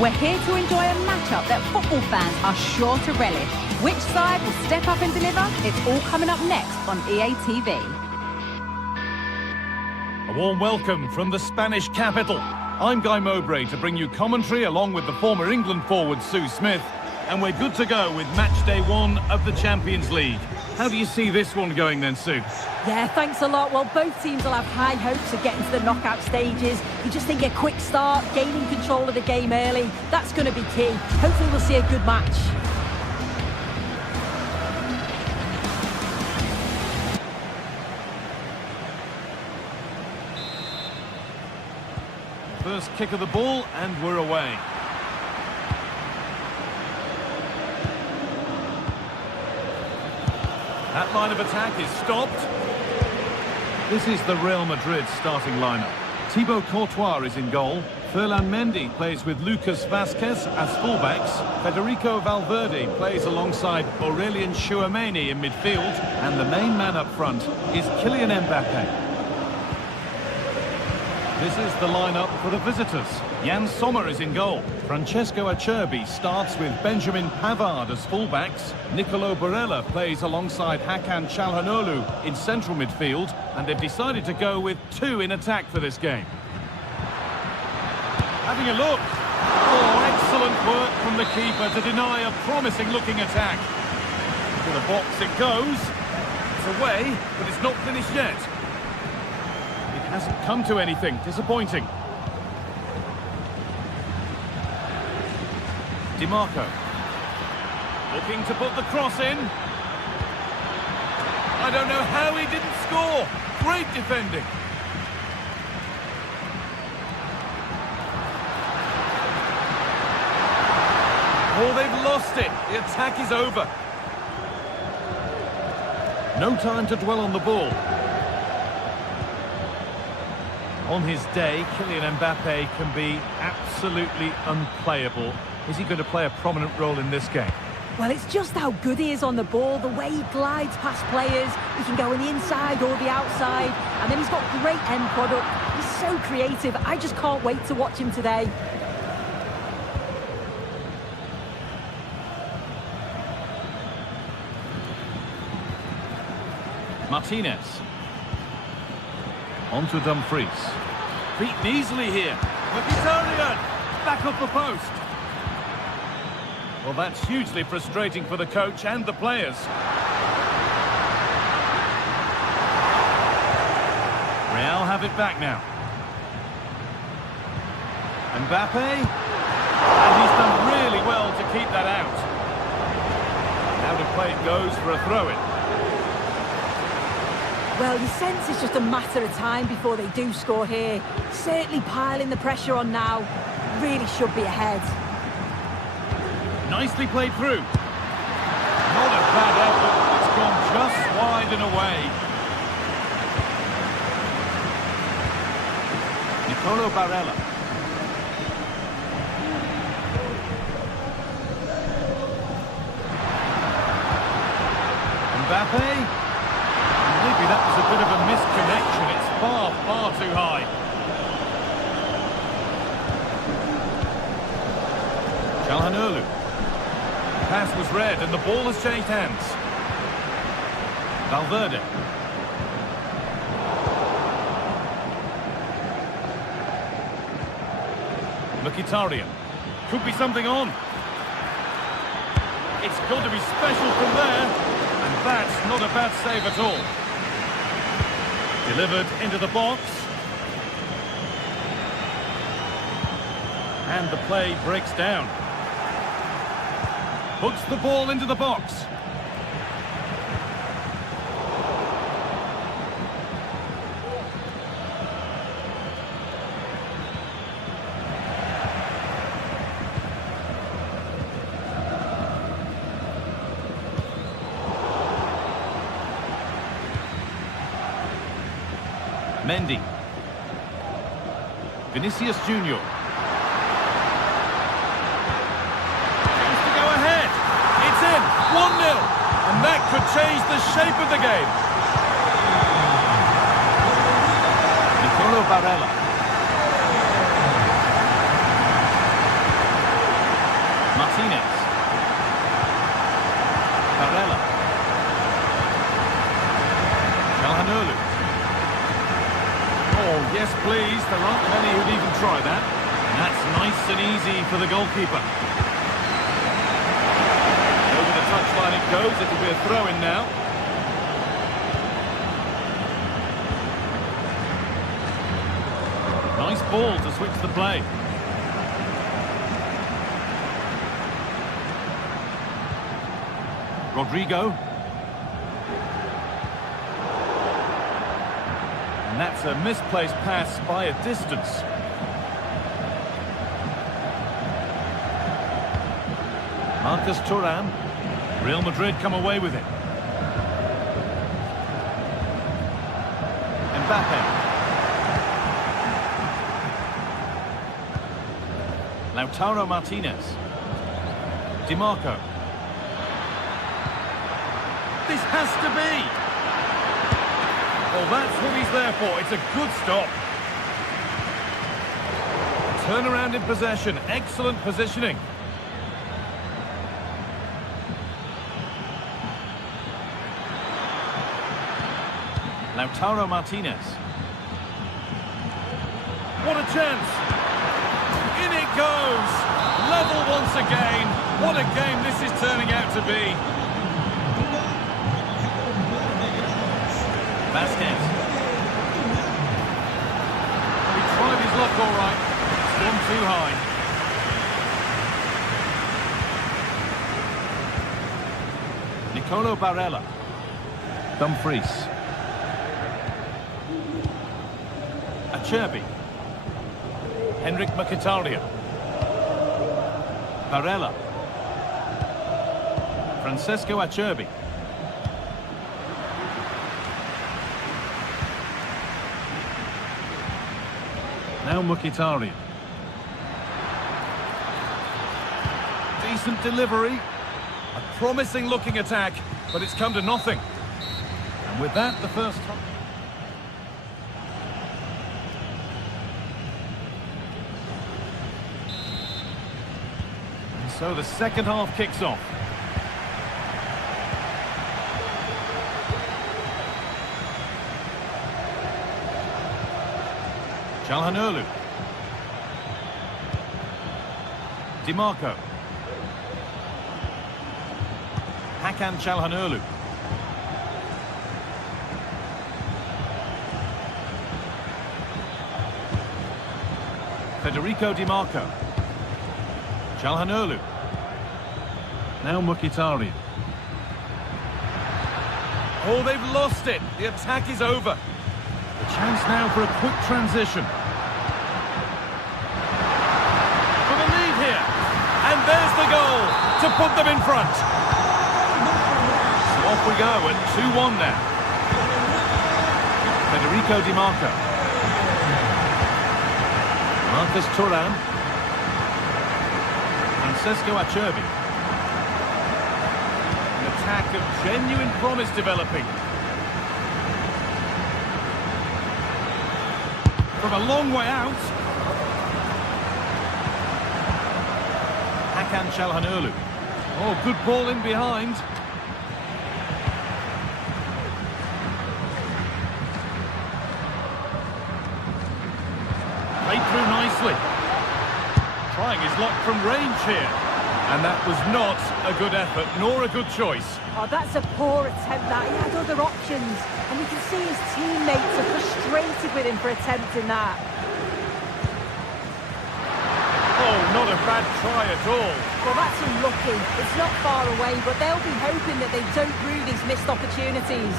We're here to enjoy a matchup that football fans are sure to relish. Which side will step up and deliver? It's all coming up next on EA TV. A warm welcome from the Spanish capital. I'm Guy Mowbray to bring you commentary along with the former England forward Sue Smith. And we're good to go with match day 1 of the Champions League. How do you see this one going then, Sue? Yeah, thanks a lot. Well, both teams will have high hopes of getting to the knockout stages. You just think a quick start, gaining control of the game early, that's going to be key. Hopefully we'll see a good match. First kick of the ball and we're away. That line of attack is stopped. This is the Real Madrid starting lineup. Thibaut Courtois is in goal. Ferland Mendy plays with Lucas Vazquez as fullbacks. Federico Valverde plays alongside Aurelien Tchouameni in midfield. And the main man up front is Kylian Mbappe. This is the lineup for the visitors. Jan Sommer is in goal. Francesco Acerbi starts with Benjamin Pavard as fullbacks. Nicolo Barella plays alongside Hakan Çalhanoğlu in central midfield. And they've decided to go with 2 in attack for this game. Having a look. Oh, excellent work from the keeper to deny a promising-looking attack. To the box it goes. It's away, but it's not finished yet. Hasn't come to anything. Disappointing. DiMarco. Looking to put the cross in. I don't know how he didn't score. Great defending. Oh, they've lost it. The attack is over. No time to dwell on the ball. On his day, Kylian Mbappe can be absolutely unplayable. Is he going to play a prominent role in this game? Well, it's just how good he is on the ball, the way he glides past players. He can go on the inside or the outside, and then he's got great end product. He's so creative. I just can't wait to watch him today. Martinez. On to Dumfries. Beaten easily here. Mkhitaryan! Back up the post. Well, that's hugely frustrating for the coach and the players. Real have it back now. Mbappe. And he's done really well to keep that out. Now the play goes for a throw-in. Well, you sense it's just a matter of time before they do score here. Certainly piling the pressure on now. Really should be ahead. Nicely played through. Not a bad effort. It's gone just wide and away. Nicolo Barella. Mbappe. Maybe that was a bit of a misconnection. It's far, far too high. Çalhanoğlu. Pass was read and the ball has changed hands. Valverde. Mkhitaryan. Could be something on. It's got to be special from there. And that's not a bad save at all. Delivered into the box. And the play breaks down. Puts the ball into the box. Mendy. Vinicius Junior. Chance to go ahead. It's in. 1-0. And that could change the shape of the game. Nicolo Barella. yes please. There aren't many who'd even try that. And that's nice and easy for the goalkeeper. Over the touchline it goes. It'll be a throw-in now. Nice ball to switch the play. Rodrigo. And that's a misplaced pass by a distance. Marcus Thuram. Real Madrid come away with it. Mbappe. Lautaro Martinez. Di Marco. This has to be. Well, that's what he's there for. It's a good stop. Turnaround in possession. Excellent positioning. Lautaro Martinez. What a chance. In it goes. Level once again. What a game this is turning out to be. Vasquez. He tried his luck all right. It's gone too high. Nicolo Barella. Dumfries. Acerbi. Henrik Mkhitaryan. Barella. Francesco Acerbi. Now Mkhitaryan. Decent delivery. A promising looking attack, but it's come to nothing. And with that, the first time. And so the second half kicks off. Çalhanoğlu. Di Marco. Hakan Çalhanoğlu. Federico Di Marco. Çalhanoğlu. Now Mkhitaryan. Oh, they've lost it. The attack is over. A chance now for a quick transition. For the lead here. And there's the goal to put them in front. So off we go at 2-1 now. Federico Di Marco. Marcus Thuram. Francesco Acerbi. An attack of genuine promise developing. From a long way out. Hakan Çalhanoğlu. Oh, good ball in behind. Played through nicely. Trying his luck from range here. And that was not a good effort, nor a good choice. Oh, that's a poor attempt, that. He had other options. And you can see his teammates are frustrated with him for attempting that. Oh, not a bad try at all. Well, that's unlucky. It's not far away, but they'll be hoping that they don't rue these missed opportunities.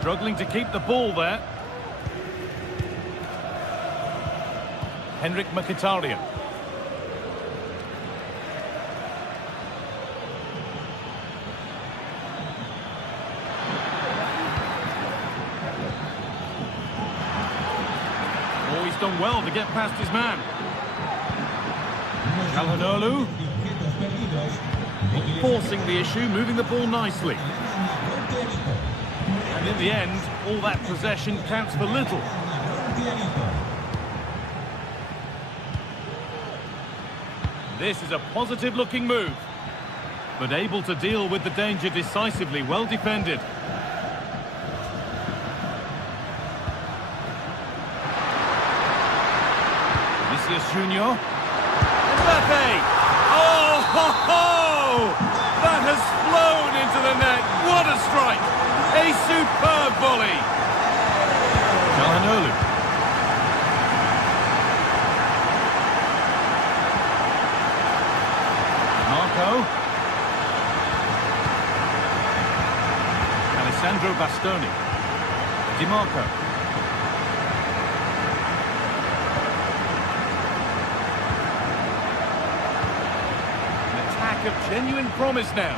Struggling to keep the ball there. Henrik Mkhitaryan. Oh, he's done well to get past his man. Çalhanoğlu. Forcing the issue, moving the ball nicely. And in the end, all that possession counts for little. This is a positive-looking move. but able to deal with the danger decisively. Well defended. Vinicius Junior. Mbappe! Oh, ho, ho! That has flown into the net. What a strike! A superb volley. Calhanoglu. Marco. Alessandro Bastoni. Di Marco. Of genuine promise now.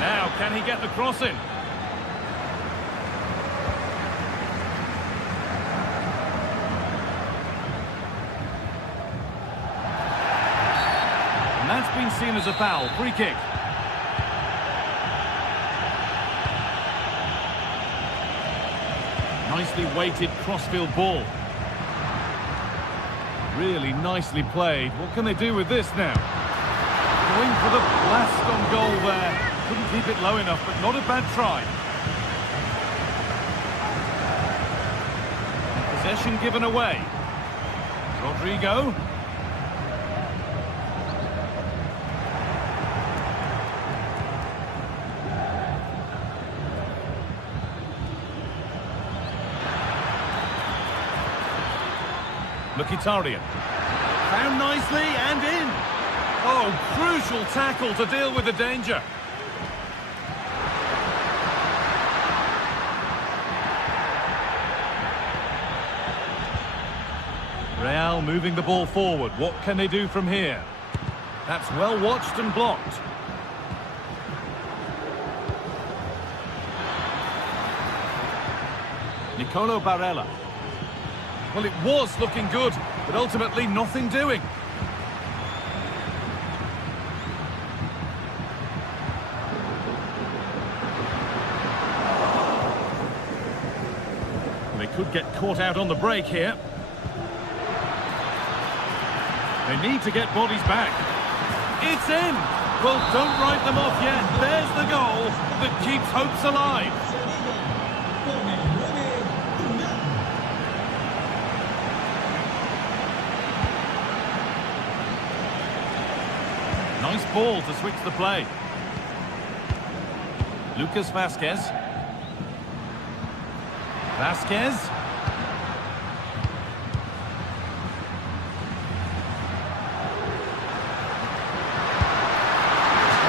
Now, can he get the cross in? And that's been seen as a foul. Free kick. Nicely weighted crossfield ball. Really nicely played. What can they do with this now? Going for the blast on goal there. Couldn't keep it low enough, but not a bad try. Possession given away. Rodrigo. Mkhitaryan. Found nicely and in. Oh, crucial tackle to deal with the danger. Real moving the ball forward. What can they do from here? That's well watched and blocked. Nicolo Barella. Well, it was looking good, but ultimately nothing doing. They could get caught out on the break here. They need to get bodies back. It's in! Well, don't write them off yet. There's the goal that keeps hopes alive. Nice ball to switch the play. Lucas Vazquez. Vazquez.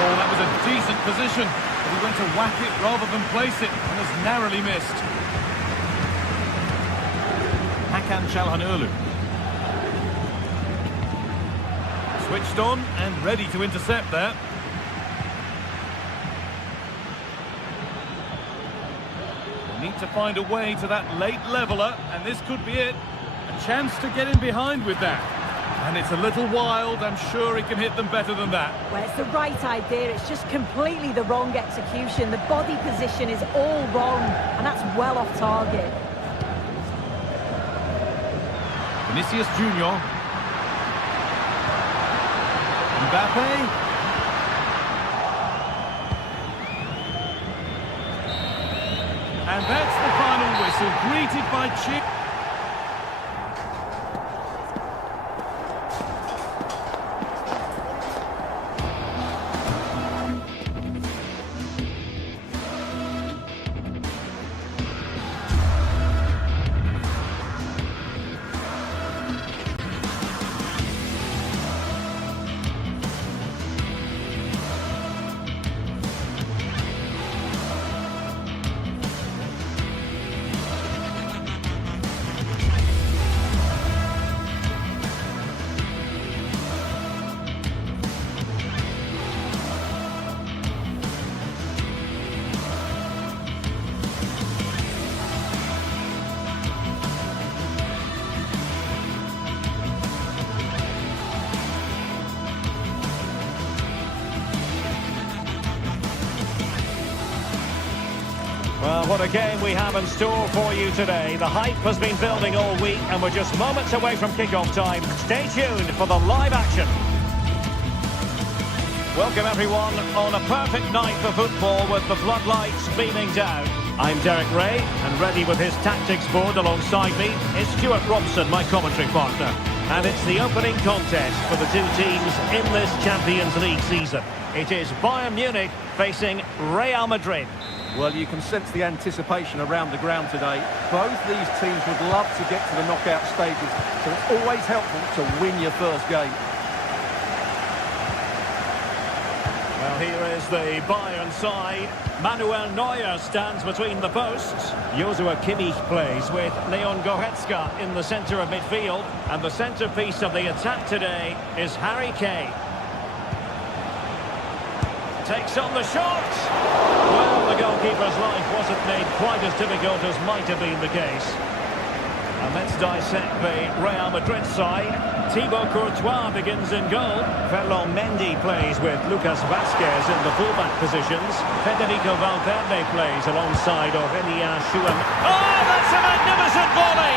Oh, that was a decent position, but he went to whack it rather than place it and has narrowly missed. Hakan Çalhanoğlu. Switched on and ready to intercept there. They need to find a way to that late leveller, and this could be it. A chance to get in behind with that. And it's a little wild. I'm sure he can hit them better than that. Well, it's the right idea. It's just completely the wrong execution. The body position is all wrong, and that's well off target. Vinicius Junior. Mbappe. And that's the final whistle, greeted by cheer. Well, what a game we have in store for you today. The hype has been building all week and we're just moments away from kick-off time. Stay tuned for the live action. Welcome everyone on a perfect night for football with the floodlights beaming down. I'm Derek Ray, and ready with his tactics board alongside me is Stuart Robson, my commentary partner. And it's the opening contest for the two teams in this Champions League season. It is Bayern Munich facing Real Madrid. Well, you can sense the anticipation around the ground today. Both these teams would love to get to the knockout stages, so it's always helpful to win your first game. Well, here is the Bayern side. Manuel Neuer stands between the posts. Joshua Kimmich plays with Leon Goretzka in the centre of midfield. And the centrepiece of the attack today is Harry Kane. Takes on the shot. Well, the goalkeeper's life wasn't made quite as difficult as might have been the case. And let's dissect the Real Madrid side. Thibaut Courtois begins in goal. Ferland Mendy plays with Lucas Vazquez in the fullback positions. Federico Valverde plays alongside Aurelien Chouameni. Oh, that's a magnificent volley!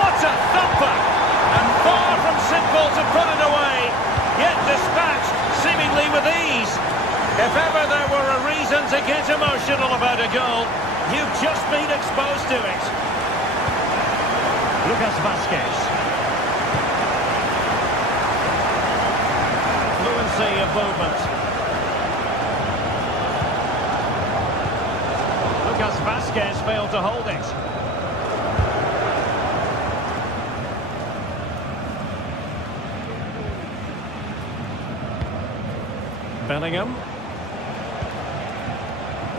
What a thumper! And far from simple to put it away, yet dispatched seemingly with ease. If ever there were a reason to get emotional about a goal, you've just been exposed to it. Lucas Vazquez. Fluency of movement. Lucas Vazquez failed to hold it. Bellingham.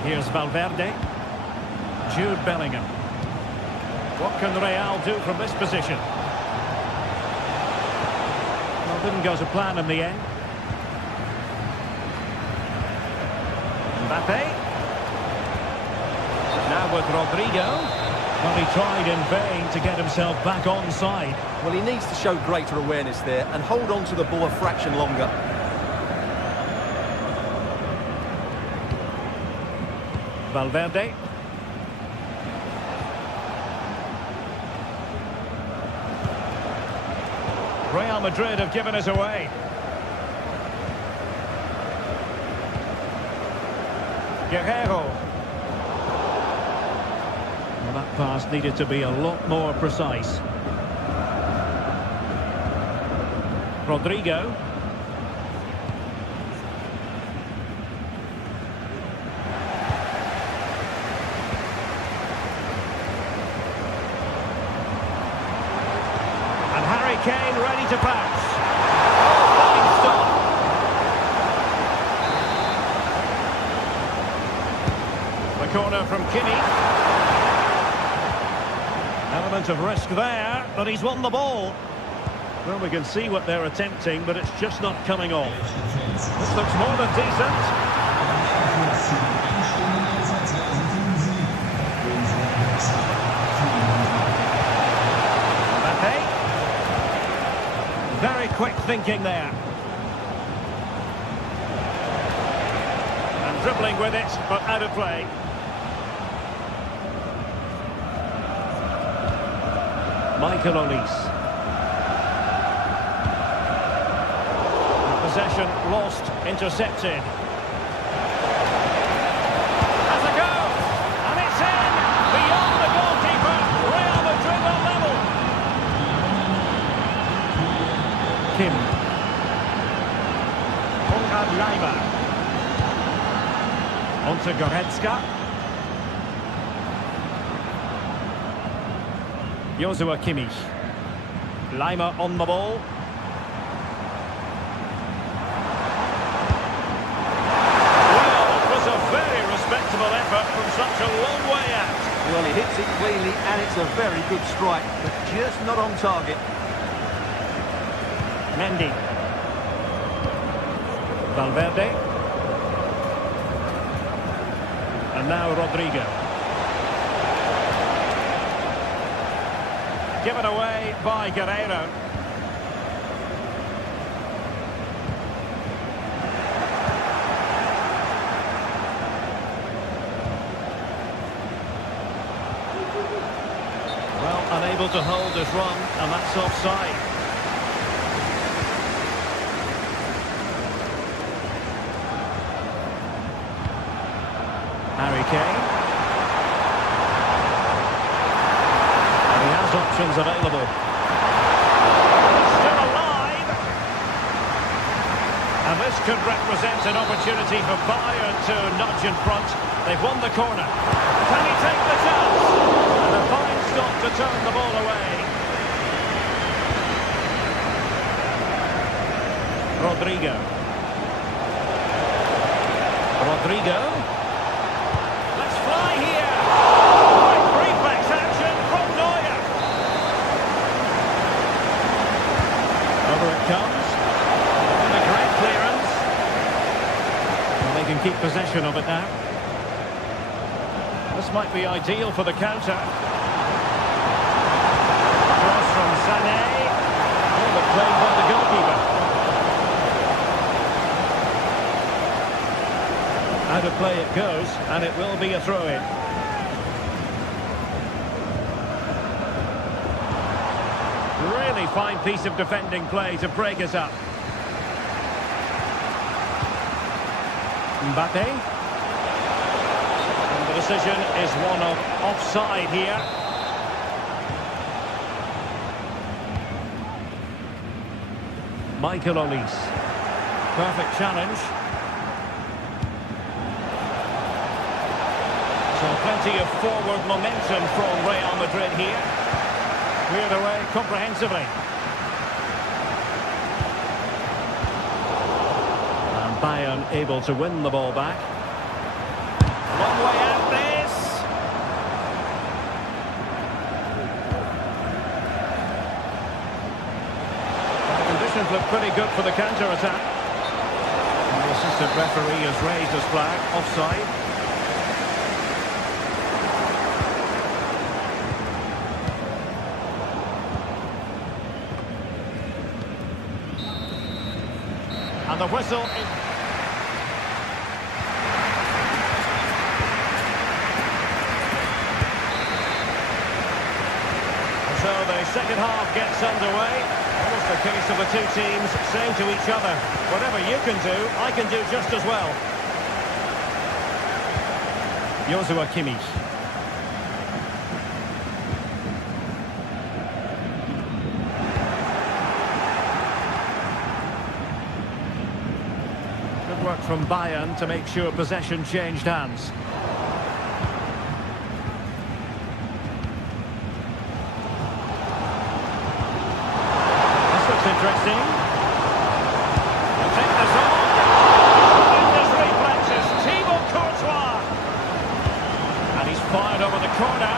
Here's Valverde. Jude Bellingham. What can Real do from this position? Well, didn't go to plan in the end. Mbappe. Now with Rodrigo. Well, he tried in vain to get himself back onside. Well, he needs to show greater awareness there and hold on to the ball a fraction longer. Valverde. Real Madrid have given us away. Guerrero. Well, that pass needed to be a lot more precise. Rodrigo. Kane ready to bounce. Fine stop. The corner from Kimmich. Element of risk there, but he's won the ball. Well, we can see what they're attempting, but it's just not coming off. This looks more than decent. Very quick thinking there. And dribbling with it, but out of play. Michael Olise. Possession lost, intercepted. Has a go! And it's in! Beyond the goalkeeper, Real Madrid are level. Kim. Konrad Laimer. On to Goretzka. Joshua Kimmich. Laimer on the ball. Well, it was a very respectable effort from such a long way out. Well, he hits it cleanly and it's a very good strike, but just not on target. Mendy. Valverde. And now Rodrigo. Given away by Guerrero. Well, unable to hold his run, and that's offside. Harry Kane. And he has options available. Still alive. And this could represent an opportunity for Bayern to nudge in front. They've won the corner. Can he take the chance? And a fine stop to turn the ball away. Rodrigo. Let's fly here. Quick reflex action from Neuer. Over it comes. And a great clearance. And they can keep possession of it now. This might be ideal for the counter. Cross from Sané. Oh, but played by the goalkeeper. Out of play it goes, and it will be a throw-in. Really fine piece of defending play to break us up. Mbappe. And the decision is one of offside here. Michael Olise. Perfect challenge. So plenty of forward momentum from Real Madrid here. Cleared away comprehensively. And Bayern able to win the ball back. Long way out this. The conditions look pretty good for the counter-attack. The assistant referee has raised his flag, offside. And the whistle is... So the second half gets underway. Almost a case of the two teams saying to each other, whatever you can do, I can do just as well. Joshua Kimmich. Work from Bayern to make sure possession changed hands. This looks interesting. They'll take this on. Tremendous reflexes. Thibaut Courtois. And he's fired over the corner.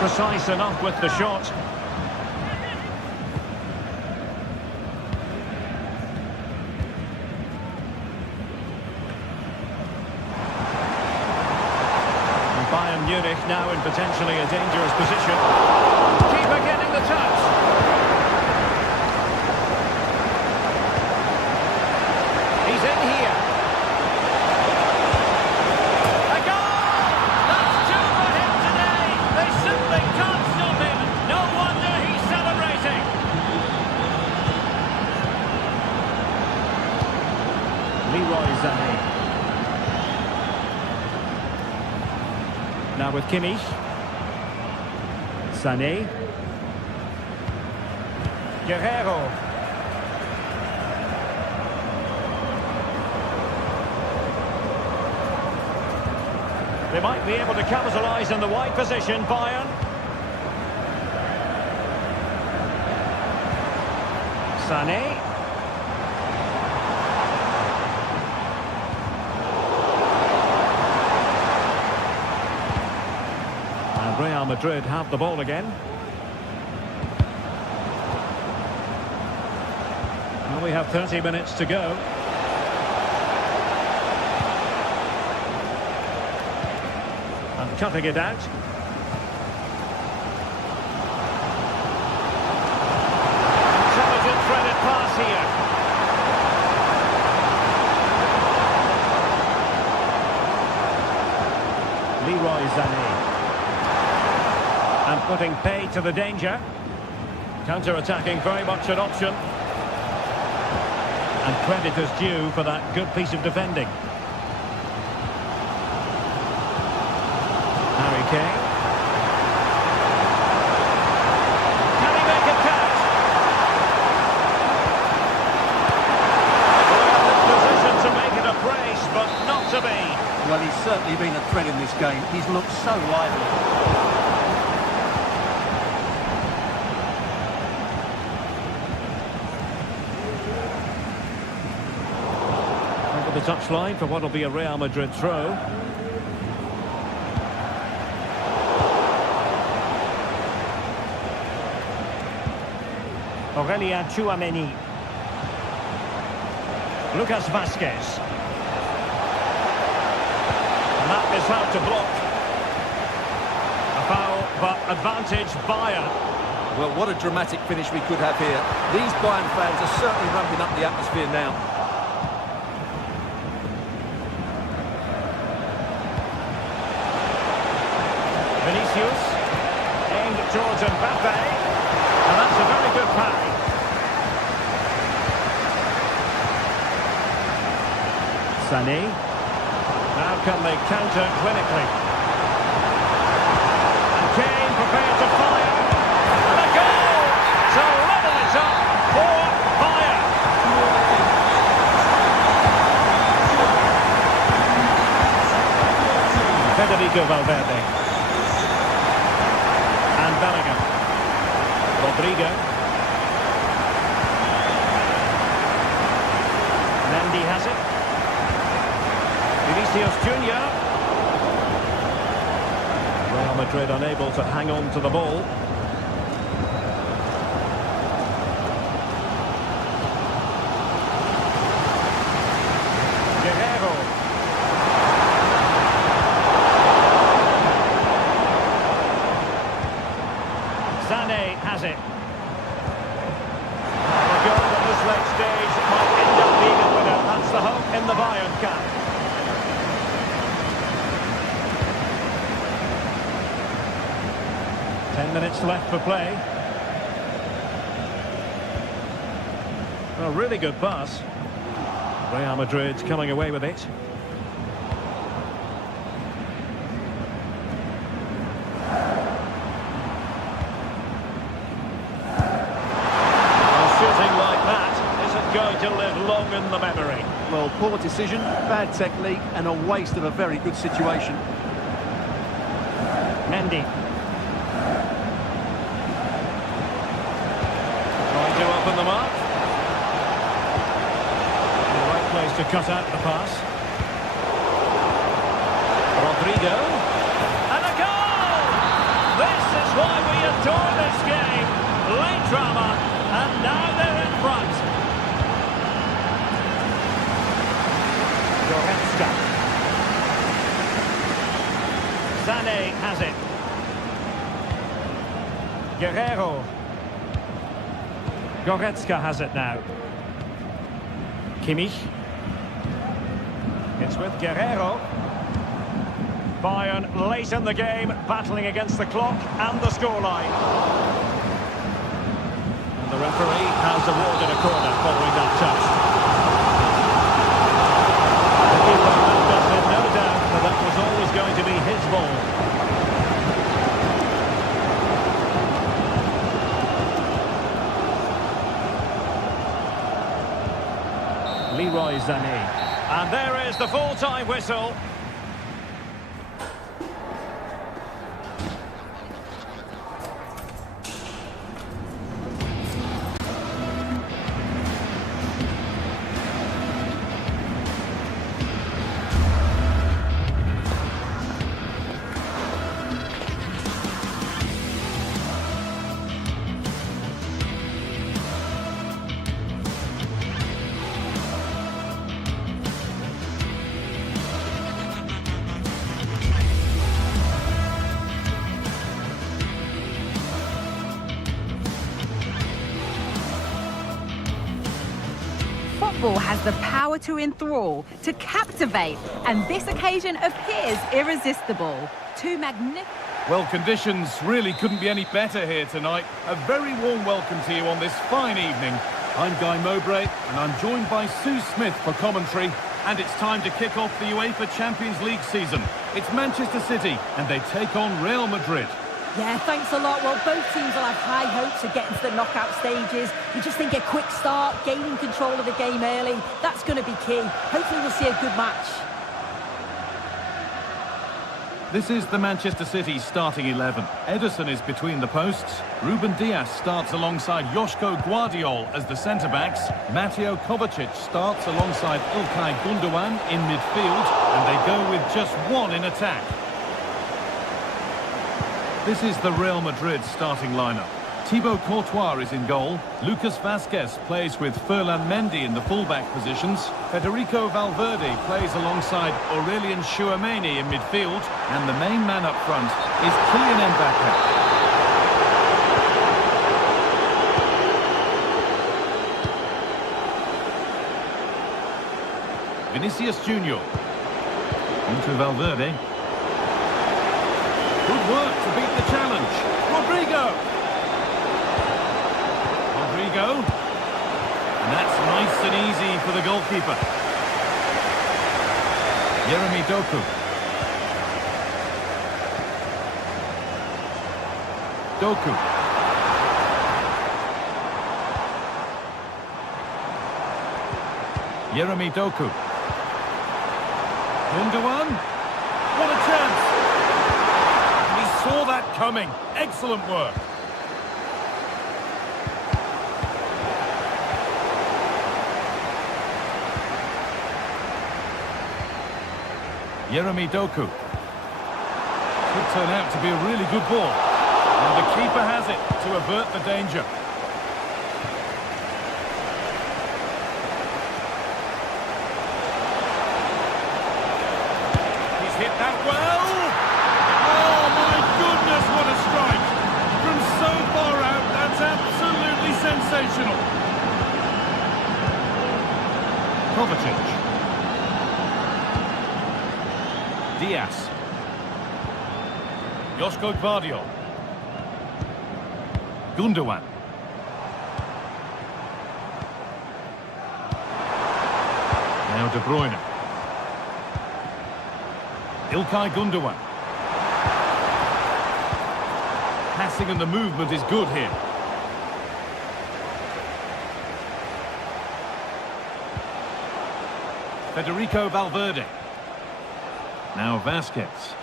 Precise enough with the shot. And Bayern Munich now in potentially a dangerous position. Keeper getting the touch. He's in here. Now with Kimmich. Sané. Guerrero. They might be able to capitalise in the wide position, Bayern. Sané. Real Madrid have the ball again. Well, we have 30 minutes to go. And cutting it out. Intelligent threaded pass here. Leroy Sané. And putting pay to the danger. Counter-attacking, very much an option. And credit is due for that good piece of defending. Harry Kane. Can he make it count? Well, in position to make it a brace, but not to be. Well, he's certainly been a threat in this game. He's looked so lively. The touchline for what will be a Real Madrid throw. Aurelien Tchouameni. Lucas Vazquez. And that is how to block. A foul, but advantage Bayern. Well, what a dramatic finish we could have here. These Bayern fans are certainly ramping up the atmosphere now. Vinicius, aimed towards Mbappe, and that's a very good parry. Sané, now can they counter clinically? And Kane prepared to fire, and a goal to level it up for Bayern. Federico Valverde. Bellingham. Rodrigo. Mendy has it. Vinicius Junior. Real Madrid unable to hang on to the ball. Guerrero. Sané has it. The goal at this late stage might end up being a winner. That's the hope in the Bayern camp. Minutes left for play. A really good pass. Real Madrid coming away with it. Going to live long in the memory. Well, poor decision, bad technique, and a waste of a very good situation. Mendy. Trying to open them up. The right place to cut out the pass. Rodrigo. And a goal! This is why we adore this game. Late drama, and now they're in front. Sané has it. Guerrero. Goretzka has it now. Kimmich. It's with Guerrero. Bayern late in the game, battling against the clock and the scoreline. And the referee has awarded a corner following that touch. The keeper has no doubt that was always going to be his ball. Leroy Sané. And there is the full-time whistle. Football has the power to enthrall, to captivate, and this occasion appears irresistible. Two magnificent... Well, conditions really couldn't be any better here tonight. A very warm welcome to you on this fine evening. I'm Guy Mowbray, and I'm joined by Sue Smith for commentary. And it's time to kick off the UEFA Champions League season. It's Manchester City, and they take on Real Madrid. Yeah, thanks a lot. Well, both teams will have high hopes of getting to the knockout stages. You just think a quick start, gaining control of the game early, that's going to be key. Hopefully we'll see a good match. This is the Manchester City starting 11. Ederson is between the posts. Ruben Dias starts alongside Joško Guardiol as the centre-backs. Mateo Kovacic starts alongside Ilkay Gundogan in midfield, and they go with just one in attack. This is the Real Madrid starting lineup. Thibaut Courtois is in goal. Lucas Vazquez plays with Ferland Mendy in the fullback positions. Federico Valverde plays alongside Aurelien Tchouameni in midfield. And the main man up front is Kylian Mbappe. Vinicius Junior. Onto Valverde. Good work to beat the challenge. Rodrigo. And that's nice and easy for the goalkeeper. Jeremy Doku. Jeremy Doku. Gundogan. What a chance! And he saw that coming. Excellent work. Jeremy Doku. Could turn out to be a really good ball. And the keeper has it to avert the danger. He's hit that well. Oh my goodness, what a strike. From so far out, that's absolutely sensational. Kovacic. Dias. Joško Guardiol. Gundogan. Now De Bruyne. Ilkay Gundogan. Passing and the movement is good here. Federico Valverde. Now Vazquez.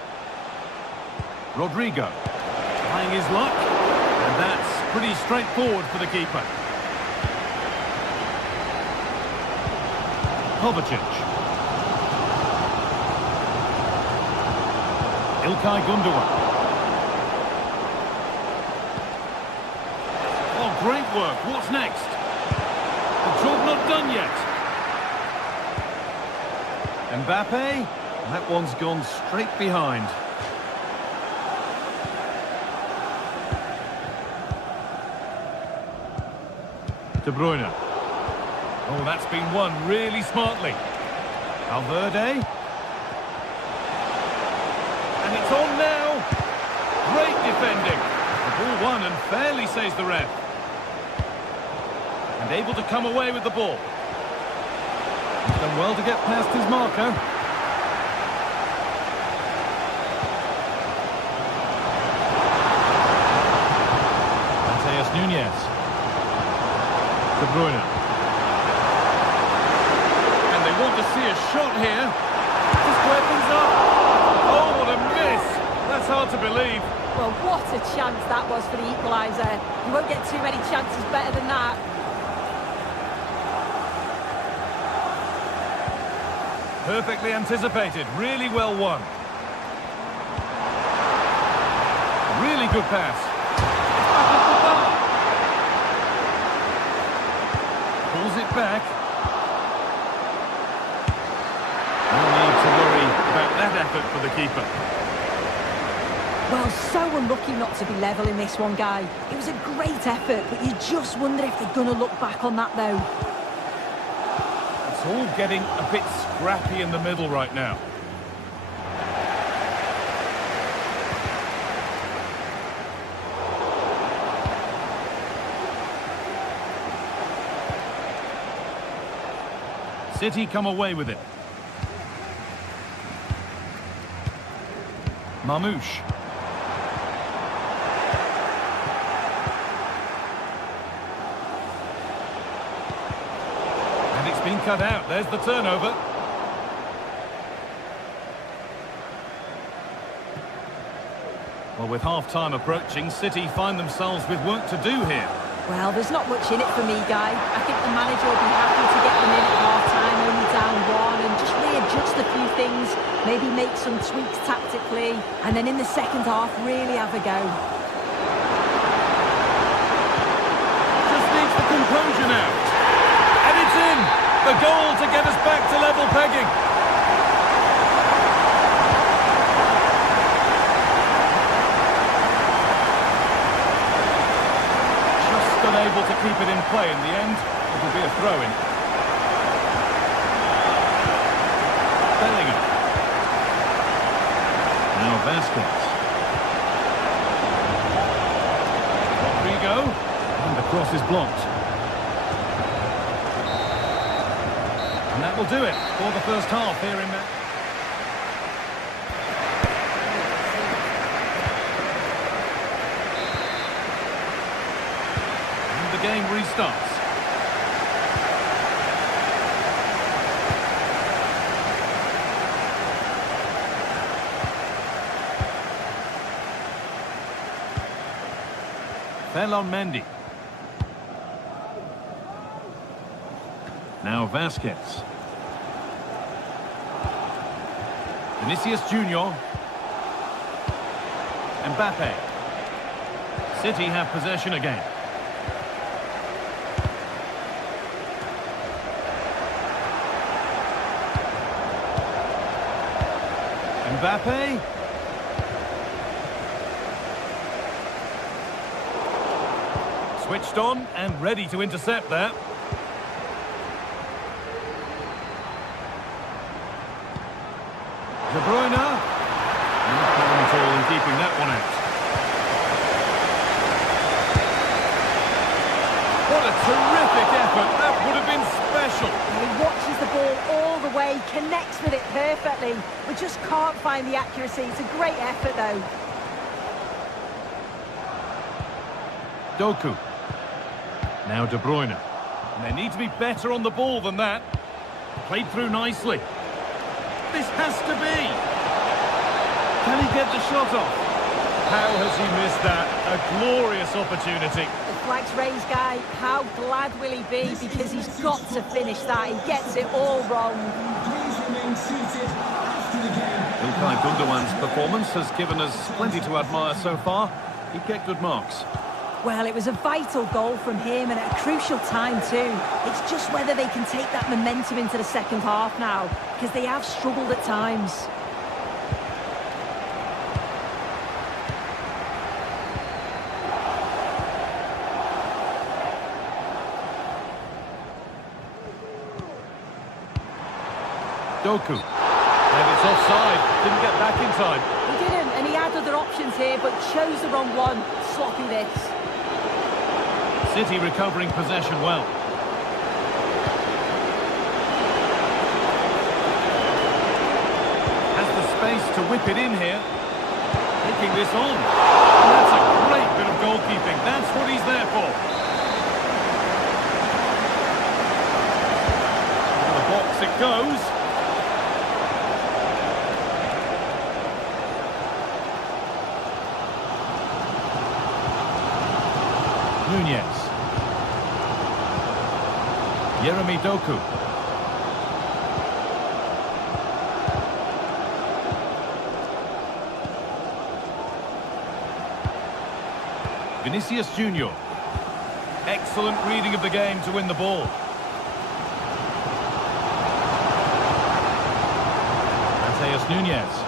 Rodrigo. Trying his luck. And that's pretty straightforward for the keeper. Kovacic. Ilkay Gundogan. Oh, great work. What's next? The job not done yet. Mbappe. That one's gone straight behind. De Bruyne. Oh, that's been won really smartly. Valverde. And it's on now. Great defending. The ball won and fairly says the ref. And able to come away with the ball. He's done well to get past his marker. Nunez. De Bruyne. And they want to see a shot here. To square things up. Oh, what a miss. That's hard to believe. Well, what a chance that was for the equaliser. You won't get too many chances better than that. Perfectly anticipated. Really well won. Really good pass. Pulls it back. No need to worry about that effort for the keeper. Well, so unlucky not to be level in this one, Guy. It was a great effort, but you just wonder if they're going to look back on that, though. It's all getting a bit scrappy in the middle right now. City come away with it. Marmouche. And it's been cut out. There's the turnover. Well, with half-time approaching, City find themselves with work to do here. Well, there's not much in it for me, Guy. I think the manager will be happy to get them in at half-time, only down one, and just readjust a few things, maybe make some tweaks tactically, and then in the second half, really have a go. Just needs the composure now. And it's in! The goal to get us back to level pegging. Unable to keep it in play in the end. It will be a throw-in. Bellingham. Now Vasquez. Rodrigo. And the cross is blocked. And that will do it for the first half here in that. The game restarts. Mendy. Now Vasquez. Vinicius Junior. Mbappe. City have possession again. Mbappe. Switched on and ready to intercept that. De Bruyne. Not problem at all in keeping that one out. What a terrific effort. That would have been special. He watches the ball all the way, connects with it perfectly. We just can't find the accuracy. It's a great effort, though. Doku. Now De Bruyne. And they need to be better on the ball than that. Played through nicely. This has to be. Can he get the shot off? How has he missed that? A glorious opportunity. The flag's raised, Guy. How glad will he be? Because he's got to finish that. He gets it all wrong. Ilkay Gundogan's performance has given us plenty to admire so far. He get good marks. Well, it was a vital goal from him and at a crucial time too. It's just whether they can take that momentum into the second half now, because they have struggled at times. Doku. And it's offside. Didn't get back in time. He didn't, and he had other options here, but chose the wrong one. Sloppy this. City recovering possession well. Has the space to whip it in here. Taking this on. And that's a great bit of goalkeeping. That's what he's there for. In the box it goes. Nunez. Jeremy Doku. Vinicius Junior. Excellent reading of the game to win the ball. Mateus Nunez.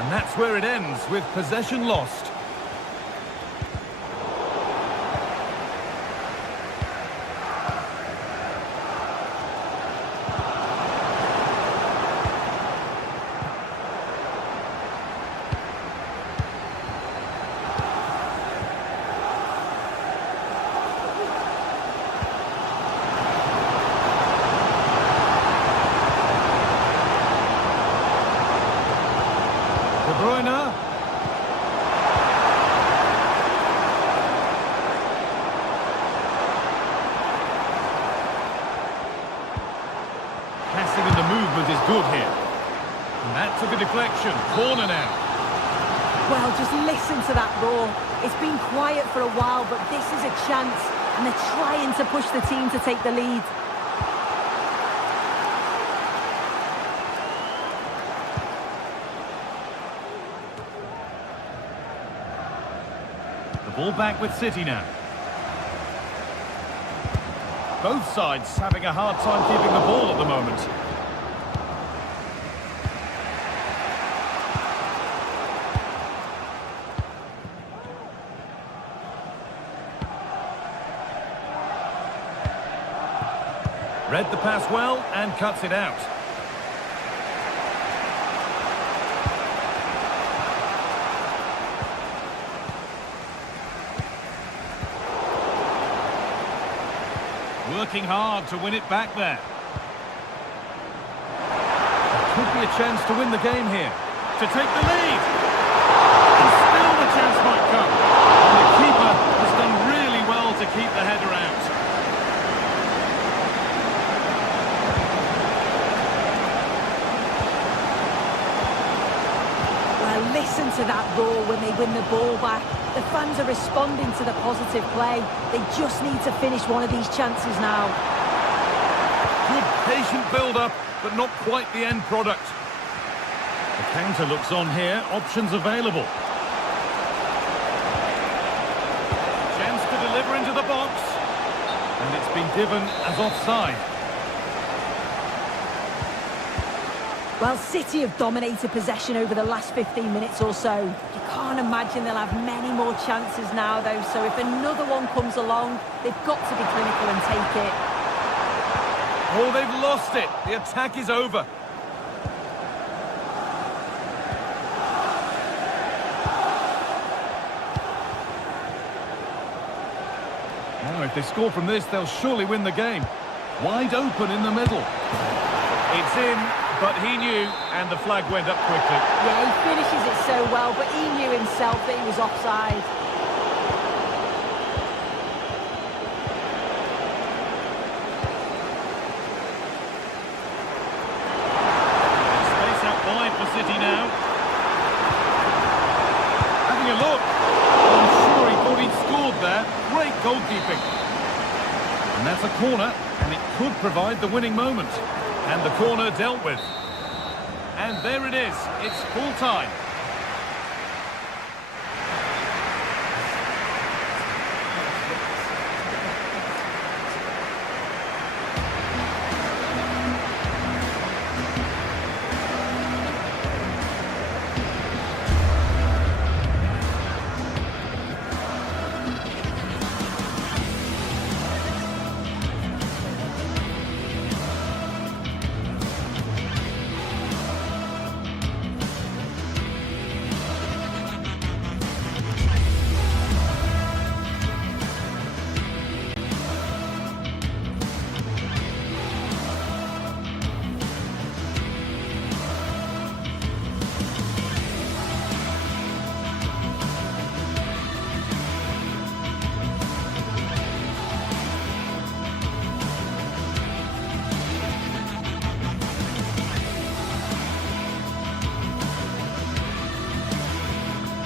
And that's where it ends, with possession lost. Bruyne. Passing and the movement is good here. And that took a deflection. Corner now. Well, just listen to that roar. It's been quiet for a while, but this is a chance, and they're trying to push the team to take the lead. The ball back with City now. Both sides having a hard time keeping the ball at the moment. Read the pass well and cuts it out. Working hard to win it back there. Could be a chance to win the game here. To take the lead. And still the chance might come. And the keeper has done really well to keep the header out. Listen to that roar when they win the ball back. The fans are responding to the positive play. They just need to finish one of these chances now. Good patient build-up, but not quite the end product. The counter looks on here. Options available. Chance to deliver into the box. And it's been given as offside. Well, City have dominated possession over the last 15 minutes or so. You can't imagine they'll have many more chances now, though. So if another one comes along, they've got to be clinical and take it. Oh, they've lost it. The attack is over. Now, if they score from this, they'll surely win the game. Wide open in the middle. It's in. But he knew, and the flag went up quickly. Yeah, he finishes it so well, but he knew himself that he was offside. Space out wide for City now. Having a look. I'm sure he thought he'd scored there. Great goalkeeping. And that's a corner, and it could provide the winning moment. And the corner dealt with. And there it is. It's full time.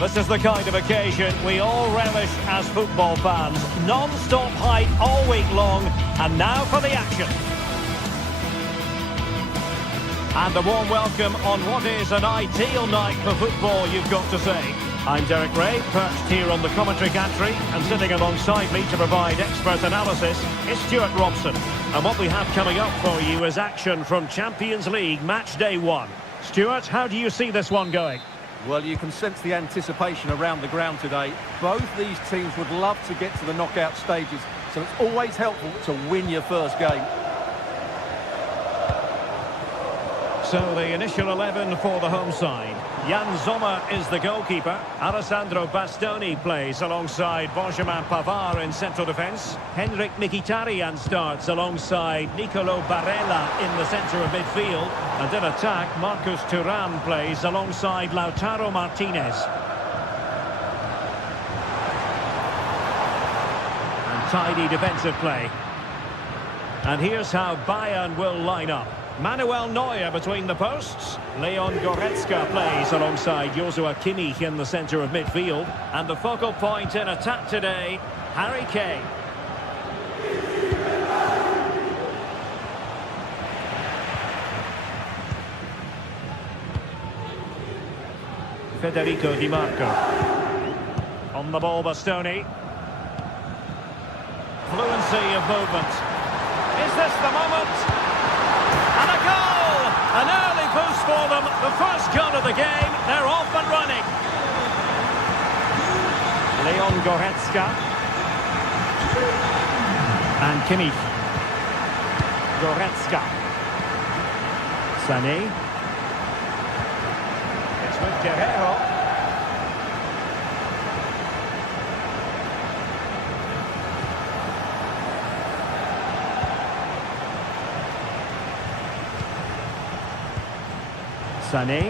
This is the kind of occasion we all relish as football fans. Non-stop hype all week long, and now for the action. And a warm welcome on what is an ideal night for football, you've got to say. I'm Derek Ray, perched here on the commentary gantry, and sitting alongside me to provide expert analysis is Stuart Robson. And what we have coming up for you is action from Champions League match day 1. Stuart, how do you see this one going? Well, you can sense the anticipation around the ground today. Both these teams would love to get to the knockout stages, so it's always helpful to win your first game. So the initial 11 for the home side. Jan Sommer is the goalkeeper. Alessandro Bastoni plays alongside Benjamin Pavard in central defence. Henrik Mkhitaryan starts alongside Nicolo Barella in the centre of midfield. And in attack, Marcus Thuram plays alongside Lautaro Martinez. And tidy defensive play. And here's how Bayern will line up. Manuel Neuer between the posts. Leon Goretzka plays alongside Joshua Kimmich in the centre of midfield. And the focal point in attack today, Harry Kane. Federico Di Marco. On the ball, Bastoni. Fluency of movement. Is this the moment? And a goal! An early boost for them. The first goal of the game. They're off and running. Leon Goretzka. And Kimmich. Goretzka. Sané. It's with Guerrero. Sané.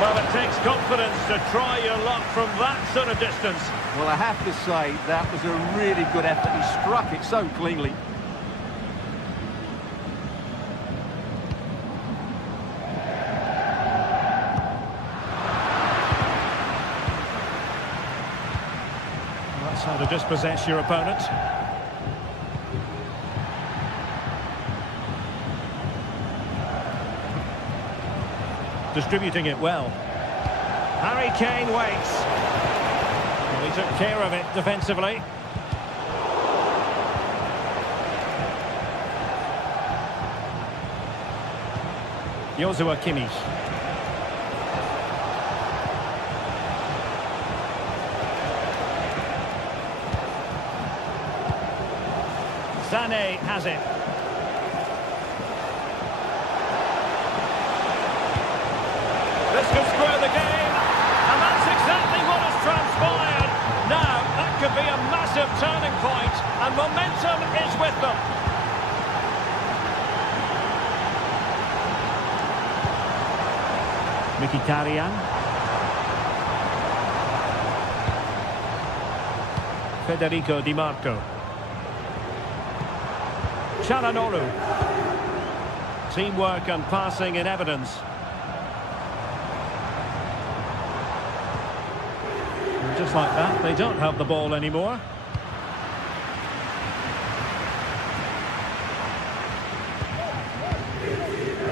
Well, it takes confidence to try your luck from that sort of distance. Well, I have to say, that was a really good effort. He struck it so cleanly. That's how to dispossess your opponent. Distributing it well. Harry Kane waits. Well, he took care of it defensively. Joshua Kimmich. Sané has it. This could square the game, and that's exactly what has transpired. Now, that could be a massive turning point, and momentum is with them. Mkhitaryan. Federico Di Marco. Çalhanoğlu. Teamwork and passing in evidence. Just like that, they don't have the ball anymore.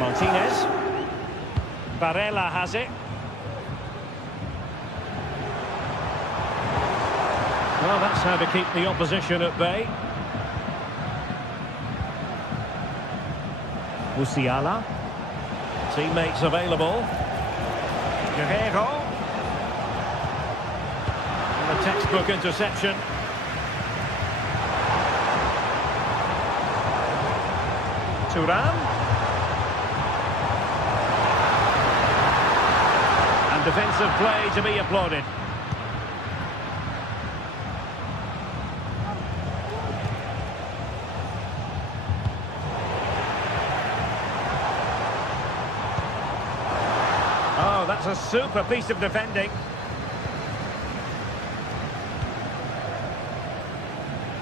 Martinez. Barella has it. Well, that's how to keep the opposition at bay. Musiala. Teammates available. Guerrero. A textbook interception. Thuram. And defensive play to be applauded. Oh, that's a super piece of defending.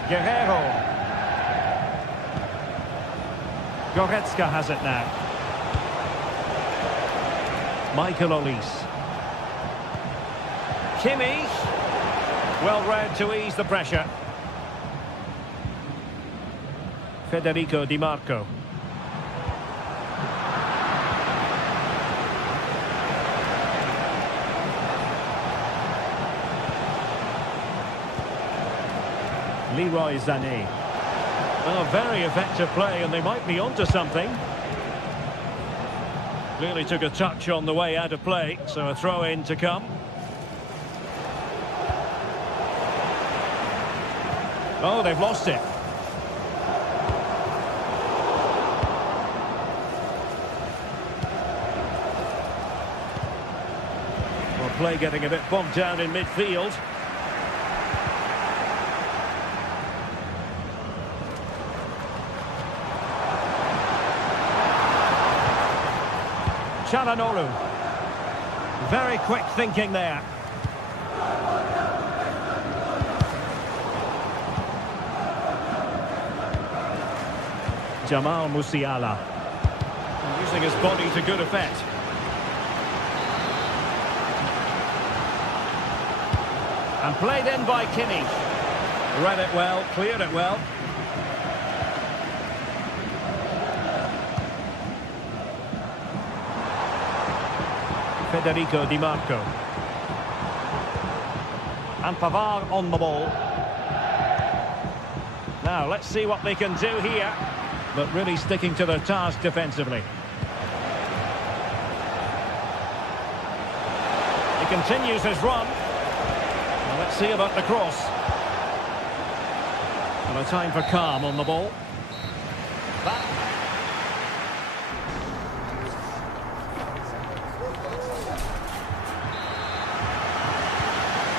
Guerrero. Goretzka has it now. Michael Olise. Kimmich. Well read to ease the pressure. Federico Di Marco. Leroy Sané. Well, very effective play, and they might be onto something. Clearly took a touch on the way out of play, so a throw-in to come. Oh, they've lost it. play getting a bit bogged down in midfield. Çalhanoğlu. Very quick thinking there. Jamal Musiala. Using his body to good effect. And played in by Kimmich. Read it well, cleared it well. Federico Di Marco. And Pavard on the ball. Now, let's see what they can do here. But really sticking to their task defensively. He continues his run. Well, let's see about the cross. And a time for calm on the ball.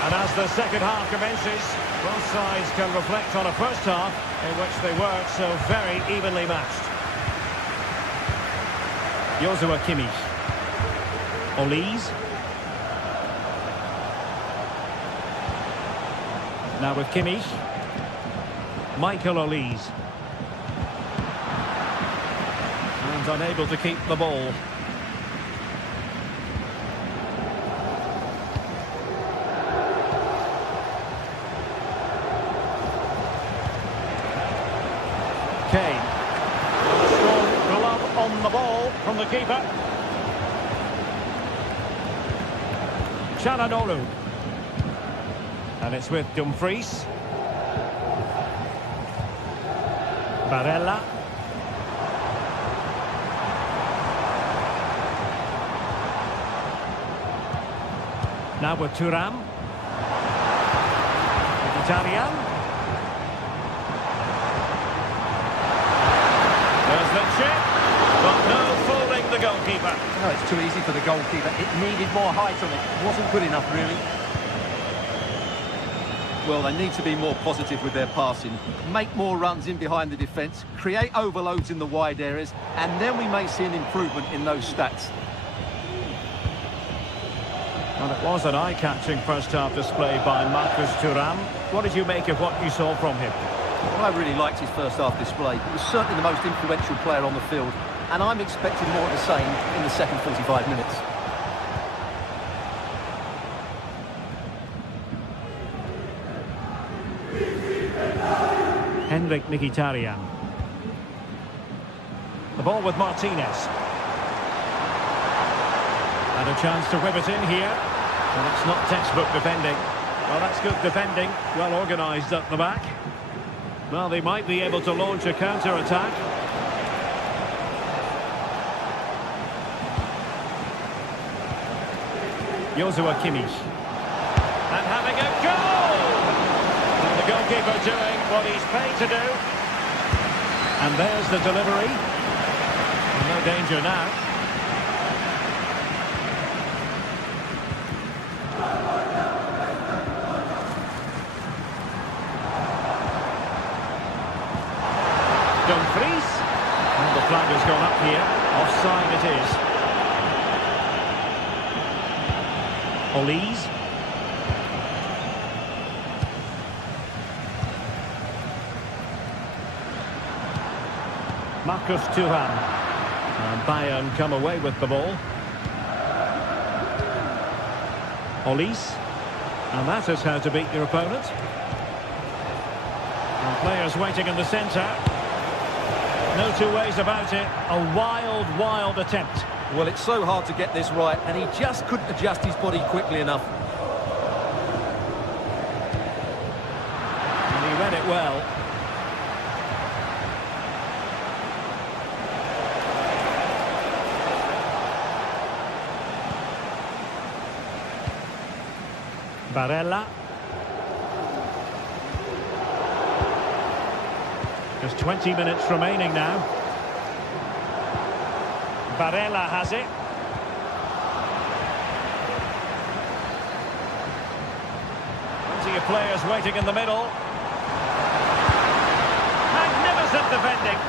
And as the second half commences, both sides can reflect on a first half in which they were so very evenly matched. Joshua Kimmich. Olise. Now with Kimmich. Michael Olise. And unable to keep the ball. Kane. A strong glove on the ball from the keeper. Çalhanoğlu. And it's with Dumfries. Barella. Now with Thuram. Italian. There's the chip, but no fooling the goalkeeper. No, it's too easy for the goalkeeper. It needed more height on it. It wasn't good enough, really. Well, they need to be more positive with their passing. Make more runs in behind the defence, create overloads in the wide areas, and then we may see an improvement in those stats. Well, it was an eye-catching first-half display by Marcus Thuram. What did you make of what you saw from him? Well, I really liked his first-half display. He was certainly the most influential player on the field, and I'm expecting more of the same in the second 45 minutes. Henrik Mkhitaryan. The ball with Martinez. And a chance to whip it in here. And it's not textbook defending. Well, that's good defending. Well organised at the back. Well, they might be able to launch a counter-attack. Joshua Kimmich. And having a goal! And the goalkeeper doing what he's paid to do. And there's the delivery. And no danger now. Dumfries. And the flag has gone up here. Offside it is. Olise. Marcus Thuram. And Bayern come away with the ball. Olise. And that is how to beat your opponent. And players waiting in the centre. No two ways about it. A wild, wild attempt. Well, it's so hard to get this right, and he just couldn't adjust his body quickly enough. And he read it well. Barella. There's 20 minutes remaining now. Barella has it. players waiting in the middle. Magnificent defending.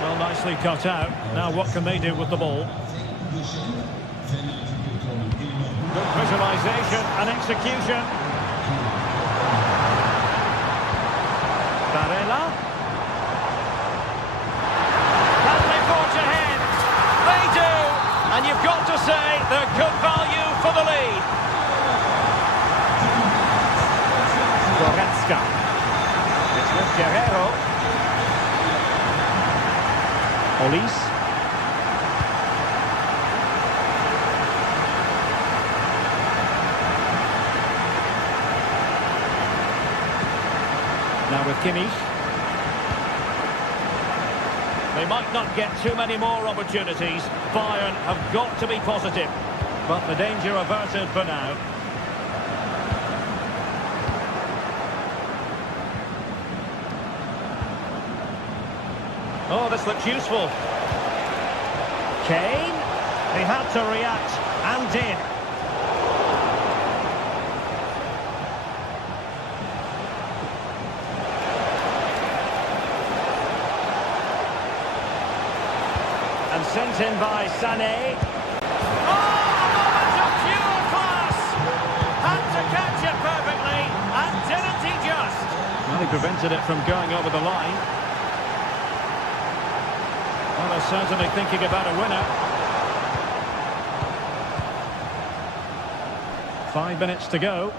Well, nicely cut out. Now what can they do with the ball? Good visualisation and execution. Barella. Can they forge ahead? They do! And you've got to say they're good value for the lead. Goretzka. It's with Guerrero. Olise. Now with Kimmich. They might not get too many more opportunities. Bayern have got to be positive. But the danger averted for now. Oh, this looks useful. Kane. He had to react and did. And sent in by Sané. Oh, a moment of pure class! Had to catch it perfectly, and didn't he just? Well, he prevented it from going over the line. Well, they're certainly thinking about a winner. 5 minutes to go.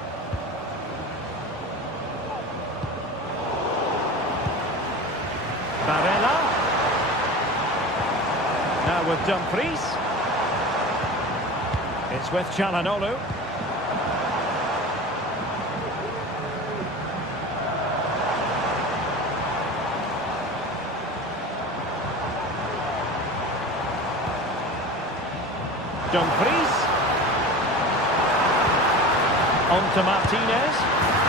Barella. Now with Dumfries. It's with Çalhanoğlu. Dumfries. On to Martinez.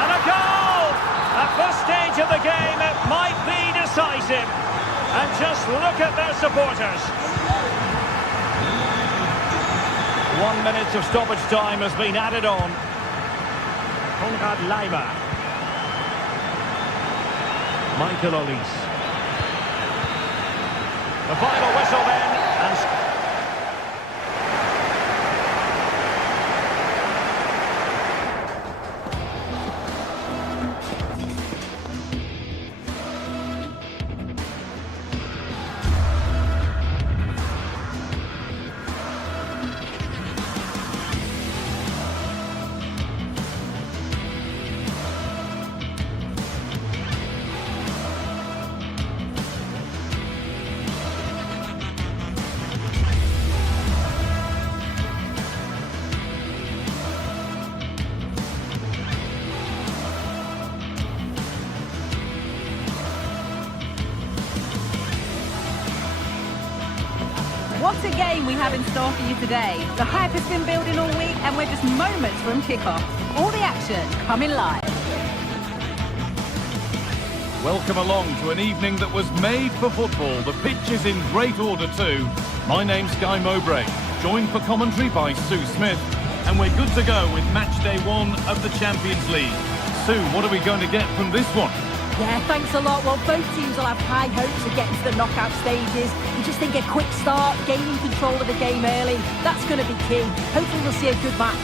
And a goal! At this stage of the game, it might be decisive. And just look at their supporters. 1 minute of stoppage time has been added on. Konrad Laimer. Michael Olise. The final whistle then, and What a game we have in store for you today. The hype has been building all week and we're just moments from kickoff. All the action coming live. Welcome along to an evening that was made for football. The pitch is in great order too. My name's Guy Mowbray, joined for commentary by Sue Smith. And we're good to go with match day 1 of the Champions League. Sue, what are we going to get from this one? Yeah, thanks a lot. Well, both teams will have high hopes of getting to the knockout stages. You just think a quick start, gaining control of the game early, that's going to be key. Hopefully we'll see a good match.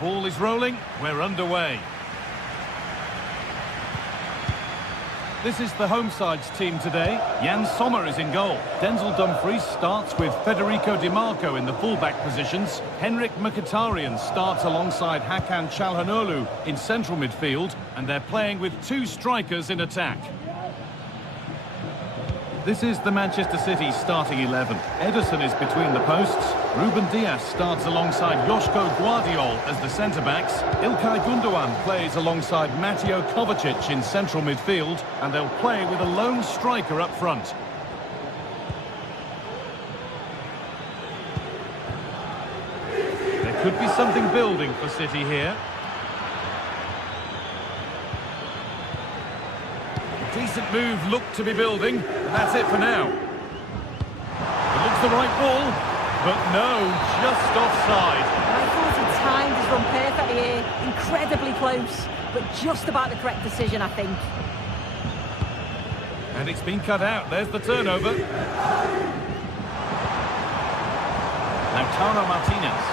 Ball is rolling, we're underway. This is the home side's team today. Jan Sommer is in goal. Denzel Dumfries starts with Federico Di Marco in the full-back positions. Henrik Mkhitaryan starts alongside Hakan Çalhanoğlu in central midfield, and they're playing with two strikers in attack. This is the Manchester City starting 11. Ederson is between the posts. Ruben Dias starts alongside Joško Guardiol as the centre-backs. İlkay Gündoğan plays alongside Mateo Kovacic in central midfield, and they'll play with a lone striker up front. There could be something building for City here. Decent move looked to be building, and that's it for now. It looks the right ball, but no, just offside. I thought he timed his run perfectly here, incredibly close, but just about the correct decision, I think. And it's been cut out, there's the turnover. Lautaro Martinez.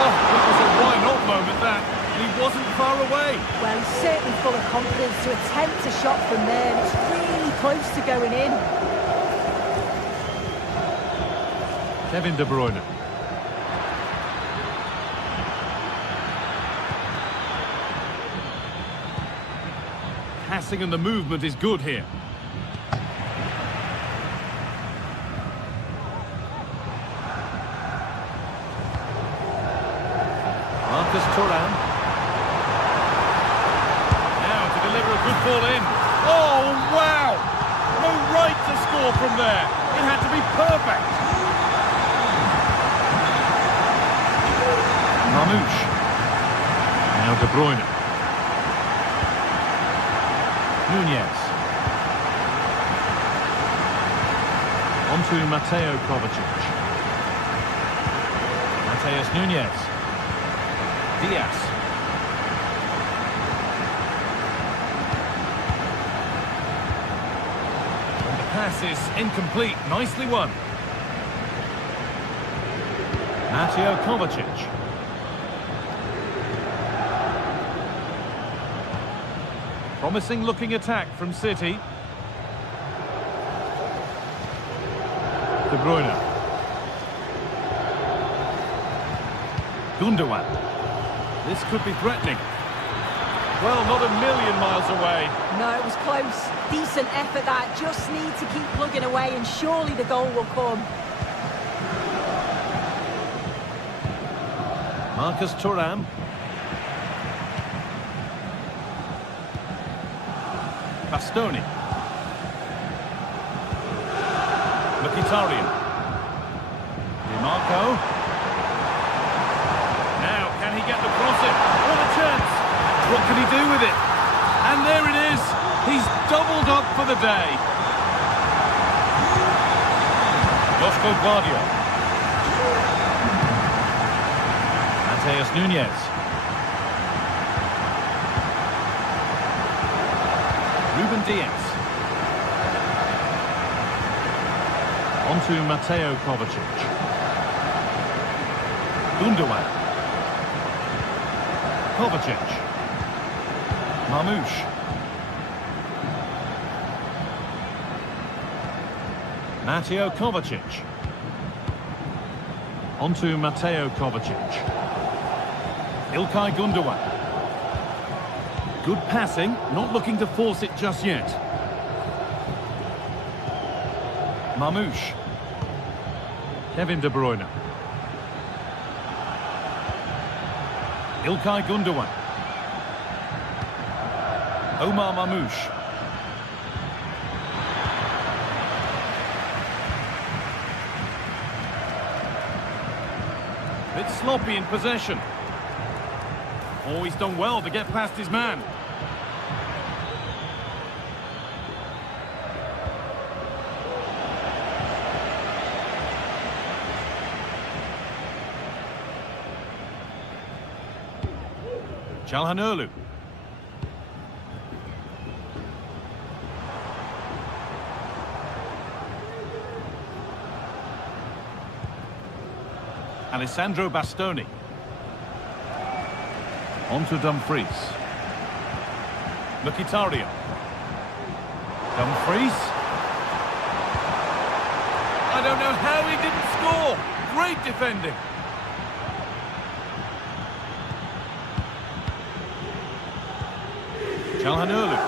Oh, that was a why-not moment, that. He wasn't far away. Well, he's certainly full of confidence to attempt a shot from there, and it's really close to going in. Kevin De Bruyne. Passing and the movement is good here. Marcus Thuram. Good ball in. Oh, wow! No right to score from there. It had to be perfect. Mamouche. Now De Bruyne. Nunez. On to Mateo Kovacic. Mateus Nunez. Diaz. Pass is incomplete. Nicely won. Mateo Kovacic. Promising looking attack from City. De Bruyne. Gündoğan. This could be threatening. Well, not a million miles away. No, it was close. Decent effort that. Just need to keep plugging away and surely the goal will come. Marcus Thuram. Bastoni. Mkhitaryan. Di Marco. Now, can he get the cross in? What a chance! What can he do with it? And there it is. He's doubled up for the day. Joško Guardiol. Mateus Nunez. Ruben Dias. On to Mateo Kovacic. Gündoğan. Kovacic. Mamouche. Mateo Kovacic. On to Mateo Kovacic. İlkay Gündoğan. Good passing, not looking to force it just yet. Mamouche. Kevin De Bruyne. İlkay Gündoğan. Omar Mamouche. Bit sloppy in possession. Oh, he's done well to get past his man. Çalhanoğlu. Alessandro Bastoni. On to Dumfries. Mkhitaryan. Dumfries. I don't know how he didn't score. Great defending. Çalhanoğlu.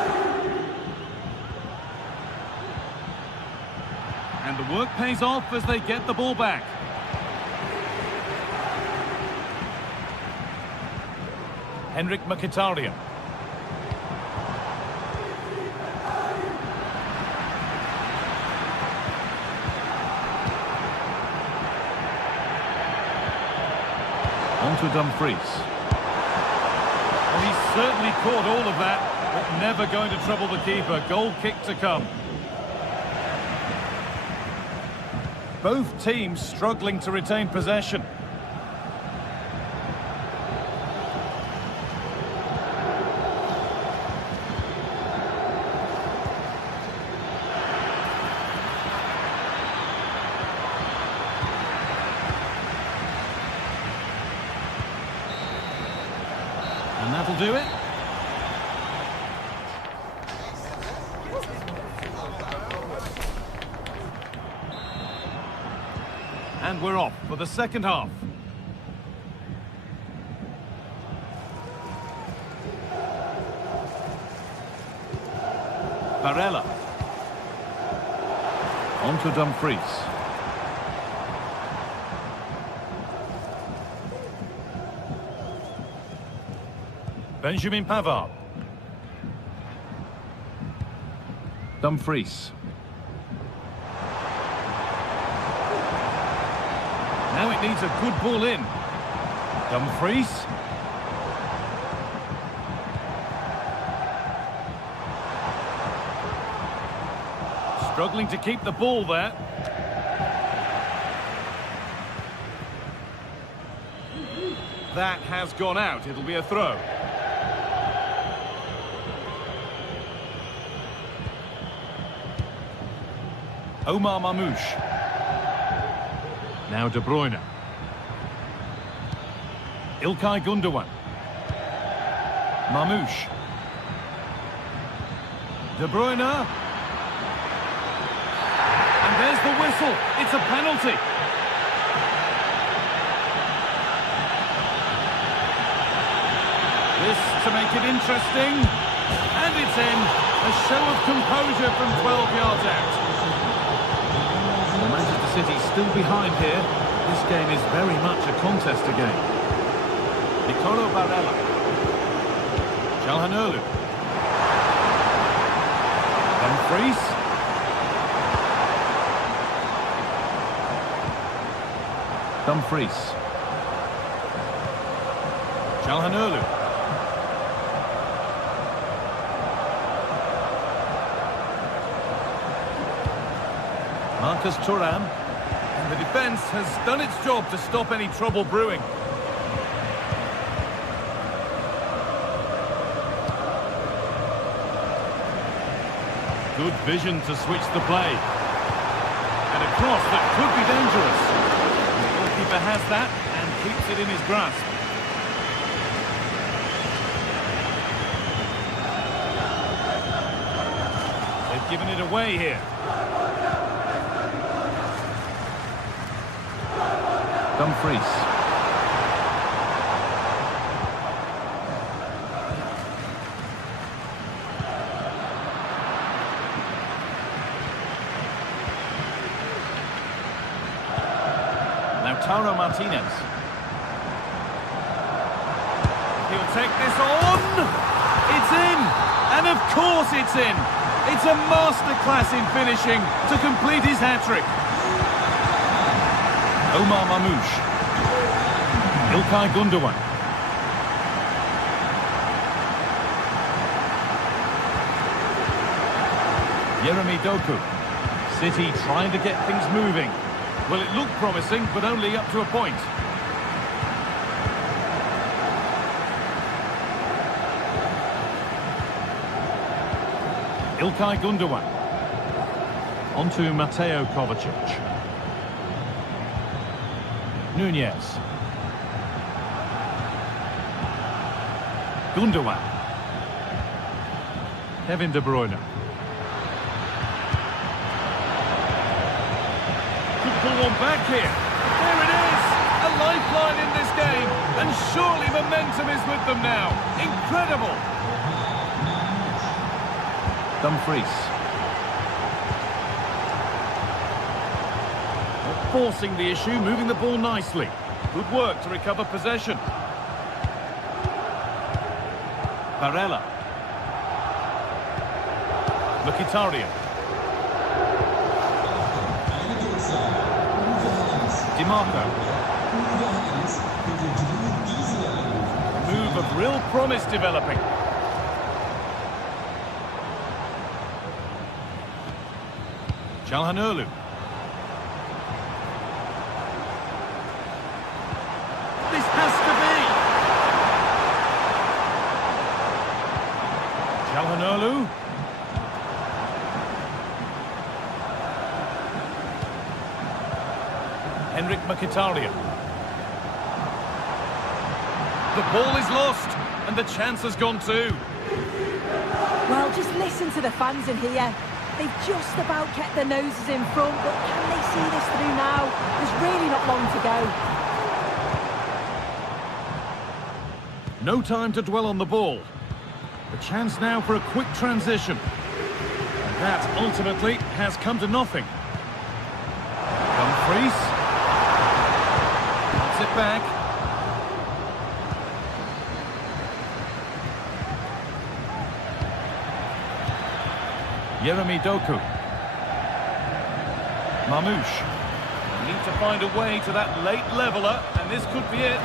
And the work pays off as they get the ball back. Henrik Mkhitaryan. On to Dumfries. Well, he's certainly caught all of that, but never going to trouble the keeper. Goal kick to come. Both teams struggling to retain possession. And that'll do it. And we're off for the second half. Barella. On to Dumfries. Benjamin Pavard. Dumfries. Now it needs a good ball in. Dumfries. Struggling to keep the ball there. That has gone out. It'll be a throw. Omar Mamouche. Now De Bruyne. İlkay Gündoğan. Mamouche. De Bruyne. And there's the whistle. It's a penalty. This to make it interesting. And it's in. A show of composure from 12 yards out. Manchester City still behind here. This game is very much a contest again. Nicolo Barella. Çalhanoğlu. Dumfries. Dumfries. Çalhanoğlu. Marcus Thuram. And the defence has done its job to stop any trouble brewing. Good vision to switch the play. And a cross that could be dangerous. The goalkeeper has that and keeps it in his grasp. They've given it away here. Dumfries. Lautaro Martinez. He'll take this on. It's in. And of course it's in. It's a masterclass in finishing to complete his hat-trick. Omar Mamouche. İlkay Gündoğan. Yeremy Doku. City trying to get things moving. Well, it looked promising, but only up to a point. İlkay Gündoğan. On to Mateo Kovacic. Nunez. Gündoğan. Kevin De Bruyne. pull one back here. There it is! A lifeline in this game, and surely momentum is with them now. Incredible! Dumfries. Forcing the issue, moving the ball nicely. Good work to recover possession. Barella. Mkhitaryan. DiMarco. Move of real promise developing. Çalhanoğlu. This has to be. Çalhanoğlu. Henrik Mkhitaryan. The ball is lost, and the chance has gone too. Well, just listen to the fans in here. They've just about kept their noses in front, but can they see this through now? There's really not long to go. No time to dwell on the ball. The chance now for a quick transition. And that ultimately has come to nothing. Dumfries. Puts it back. Yeremy Doku. Mamouche. Need to find a way to that late leveller, and this could be it.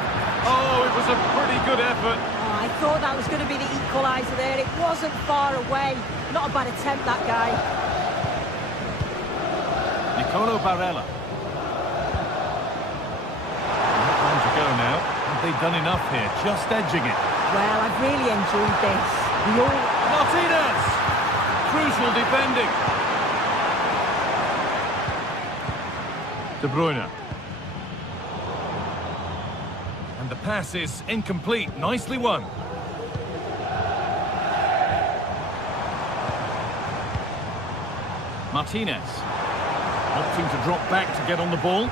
Oh, it was a pretty good effort. Oh, I thought that was going to be the equaliser there. It wasn't far away. Not a bad attempt, that guy. Nicolo Barella. Not long to go now. Have they done enough here? Just edging it. Well, I've really enjoyed this. We all... Martinez! Crucial defending. De Bruyne. And the pass is incomplete. Nicely won. Martinez. Opting to drop back to get on the ball.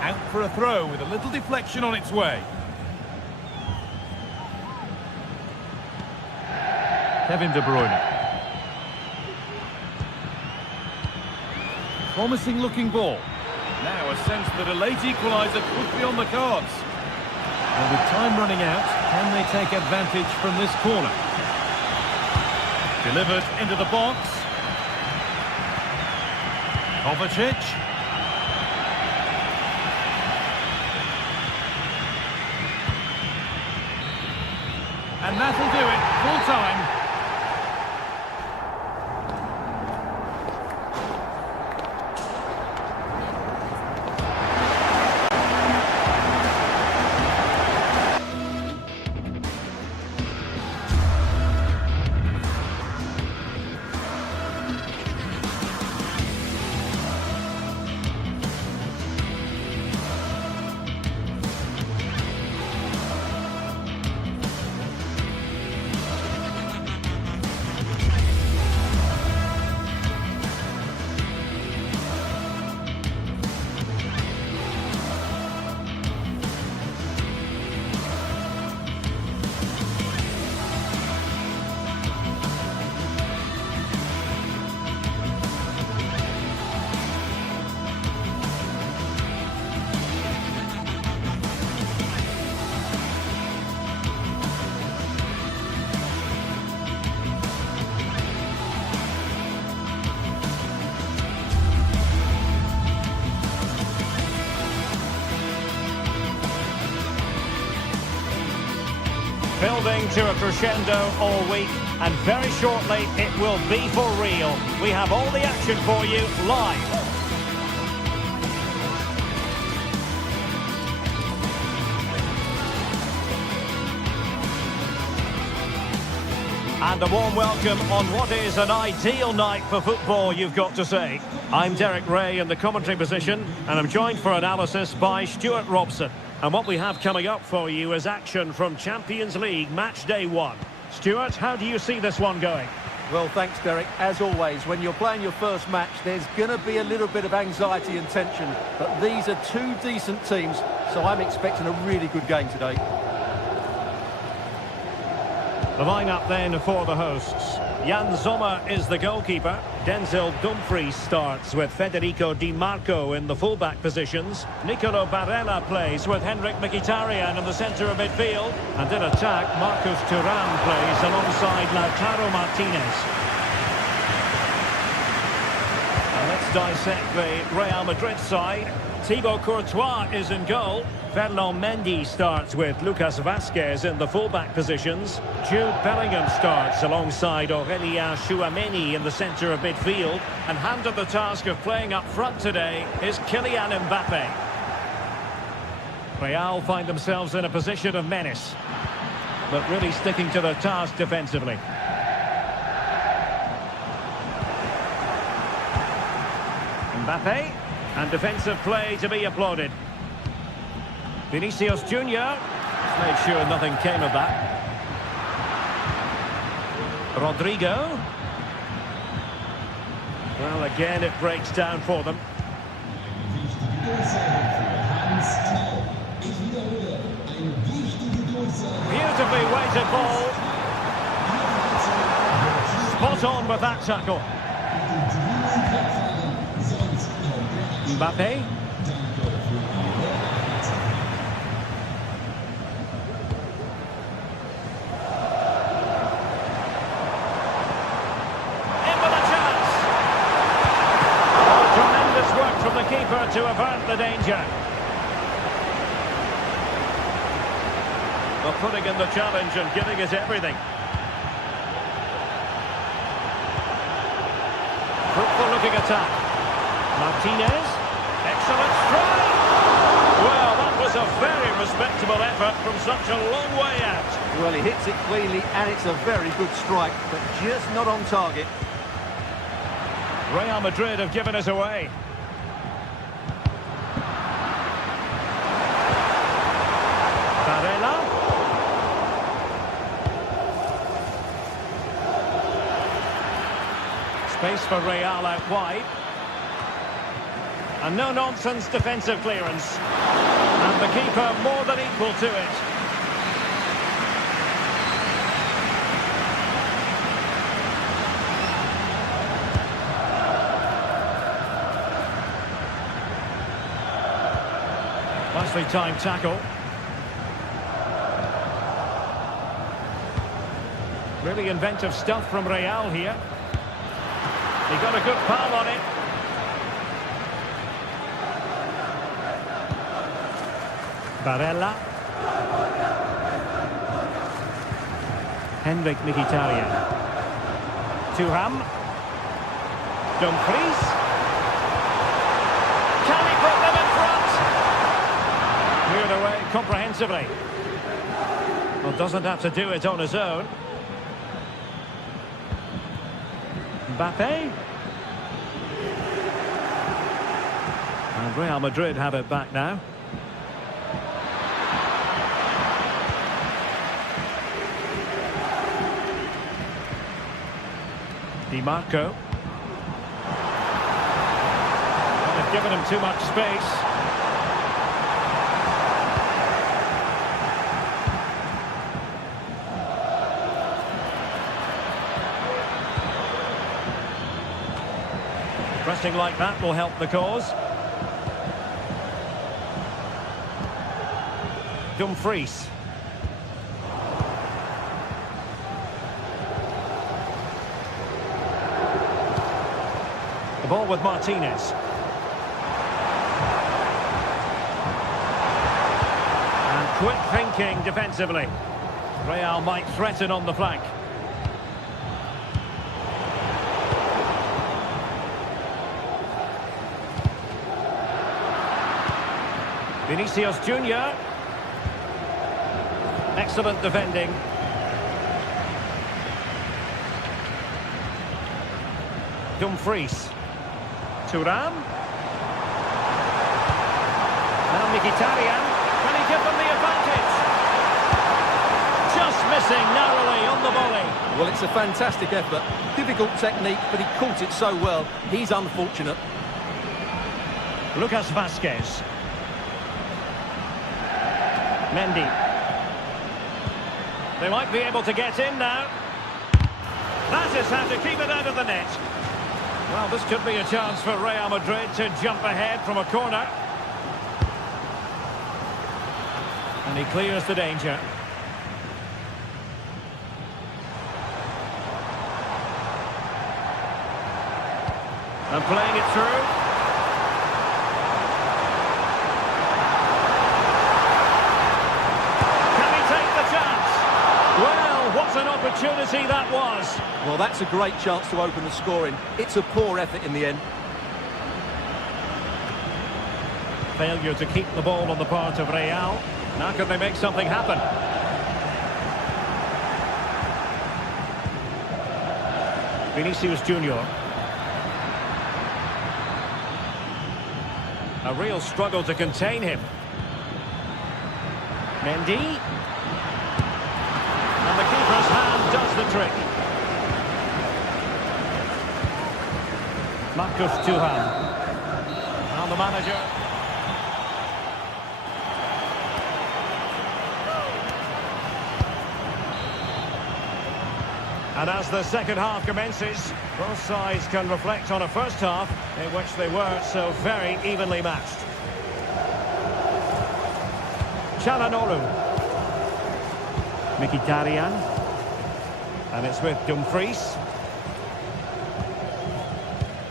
Out for a throw with a little deflection on its way. Kevin De Bruyne. Promising looking ball. Now a sense that a late equaliser could be on the cards. Well, with time running out, can they take advantage from this corner? Delivered into the box. Kovacic. And that'll do it. Full time. Building to a crescendo all week, and very shortly it will be for real. We have all the action for you live. And a warm welcome on what is an ideal night for football, you've got to say. I'm Derek Ray in the commentary position, and I'm joined for analysis by Stuart Robson. And what we have coming up for you is action from Champions League match day 1. Stuart, how do you see this one going? Well, thanks, Derek. As always, when you're playing your first match, there's going to be a little bit of anxiety and tension. But these are two decent teams, so I'm expecting a really good game today. The lineup then for the hosts. Jan Sommer is the goalkeeper. Denzel Dumfries starts with Federico Di Marco in the fullback positions. Nicolo Barella plays with Henrik Mkhitaryan in the centre of midfield. And in attack, Marcus Thuram plays alongside Lautaro Martinez. And let's dissect the Real Madrid side. Thibaut Courtois is in goal. Ferland Mendy starts with Lucas Vazquez in the fullback positions. Jude Bellingham starts alongside Aurélien Tchouameni in the centre of midfield. And handed the task of playing up front today is Kylian Mbappe. Real find themselves in a position of menace, but really sticking to their task defensively. Mbappe, and defensive play to be applauded. Vinicius Junior made sure nothing came of that. Rodrigo. Well, again, it breaks down for them. Beautifully weighted ball. Spot on with that tackle. Mbappe. From the keeper to avert the danger. Well, putting in the challenge and giving it everything. Fruitful looking attack. Martinez. Excellent strike. Well, that was a very respectable effort from such a long way out. Well, he hits it cleanly and it's a very good strike, but just not on target. Real Madrid have given us away. Barella. Space for Real out wide. And no-nonsense defensive clearance. And the keeper more than equal to it. Nicely timed tackle. Really inventive stuff from Real here. He got a good palm on it. Barella. Henrik Mkhitaryan. Thuram. Dumfries. Can he put them in front? Cleared away comprehensively. Well, doesn't have to do it on his own. Mbappe. And Real Madrid have it back now. Di Marco. They've given him too much space. Pressing like that will help the cause. Dumfries. The ball with Martinez. And quick thinking defensively. Real might threaten on the flank. Vinicius Junior. Excellent defending. Dumfries. Thuram. Now Mkhitaryan. Can he give them the advantage? just missing narrowly on the volley. Well, it's a fantastic effort. Difficult technique, but he caught it so well. He's unfortunate. Lucas Vazquez. Mendy. They might be able to get in now. That is how to keep it out of the net. Well, this could be a chance for Real Madrid to jump ahead from a corner. And he clears the danger. And playing it through. Can he take the chance? Well, what an opportunity that was. Well, that's a great chance to open the scoring. It's a poor effort in the end. Failure to keep the ball on the part of Real. Now can they make something happen? Vinicius Junior. A real struggle to contain him. Mendy. And the keeper's hand does the trick. Marcus Thuram. And the manager. And as the second half commences, both sides can reflect on a first half in which they were so very evenly matched. Çalhanoğlu. Mkhitaryan. And it's with Dumfries.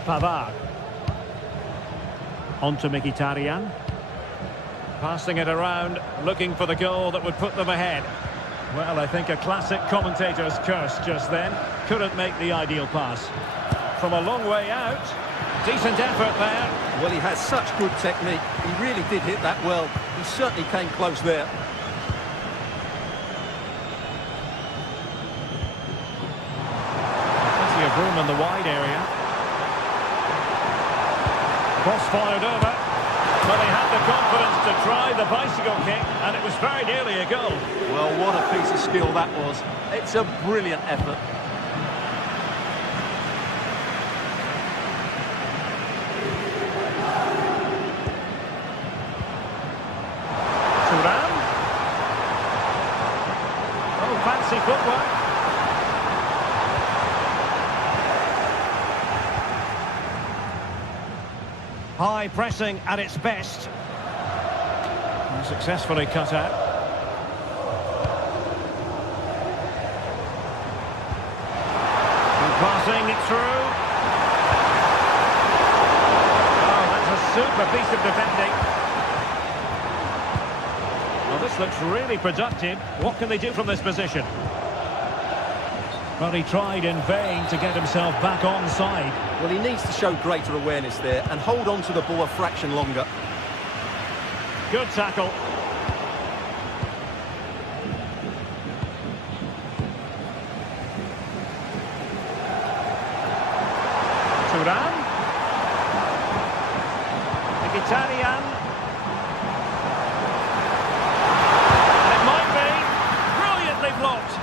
Pavard. On to Mkhitaryan. Passing it around, looking for the goal that would put them ahead. Well, I think a classic commentator's curse just then. Couldn't make the ideal pass. From a long way out. Decent effort there. Well, he has such good technique. He really did hit that well. He certainly came close there. Plenty of room in the wide area. Cross fired over. Well, he had the confidence to try the bicycle kick, and it was very nearly a goal. Well, what a piece of skill that was. It's a brilliant effort. Thuram. Oh, fancy footwork. High pressing at its best. And successfully cut out. And passing it through. Oh, that's a super piece of defending. Well, this looks really productive. What can they do from this position? Well, he tried in vain to get himself back onside. Well, he needs to show greater awareness there and hold on to the ball a fraction longer. Good tackle. Thuram. Mkhitaryan. And it might be. Brilliantly blocked.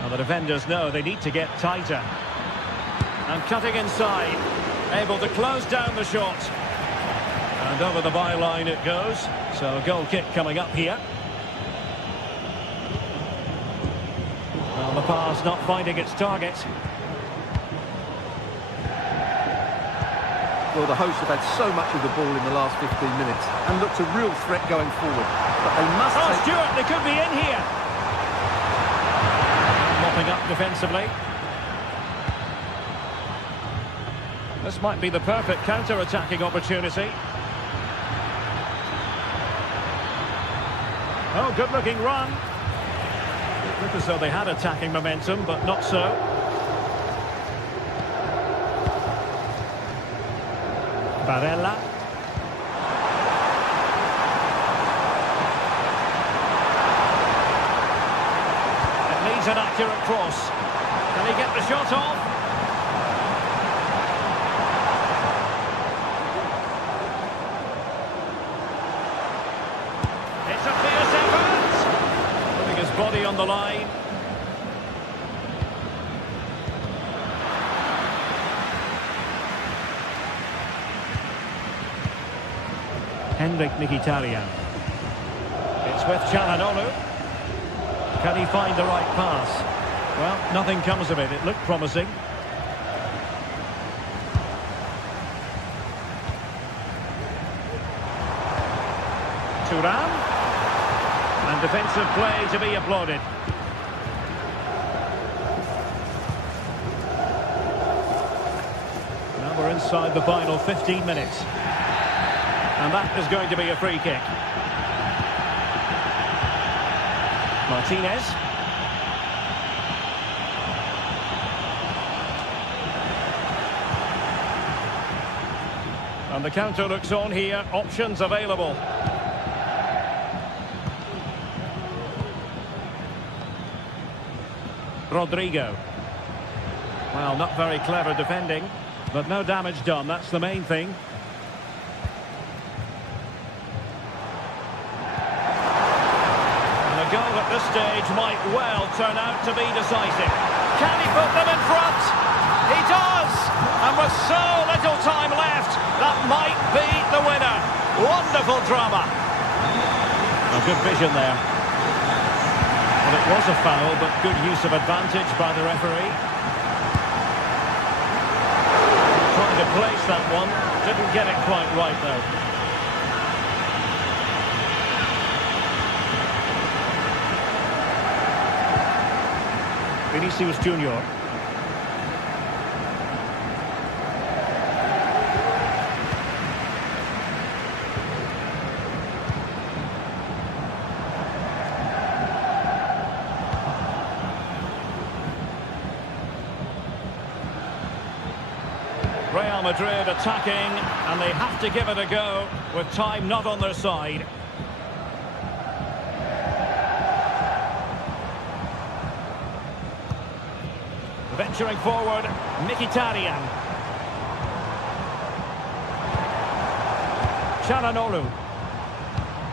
Well, the defenders know they need to get tighter. And cutting inside, able to close down the shot. And over the byline it goes. So a goal kick coming up here. Well, the pass not finding its target. Well, the hosts have had so much of the ball in the last 15 minutes and looked a real threat going forward. But they must take... Stewart, they could be in here. Mopping up defensively. This might be the perfect counter-attacking opportunity. Oh, good-looking run. It looked as though they had attacking momentum, but not so. Barella. It needs an accurate cross. Can he get the shot off? body on the line. Henrik Mkhitaryan. It's with Çalhanoğlu. Can he find the right pass? Well, nothing comes of it. It looked promising. Thuram. And defensive play to be applauded. Now we're inside the final 15 minutes. And that is going to be a free kick. Martinez. And the counter looks on here. Options available. Rodrigo. Well, not very clever defending, but no damage done. That's the main thing. And a goal at this stage might well turn out to be decisive. Can he put them in front? He does! And with so little time left, that might be the winner. Wonderful drama. A good vision there. Well, it was a foul, but good use of advantage by the referee. Trying to place that one. Didn't get it quite right, though. Vinicius Junior. Real Madrid attacking, and they have to give it a go with time not on their side. Venturing forward, Mkhitaryan. Çalhanoğlu.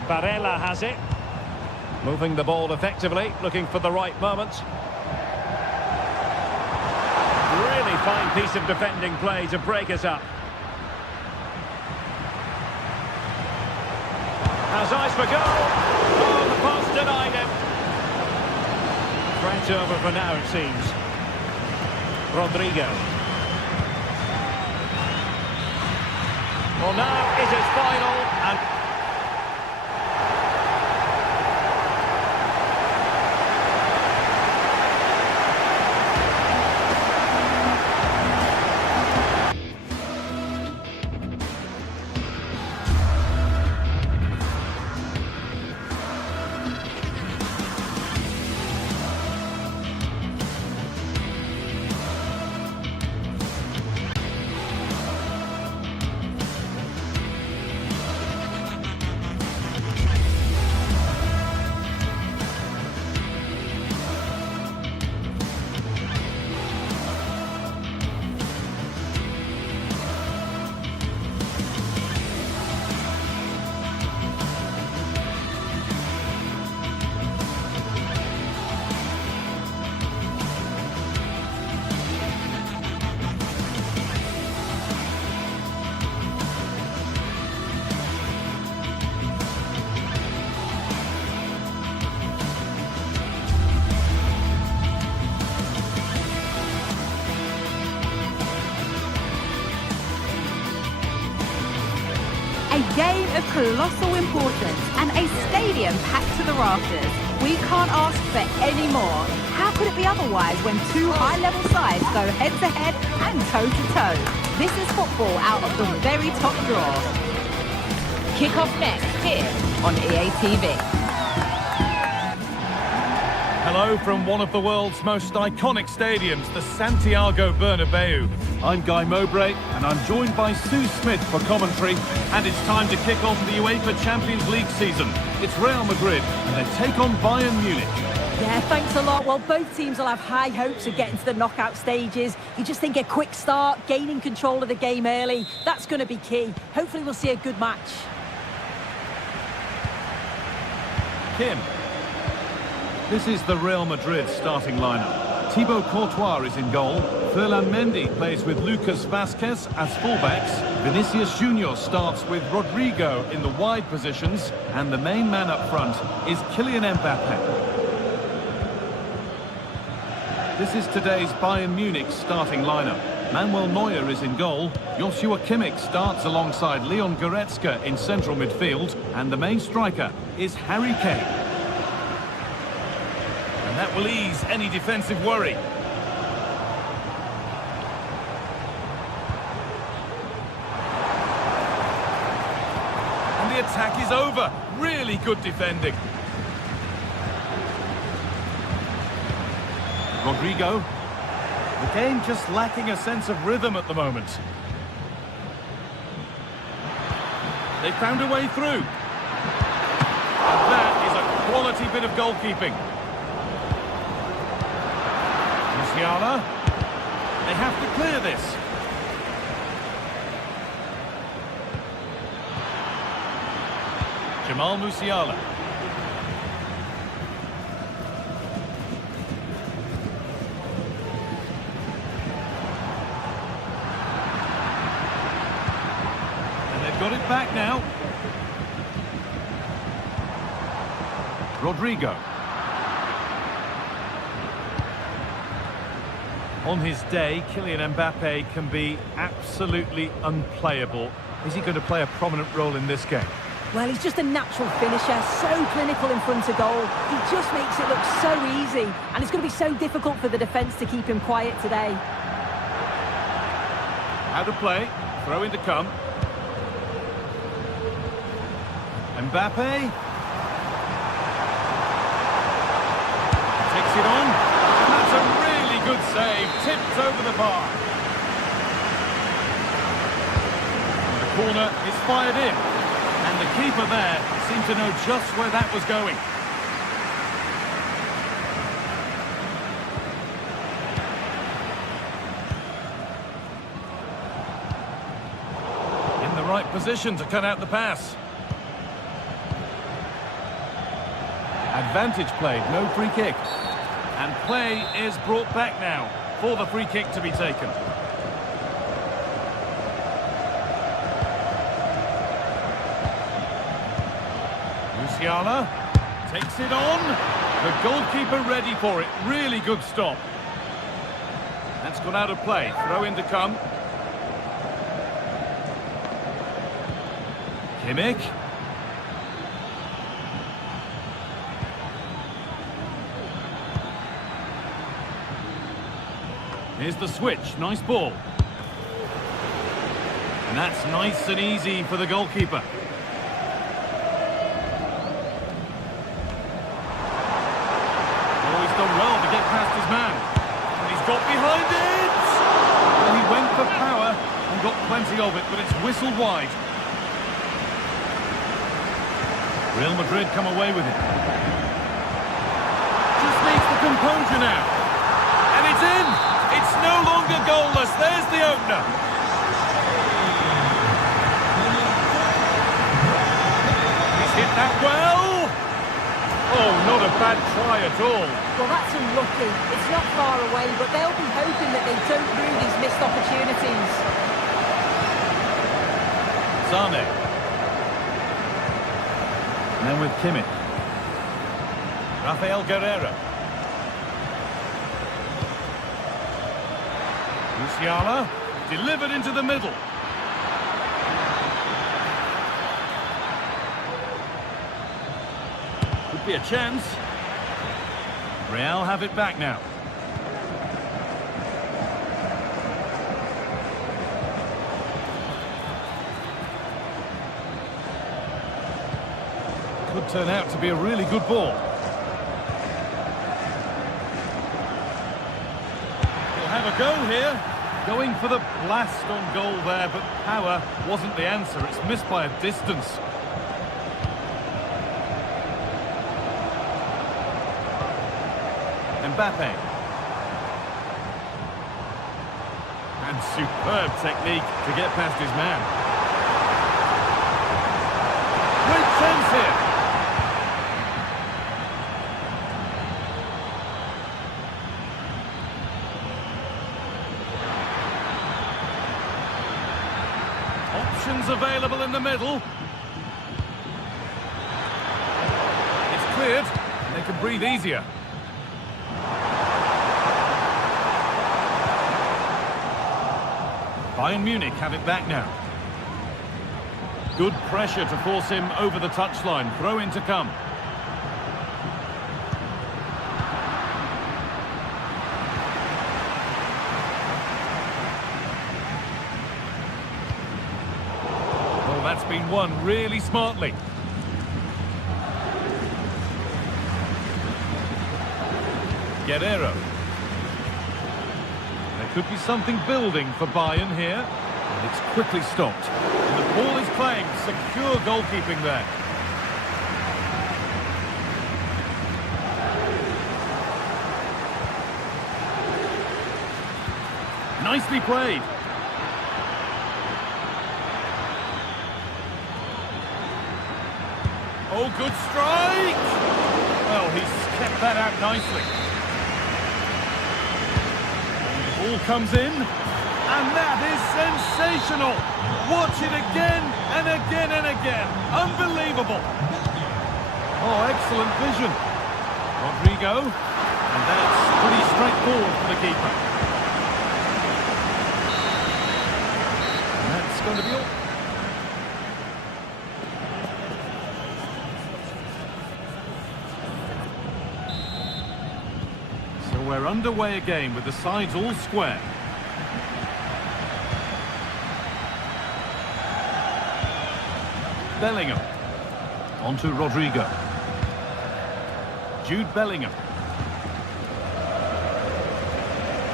Barella has it. Moving the ball effectively, looking for the right moment. Really fine piece of defending play to break us up. Has eyes for goal. Oh, the post denied him. Threat over for now, it seems. Rodrigo. Well, now it is final, and A game of colossal importance and a stadium packed to the rafters. We can't ask for any more. How could it be otherwise when two high-level sides go head-to-head and toe-to-toe? This is football out of the very top draw. Kick-off next here on EA TV. Hello from one of the world's most iconic stadiums, the Santiago Bernabeu. I'm Guy Mowbray, and I'm joined by Sue Smith for commentary. And it's time to kick off the UEFA Champions League season. It's Real Madrid, and they take on Bayern Munich. Yeah, thanks a lot. Well, both teams will have high hopes of getting to the knockout stages. You just think a quick start, gaining control of the game early, that's going to be key. Hopefully we'll see a good match. Kim. This is the Real Madrid starting lineup. Thibaut Courtois is in goal. Ferland Mendy plays with Lucas Vazquez as fullbacks. Vinicius Junior starts with Rodrigo in the wide positions. And the main man up front is Kylian Mbappe. This is today's Bayern Munich starting lineup. Manuel Neuer is in goal. Joshua Kimmich starts alongside Leon Goretzka in central midfield. And the main striker is Harry Kane. And that will ease any defensive worry. And the attack is over. Really good defending. Rodrigo. The game just lacking a sense of rhythm at the moment. They found a way through. And that is a quality bit of goalkeeping. Musiala. They have to clear this. Jamal Musiala. Got it back now. Rodrigo. On his day, Kylian Mbappe can be absolutely unplayable. Is he going to play a prominent role in this game? Well, he's just a natural finisher, so clinical in front of goal. He just makes it look so easy, and it's going to be so difficult for the defence to keep him quiet today. How to play, throw in to come. Mbappe takes it on, and that's a really good save, tipped over the bar. And the corner is fired in, and the keeper there seemed to know just where that was going. In the right position to cut out the pass. Advantage played, no free kick. And play is brought back now for the free kick to be taken. Musiala takes it on. The goalkeeper ready for it. Really good stop. That's gone out of play. Throw in to come. Kimmich. Here's the switch, nice ball. And that's nice and easy for the goalkeeper. Oh, he's done well to get past his man. And he's got behind it! Well, he went for power and got plenty of it, but it's whistled wide. Real Madrid come away with it. Just needs the composure now. And it's in! It's no longer goalless. There's the opener. He's hit that well. Oh, not a bad try at all. Well, that's unlucky. It's not far away, but they'll be hoping that they don't rue these missed opportunities. Sane. Now with Kimmich. Rafael Guerreiro. Musiala, delivered into the middle. Could be a chance. Real have it back now. Could turn out to be a really good ball. We'll have a go here. Going for the blast on goal there, but power wasn't the answer. It's missed by a distance. Mbappe. And superb technique to get past his man. Great chance here. Options available in the middle. It's cleared. They can breathe easier. Bayern Munich have it back now. Good pressure to force him over the touchline. Throw in to come. Well, that's been won really smartly. Guerrero. There could be something building for Bayern here. And it's quickly stopped. And the ball is playing. Secure goalkeeping there. Nicely played. Oh, good strike! Well, he's kept that out nicely. Ball comes in, and that is sensational. Watch it again and again and again. Unbelievable. Oh, excellent vision. Rodrigo, and that's pretty straightforward for the keeper. And that's going to be all. We're underway again with the sides all square. Bellingham. On to Rodrigo. Jude Bellingham.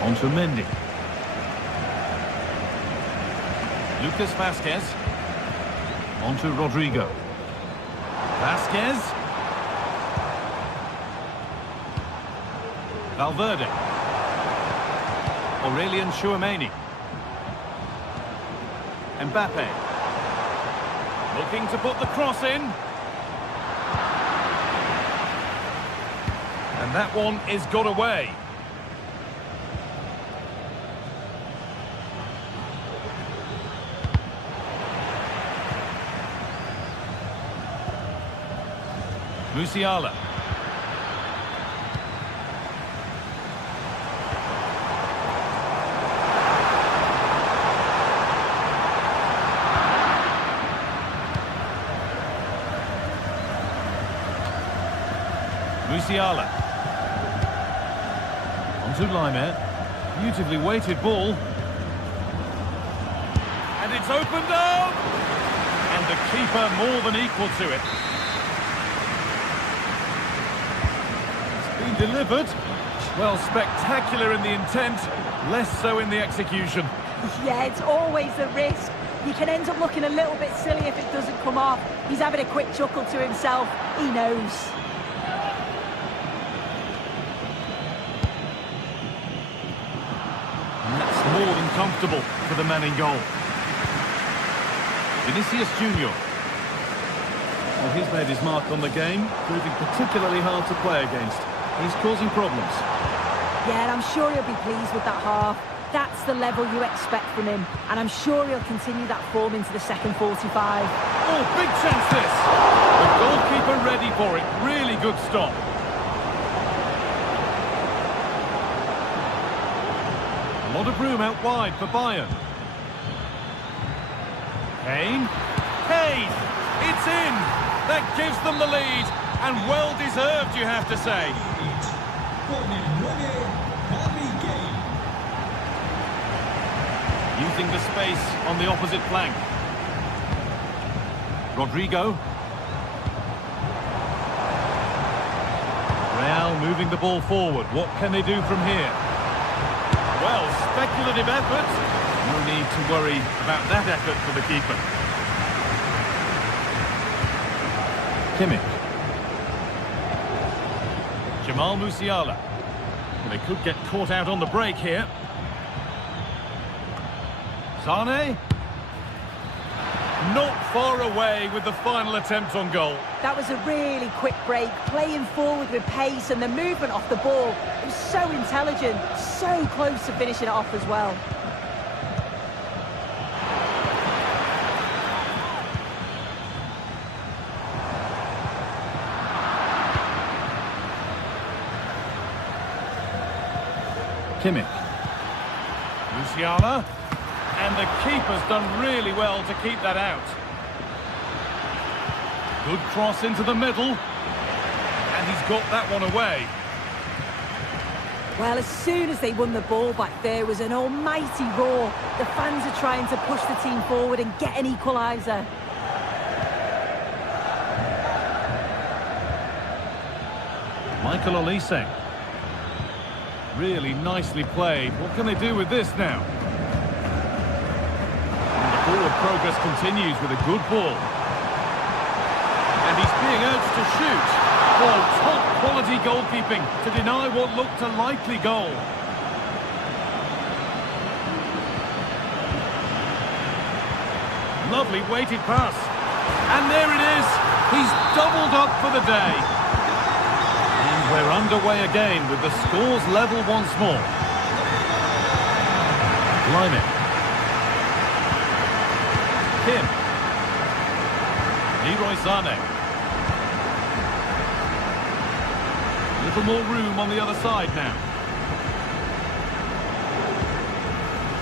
On to Mendy. Lucas Vazquez. On to Rodrigo. Vazquez. Valverde. Aurelien Tchouameni. Mbappe. Looking to put the cross in. And that one is got away. Musiala. Musiala. On to Laimer. Beautifully weighted ball. And it's opened up! And the keeper more than equal to it. It's been delivered. Well, spectacular in the intent, less so in the execution. Yeah, it's always a risk. You can end up looking a little bit silly if it doesn't come off. He's having a quick chuckle to himself. He knows. More than comfortable for the man in goal. Vinicius Junior. Well, he's made his mark on the game, proving particularly hard to play against. He's causing problems. Yeah, and I'm sure he'll be pleased with that half. That's the level you expect from him, and I'm sure he'll continue that form into the second 45. Oh, big chance this! The goalkeeper ready for it. Really good stop. A lot of room out wide for Bayern. Kane. Kane! It's in! That gives them the lead. And well deserved, you have to say. Using the space on the opposite flank. Rodrigo. Real moving the ball forward. What can they do from here? Well, speculative effort. No need to worry about that effort for the keeper. Kimmich. Jamal Musiala. Well, they could get caught out on the break here. Sane. Not far away with the final attempt on goal. That was a really quick break, playing forward with pace, and the movement off the ball. It was so intelligent, so close to finishing it off as well. Kimmich. Musiala. And the keeper's done really well to keep that out. Good cross into the middle. And he's got that one away. Well, as soon as they won the ball back, there was an almighty roar. The fans are trying to push the team forward and get an equaliser. Michael Olise. Really nicely played. What can they do with this now? And the forward progress continues with a good ball. And he's being urged to shoot. Oh, top quality goalkeeping to deny what looked a likely goal. Lovely weighted pass. And there it is. He's doubled up for the day. And we're underway again with the scores level once more. Line it. Kim. Leroy Sané. A little more room on the other side now.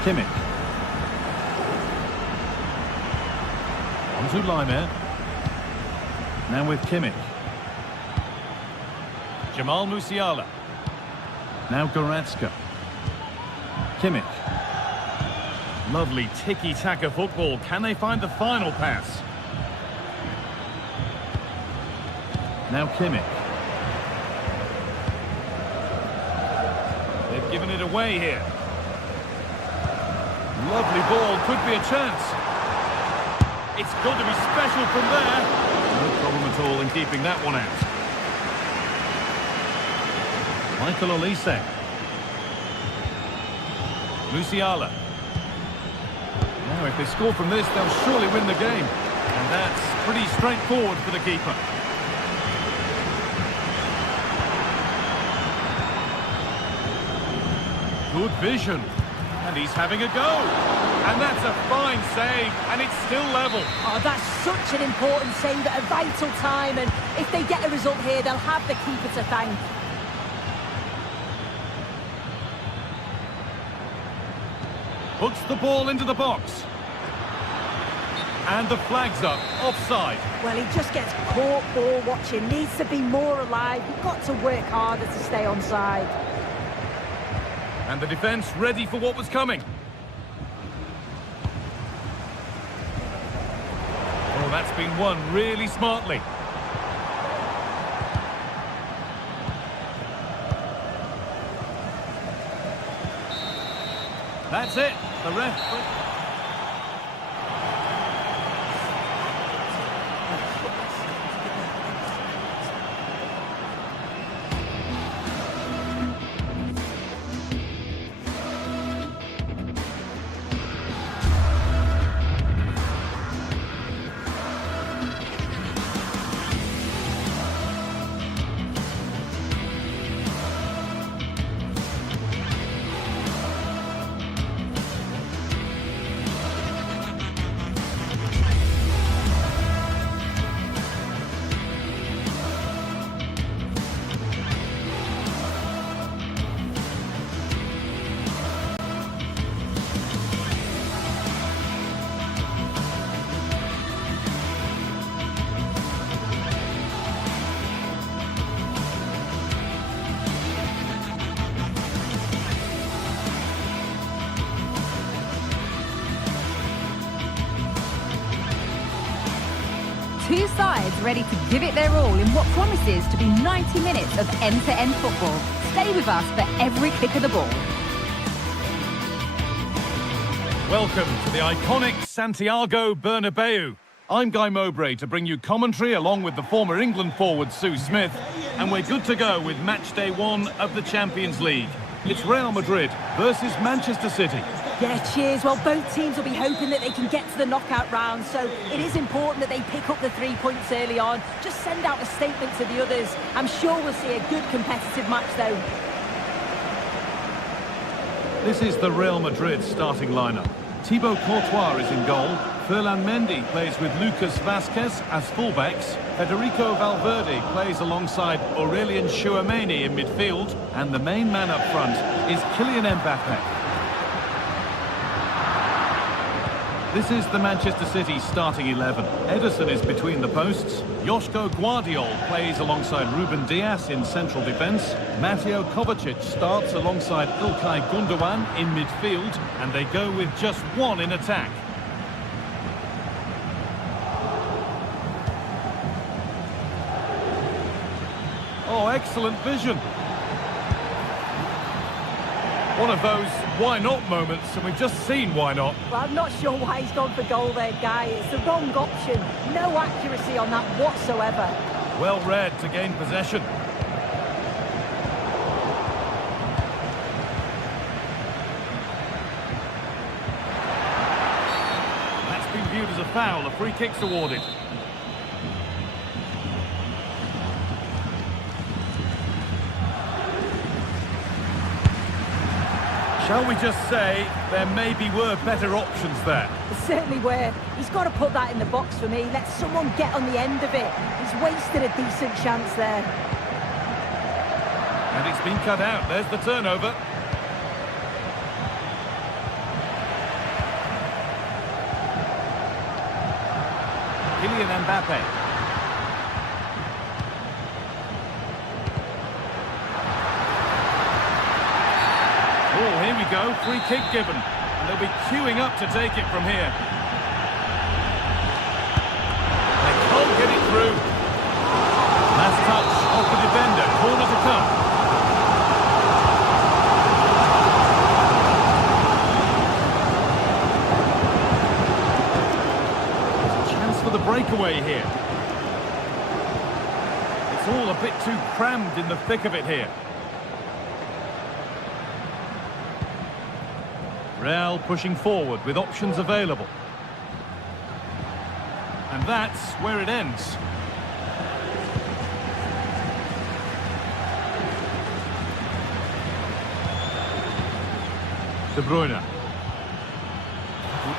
Kimmich. On to Laimer. Now with Kimmich. Jamal Musiala. Now Goretzka. Kimmich. Lovely tiki-taka football. Can they find the final pass? Now Kimmich. They've given it away here. Lovely ball, could be a chance. It's got to be special from there. No problem at all in keeping that one out. Michael Olise. Musiala. Now, if they score from this, they'll surely win the game. And that's pretty straightforward for the keeper. Good vision. And he's having a go. And that's a fine save. And it's still level. Oh, that's such an important save at a vital time. And if they get a result here, they'll have the keeper to thank. Puts the ball into the box. And the flag's up. Offside. Well, he just gets caught ball watching. Needs to be more alive. You've got to work harder to stay onside. And the defence ready for what was coming. Oh, that's been won really smartly. That's it. The ref... Two sides ready to give it their all in what promises to be 90 minutes of end-to-end football. Stay with us for every kick of the ball. Welcome to the iconic Santiago Bernabeu. I'm Guy Mowbray to bring you commentary along with the former England forward Sue Smith, and we're good to go with match day 1 of the Champions League. It's Real Madrid versus Manchester City. Yeah, cheers. Well, both teams will be hoping that they can get to the knockout round, so it is important that they pick up the 3 points early on. Just send out a statement to the others. I'm sure we'll see a good competitive match, though. This is the Real Madrid starting lineup. Thibaut Courtois is in goal. Ferland Mendy plays with Lucas Vasquez as fullbacks. Federico Valverde plays alongside Aurelien Chouameni in midfield. And the main man up front is Kylian Mbappe. This is the Manchester City starting 11. Ederson is between the posts. Joško Guardiol plays alongside Ruben Dias in central defence. Mateo Kovacic starts alongside Ilkay Gundogan in midfield. And they go with just one in attack. Oh, excellent vision. One of those why not moments, and we've just seen why not. Well, I'm not sure why he's gone for goal there, Guy. It's the wrong option. No accuracy on that whatsoever. Well read to gain possession. That's been viewed as a foul. A free kick's awarded. Shall we just say there maybe were better options there? There certainly were. He's got to put that in the box for me. Let someone get on the end of it. He's wasted a decent chance there. And it's been cut out. There's the turnover. Kylian Mbappe. Oh, here we go. Free kick given. And they'll be queuing up to take it from here. They can't get it through. Last touch off the defender. Corner to come. There's a chance for the breakaway here. It's all a bit too crammed in the thick of it here. Real pushing forward with options available. And that's where it ends. De Bruyne.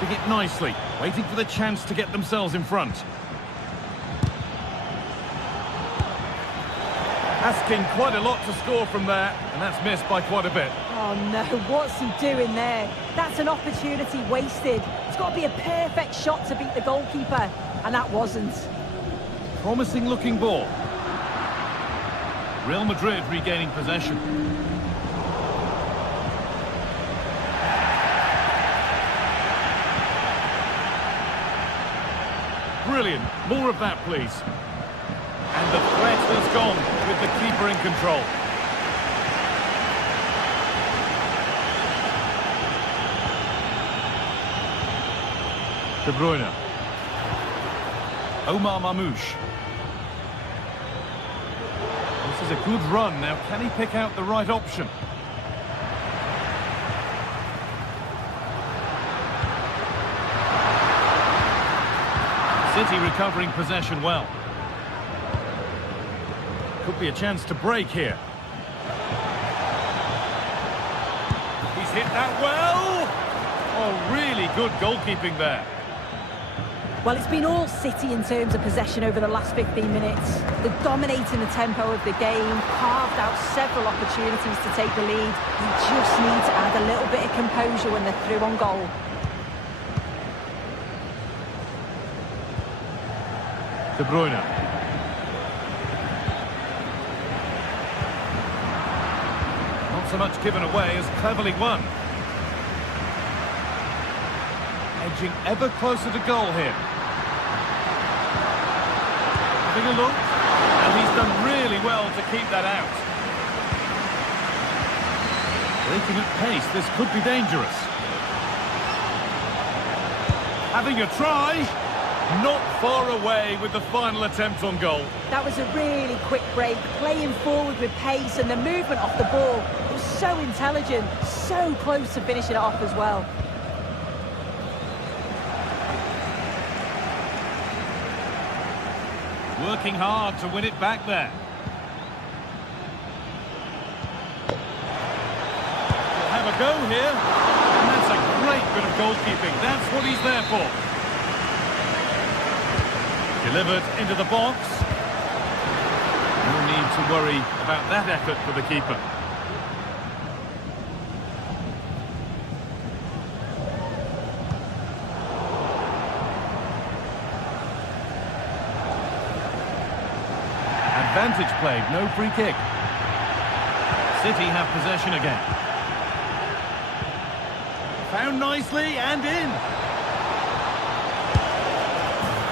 Keeping it nicely, waiting for the chance to get themselves in front. Asking quite a lot to score from there, and that's missed by quite a bit. Oh no, what's he doing there? That's an opportunity wasted. It's got to be a perfect shot to beat the goalkeeper, and that wasn't. Promising looking ball. Real Madrid regaining possession. Brilliant. More of that, please. And the threat has gone with the keeper in control. De Bruyne. Omar Mamouche. This is a good run. Now, can he pick out the right option? City recovering possession well. Could be a chance to break here. He's hit that well. Oh, really good goalkeeping there. Well, it's been all City in terms of possession over the last 15 minutes. They're dominating the tempo of the game, carved out several opportunities to take the lead. You just need to add a little bit of composure when they're through on goal. De Bruyne. Not so much given away as cleverly won. Edging ever closer to goal here. Having a look, and he's done really well to keep that out. Breaking at pace, this could be dangerous. Having a try, not far away with the final attempt on goal. That was a really quick break, playing forward with pace, and the movement off the ball was so intelligent, so close to finishing it off as well. Working hard to win it back there. We'll have a go here. And that's a great bit of goalkeeping. That's what he's there for. Delivered into the box. No need to worry about that effort for the keeper. Advantage played, no free kick. City have possession again. Found nicely and in.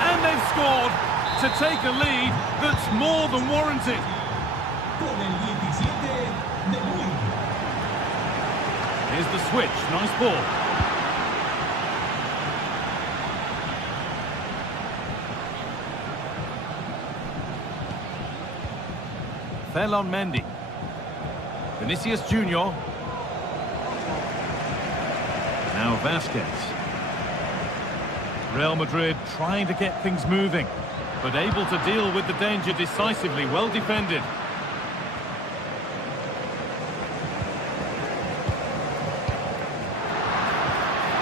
And they've scored to take a lead that's more than warranted. Here's the switch, nice ball. Ferland Mendy. Vinicius Junior. Now Vasquez. Real Madrid trying to get things moving, but able to deal with the danger decisively, well defended.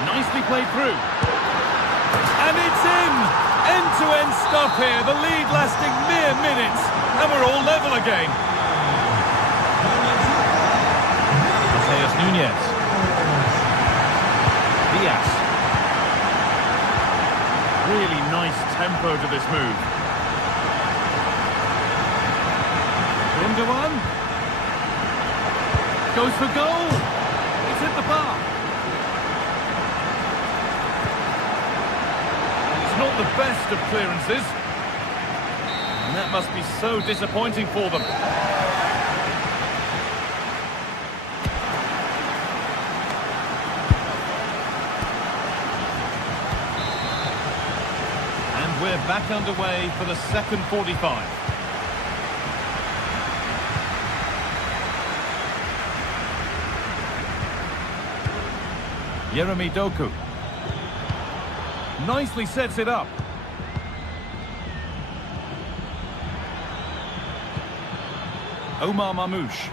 Nicely played through. And it's in! End-to-end stuff here, the lead lasting mere minutes, and we're all level again. Nunez. Diaz. Really nice tempo to this move. Gundogan. Goes for goal. It's hit the bar. It's not the best of clearances. And that must be so disappointing for them. We're back underway for the second 45. Yeremy Doku. Nicely sets it up. Omar Mamouche.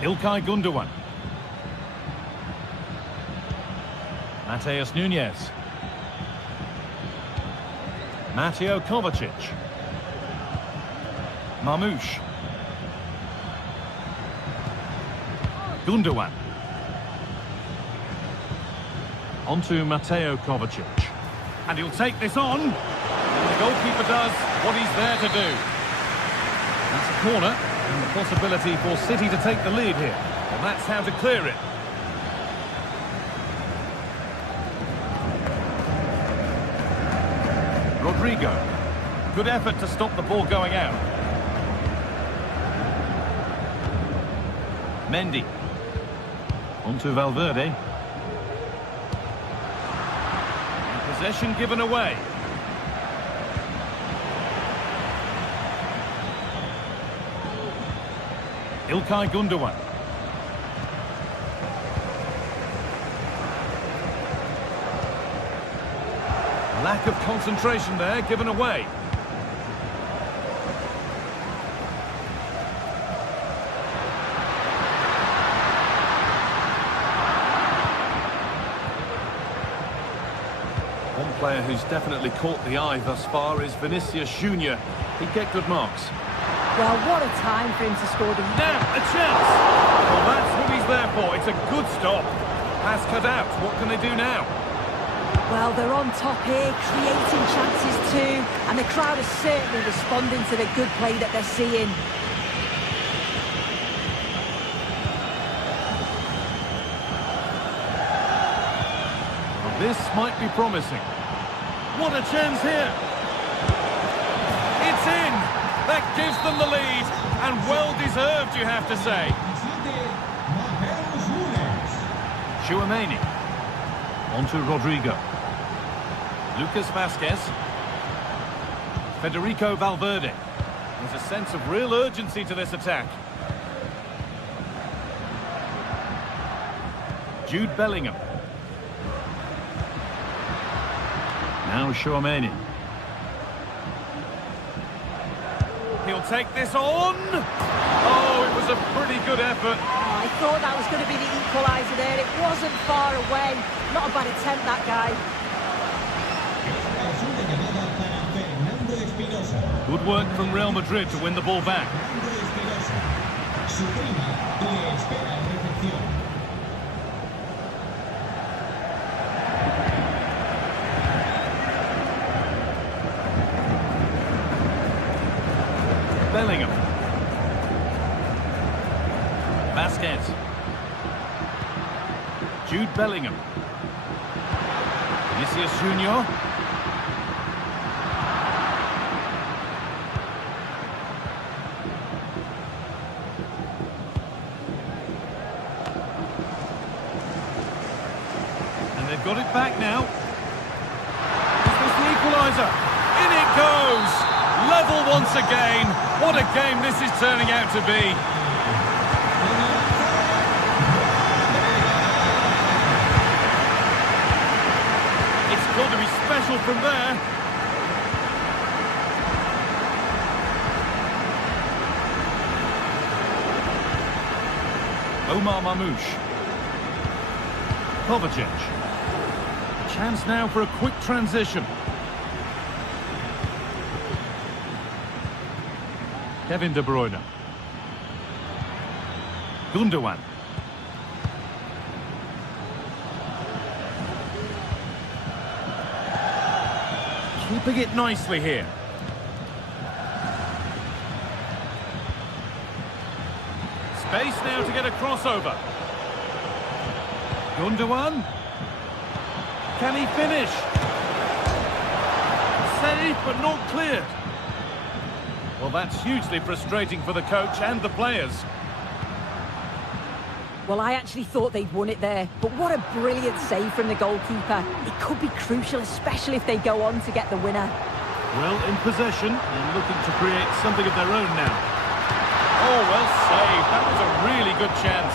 İlkay Gundogan. Mateus Nunez. Mateo Kovacic. Mamouche. Gundogan. On to Mateo Kovacic. And he'll take this on. And the goalkeeper does what he's there to do. That's a corner. And the possibility for City to take the lead here. And that's how to clear it. Rodrigo. Good effort to stop the ball going out. Mendy. On to Valverde. Possession given away. İlkay Gundogan. Lack of concentration there, given away. One player who's definitely caught the eye thus far is Vinicius Junior. He'd get good marks. Well, what a time for him to score the... Now, a chance! Well, that's what he's there for. It's a good stop. Pass cut out. What can they do now? Well, they're on top here, creating chances too, and the crowd is certainly responding to the good play that they're seeing. Well, this might be promising. What a chance here! It's in! That gives them the lead, and well-deserved, you have to say. Tchouaméni. On to Rodrigo. Lucas Vasquez. Federico Valverde. There's a sense of real urgency to this attack. Jude Bellingham. Now Tchouaméni. He'll take this on. Oh, it was a pretty good effort. Oh, I thought that was going to be the equaliser there. It wasn't far away. Not a bad attempt, that guy. Good work from Real Madrid to win the ball back. Bellingham. Vasquez. Jude Bellingham. Vinicius Junior. And they've got it back now. Is this the equaliser? In it goes! Level once again. What a game this is turning out to be. It's got to be special from there. Omar Mamouche. Kovacic. A chance now for a quick transition. Kevin De Bruyne. Gundogan. Keeping it nicely here. Space now to get a crossover. Gundogan. Can he finish? Saved but not cleared. Well, that's hugely frustrating for the coach and the players. Well, I actually thought they'd won it there, but what a brilliant save from the goalkeeper. It could be crucial, especially if they go on to get the winner. Well, in possession and looking to create something of their own now. Oh, well saved. That was a really good chance.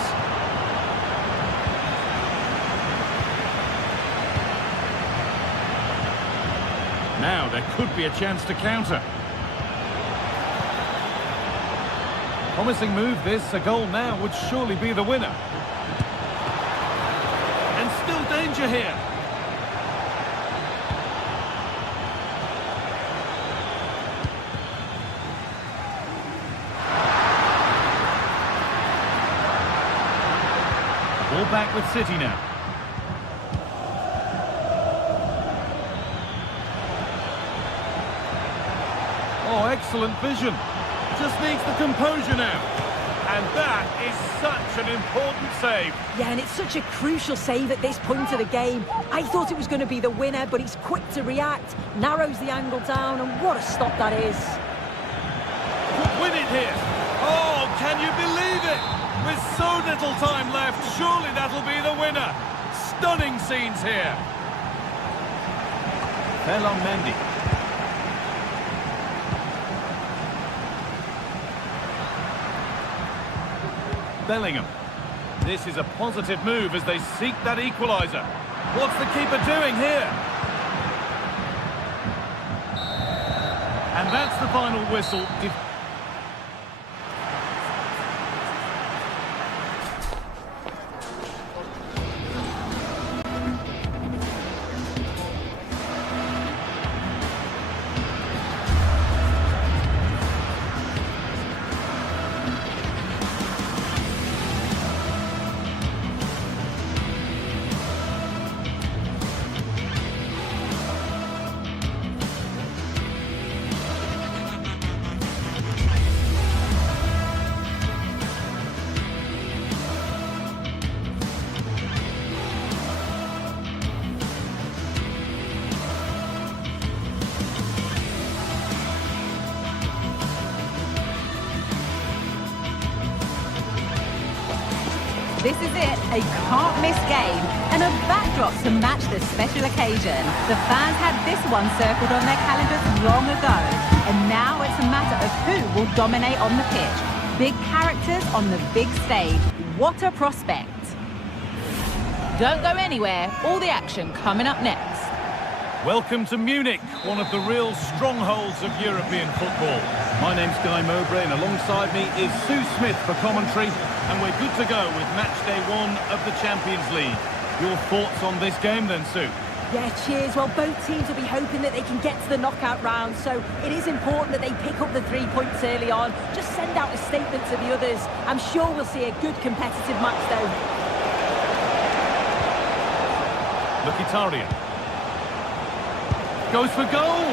Now there could be a chance to counter. Promising move this, a goal now would surely be the winner. And still danger here. Ball back with City now. Oh, excellent vision. Just needs the composure now. And that is such an important save. Yeah, and it's such a crucial save at this point of the game. I thought it was going to be the winner, but he's quick to react, narrows the angle down, and what a stop that is. Could win it here. Oh, can you believe it? With so little time left, surely that'll be the winner. Stunning scenes here. Ferland Mendy. Bellingham. This is a positive move as they seek that equaliser. What's the keeper doing here? And that's the final whistle. This is it, a can't-miss game, and a backdrop to match the special occasion. The fans had this one circled on their calendars long ago, and now it's a matter of who will dominate on the pitch. Big characters on the big stage. What a prospect. Don't go anywhere, all the action coming up next. Welcome to Munich, one of the real strongholds of European football. My name's Guy Mowbray, and alongside me is Sue Smith for commentary, and we're good to go with match day 1 of the Champions League. Your thoughts on this game then, Sue? Yeah, cheers. Well, both teams will be hoping that they can get to the knockout round, so it is important that they pick up the 3 points early on. Just send out a statement to the others. I'm sure we'll see a good competitive match, though. Mkhitaryan goes for goal.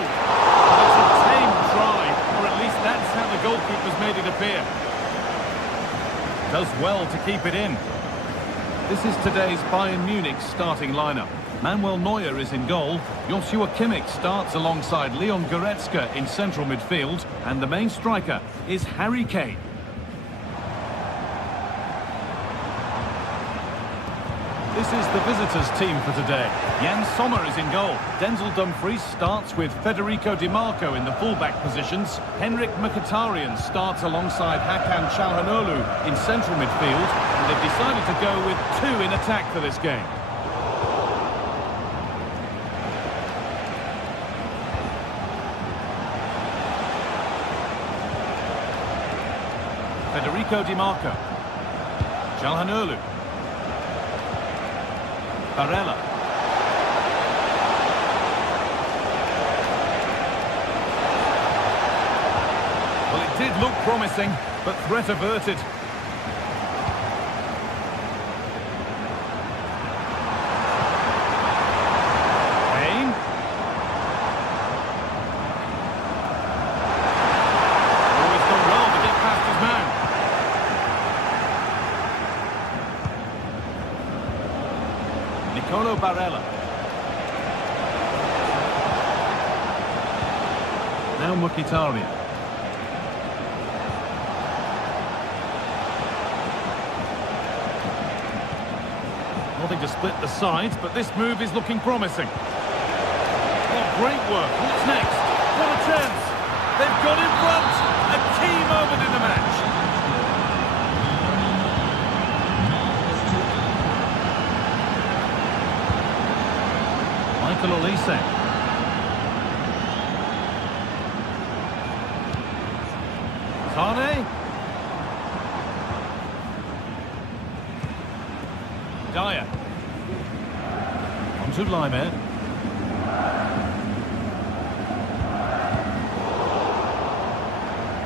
It's a tame try, or at least that's how the goalkeeper's made it appear. Does well to keep it in. This is today's Bayern Munich starting lineup. Manuel Neuer is in goal. Joshua Kimmich starts alongside Leon Goretzka in central midfield. And the main striker is Harry Kane. This is the visitors' team for today. Jan Sommer is in goal. Denzel Dumfries starts with Federico Di Marco in the fullback positions. Henrik Mkhitaryan starts alongside Hakan Çalhanoğlu in central midfield. And they've decided to go with 2 in attack for this game. Federico Di Marco. Çalhanoğlu. Barella. Well, it did look promising, but threat averted. Kane. Always done well to get past his man. Nicolo Barella. Now Mkhitaryan. Nothing to split the sides, but this move is looking promising. Oh, great work. What's next? What a chance. They've got in front. A key moment in the match. Michael Olise. Sane. Dyer. On to Laimer.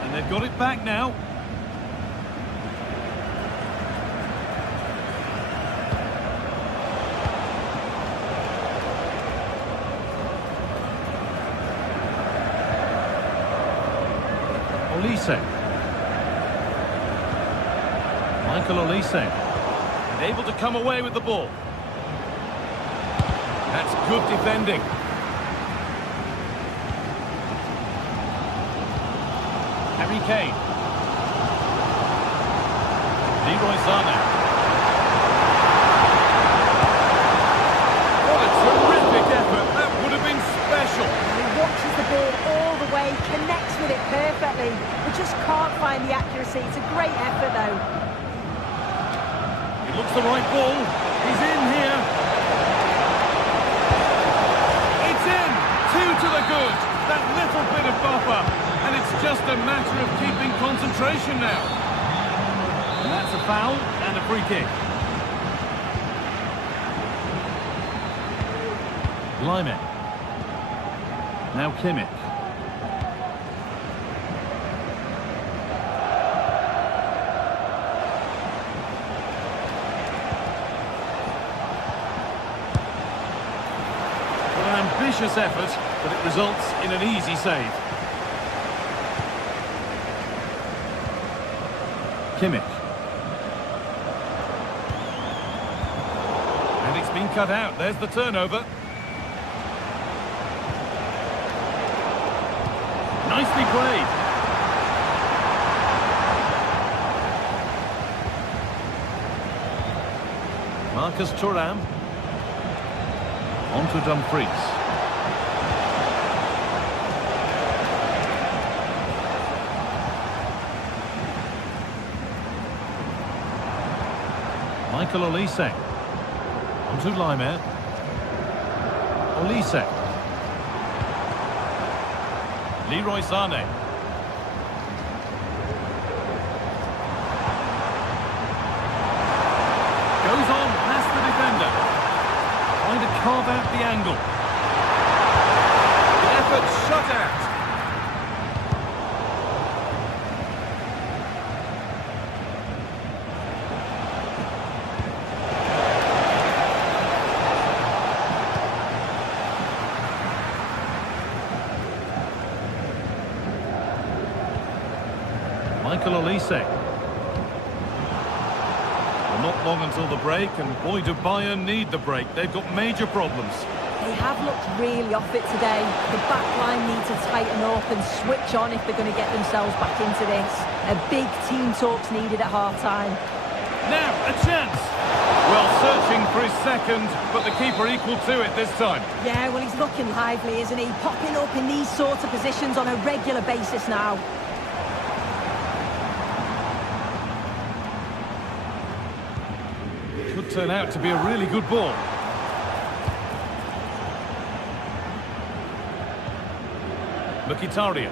And they've got it back now. Olise. Michael Olise. And able to come away with the ball. That's good defending. Harry Kane. Leroy Sané. What a terrific effort. That would have been special. He watches the ball all the way, connects with it perfectly, but just can't find the accuracy. It's a great effort, though. He looks the right ball. He's in here. It's in. 2 to the good. That little bit of buffer. And it's just a matter of keeping concentration now. And that's a foul and a free kick. Laimer. Now Kimmich. An ambitious effort, but it results in an easy save. Kimmich. And it's been cut out. There's the turnover. Nicely played. Marcus Thuram. On to Dumfries. Michael Olise. On to Laimer. Olise. Leroy Sané. Goes on past the defender. Trying to carve about the angle? The effort shut out. Michael Olise. Not long until the break, and boy, do Bayern need the break. They've got major problems. They have looked really off it today. The back line needs to tighten up and switch on if they're going to get themselves back into this. A big team talk's needed at half-time. Now, a chance! Well, searching for his second, but the keeper equal to it this time. Yeah, well, he's looking lively, isn't he? Popping up in these sorts of positions on a regular basis now. Could turn out to be a really good ball. Mkhitaryan.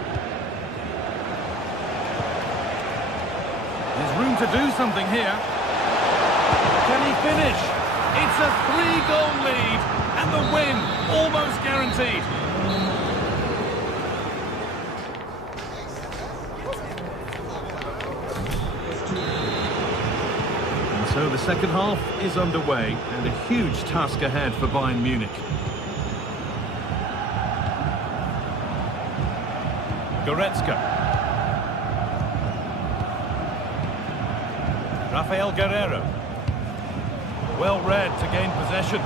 There's room to do something here. Can he finish? It's a 3-goal lead, and the win almost guaranteed. And so the second half is underway, and a huge task ahead for Bayern Munich. Goretzka. Rafael Guerreiro. Well read to gain possession.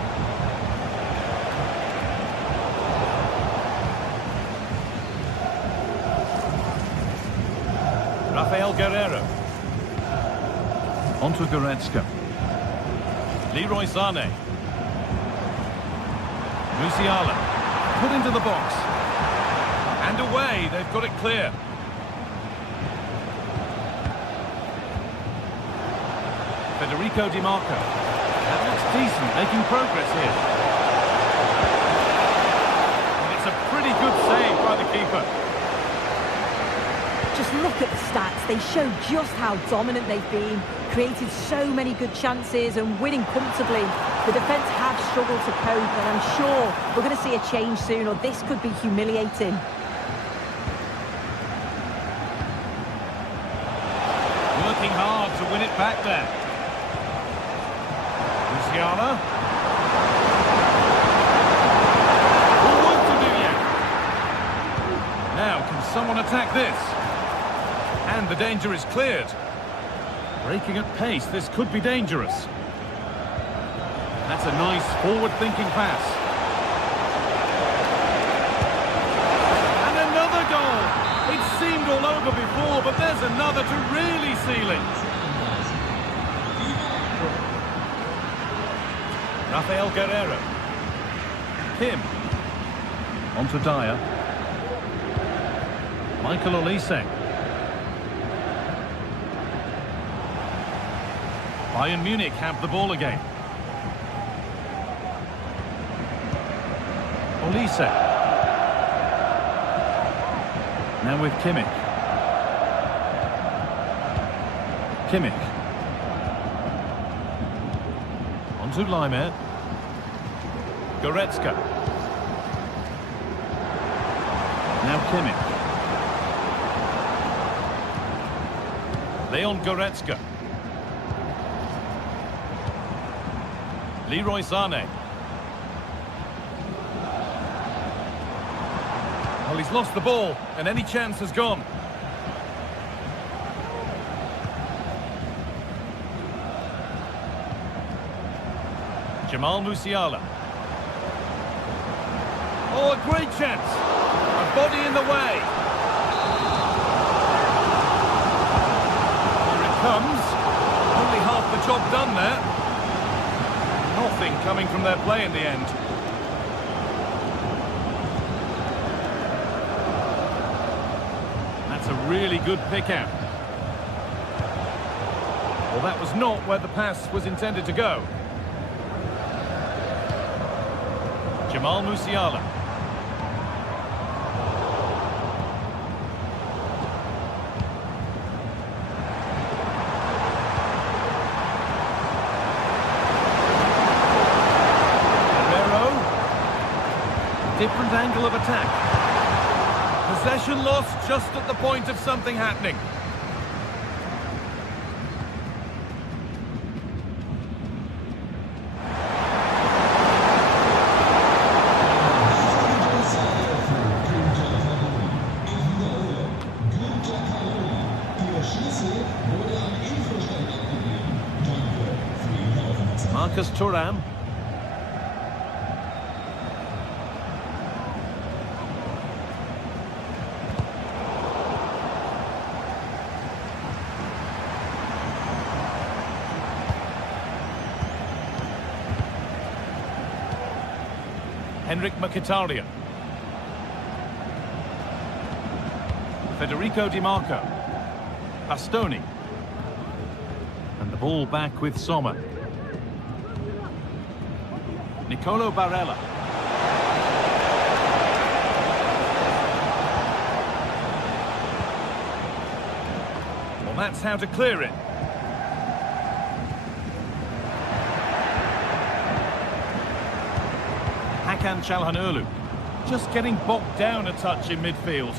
Rafael Guerreiro. On to Goretzka. Leroy Sané. Musiala. Put into the box. And away, they've got it clear. Federico Di Marco. That looks decent, making progress here. And it's a pretty good save by the keeper. Just look at the stats. They show just how dominant they've been. Created so many good chances and winning comfortably. The defence have struggled to cope, and I'm sure we're going to see a change soon, or this could be humiliating. Working hard to win it back there. Musiala. All work to do yet. Now, can someone attack this? And the danger is cleared. Breaking at pace, this could be dangerous. That's a nice forward-thinking pass. And another goal! It seemed all over before, but there's another to really seal it. Rafael Guerreiro. Kim. On to Dyer. Michael Olise. Bayern Munich have the ball again. Olise. Now with Kimmich. Kimmich. On to Leimer. Goretzka. Now Kimmich. Leon Goretzka. Leroy Sané. Well, he's lost the ball, and any chance has gone. Jamal Musiala. Oh, a great chance. A body in the way. Here it comes. Only half the job done there. Nothing coming from their play in the end. That's a really good pick out. Well, that was not where the pass was intended to go. Jamal Musiala. different angle of attack. Possession lost just at the point of something happening. Marcus Thuram. Henrik Mkhitaryan. Federico Di Marco. Bastoni. And the ball back with Sommer. Nicolo Barella. Well, that's how to clear it. Hakan Çalhanoğlu. Just getting bogged down a touch in midfield.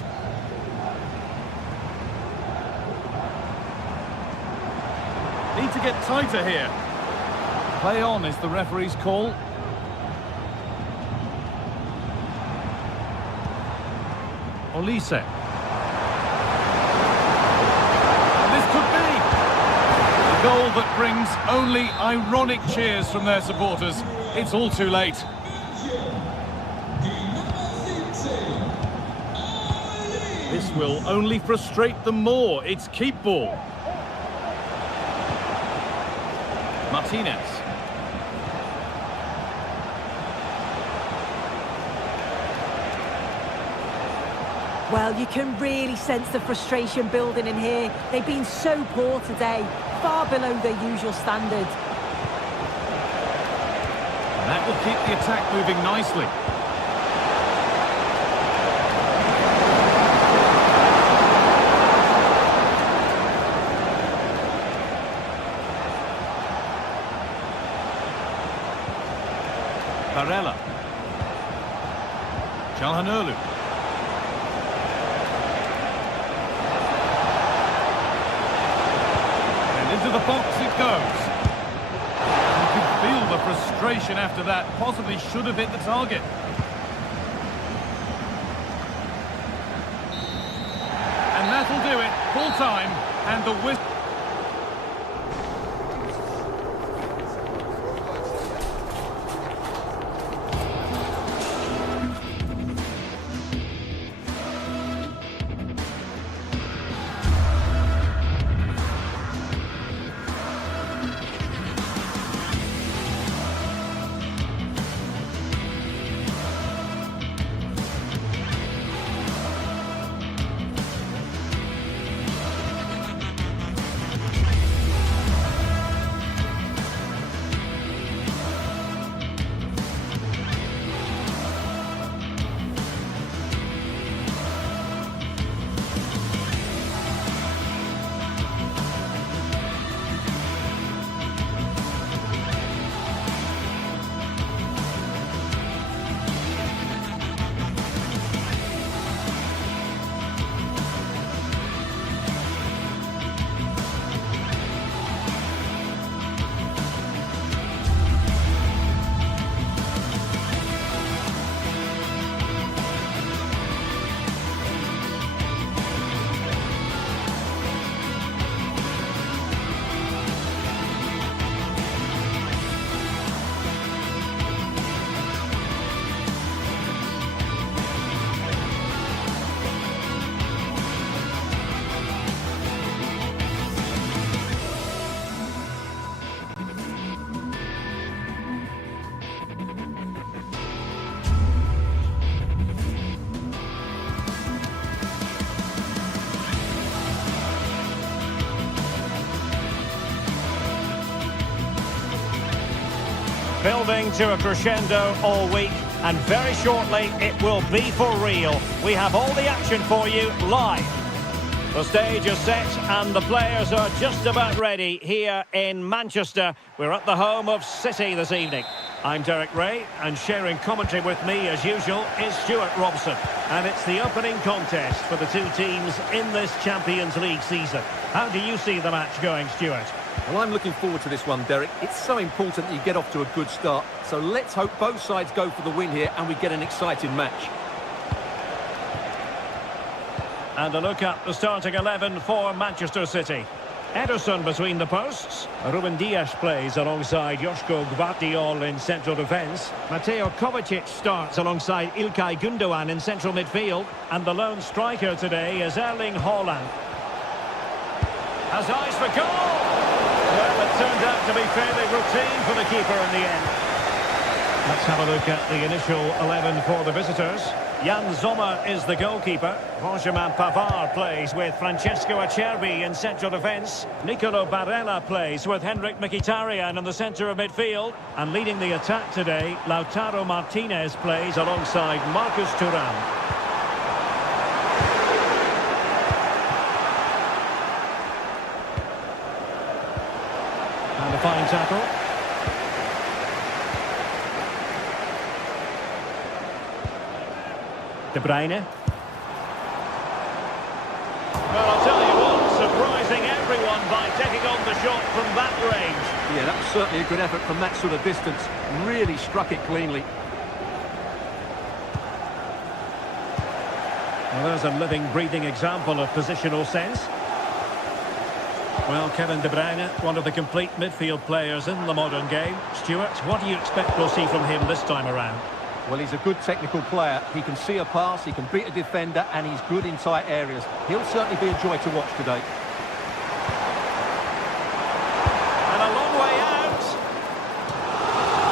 Need to get tighter here. Play on is the referee's call. Olise. This could be a goal that brings only ironic cheers from their supporters. It's all too late. This will only frustrate them more. It's keep ball. Martinez. Well, you can really sense the frustration building in here. They've been so poor today, far below their usual standard. That will keep the attack moving nicely. Barella. Çalhanoğlu. Into the box it goes. You can feel the frustration after that. Possibly should have hit the target. And that'll do it. Full time. And the whistle. Building to a crescendo all week, and very shortly it will be for real. We have all the action for you live. The stage is set and the players are just about ready here in Manchester. We're at the home of City this evening. I'm Derek Ray, and sharing commentary with me, as usual, is Stuart Robson. And it's the opening contest for the two teams in this Champions League season. How do you see the match going, Stuart? Well, I'm looking forward to this one, Derek. It's so important that you get off to a good start. So let's hope both sides go for the win here and we get an exciting match. And a look at the starting 11 for Manchester City. Ederson between the posts. Ruben Dias plays alongside Joško Gvardiol in central defence. Mateo Kovacic starts alongside Ilkay Gundogan in central midfield. And the lone striker today is Erling Haaland. Has eyes for goal! Well, it turned out to be fairly routine for the keeper in the end. Let's have a look at the initial 11 for the visitors. Jan Sommer is the goalkeeper. Benjamin Pavard plays with Francesco Acerbi in central defence. Nicolo Barella plays with Henrik Mkhitaryan in the centre of midfield. And leading the attack today, Lautaro Martinez plays alongside Marcus Thuram. And a fine tackle. De Bruyne. Well, I'll tell you what, surprising everyone by taking on the shot from that range. Yeah, that was certainly a good effort from that sort of distance. Really struck it cleanly. Well, there's a living, breathing example of positional sense. Well, Kevin De Bruyne, one of the complete midfield players in the modern game. Stuart, what do you expect we'll see from him this time around? Well, he's a good technical player. He can see a pass, he can beat a defender, and he's good in tight areas. He'll certainly be a joy to watch today. And a long way out.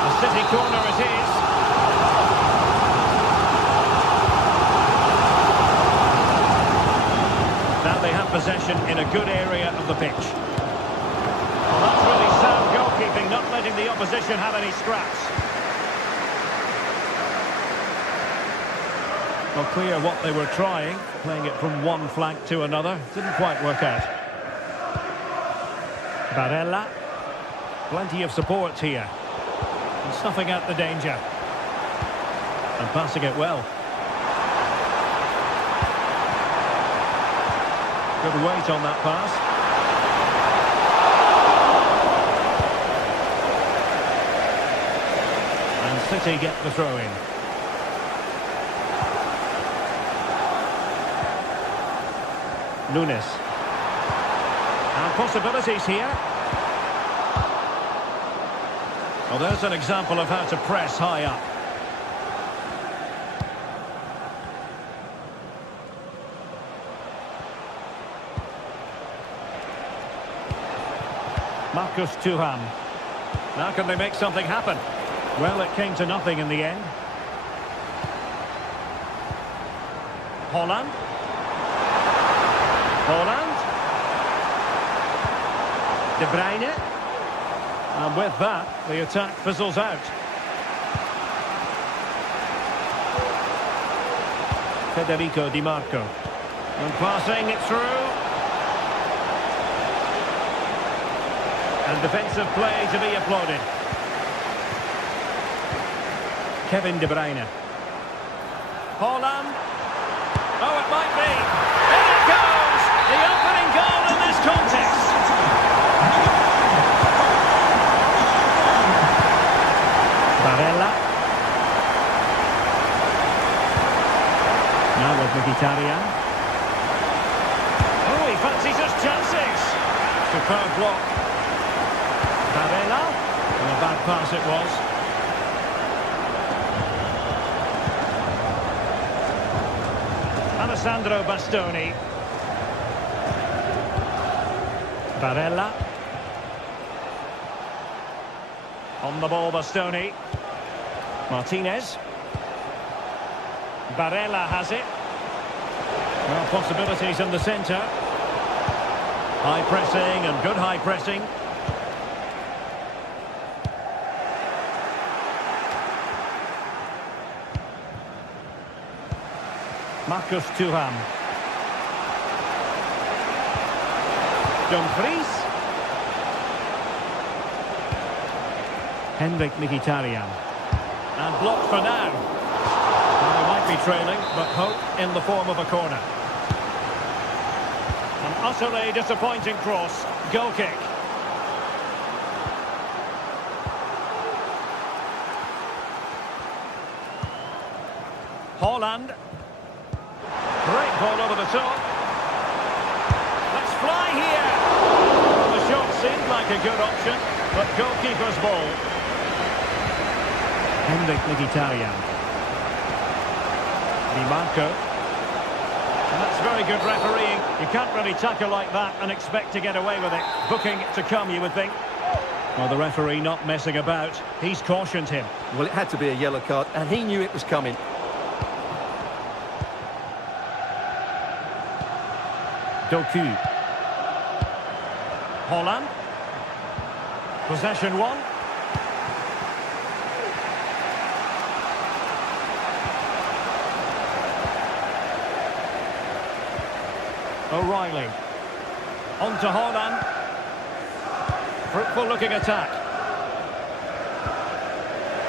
The City corner it is. Now they have possession in a good area of the pitch. Well, that's really sound goalkeeping, not letting the opposition have any scraps. Well, clear what they were trying, playing it from one flank to another. Didn't quite work out. Barella. Plenty of support here. And snuffing out the danger. And passing it well. Good weight on that pass. And City get the throw in. Nunes. And possibilities here. Well, there's an example of how to press high up. Marcus Thuram. Now can they make something happen? Well, it came to nothing in the end. Haaland. Haaland. De Bruyne. And with that, the attack fizzles out. Federico Di Marco. And passing it through. And defensive play to be applauded. Kevin De Bruyne. Haaland. Oh, it might be. In it goes! The opening goal in this contest. Barella. Now with Mkhitaryan. Oh, he fancies his chances. Superb block. Barella. And a bad pass it was. Alessandro Bastoni. Barella. On the ball, Bastoni. Martinez. Barella has it. Well, possibilities in the centre. High pressing and good high pressing. Marcus Thuram. Dumfries. Henrik Mkhitaryan. And blocked for now. Well, they might be trailing, but hope in the form of a corner. An utterly disappointing cross. Goal kick. Haaland. Great ball over the top. Let's fly here. Well, the shot seemed like a good option, but goalkeeper's ball. Henrik Mkhitaryan. Di Marco. And that's very good refereeing. You can't really tackle like that and expect to get away with it. Booking to come, you would think. Well, the referee not messing about. He's cautioned him. Well, it had to be a yellow card, and he knew it was coming. Doku. Haaland. Possession one. O'Reilly. On to Haaland. Fruitful looking attack.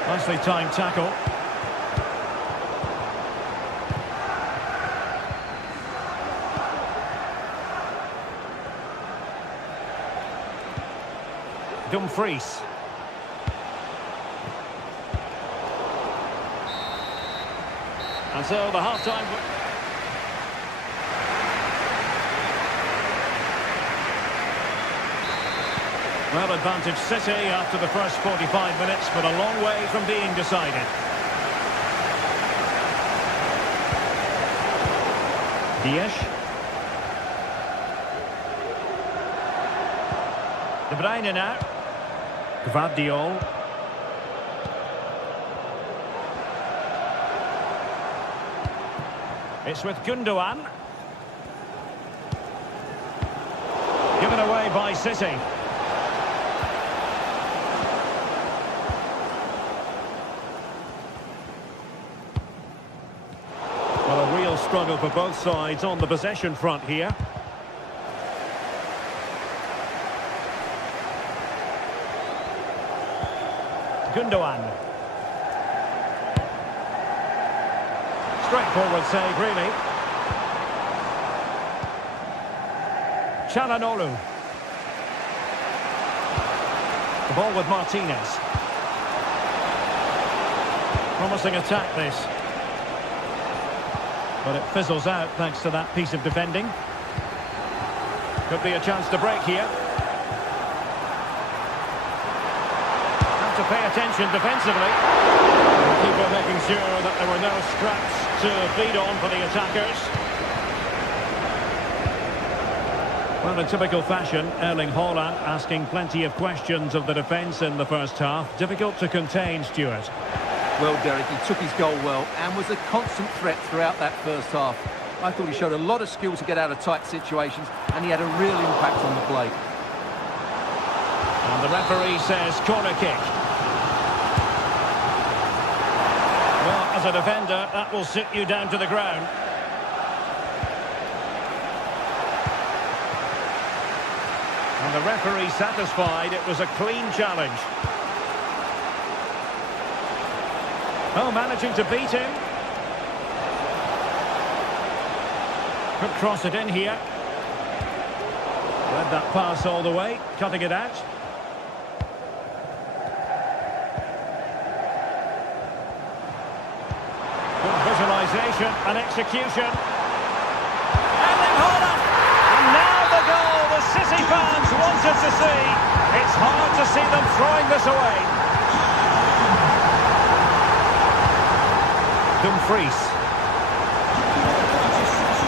Nicely timed tackle. Dumfries. And so the half-time... Well, advantage City after the first 45 minutes, but a long way from being decided. Ziyech. De Bruyne now. Gvardiol. It's with Gundogan. Given away by City. Well, a real struggle for both sides on the possession front here. Gundogan. Straightforward save, really. Çalhanoğlu. The ball with Martinez. Promising attack, this. But it fizzles out thanks to that piece of defending. Could be a chance to break here. To pay attention defensively. The keeper making sure that there were no scraps to feed on for the attackers. Well, in typical fashion, Erling Haaland asking plenty of questions of the defence in the first half. Difficult to contain, Stuart. Well, Derek, he took his goal well and was a constant threat throughout that first half. I thought he showed a lot of skill to get out of tight situations, and he had a real impact on the play. And the referee says corner kick. Well, as a defender, that will sit you down to the ground. And the referee satisfied it was a clean challenge. Oh, managing to beat him. Could cross it in here. Led that pass all the way, cutting it out. Good visualisation and execution. Erling Haaland! And now the goal the City fans wanted to see. It's hard to see them throwing this away. Dumfries.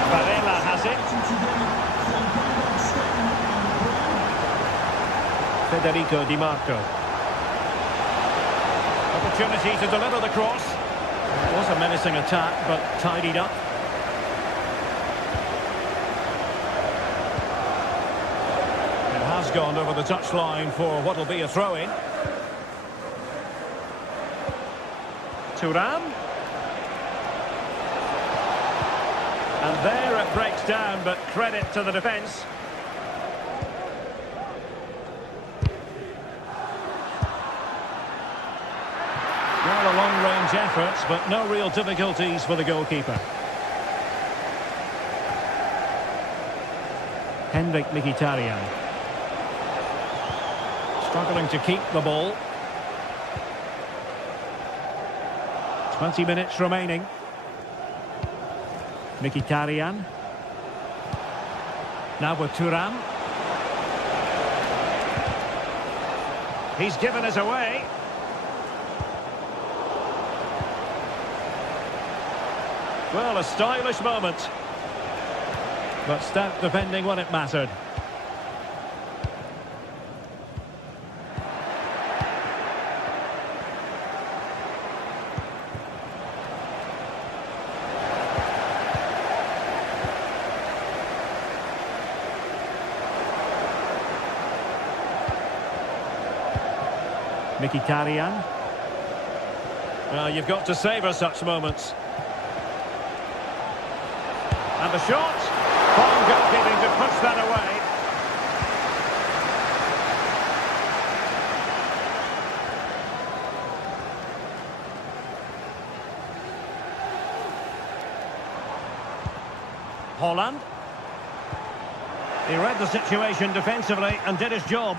Varela has it. Federico Di Marco. Opportunity to deliver the cross. It was a menacing attack, but tidied up. It has gone over the touchline for what will be a throw-in. Thuram. And there it breaks down, but credit to the defence. strange efforts, but no real difficulties for the goalkeeper. Henrik Mkhitaryan. Struggling to keep the ball. 20 minutes remaining. Mkhitaryan. Now with Thuram. He's given us away. Well, a stylish moment. But stout defending when it mattered. Mkhitaryan. Well, you've got to savour such moments. And the shot. Fine goalkeeping to push that away. Holland. He read the situation defensively and did his job.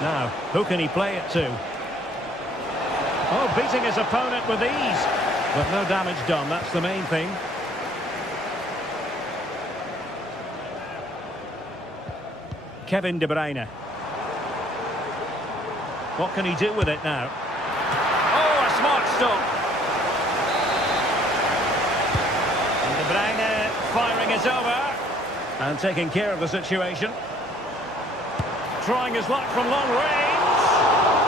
Now, who can he play it to? Oh, beating his opponent with ease. But no damage done, that's the main thing. Kevin De Bruyne. What can he do with it now? Oh, a smart stop. And De Bruyne firing it over. And taking care of the situation. Trying his luck from long range.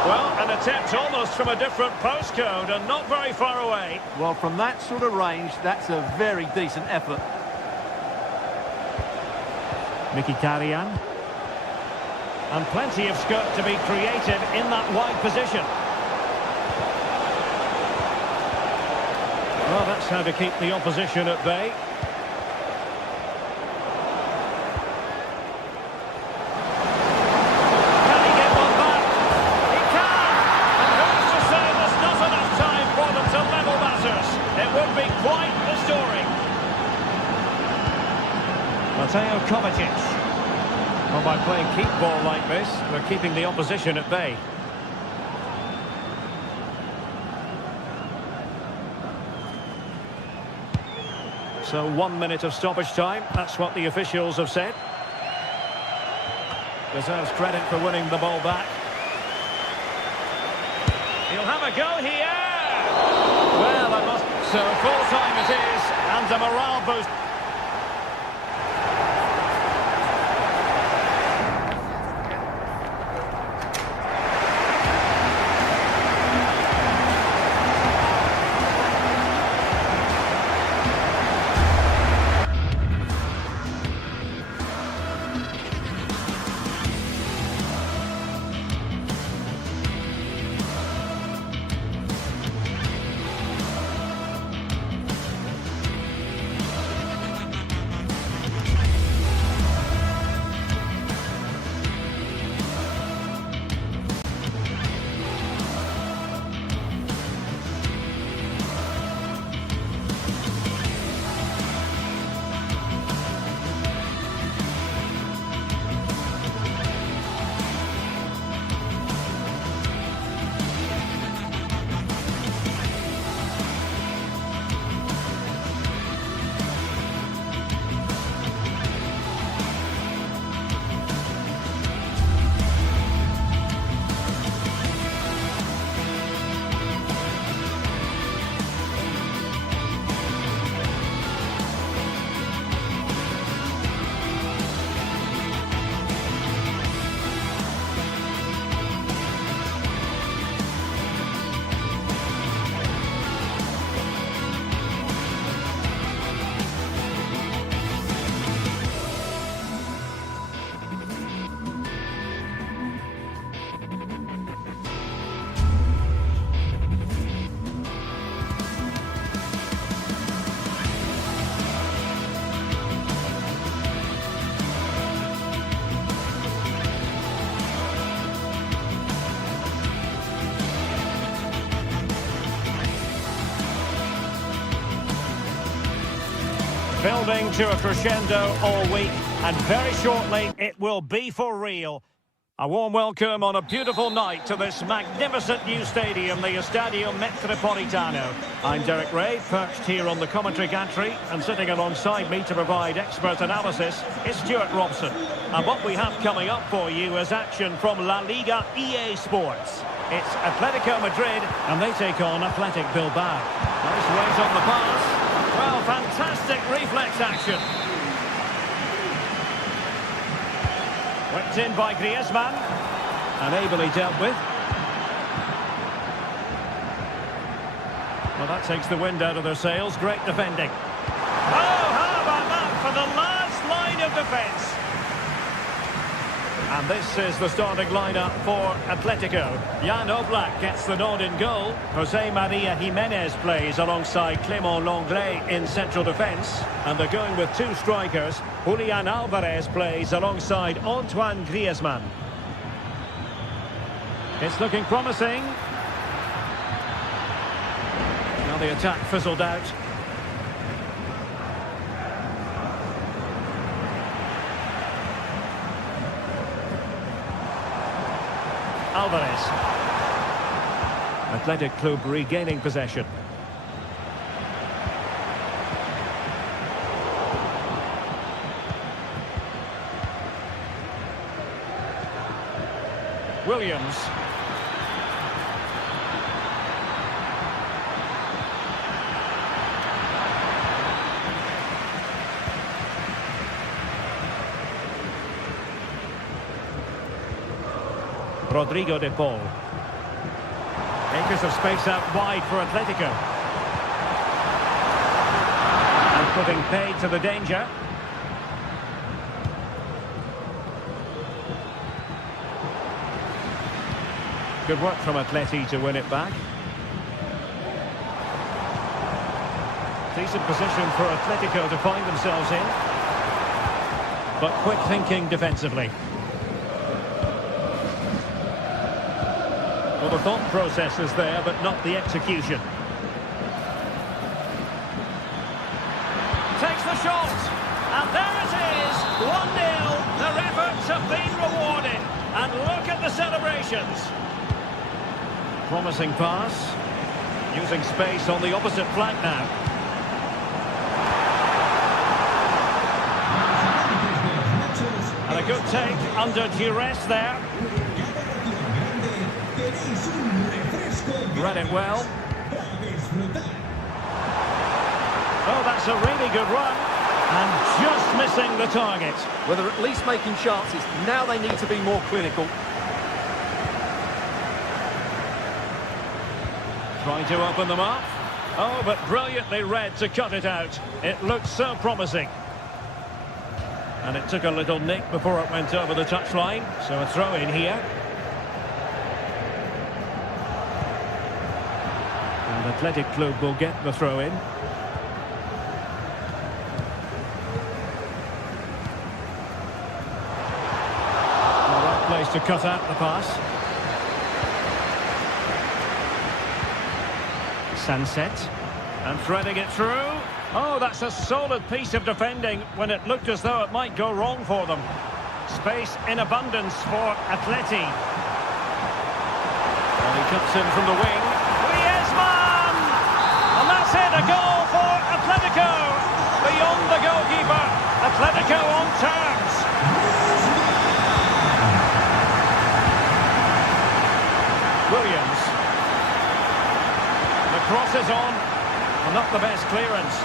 Well, an attempt almost from a different postcode and not very far away. Well, from that sort of range, that's a very decent effort. Mkhitaryan. And plenty of scope to be created in that wide position. Well, that's how to keep the opposition at bay. Well, by playing keep ball like this, we're keeping the opposition at bay. So 1 minute of stoppage time, that's what the officials have said. Deserves credit for winning the ball back. He'll have a go here! Well, that must... So full time it is, and a morale boost. Building to a crescendo all week, and very shortly it will be for real. A warm welcome on a beautiful night to this magnificent new stadium, the Estadio Metropolitano. I'm Derek Ray, perched here on the commentary gantry, and sitting alongside me to provide expert analysis is Stuart Robson. And what we have coming up for you is action from La Liga EA Sports. It's Atletico Madrid, and they take on Athletic Bilbao. Nice weight on the pass. Well, fantastic reflex action. Whipped in by Griezmann, and ably dealt with. Well, that takes the wind out of their sails. Great defending. Oh, how about that for the last line of defence? And this is the starting lineup for Atletico. Jan Oblak gets the nod in goal. Jose Maria Jimenez plays alongside Clément Lenglet in central defence. And they're going with two strikers. Julian Alvarez plays alongside Antoine Griezmann. It's looking promising. Now the attack fizzled out. Alvarez. Athletic Club regaining possession. Williams. Rodrigo de Paul. Acres of space out wide for Atletico. And putting paid to the danger. Good work from Atleti to win it back. Decent position for Atletico to find themselves in. But quick thinking defensively. Well, the thought process is there, but not the execution. Takes the shot, and there it is, 1-0. Their efforts have been rewarded, and look at the celebrations. Promising pass, using space on the opposite flank now. And a good take under duress there. Read it well. Oh, that's a really good run. And just missing the target. Well, they're at least making chances. Now they need to be more clinical. Trying to open them up. Oh, but brilliantly read to cut it out. It looked so promising. And it took a little nick before it went over the touchline. So a throw in here. Athletic Club will get the throw-in. The right place to cut out the pass. Sunset. And threading it through. Oh, that's a solid piece of defending when it looked as though it might go wrong for them. Space in abundance for Atleti. And he cuts in from the wing. A goal for Atletico, beyond the goalkeeper. Atletico on terms. Williams. The cross is on, and not the best clearance.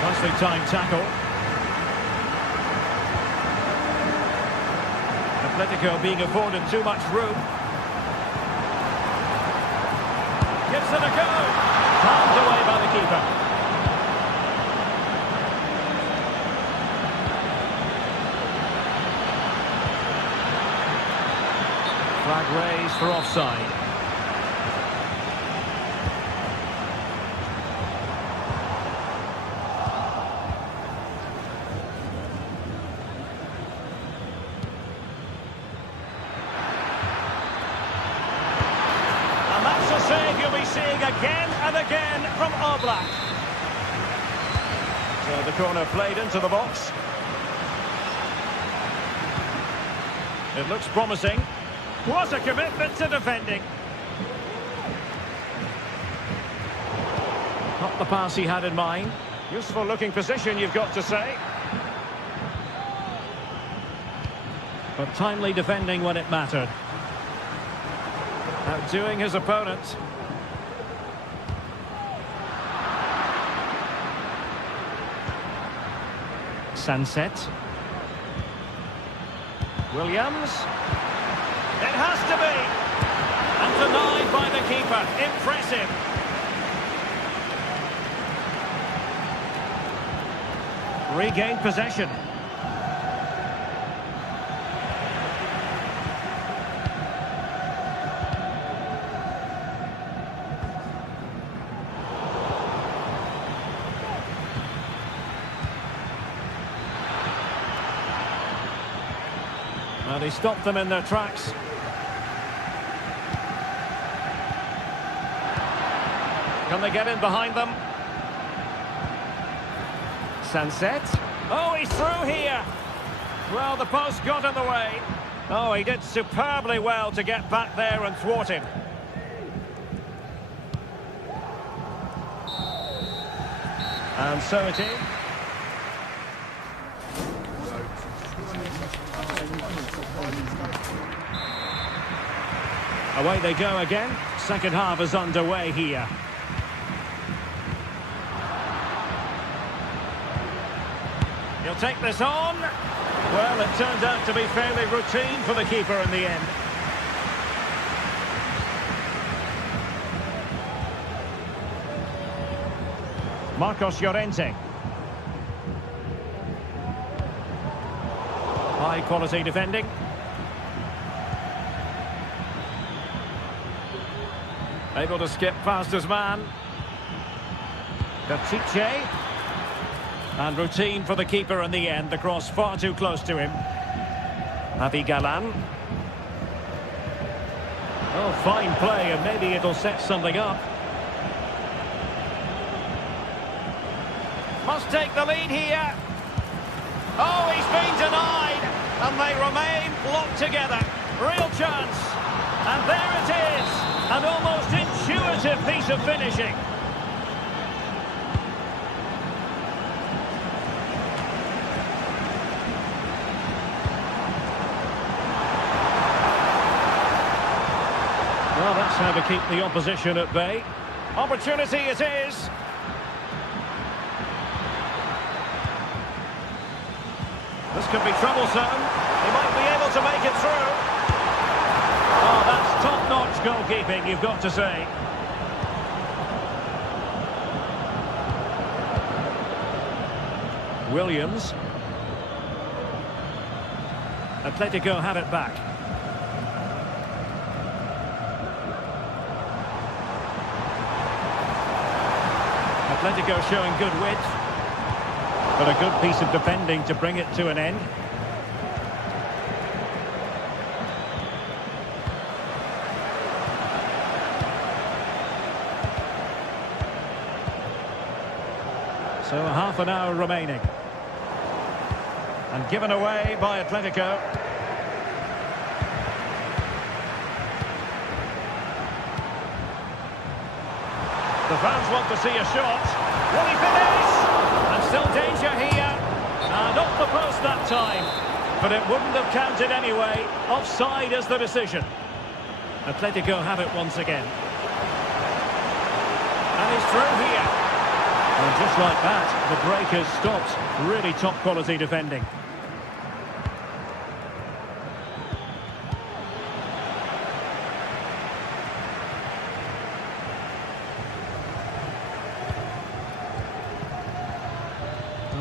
Nicely timed tackle. Atletico being afforded too much room. Gives it a go. Palmed away by the keeper. Flag raised for offside. Save you'll be be seeing again and again from Oblak. So the corner played into the box. It looks promising. What a commitment to defending. Not the pass he had in mind. Useful looking position, you've got to say. But timely defending when it mattered. Outdoing his opponent. Sunset. Williams. It has to be. And denied by the keeper. Impressive. Regained possession. Well, he stopped them in their tracks. Can they get in behind them? Sunset. Oh, he's through here. Well, the post got in the way. Oh, he did superbly well to get back there and thwart him. And so it is. Away they go again. Second half is underway here. He'll take this on. Well, it turned out to be fairly routine for the keeper in the end. Marcos Llorente. High quality defending. Able to skip past his man. Gachiche. And routine for the keeper in the end. The cross far too close to him. Javi Galan. Oh, fine play, and maybe it'll set something up. Must take the lead here. Oh, he's been denied. And they remain locked together. Real chance. And there it is. An almost intuitive piece of finishing. Well, that's how to keep the opposition at bay. Opportunity it is. This could be troublesome. He might be able to make it through. Oh, that's top-notch goalkeeping, you've got to say. Williams. Atletico have it back. Atletico showing good width, but a good piece of defending to bring it to an end. So half an hour remaining. And given away by Atletico. The fans want to see a shot. Will he finish? And still danger here. And off the post that time. But it wouldn't have counted anyway. Offside is the decision. Atletico have it once again. And he's through here. And just like that, the break has stopped. Really top quality defending.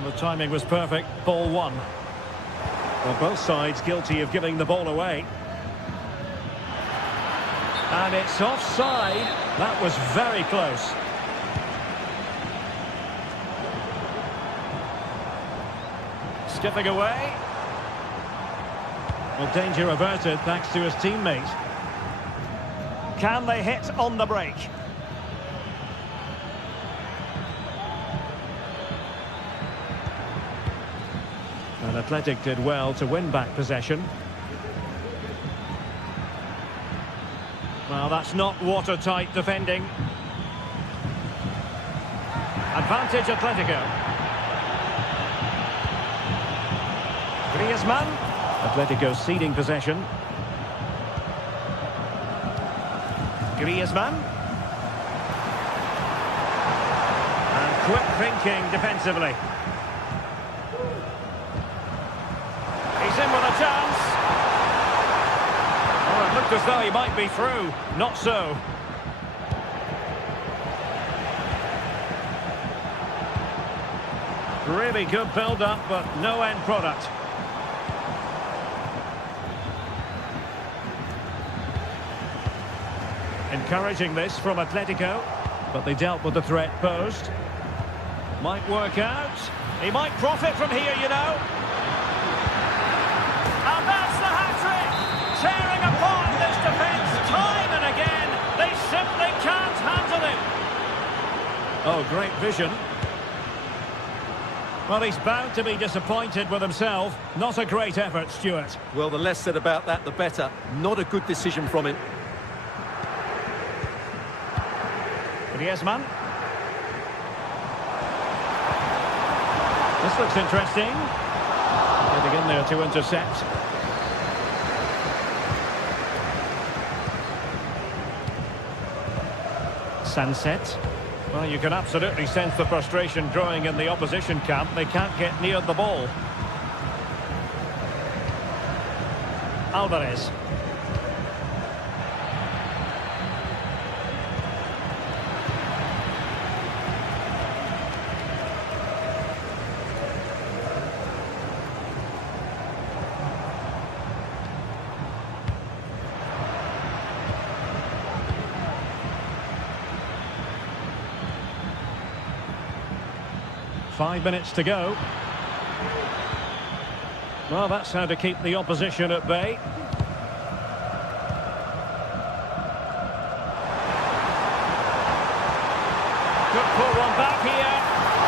The timing was perfect. Ball one. Well, both sides guilty of giving the ball away. And it's offside. That was very close. Skipping away. Well, danger averted thanks to his teammate. Can they hit on the break? Athletic did well to win back possession. Well, that's not watertight defending. Advantage Atletico. Griezmann. Atletico ceding possession. Griezmann. And quick thinking defensively. He's in with a chance. Oh, it looked as though he might be through. Not so. Really good build-up, but no end product. Encouraging this from Atletico, but they dealt with the threat posed. Might work out. He might profit from here, you know. And that's the hat-trick! Tearing apart this defence time and again. They simply can't handle it. Oh, great vision. Well, he's bound to be disappointed with himself. Not a great effort, Stuart. Well, the less said about that, the better. Not a good decision from him. Griezmann. This looks interesting. Getting in there to intercept. Sunset. Well, you can absolutely sense the frustration growing in the opposition camp. They can't get near the ball. Alvarez. Five minutes to go. Well, that's how to keep the opposition at bay. Could pull one back here.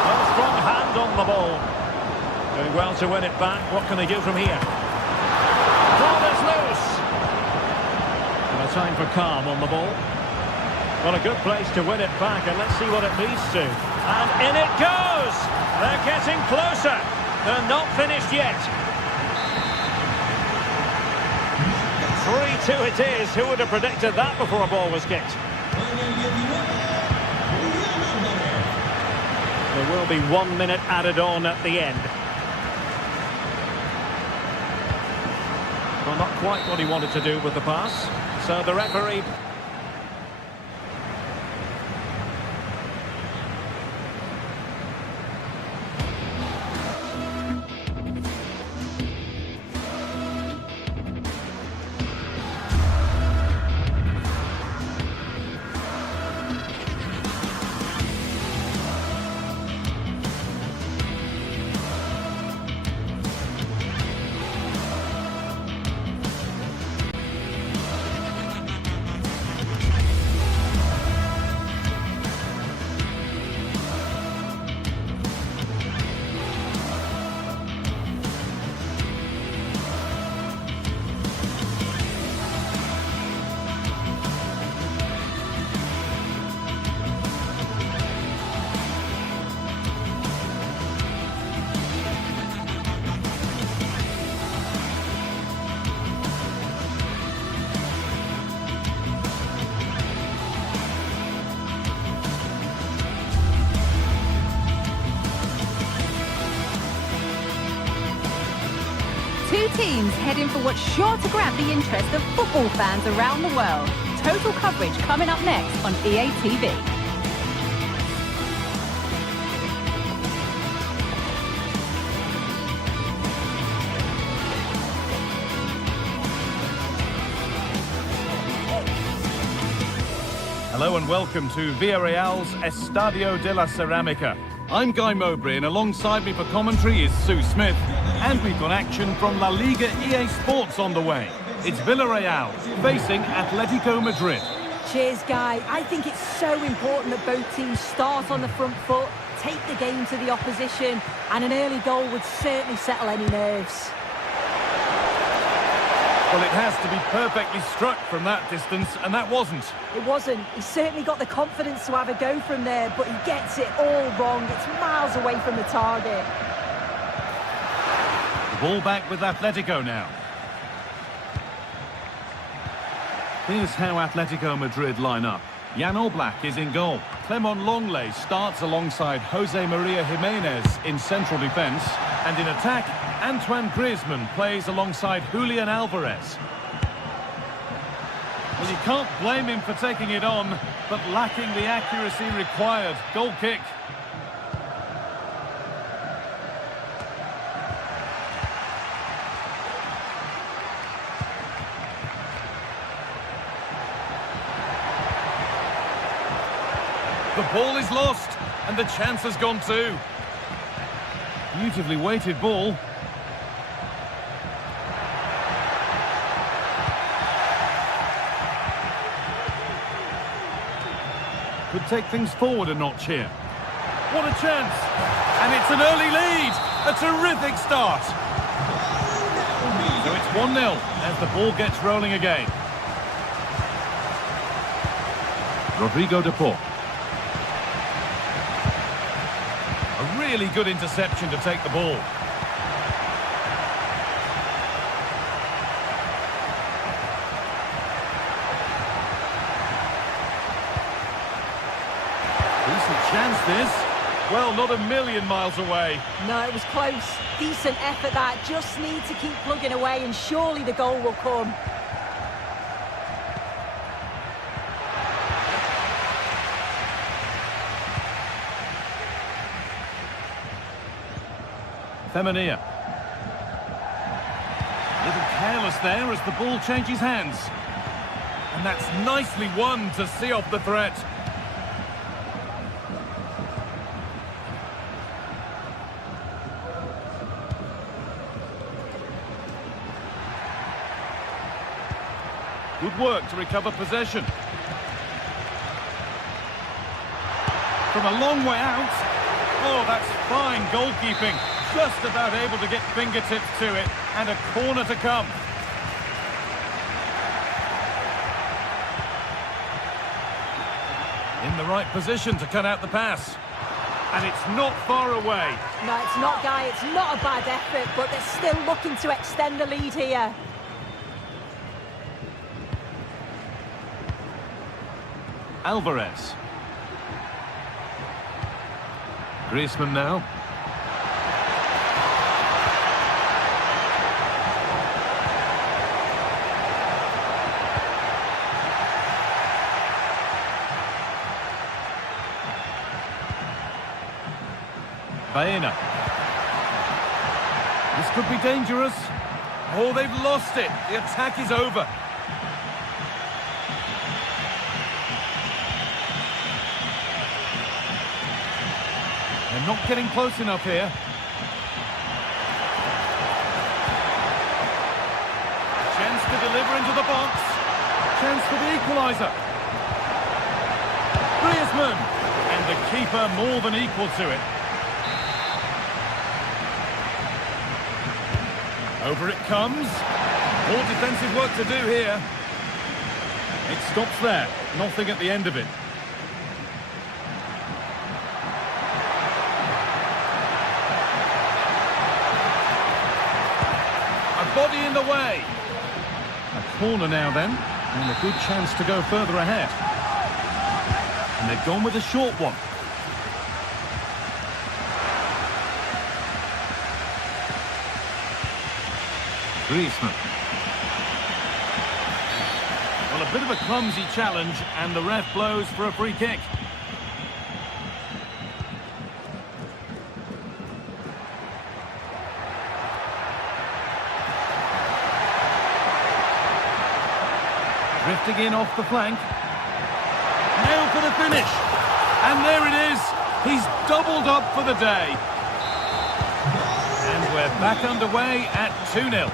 Well, strong hand on the ball. Doing well to win it back. What can they do from here? Ball is loose. And a time for calm on the ball. Well, a good place to win it back, and let's see what it leads to. And in it goes! They're getting closer. They're not finished yet. 3-2 it is. Who would have predicted that before a ball was kicked? There will be 1 minute added on at the end. Well, not quite what he wanted to do with the pass. So the referee... Two teams heading for what's sure to grab the interest of football fans around the world. Total coverage coming up next on EA TV. Hello and welcome to Villarreal's Estadio de la Ceramica. I'm Guy Mowbray, and alongside me for commentary is Sue Smith. And we've got action from La Liga EA Sports on the way. It's Villarreal facing Atletico Madrid. Cheers, Guy. I think it's so important that both teams start on the front foot, take the game to the opposition, and an early goal would certainly settle any nerves. Well, it has to be perfectly struck from that distance, and that wasn't. It wasn't. He's certainly got the confidence to have a go from there, but he gets it all wrong. It's miles away from the target. The ball back with Atletico now. Here's how Atletico Madrid line up. Jan Oblak is in goal. Clement Longley starts alongside Jose Maria Jimenez in central defence. And in attack, Antoine Griezmann plays alongside Julian Alvarez. Well, you can't blame him for taking it on, but lacking the accuracy required. Goal kick. The ball is lost, and the chance has gone too. Beautifully weighted ball. Could take things forward a notch here. What a chance! And it's an early lead! A terrific start! So it's 1-0 as the ball gets rolling again. Rodrigo de Paul. A really good interception to take the ball. Decent chance this. Well, not a million miles away. No, it was close. Decent effort that. Just need to keep plugging away and surely the goal will come. Femenia. A little careless there as the ball changes hands. And that's nicely won to see off the threat. Good work to recover possession. From a long way out. Oh, that's fine goalkeeping. Just about able to get fingertips to it, and a corner to come. In the right position to cut out the pass. And it's not far away. No, it's not, Guy. It's not a bad effort, but they're still looking to extend the lead here. Alvarez. Griezmann now. Baena. This could be dangerous. Oh, they've lost it. The attack is over. They're not getting close enough here. Chance to deliver into the box. Chance for the equaliser. Griezmann. And the keeper more than equal to it. Over it comes. More defensive work to do here. It stops there. Nothing at the end of it. A body in the way. A corner now then. And a good chance to go further ahead. And they've gone with a short one. Griezmann. Well, a bit of a clumsy challenge, and the ref blows for a free kick. Drifting in off the flank. Now for the finish. And there it is. He's doubled up for the day. And we're back underway at 2-0.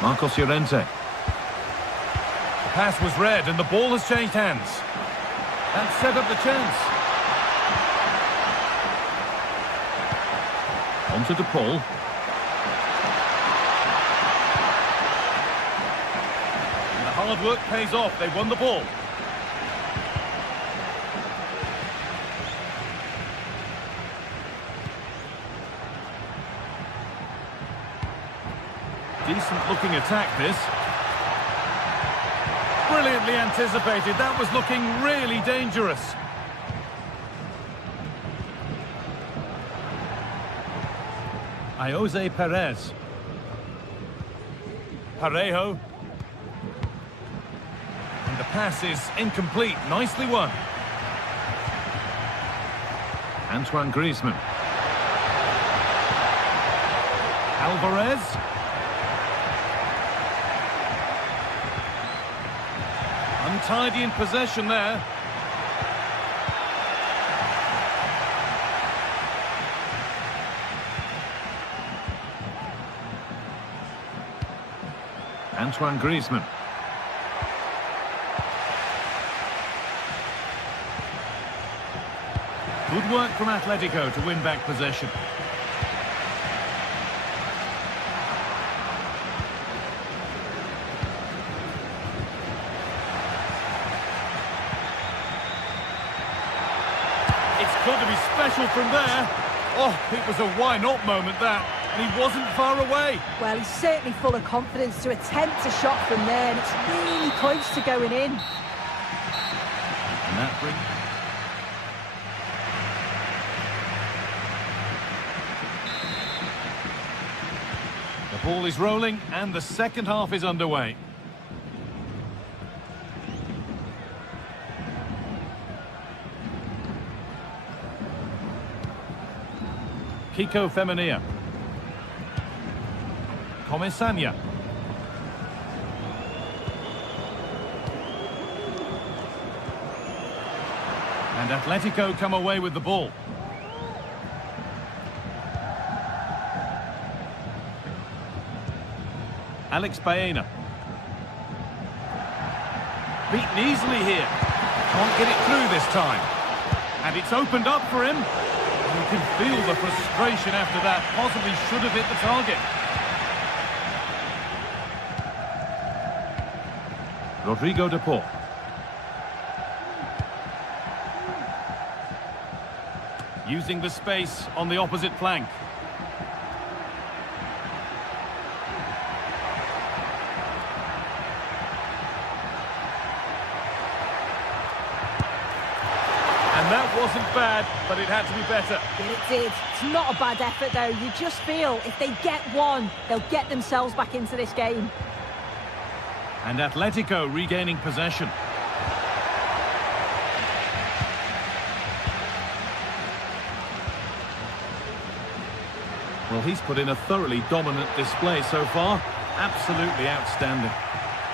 Marcos Llorente. The pass was read and the ball has changed hands. That set up the chance. On to De Paul. And the hard work pays off. They won the ball. Decent looking attack, this. Brilliantly anticipated. That was looking really dangerous. Jose Perez. Parejo. And the pass is incomplete. Nicely won. Antoine Griezmann. Alvarez. Untidy in possession there. Antoine Griezmann. Good work from Atletico to win back possession. It's got to be special from there. Oh, it was a why not moment, that. And he wasn't far away. Well, he's certainly full of confidence to attempt a shot from there, and it's really close to going in. And that brings... The ball is rolling, and the second half is underway. Kiko Femenia. Comesaña. And Atletico come away with the ball. Alex Baena. Beaten easily here. Can't get it through this time. And it's opened up for him. You can feel the frustration after that. Possibly should have hit the target. Rodrigo De Paul. Using the space on the opposite flank. And that wasn't bad, but it had to be better. It did. It's not a bad effort, though. You just feel if they get one, they'll get themselves back into this game. And Atletico regaining possession. Well, he's put in a thoroughly dominant display so far. Absolutely outstanding.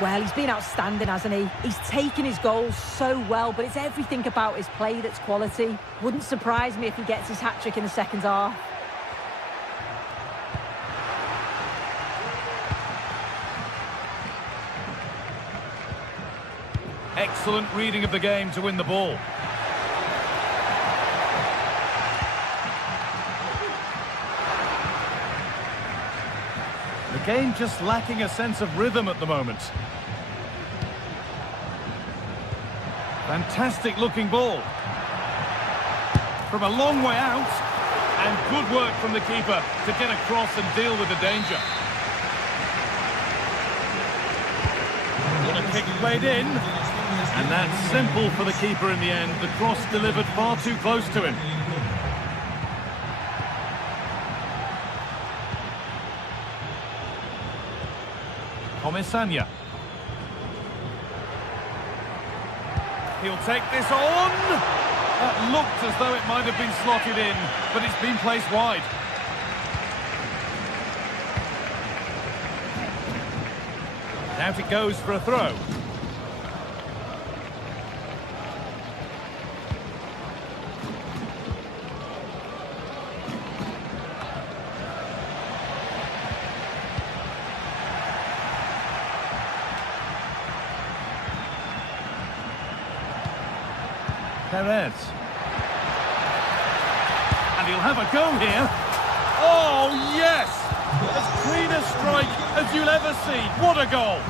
Well, he's been outstanding, hasn't he? He's taken his goals so well, but it's everything about his play that's quality. Wouldn't surprise me if he gets his hat-trick in the second half. Excellent reading of the game to win the ball. The game just lacking a sense of rhythm at the moment. Fantastic looking ball. From a long way out. And good work from the keeper to get across and deal with the danger. And a kick played in. And that's simple for the keeper in the end. The cross delivered far too close to him. Comesaña. He'll take this on. That looked as though it might have been slotted in, but it's been placed wide. Out it goes for a throw. Perez. And he'll have a go here. Oh, yes! As clean a strike as you'll ever see. What a goal!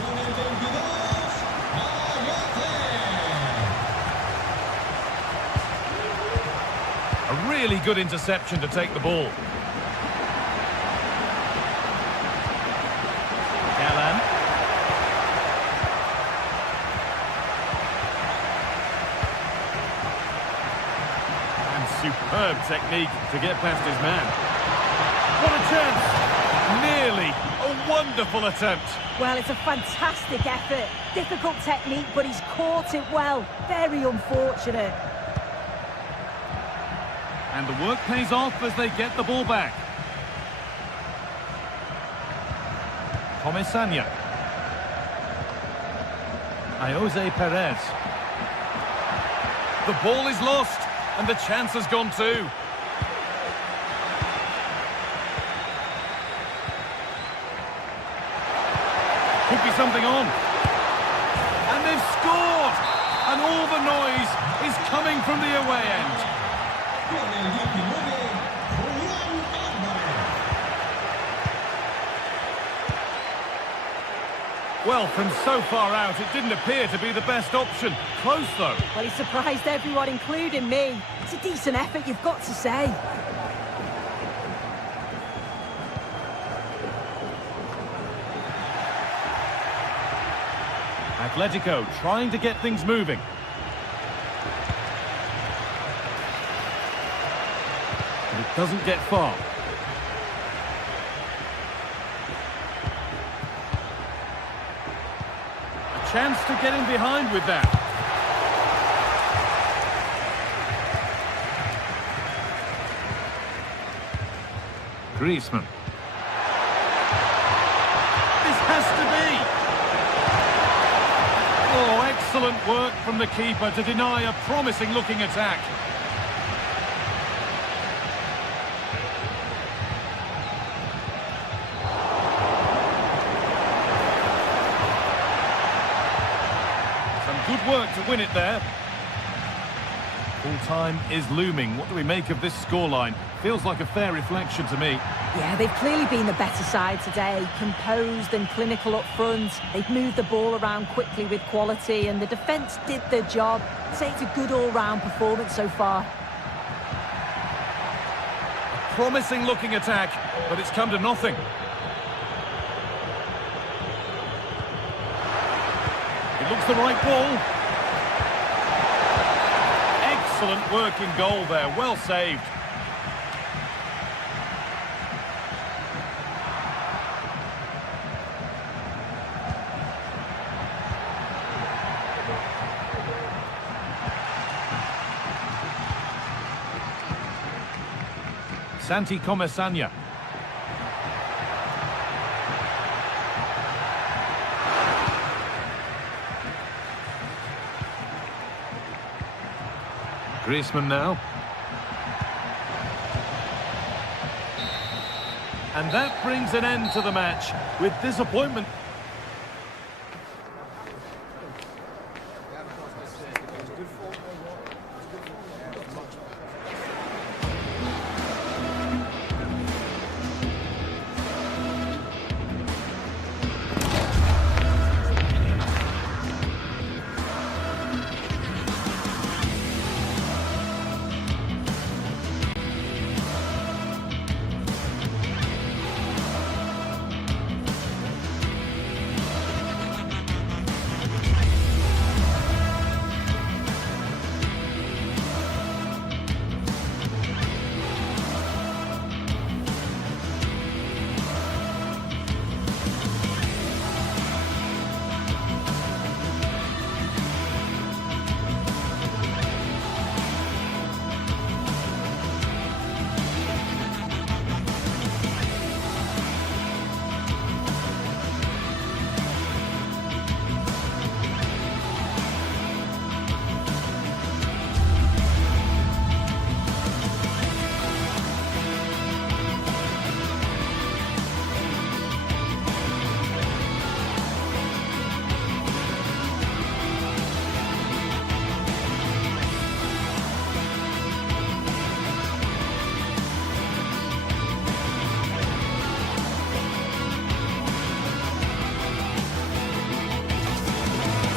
A really good interception to take the ball. Callan. And superb technique to get past his man. What a chance! Nearly a wonderful attempt. Well, it's a fantastic effort. Difficult technique, but he's caught it well. Very unfortunate. And the work pays off as they get the ball back. Comesaña. Jose Perez. The ball is lost, and the chance has gone too. Could be something on. And they've scored! And all the noise is coming from the away end. Well, from so far out, it didn't appear to be the best option. Close, though. Well, he surprised everyone, including me. It's a decent effort, you've got to say. Atletico trying to get things moving. But it doesn't get far. A chance to get in behind with that. Griezmann. This has to be. Oh, excellent work from the keeper to deny a promising-looking attack. Some good work to win it there. Full time is looming. What do we make of this scoreline? Feels like a fair reflection to me. Yeah, they've clearly been the better side today, composed and clinical up front. They've moved the ball around quickly with quality, and the defence did their job. I'd say it's a good all-round performance so far. A promising-looking attack, but it's come to nothing. It looks the right ball. Excellent work in goal there, well saved. Santi Comesaña. Griezmann now. And that brings an end to the match with disappointment.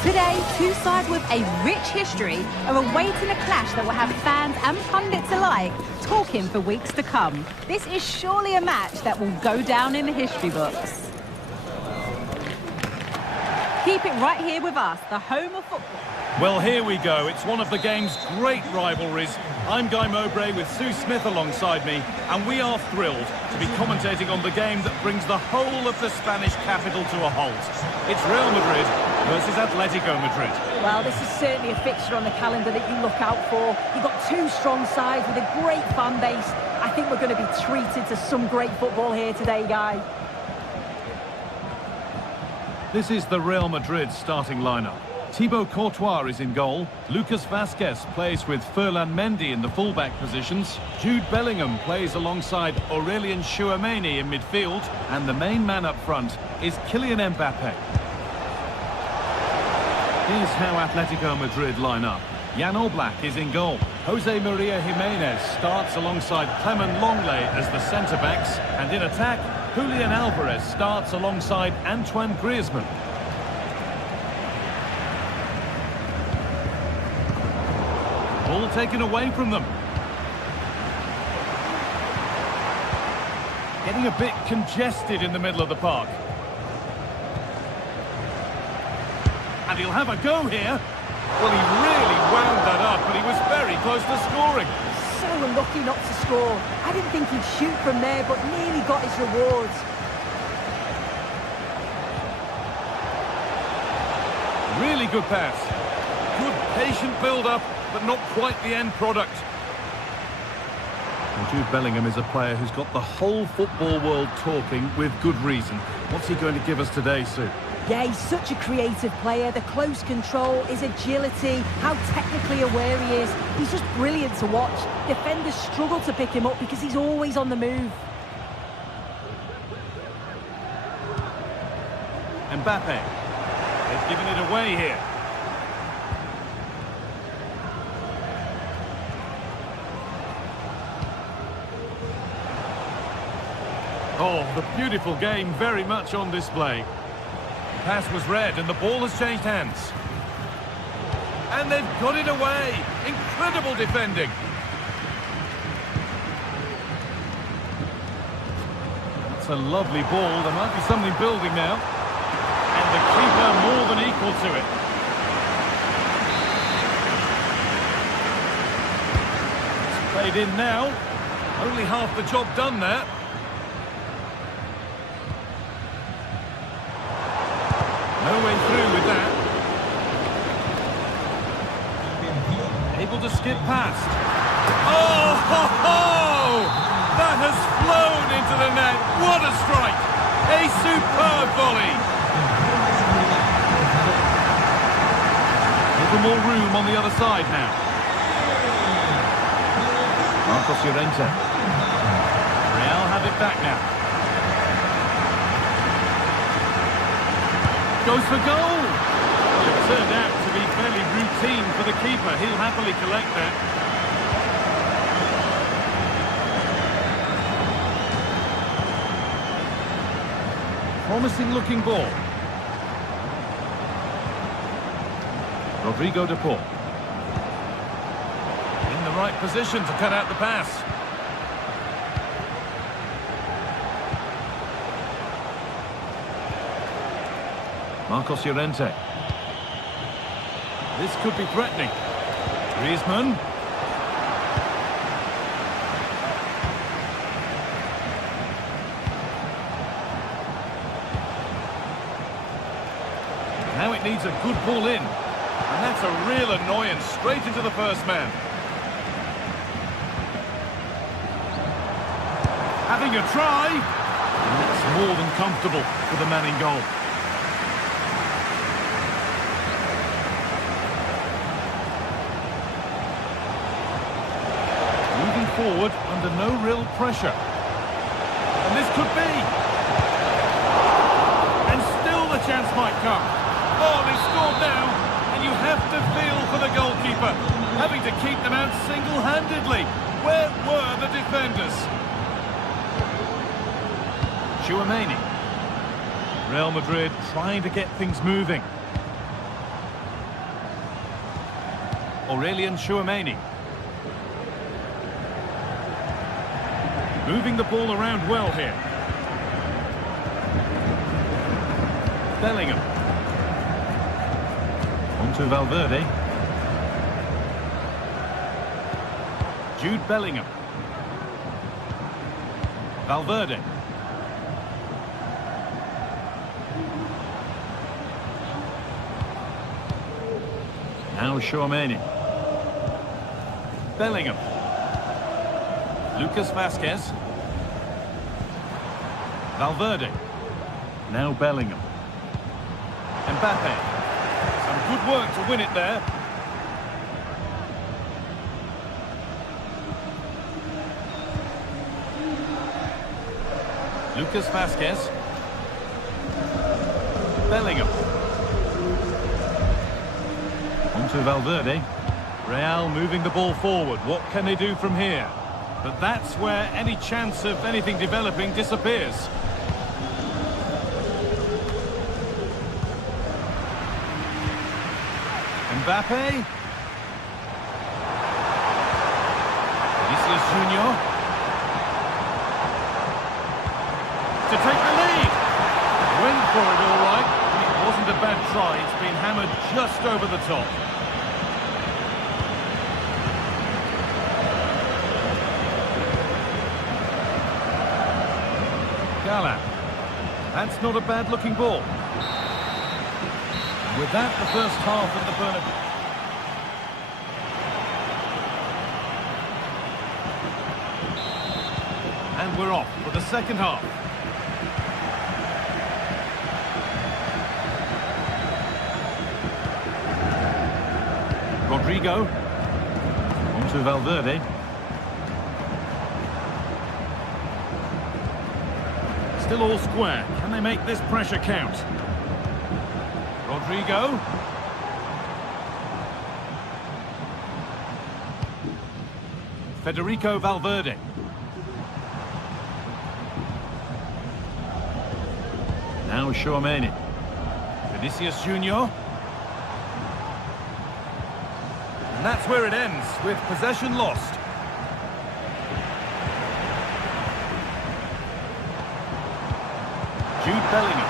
Today, two sides with a rich history are awaiting a clash that will have fans and pundits alike talking for weeks to come. This is surely a match that will go down in the history books. Keep it right here with us, the home of football. Well, here we go. It's one of the game's great rivalries. I'm Guy Mowbray with Sue Smith alongside me, and we are thrilled to be commentating on the game that brings the whole of the Spanish capital to a halt. It's Real Madrid versus Atletico Madrid. Well, this is certainly a fixture on the calendar that you look out for. You've got two strong sides with a great fan base. I think we're going to be treated to some great football here today, Guy. This is the Real Madrid starting lineup. Thibaut Courtois is in goal. Lucas Vazquez plays with Ferland Mendy in the fullback positions. Jude Bellingham plays alongside Aurelien Tchouameni in midfield. And the main man up front is Kylian Mbappe. Here's how Atletico Madrid line up. Jan Oblak is in goal. Jose Maria Jimenez starts alongside Clement Longley as the centre-backs. And in attack, Julian Alvarez starts alongside Antoine Griezmann. Ball taken away from them. Getting a bit congested in the middle of the park. And he'll have a go here. Well, he really wound that up, but he was very close to scoring. So unlucky not to score. I didn't think he'd shoot from there, but nearly got his rewards. Really good pass. Good patient build-up, but not quite the end product. And Jude Bellingham is a player who's got the whole football world talking with good reason. What's he going to give us today, Sue? Yeah, he's such a creative player. The close control, his agility, how technically aware he is. He's just brilliant to watch. Defenders struggle to pick him up because he's always on the move. Mbappe. They've given it away here. Oh, the beautiful game very much on display. The pass was read and the ball has changed hands. And they've got it away. Incredible defending. That's a lovely ball. There might be something building now. And the keeper more than equal to it. It's played in now. Only half the job done there. No way through with that. Able to skip past. Oh, ho, ho! That has flown into the net. What a strike! A superb volley. Little more room on the other side now. Marcos Llorente. Real have it back now. Goes for goal. Well, it turned out to be fairly routine for the keeper. He'll happily collect that. Promising looking ball. Rodrigo de Paul. In the right position to cut out the pass. Marcos Llorente. This could be threatening. Griezmann. Now it needs a good ball in. And that's a real annoyance, straight into the first man. Having a try. And that's more than comfortable for the man in goal. Forward under no real pressure. And this could be. And still the chance might come. Oh, they scored now. And you have to feel for the goalkeeper, having to keep them out single-handedly. Where were the defenders? Tchouameni. Real Madrid trying to get things moving. Aurelian Chouameni. Moving the ball around well here. Bellingham. On to Valverde. Jude Bellingham. Valverde. Now Chouameni. Bellingham. Lucas Vazquez. Valverde. Now Bellingham. Mbappe. Some good work to win it there. Lucas Vazquez. Bellingham. On to Valverde. Real moving the ball forward. What can they do from here? But that's where any chance of anything developing disappears. Mbappe. Vinicius Junior. To take the lead. Went for it all right. It wasn't a bad try. It's been hammered just over the top. Gala. That's not a bad looking ball. With that, the first half at the Bernabeu. And we're off for the second half. Rodrigo. On to Valverde. Still all square. Can they make this pressure count? Rodrigo. Federico Valverde. Now Chouameni. Vinicius Junior. And that's where it ends, with possession lost. Jude Bellingham.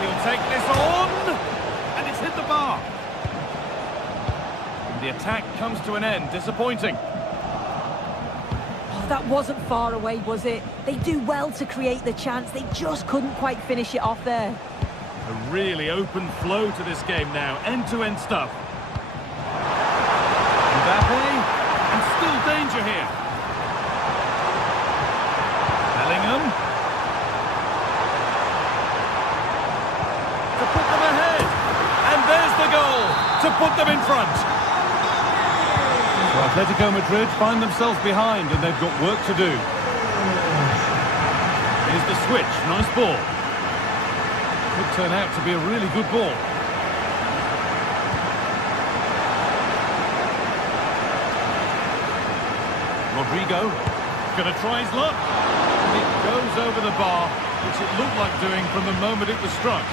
He'll take this on, and it's hit the bar. And the attack comes to an end, disappointing. Oh, that wasn't far away, was it? They do well to create the chance, they just couldn't quite finish it off there. A really open flow to this game now, end-to-end stuff. Mbappe, and still danger here. Bellingham. To put them ahead. And there's the goal to put them in front. So Atletico Madrid find themselves behind and they've got work to do. Here's the switch, nice ball. Could turn out to be a really good ball. Rodrigo, gonna try his luck. And it goes over the bar, which it looked like doing from the moment it was struck.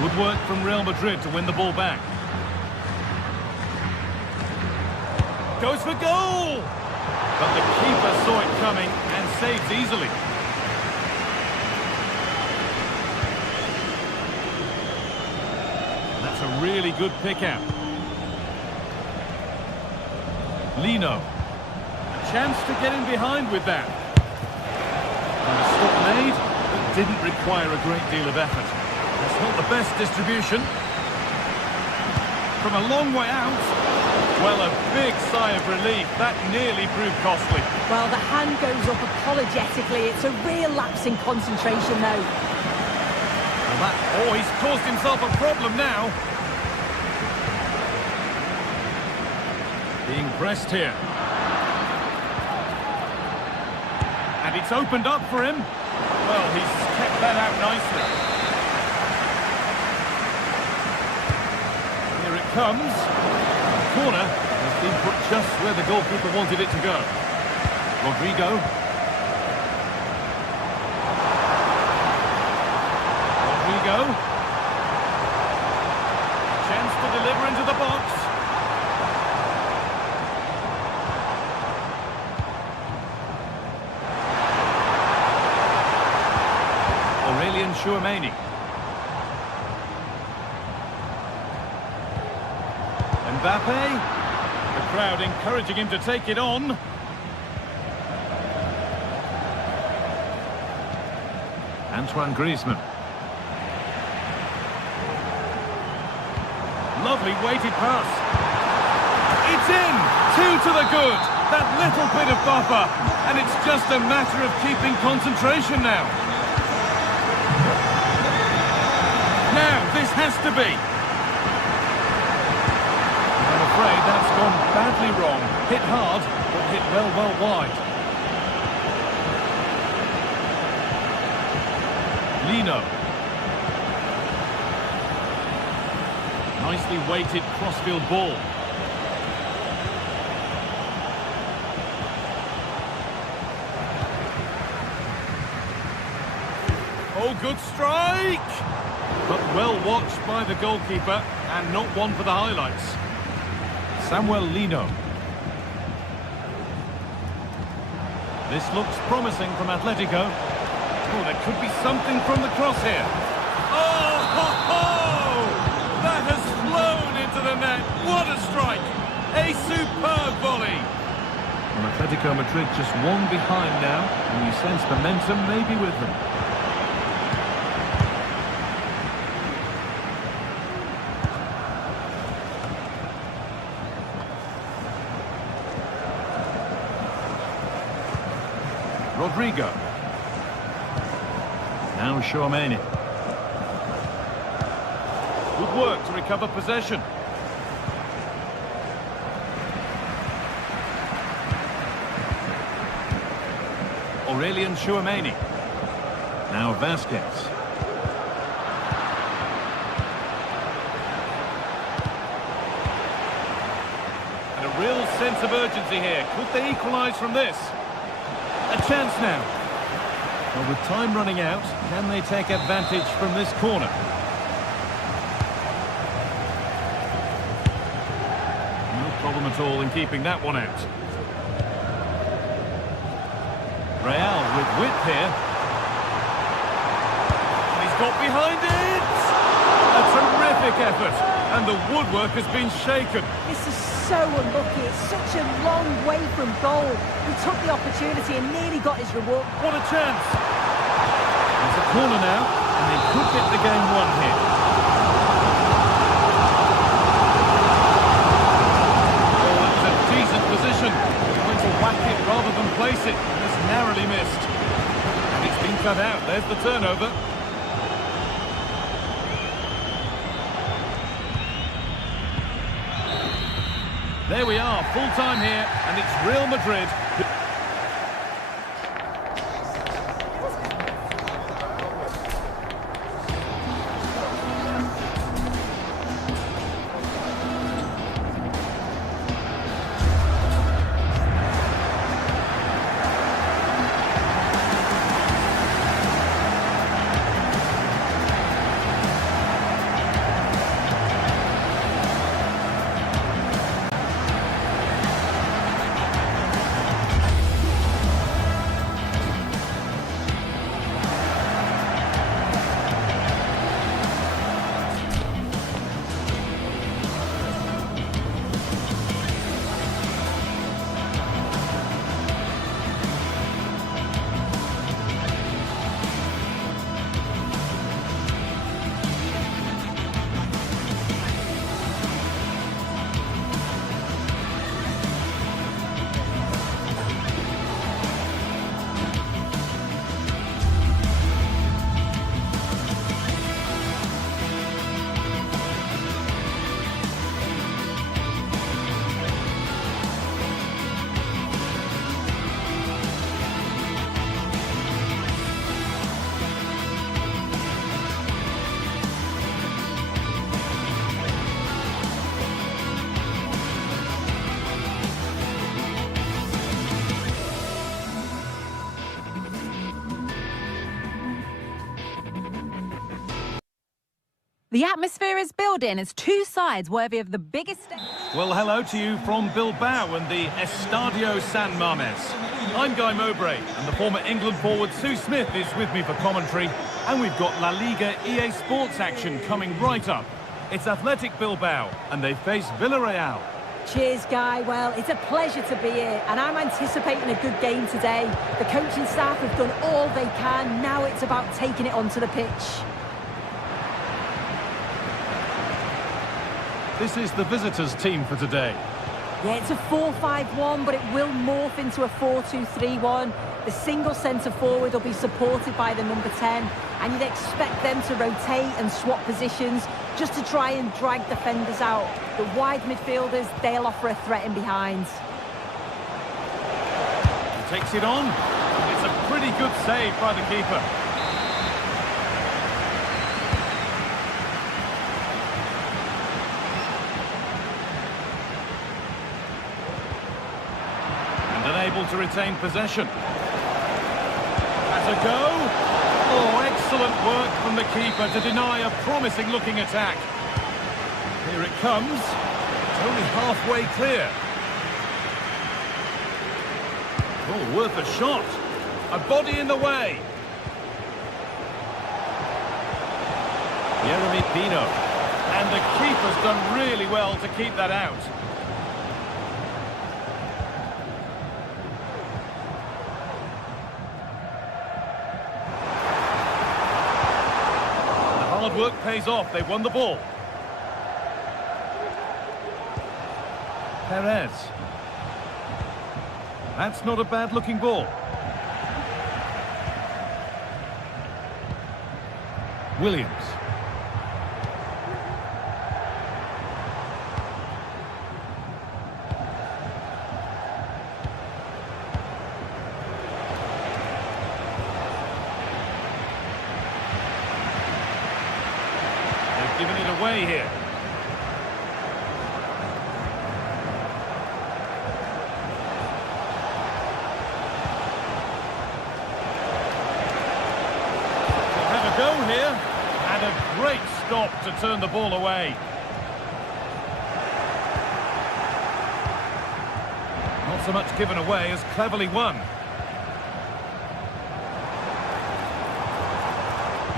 Good work from Real Madrid to win the ball back. Goes for goal! But the keeper saw it coming and saves easily. That's a really good pick out. Lino. A chance to get in behind with that. And a stop made, but didn't require a great deal of effort. That's not the best distribution. From a long way out. Well, a big sigh of relief. That nearly proved costly. Well, the hand goes up apologetically. It's a real lapse in concentration, though. Oh, he's caused himself a problem now. Being pressed here. And it's opened up for him. Well, he's kept that out nicely. Here it comes. The corner has been put just where the goalkeeper wanted it to go. Rodrigo. Rodrigo. Chance to deliver into the box. Chouameni. Mbappe. The crowd encouraging him to take it on. Antoine Griezmann. Lovely weighted pass. It's in! 2 to the good. That little bit of buffer. And it's just a matter of keeping concentration now. Now, this has to be. I'm afraid that's gone badly wrong. Hit hard, but hit well wide. Lino. Nicely weighted crossfield ball. Oh, good strike! But well watched by the goalkeeper, and not one for the highlights. Samuel Lino. This looks promising from Atletico. Oh, there could be something from the cross here. Oh, ho, ho! That has flown into the net. What a strike! A superb volley. Well, Atletico Madrid just one behind now, and you sense momentum may be with them. Rodrigo. Now Chouameni. Good work to recover possession. Aurelien Chouameni. Now Vasquez. And a real sense of urgency here. Could they equalise from this? A chance now. Well, with time running out, can they take advantage from this corner? No problem at all in keeping that one out. Real with width here. And he's got behind it! A terrific effort, and the woodwork has been shaken. This is so unlucky. It's such a long way from goal. He took the opportunity and nearly got his reward. What a chance! It's a corner now, and they could get the game won here. Oh, that's a decent position. He's going to whack it rather than place it, and it's narrowly missed. And it's been cut out. There's the turnover. There we are, full time here, and it's Real Madrid. The atmosphere is building as two sides worthy of the biggest stage. Well, hello to you from Bilbao and the Estadio San Mamés. I'm Guy Mowbray, and the former England forward Sue Smith is with me for commentary. And we've got La Liga EA Sports action coming right up. It's Athletic Bilbao, and they face Villarreal. Cheers, Guy. Well, it's a pleasure to be here, and I'm anticipating a good game today. The coaching staff have done all they can. Now it's about taking it onto the pitch. This is the visitors' team for today. Yeah, it's a 4-5-1, but it will morph into a 4-2-3-1. The single centre-forward will be supported by the number 10, and you'd expect them to rotate and swap positions just to try and drag defenders out. The wide midfielders, they'll offer a threat in behind. He takes it on. It's a pretty good save by the keeper. Unable to retain possession. Has a go. Oh, excellent work from the keeper to deny a promising-looking attack. Here it comes. It's only halfway clear. Oh, worth a shot. A body in the way. Jeremy Pino. And the keeper's done really well to keep that out. Hard work pays off. They won the ball. Perez. That's not a bad-looking ball. Williams. Giving it away here. They'll have a go here, and a great stop to turn the ball away. Not so much given away as cleverly won.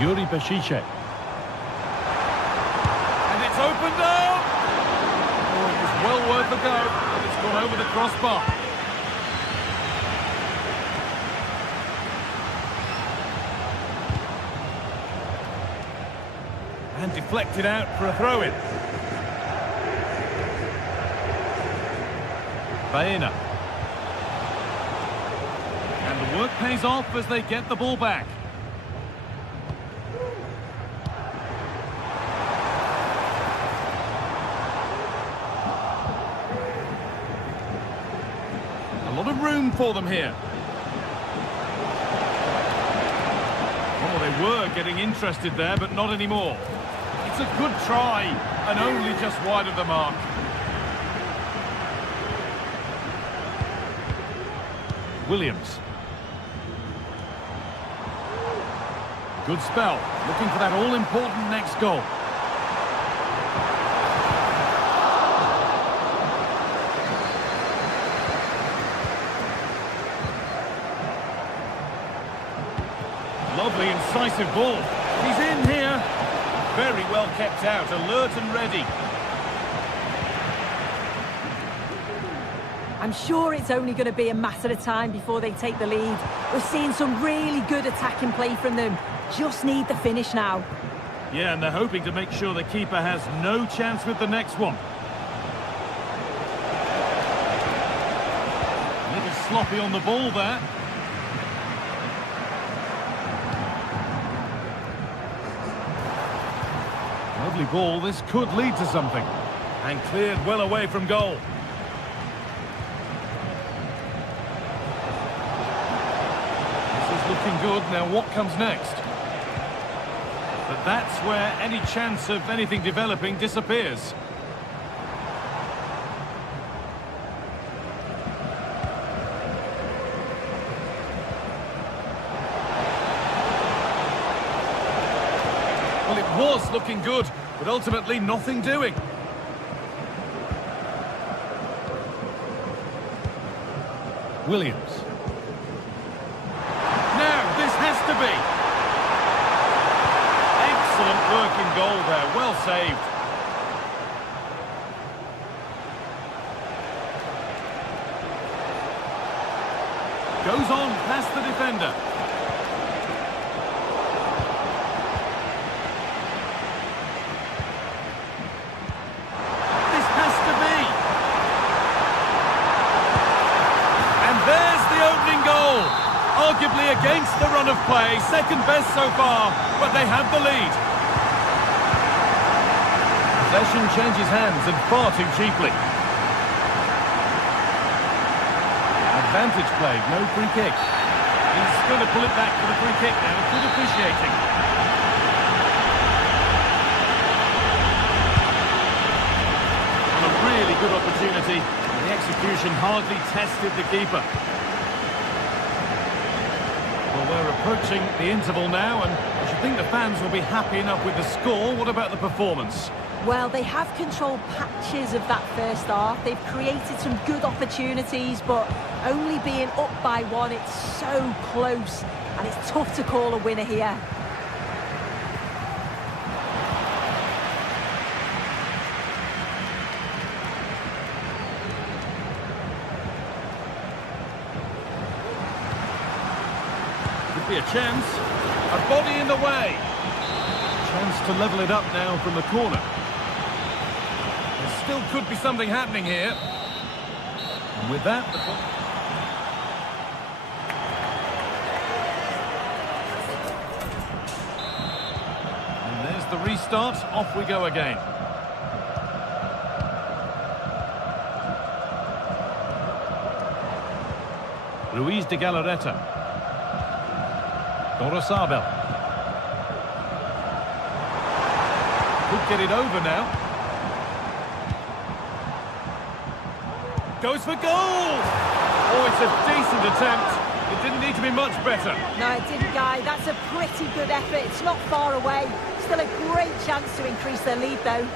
Yuri Bešiček. Opened up! Oh, it was well worth a go, but it's gone over the crossbar. And deflected out for a throw-in. Baena. And the work pays off as they get the ball back. A lot of room for them here. Oh, they were getting interested there, but not anymore. It's a good try, and only just wide of the mark. Williams. Good spell, looking for that all-important next goal. Lovely, incisive ball. He's in here. Very well kept out, alert and ready. I'm sure it's only going to be a matter of time before they take the lead. We're seeing some really good attacking play from them. Just need the finish now. Yeah, and they're hoping to make sure the keeper has no chance with the next one. A little sloppy on the ball there. Lovely ball, this could lead to something. And cleared well away from goal. This is looking good, now what comes next? But that's where any chance of anything developing disappears. Well, it was looking good, but ultimately nothing doing. Williams. Now, this has to be. Excellent work in goal there, well saved. Goes on past the defender. This has to be. And there's the opening goal. Arguably against the run of play, second best so far, but they have the lead. Possession changes hands and far too cheaply. Advantage played, no free kick. He's going to pull it back for the free kick now, good officiating. And a really good opportunity. The execution hardly tested the keeper. Well, we're approaching the interval now, and I should think the fans will be happy enough with the score. What about the performance? Well, they have controlled patches of that first half. They've created some good opportunities, but only being up by one, it's so close, and it's tough to call a winner here. Could be a chance. A body in the way. Chance to level it up now from the corner. There still could be something happening here. And with that, and there's the restart. Off we go again. Luis de Galarreta. Gorosabel. Could get it over now. Goes for goal! Oh, it's a decent attempt. It didn't need to be much better. No, it didn't, Guy. That's a pretty good effort. It's not far away. Still a great chance to increase their lead, though.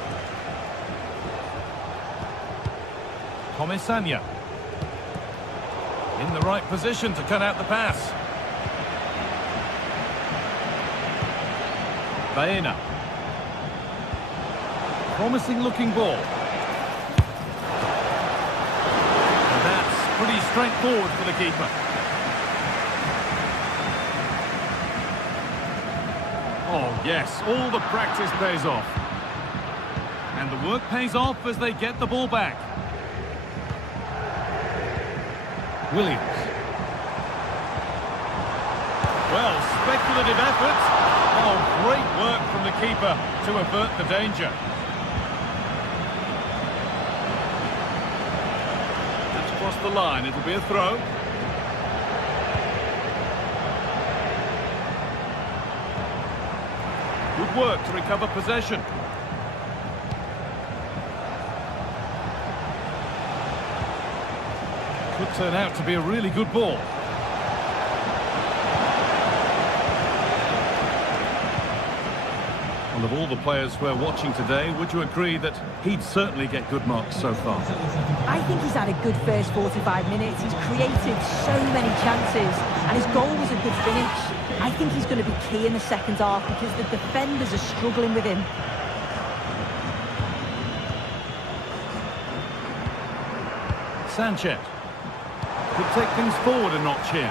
Comesaña. In the right position to cut out the pass. Baena. Promising looking ball. And that's pretty straightforward for the keeper. Oh yes, all the practice pays off. And the work pays off as they get the ball back. Williams. Well, speculative effort. Oh, great work from the keeper to avert the danger. That's across the line. It'll be a throw. Good work to recover possession. Could turn out to be a really good ball. Well, of all the players we're watching today, would you agree that he'd certainly get good marks so far? I think he's had a good first 45 minutes. He's created so many chances, and his goal was a good finish. I think he's going to be key in the second half because the defenders are struggling with him. Sanchez could take things forward a notch here.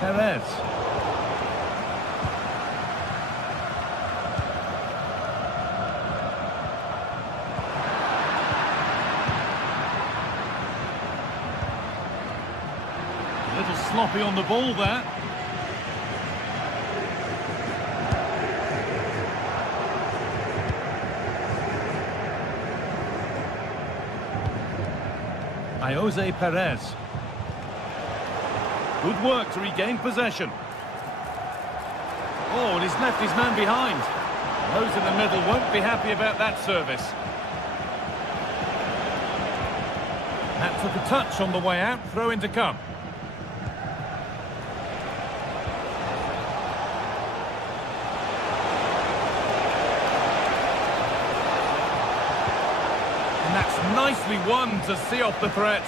Perez. A little sloppy on the ball there. Jose Perez. Good work to regain possession. Oh, and he's left his man behind. Those in the middle won't be happy about that service. That took a touch on the way out, throw in to come. And that's nicely won to see off the threat.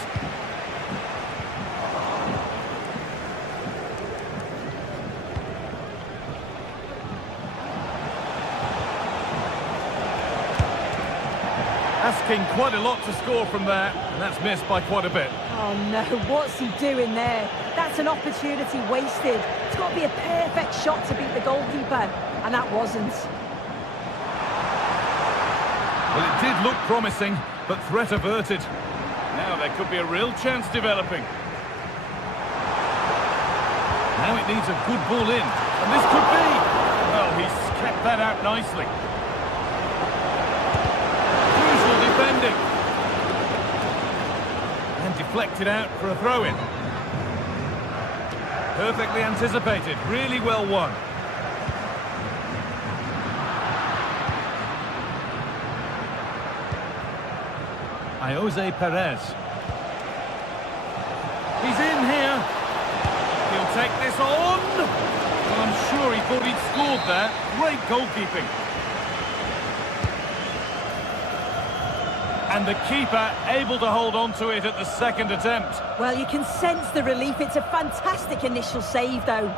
Asking quite a lot to score from there, and that's missed by quite a bit. Oh no, what's he doing there? That's an opportunity wasted. It's got to be a perfect shot to beat the goalkeeper, and that wasn't. Well, it did look promising, but threat averted. Now there could be a real chance developing. Now it needs a good ball in, and this could be. Well, he's kept that out nicely. Defending. And deflected out for a throw-in. Perfectly anticipated, really well won. Jose Perez. He's in here. He'll take this on. Well, I'm sure he thought he'd scored there. Great goalkeeping. And the keeper able to hold on to it at the second attempt. Well, you can sense the relief. It's a fantastic initial save, though.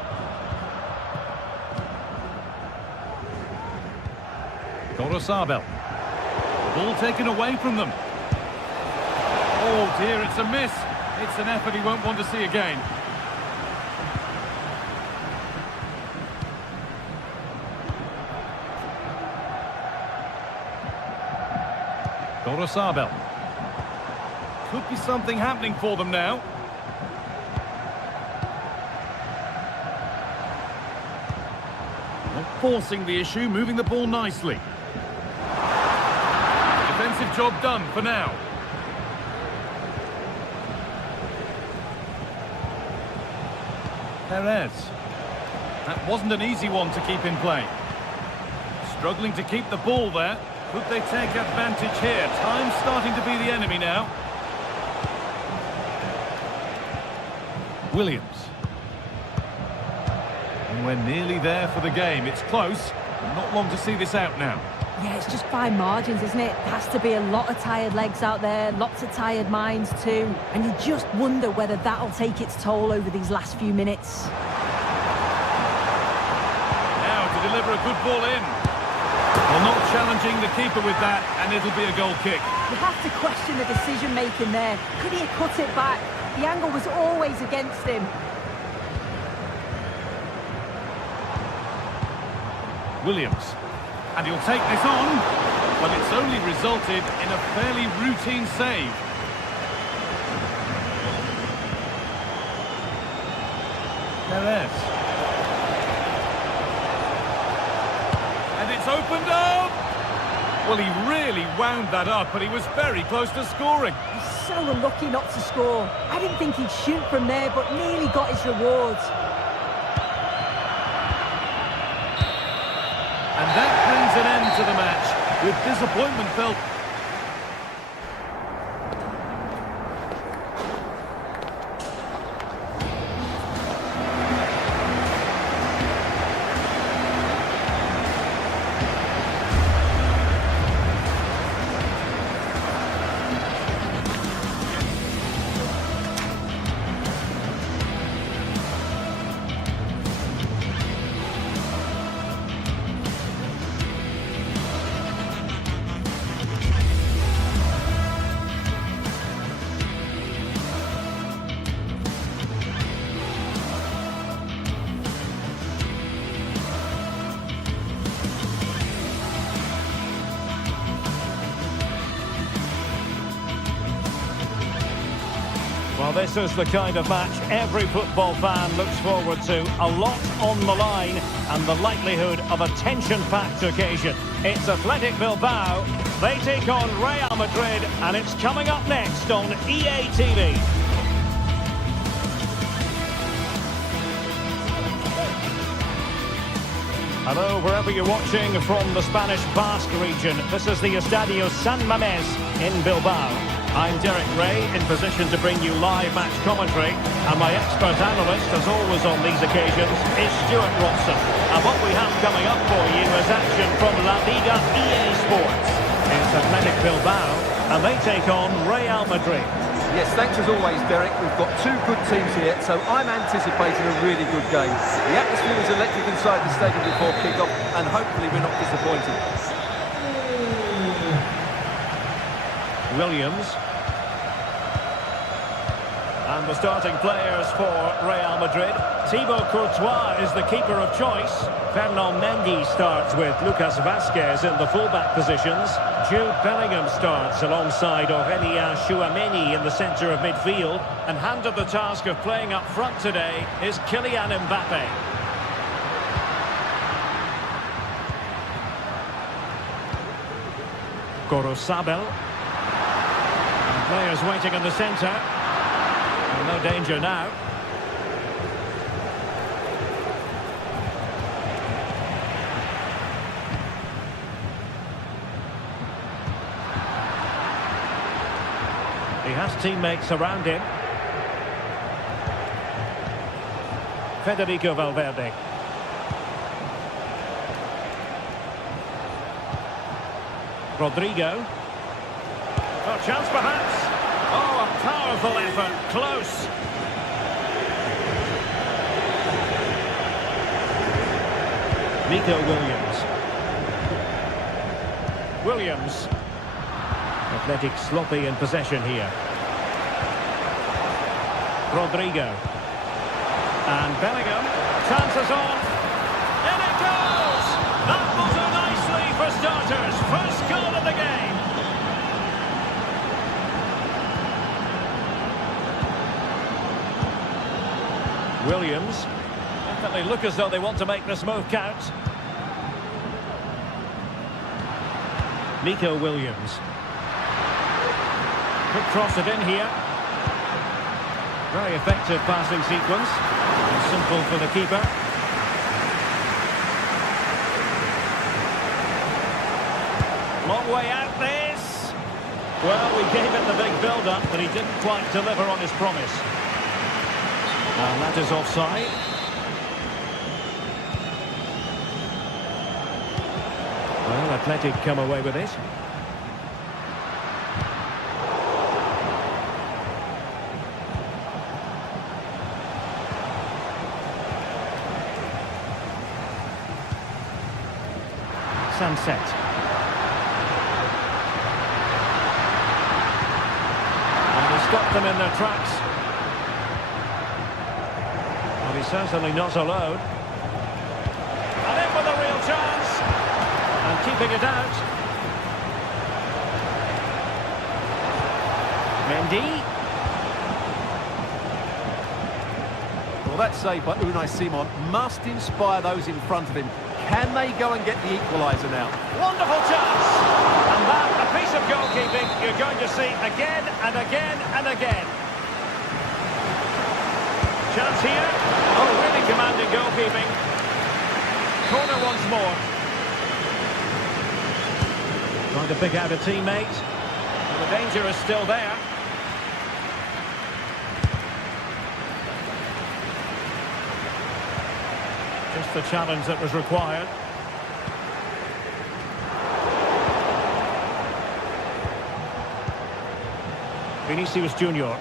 Gorosabel. Ball taken away from them. Oh dear, it's a miss. It's an effort he won't want to see again. Gorosabel. Could be something happening for them now. Not forcing the issue, moving the ball nicely. Defensive job done for now. Perez. That wasn't an easy one to keep in play. Struggling to keep the ball there. Could they take advantage here? Time's starting to be the enemy now. Williams. And we're nearly there for the game. It's close. Not long to see this out now. Yeah, it's just fine margins, isn't it? There has to be a lot of tired legs out there, lots of tired minds too. And you just wonder whether that'll take its toll over these last few minutes. Now to deliver a good ball in. Well, not challenging the keeper with that, and it'll be a goal kick. You have to question the decision-making there. Could he have cut it back? The angle was always against him. Williams. And he'll take this on, but it's only resulted in a fairly routine save. Perez. And it's opened up! Well, he really wound that up, but he was very close to scoring. He's so unlucky not to score. I didn't think he'd shoot from there, but nearly got his rewards. And that brings an end to the match, with disappointment felt. Well, this is the kind of match every football fan looks forward to. A lot on the line and the likelihood of a tension-packed occasion. It's Athletic Bilbao. They take on Real Madrid, and it's coming up next on EA TV. Hello, wherever you're watching from the Spanish Basque region. This is the Estadio San Mamés in Bilbao. I'm Derek Ray, in position to bring you live match commentary, and my expert analyst, as always on these occasions, is Stuart Watson. And what we have coming up for you is action from La Liga EA Sports. It's Athletic Bilbao, and they take on Real Madrid. Yes, thanks as always, Derek. We've got two good teams here, so I'm anticipating a really good game. The atmosphere is electric inside the stadium before kick-off, and hopefully we're not disappointed. Williams. And the starting players for Real Madrid. Thibaut Courtois is the keeper of choice. Fernand Mendy starts with Lucas Vazquez in the fullback positions. Jude Bellingham starts alongside Aurélien Tchouameni in the centre of midfield. And handed the task of playing up front today is Kylian Mbappe. Gorosabel. Players waiting in the centre. No danger now. He has teammates around him. Federico Valverde. Rodrigo. Oh, chance perhaps. Oh, a powerful effort. Close. Nico Williams. Athletic sloppy in possession here. Rodrigo. And Bellingham. Chances on. In it goes! That will do nicely for starters. First goal of the game. Williams. Definitely look as though they want to make this move count. Nico Williams. Could cross it in here. Very effective passing sequence. Simple for the keeper. Long way out this. Well, we gave it the big build-up, but he didn't quite deliver on his promise. And that is offside. Well, Athletic come away with it. Sunset. And he stopped them in their tracks. Well, he's certainly not alone. And in with a real chance. And keeping it out. Mendy. Well, that save by Unai Simon must inspire those in front of him. Can they go and get the equaliser now? Wonderful chance! And that, a piece of goalkeeping you're going to see again and again and again. Chance here. Oh, really commanding goalkeeping. Corner once more. Trying to pick out a teammate. And the danger is still there. Just the challenge that was required. Vinicius Junior.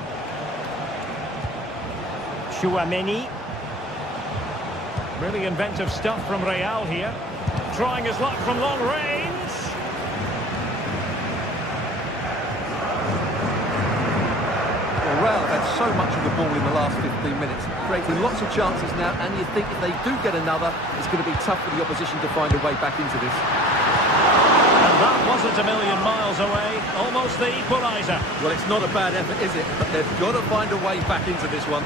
Tchouameni. Really inventive stuff from Real here. Trying his luck from long range. Well, Real have had so much of the ball in the last 15 minutes, creating lots of chances now, and you think if they do get another, it's going to be tough for the opposition to find a way back into this. And that wasn't a million miles away, almost the equaliser. Well, it's not a bad effort, is it? But they've got to find a way back into this one.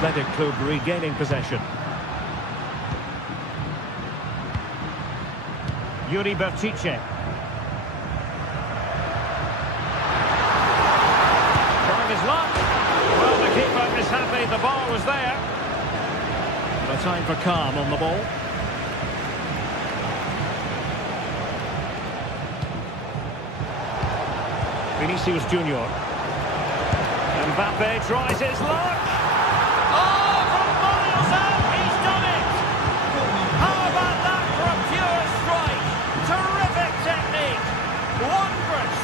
Athletic Club regaining possession. Yuri Bertice. Trying his luck. Well, the keeper is happy the ball was there. But a time for calm on the ball. Vinicius Junior. Mbappe tries his luck. Oh, from miles out, he's done it! How about that for a pure strike? Terrific technique. Wondrous.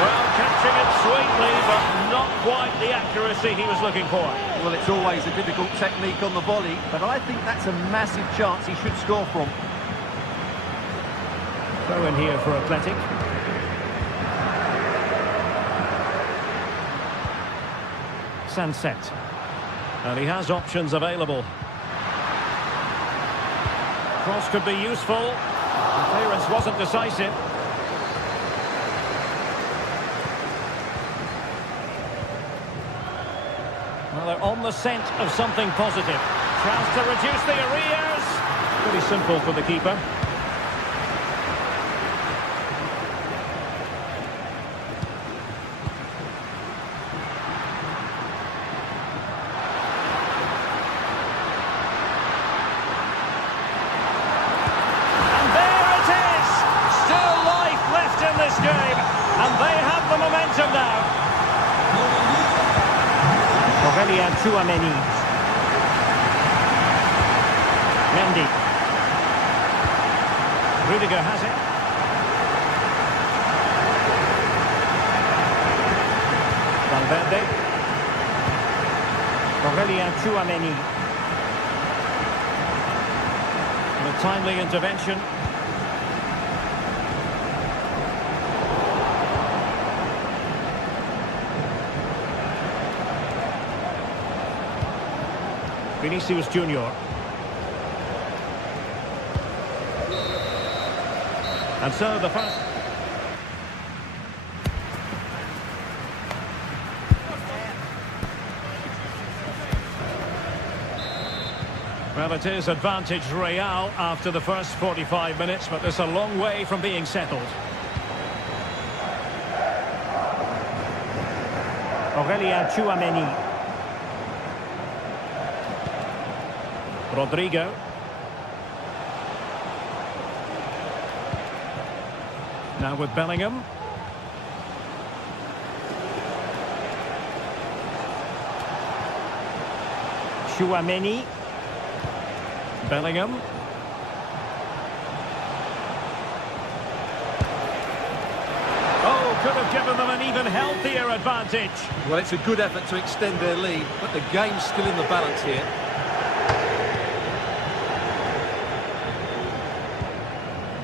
Well, catching it sweetly, but not quite the accuracy he was looking for. Well, it's always a difficult technique on the volley, but I think that's a massive chance he should score from. Throw in here for Athletic. Sunset. And he has options available. Cross could be useful. The clearance wasn't decisive. Well, they're on the scent of something positive. Chance to reduce the arrears. Pretty simple for the keeper. This game, and they have the momentum now. Aurelien Tchouameni. Mendy. Rudiger has it. Valverde. Aurelien Tchouameni. And a timely intervention. Vinicius Junior. And so the first. Well, it is advantage Real after the first 45 minutes, but there's a long way from being settled. Aurelien Tchouameni. Rodrigo. Now with Bellingham. Tchouameni. Bellingham. Oh, could have given them an even healthier advantage. Well, it's a good effort to extend their lead, but the game's still in the balance here.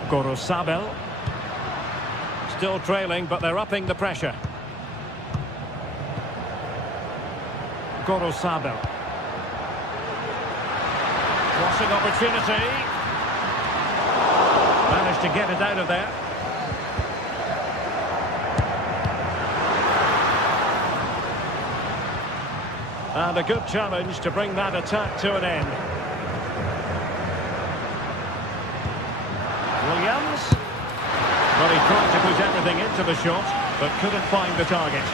Gorosabel. Still trailing, but they're upping the pressure. Gorosabel. Crossing opportunity. Managed to get it out of there. And a good challenge to bring that attack to an end. Williams. Well, he tried to put everything into the shot, but couldn't find the target.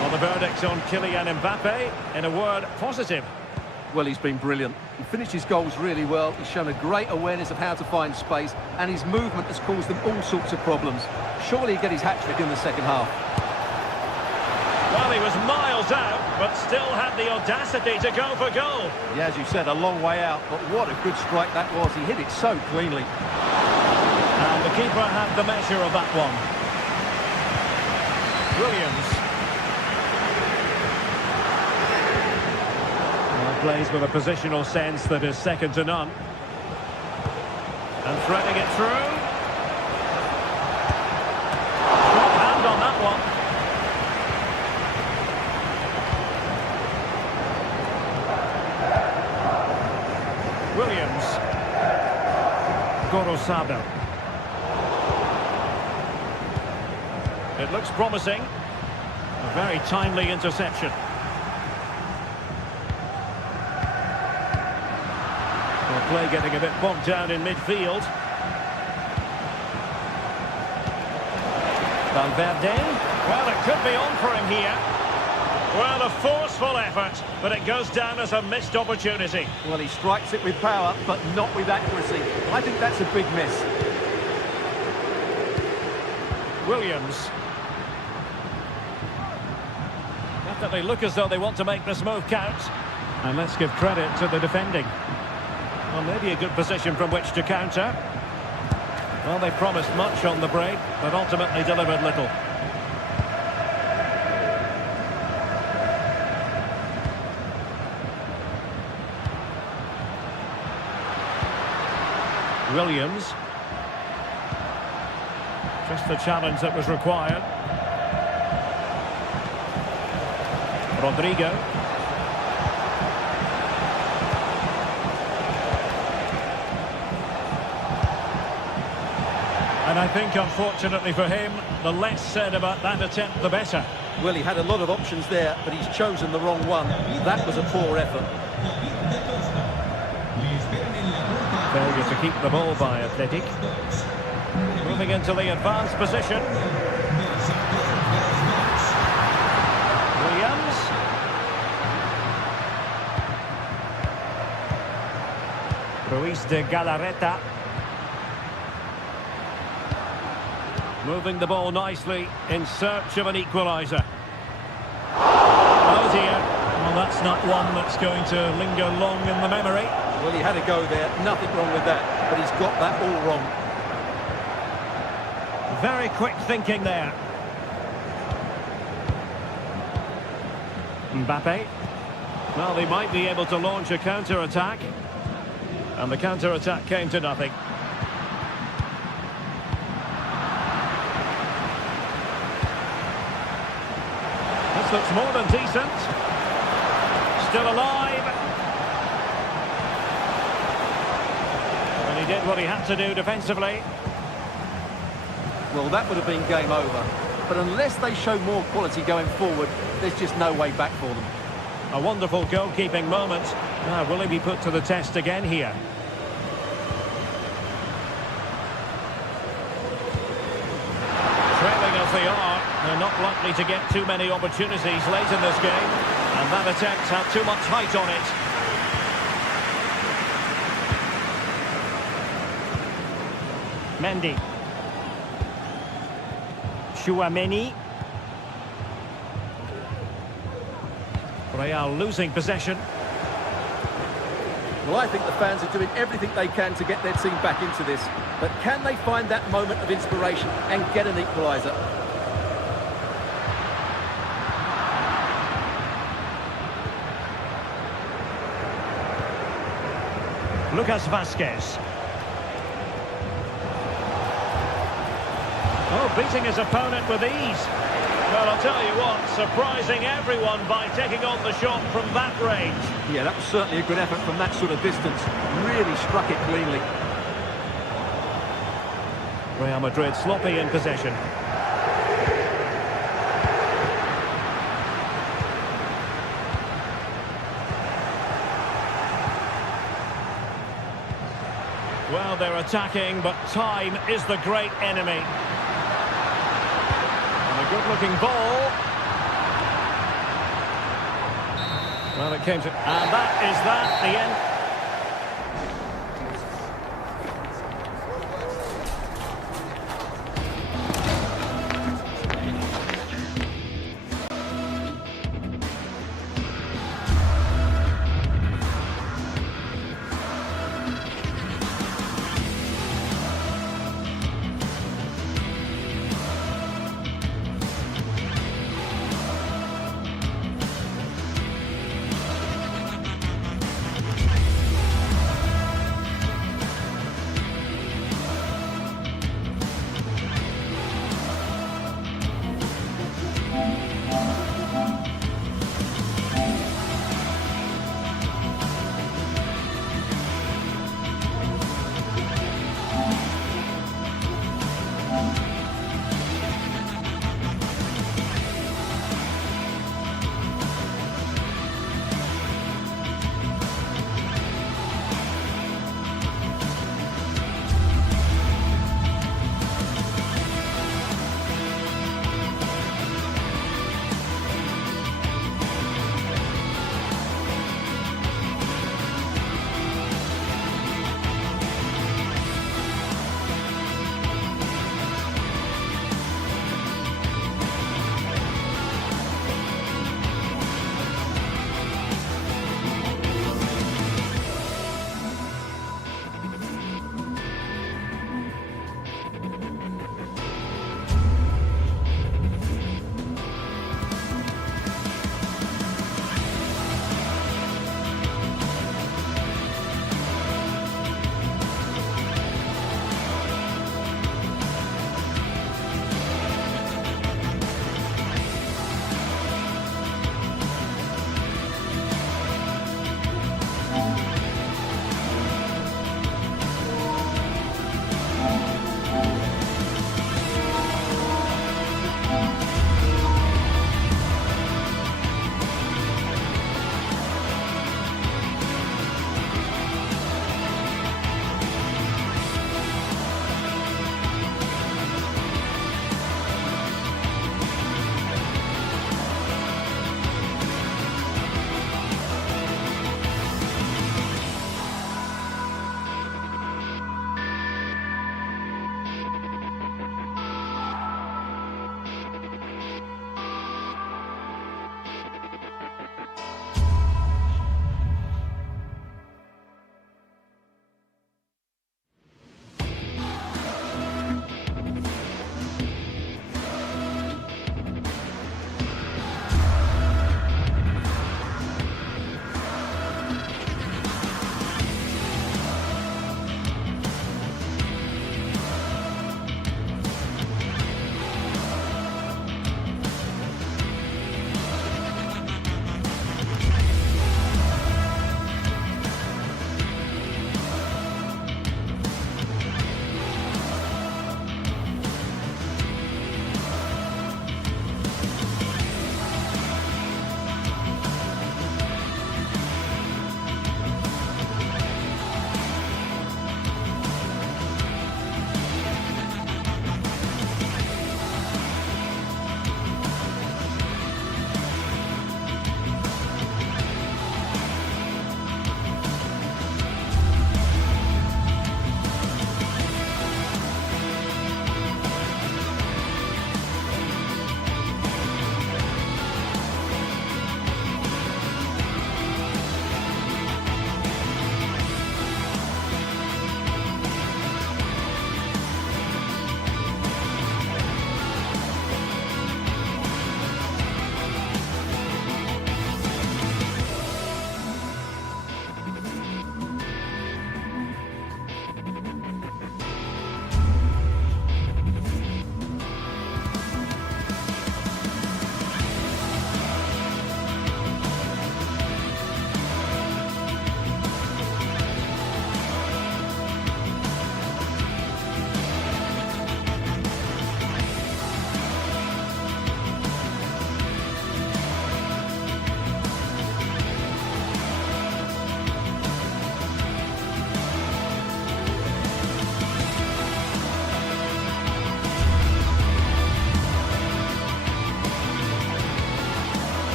Well, the verdict on Kylian Mbappe, in a word, positive. Well, he's been brilliant. He finished his goals really well. He's shown a great awareness of how to find space, and his movement has caused them all sorts of problems. Surely he'll get his hat-trick in the second half. Well, he was miles out, but still had the audacity to go for goal. Yeah, as you said, a long way out, but what a good strike that was. He hit it so cleanly. And the keeper had the measure of that one. Williams. Well, plays with a positional sense that is second to none. And threading it through. Good hand on that one. Williams. Gorosabel. It looks promising. A very timely interception. Well, play getting a bit bogged down in midfield. Valverde. Well, it could be on for him here. Well, a forceful effort, but it goes down as a missed opportunity. Well, he strikes it with power, but not with accuracy. I think that's a big miss. Williams. Definitely look as though they want to make this move count. And let's give credit to the defending. Well, maybe a good position from which to counter. Well, they promised much on the break, but ultimately delivered little. Williams. Just the challenge that was required. Rodrigo. And I think, unfortunately for him, the less said about that attempt, the better. Well, he had a lot of options there, but he's chosen the wrong one. That was a poor effort. Failure to keep the ball by Athletic. Moving into the advanced position. Williams. Ruiz de Galarreta. Moving the ball nicely in search of an equaliser. Oh dear. Well, that's not one that's going to linger long in the memory. Well, he had a go there. Nothing wrong with that. But he's got that all wrong. Very quick thinking there. Mbappe. Well, they might be able to launch a counter-attack. And the counter-attack came to nothing. This looks more than decent. Still alive. And he did what he had to do defensively. Well, that would have been game over. But unless they show more quality going forward, there's just no way back for them. A wonderful goalkeeping moment. Now, will he be put to the test again here? Trailing as they are, they're not likely to get too many opportunities late in this game. And that attempt had too much height on it. Mendy. Chouameni. Real losing possession. Well, I think the fans are doing everything they can to get their team back into this. But can they find that moment of inspiration and get an equaliser? Lucas Vazquez. Oh, beating his opponent with ease. Well, I'll tell you what, surprising everyone by taking on the shot from that range. Yeah, that was certainly a good effort from that sort of distance. Really struck it cleanly. Real Madrid sloppy in possession. Well, they're attacking, but time is the great enemy. And a good-looking ball. Well, it came to... And that is that, the end...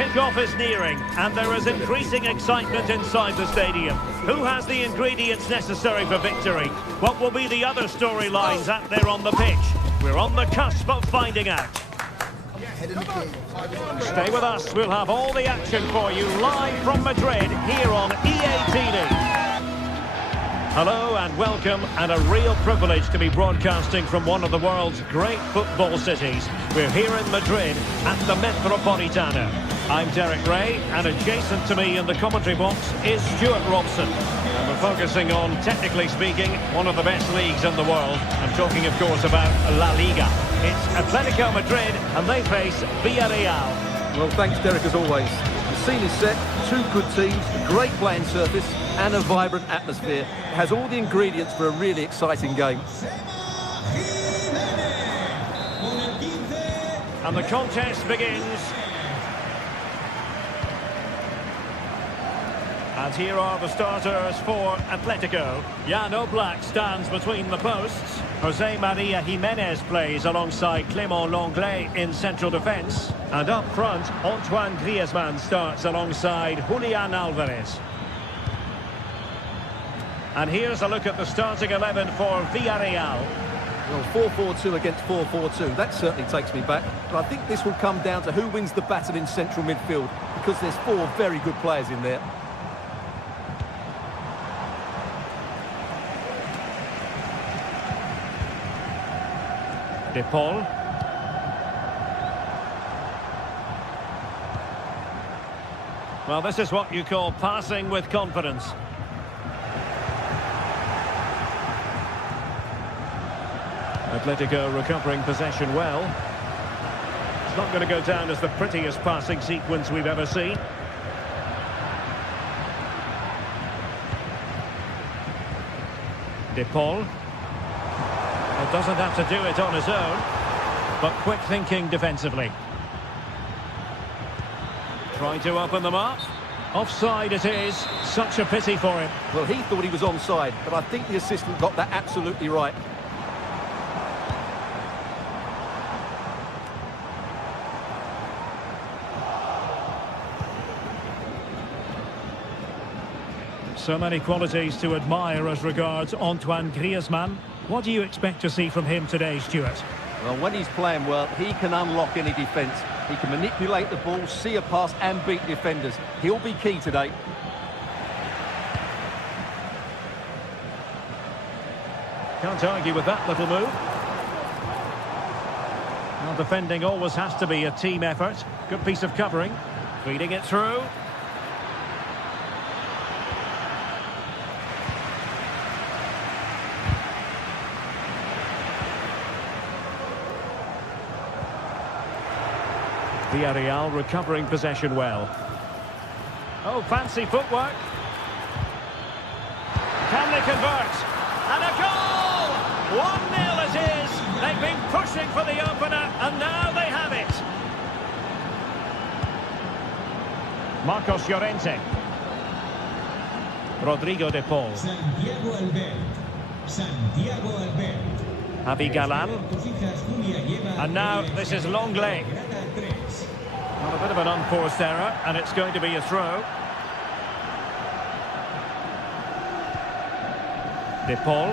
Kick-off is nearing, and there is increasing excitement inside the stadium. Who has the ingredients necessary for victory? What will be the other storylines out there on the pitch? We're on the cusp of finding out. Stay with us, we'll have all the action for you live from Madrid here on EA TV. Hello and welcome, and a real privilege to be broadcasting from one of the world's great football cities. We're here in Madrid at the Metropolitano. I'm Derek Ray, and adjacent to me in the commentary box is Stuart Robson. And we're focusing on, technically speaking, one of the best leagues in the world. I'm talking, of course, about La Liga. It's Atletico Madrid, and they face Villarreal. Well, thanks, Derek, as always. The scene is set, two good teams, a great playing surface, and a vibrant atmosphere. It has all the ingredients for a really exciting game. And the contest begins. And here are the starters for Atletico. Jan Oblak stands between the posts. Jose Maria Jimenez plays alongside Clément Lenglet in central defence. And up front, Antoine Griezmann starts alongside Julian Alvarez. And here's a look at the starting 11 for Villarreal. Well, 4-4-2 against 4-4-2, that certainly takes me back. But I think this will come down to who wins the battle in central midfield, because there's four very good players in there. De Paul. Well, this is what you call passing with confidence. Atletico recovering possession well. It's not going to go down as the prettiest passing sequence we've ever seen. De Paul. Well, doesn't have to do it on his own, but quick thinking defensively. Trying to open them up. Offside it is. Such a pity for him. Well, he thought he was onside, but I think the assistant got that absolutely right. So many qualities to admire as regards Antoine Griezmann. What do you expect to see from him today, Stuart? Well, when he's playing well, he can unlock any defence. He can manipulate the ball, see a pass and beat defenders. He'll be key today. Can't argue with that little move. Well, defending always has to be a team effort. Good piece of covering. Feeding it through. Villarreal recovering possession well. Oh, fancy footwork. Can they convert? And a goal! 1-0 it is. They've been pushing for the opener, and now they have it. Marcos Llorente. Rodrigo de Paul. Santiago Albert. Javi Galan. And now this is Lenglet. Well, a bit of an unforced error, and it's going to be a throw. De Paul.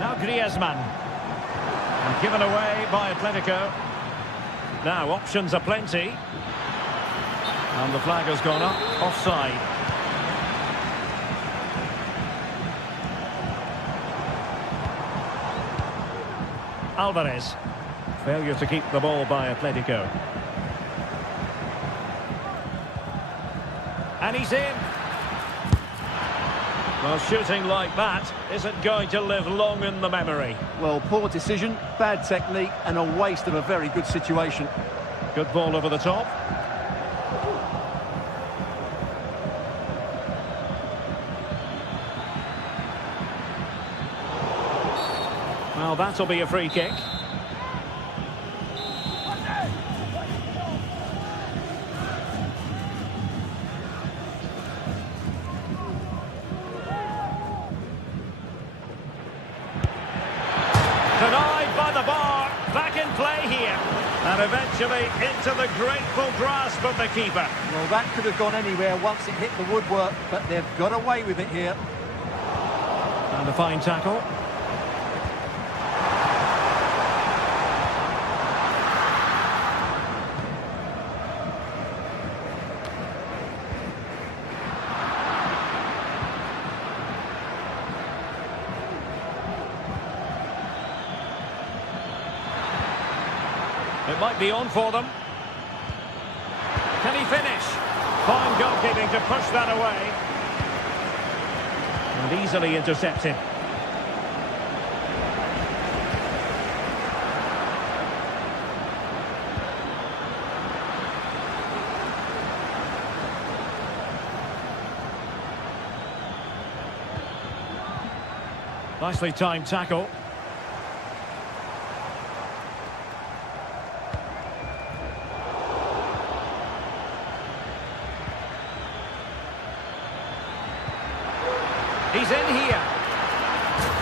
Now Griezmann. And given away by Atletico. Now options are plenty. And the flag has gone up. Offside. Alvarez. Failure to keep the ball by Atletico. And he's in. Well, shooting like that isn't going to live long in the memory. Well, poor decision, bad technique and a waste of a very good situation. Good ball over the top. Well, that'll be a free kick. Denied by the bar. Back in play here. And eventually into the grateful grasp of the keeper. Well, that could have gone anywhere once it hit the woodwork, but they've got away with it here. And a fine tackle. It might be on for them. Can he finish? Fine goalkeeping to push that away. And easily intercepted. Nicely timed tackle. He's in here.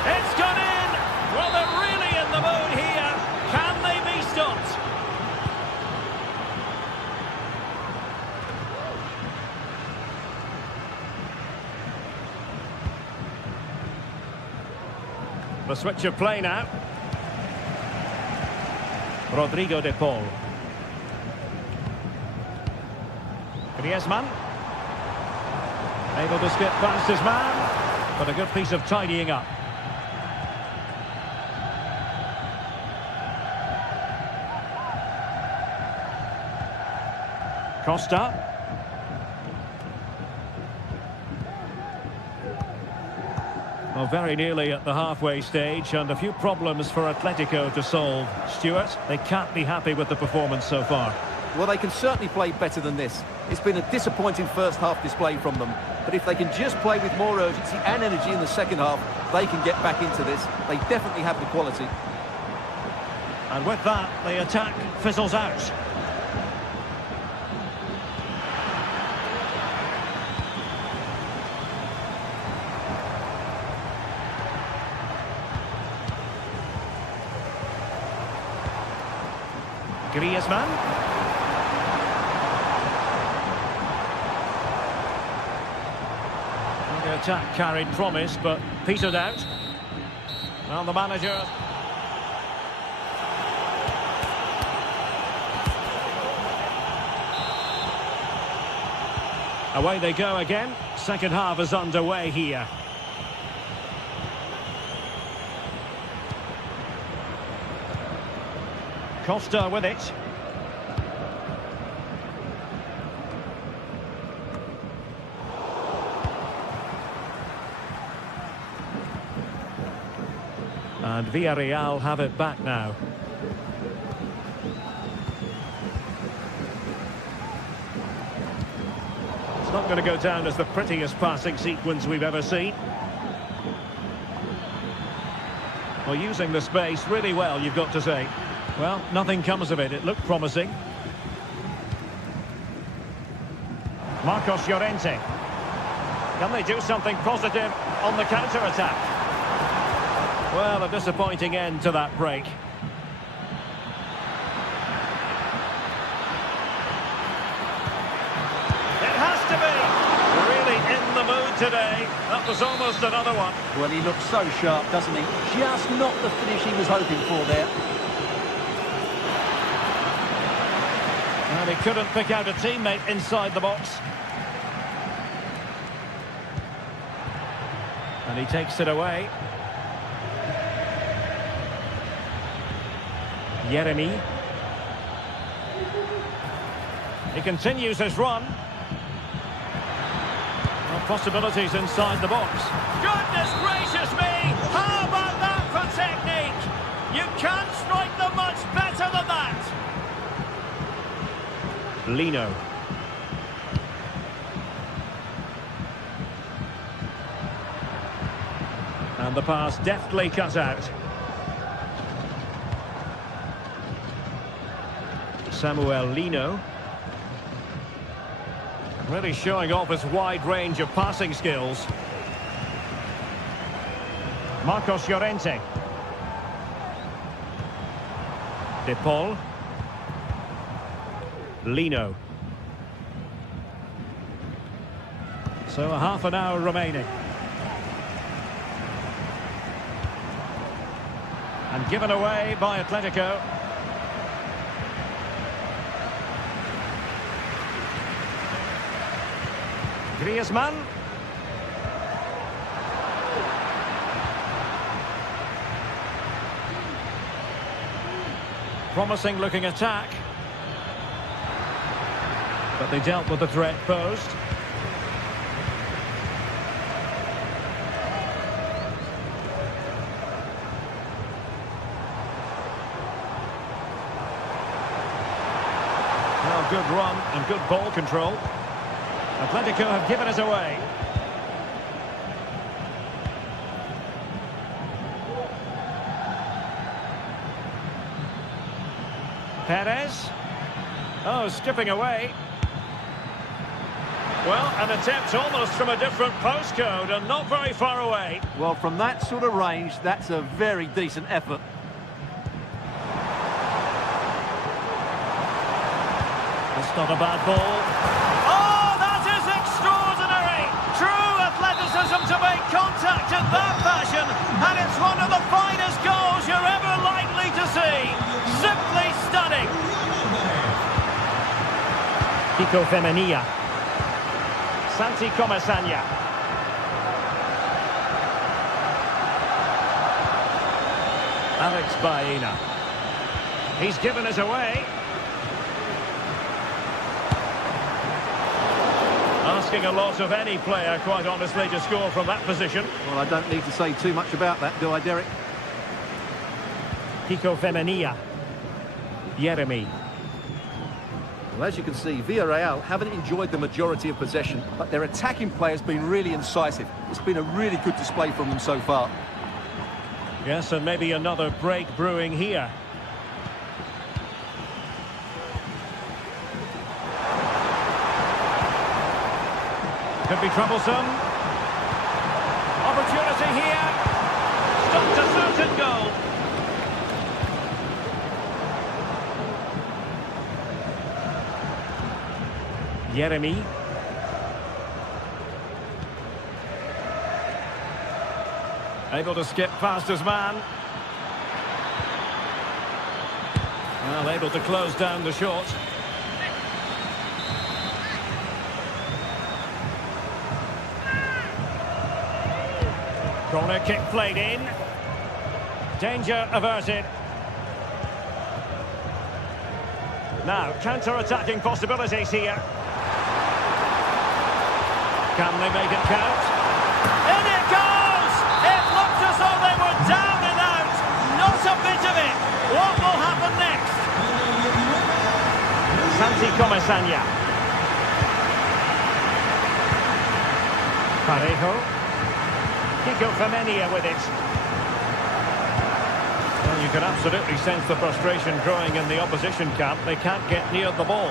It's gone in. Well, they're really in the mood here. Can they be stopped? The switch of play now. Rodrigo de Paul. Griezmann. Able to skip past his man. But a good piece of tidying up. Costa. Well, very nearly at the halfway stage, and a few problems for Atletico to solve. Stuart, they can't be happy with the performance so far. Well, they can certainly play better than this. It's been a disappointing first half display from them. But if they can just play with more urgency and energy in the second half, they can get back into this. They definitely have the quality. And with that, the attack fizzles out. Griezmann. The attack carried promise, but petered out. Well, the manager... Away they go again. Second half is underway here. Costa with it. And Villarreal have it back now. It's not going to go down as the prettiest passing sequence we've ever seen. Well, using the space really well, you've got to say. Well, nothing comes of it. It looked promising. Marcos Llorente. Can they do something positive on the counter-attack? Well, a disappointing end to that break. It has to be. Really in the mood today. That was almost another one. Well, he looks so sharp, doesn't he? Just not the finish he was hoping for there. And he couldn't pick out a teammate inside the box. And he takes it away. Yeremy. He continues his run. Well, possibilities inside the box. Goodness gracious me! How about that for technique? You can't strike them much better than that. Lino. And the pass deftly cut out. Samuel Lino. Really showing off his wide range of passing skills. Marcos Llorente. De Paul. Lino. So a half an hour remaining. And given away by Atletico. Griezmann. Promising looking attack. But they dealt with the threat posed. Well, good run and good ball control. Atletico have given us away. Perez. Oh, skipping away. Well, an attempt almost from a different postcode and not very far away. Well, from that sort of range, that's a very decent effort. That's not a bad ball. Oh, that is extraordinary! True athleticism to make contact in that fashion, and it's one of the finest goals you're ever likely to see. Simply stunning. Kiko Femenia. Santi Comesaña. Alex Baena. He's given us away. Asking a lot of any player, quite honestly, to score from that position. Well, I don't need to say too much about that, do I, Derek? Kiko Femenia. Yeremy. Well, as you can see, Villarreal haven't enjoyed the majority of possession, but their attacking play has been really incisive. It's been a really good display from them so far. Yes, and maybe another break brewing here. Could be troublesome. Opportunity here. Stopped a certain goal. Yeremy. Able to skip past his man. Well, able to close down the shot. Corner kick played in. Danger averted. Now, counter-attacking possibilities here. Can they make it count? In it goes! It looked as though they were down and out. Not a bit of it. What will happen next? Santi Comesaña. Parejo. Kiko Femenia with it. Well, you can absolutely sense the frustration growing in the opposition camp. They can't get near the ball.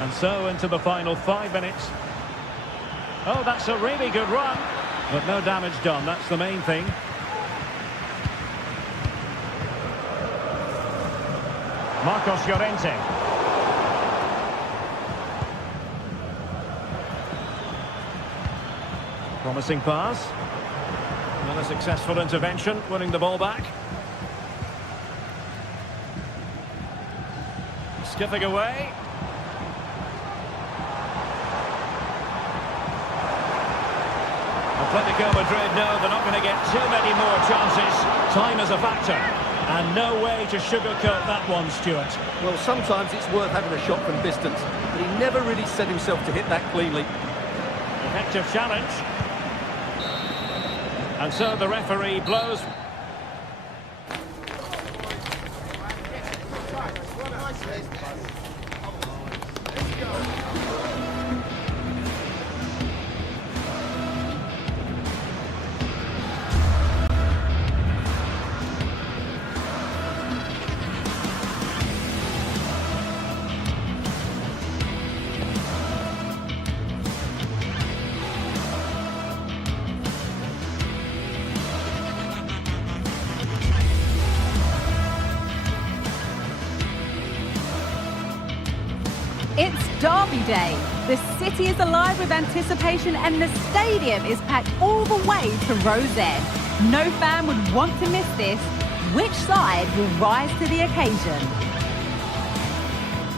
And so into the final 5 minutes. Oh, that's a really good run. But no damage done, that's the main thing. Marcos Llorente. Promising pass. Well, a successful intervention, winning the ball back. Skipping away. Atletico Madrid know they're not going to get too many more chances. Time is a factor. And no way to sugarcoat that one, Stuart. Well, sometimes it's worth having a shot from distance, but he never really set himself to hit that cleanly. Effective challenge. And so the referee blows. Derby Day. The city is alive with anticipation and the stadium is packed all the way to Rose End. No fan would want to miss this. Which side will rise to the occasion?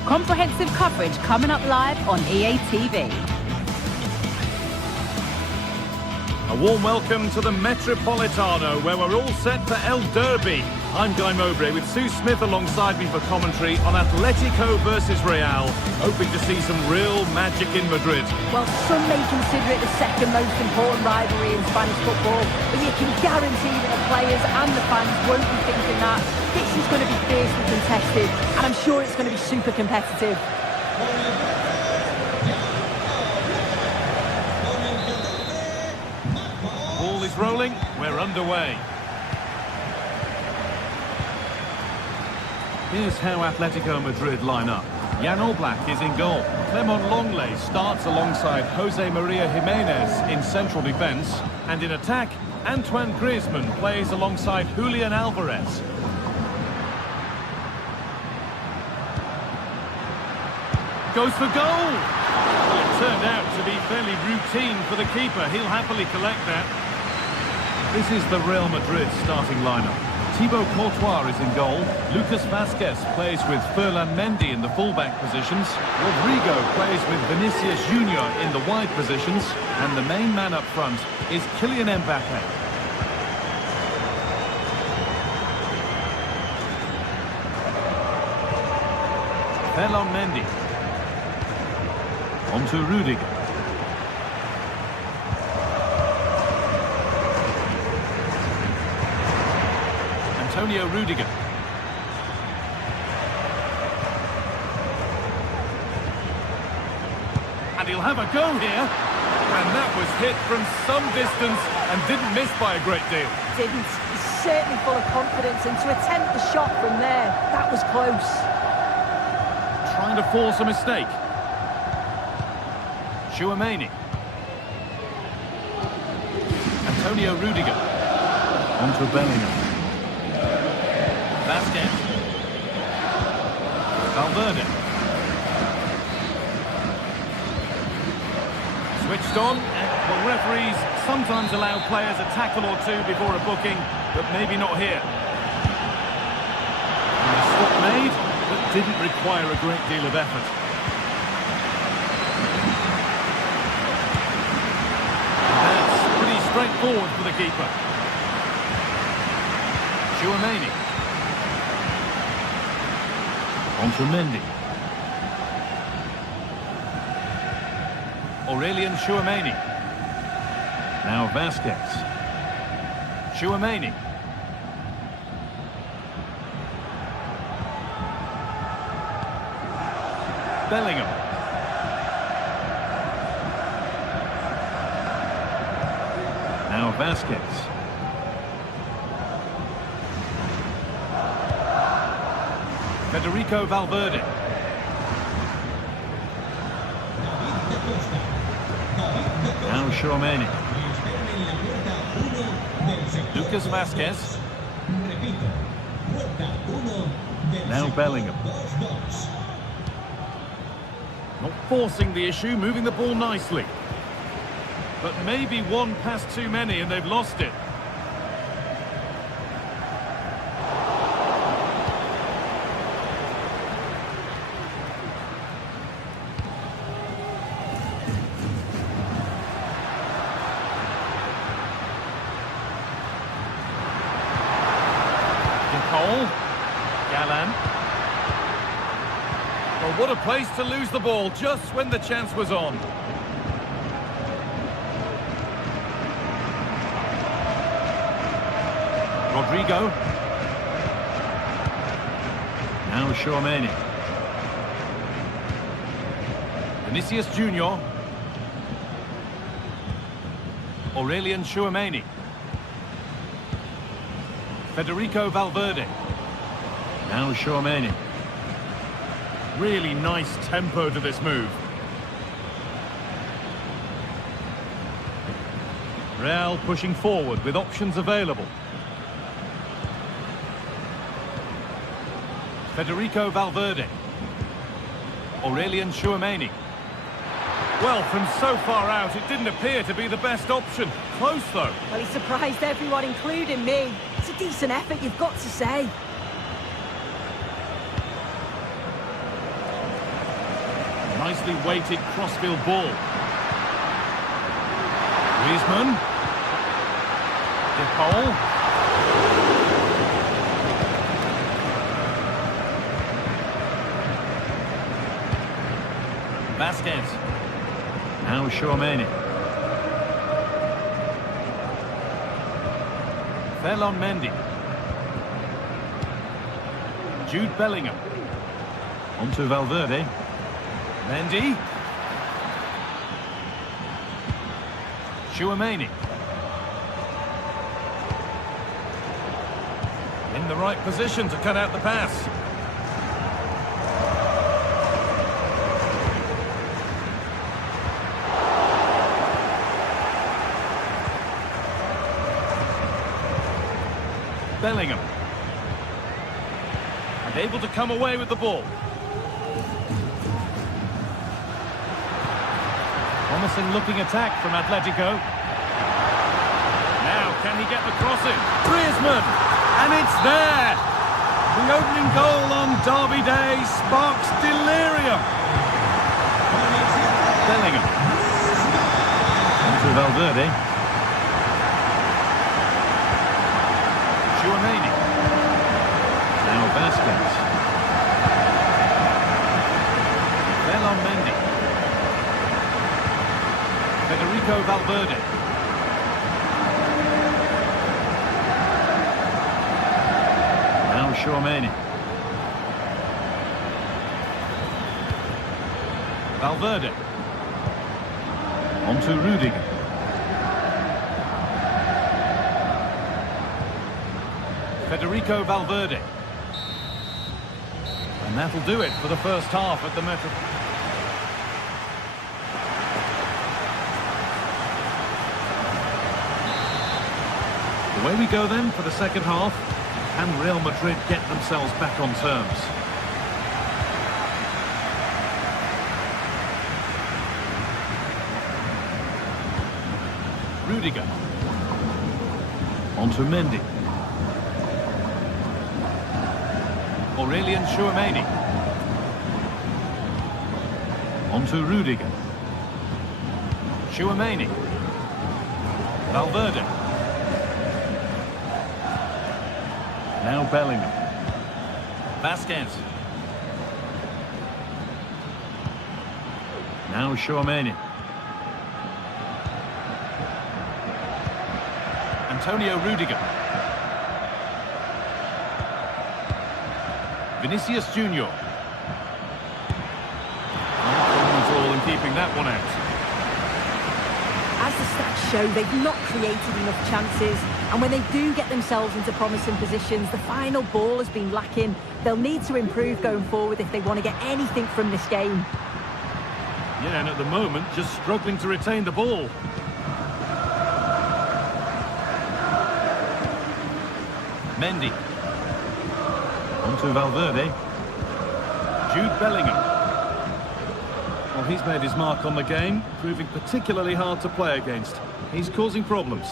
Comprehensive coverage coming up live on EA TV. A warm welcome to the Metropolitano, where we're all set for El Derby. I'm Guy Mowbray with Sue Smith alongside me for commentary on Atletico versus Real, hoping to see some real magic in Madrid. Well, some may consider it the second most important rivalry in Spanish football, but you can guarantee that the players and the fans won't be thinking that. This is going to be fiercely contested, and I'm sure it's going to be super competitive. Ball is rolling, we're underway. Here's how Atletico Madrid line up. Jan Oblak is in goal. Clement Longley starts alongside Jose Maria Jimenez in central defence. And in attack, Antoine Griezmann plays alongside Julian Alvarez. Goes for goal! Well, it turned out to be fairly routine for the keeper. He'll happily collect that. This is the Real Madrid starting lineup. Thibaut Courtois is in goal. Lucas Vazquez plays with Ferland Mendy in the fullback positions. Rodrigo plays with Vinicius Junior in the wide positions. And the main man up front is Kylian Mbappe. Ferland Mendy. On to Rudiger. Antonio Rudiger. And he'll have a go here. And that was hit from some distance and didn't miss by a great deal. Didn't. He's certainly full of confidence, and to attempt the shot from there, that was close. Trying to force a mistake. Tchouaméni. Antonio Rudiger. On to Bellingham. Vazquez. Valverde. Switched on. Well, referees sometimes allow players a tackle or two before a booking, but maybe not here. And a stop made, but didn't require a great deal of effort. That's pretty straightforward for the keeper. Tchouaméni. On to Mendy. Aurelien Tchouaméni. Now Vazquez. Tchouaméni. Bellingham. Now Vazquez. Federico Valverde. Now Tchouaméni. Lucas Vazquez. Now Bellingham. Not forcing the issue, moving the ball nicely. But maybe one pass too many and they've lost it. Galán. Well, what a place to lose the ball just when the chance was on. Rodrigo. Now Tchouaméni. Vinicius Junior. Aurelien Tchouaméni. Federico Valverde. Now Tchouaméni. Really nice tempo to this move. Real pushing forward with options available. Federico Valverde. Aurelian Tchouameni. Well, from so far out, it didn't appear to be the best option. Close, though. Well, he surprised everyone, including me. It's a decent effort, you've got to say. Nicely weighted crossfield ball. Griezmann. Depol. Vasquez. Now Tchouameni. Ferland Mendy. Jude Bellingham. On to Valverde. Mendy. Tchouameni. In the right position to cut out the pass. Bellingham. And able to come away with the ball. Promising looking attack from Atletico. Now, can he get the cross in? Griezmann! And it's there! The opening goal on Derby Day sparks delirium. Bellingham. On to Valverde. Tchouameni. Now Vasquez. Ferland Mendy. Federico Valverde. Now Tchouameni. Valverde. On to Rudiger. Federico Valverde. And that'll do it for the first half at the Metro. Away we go then for the second half. Can Real Madrid get themselves back on terms? Rudiger. On to Mendy. Aurelian Tchouameni. On to Rudiger. Tchouameni. Valverde. Now Bellingham. Vasquez. Now Tchouameni. Antonio Rudiger. Vinicius Junior. Not all in keeping that one out. As the stats show, they've not created enough chances, and when they do get themselves into promising positions, the final ball has been lacking. They'll need to improve going forward if they want to get anything from this game. Yeah, and at the moment, just struggling to retain the ball. Mendy. On to Valverde. Jude Bellingham. Well, he's made his mark on the game, proving particularly hard to play against. He's causing problems.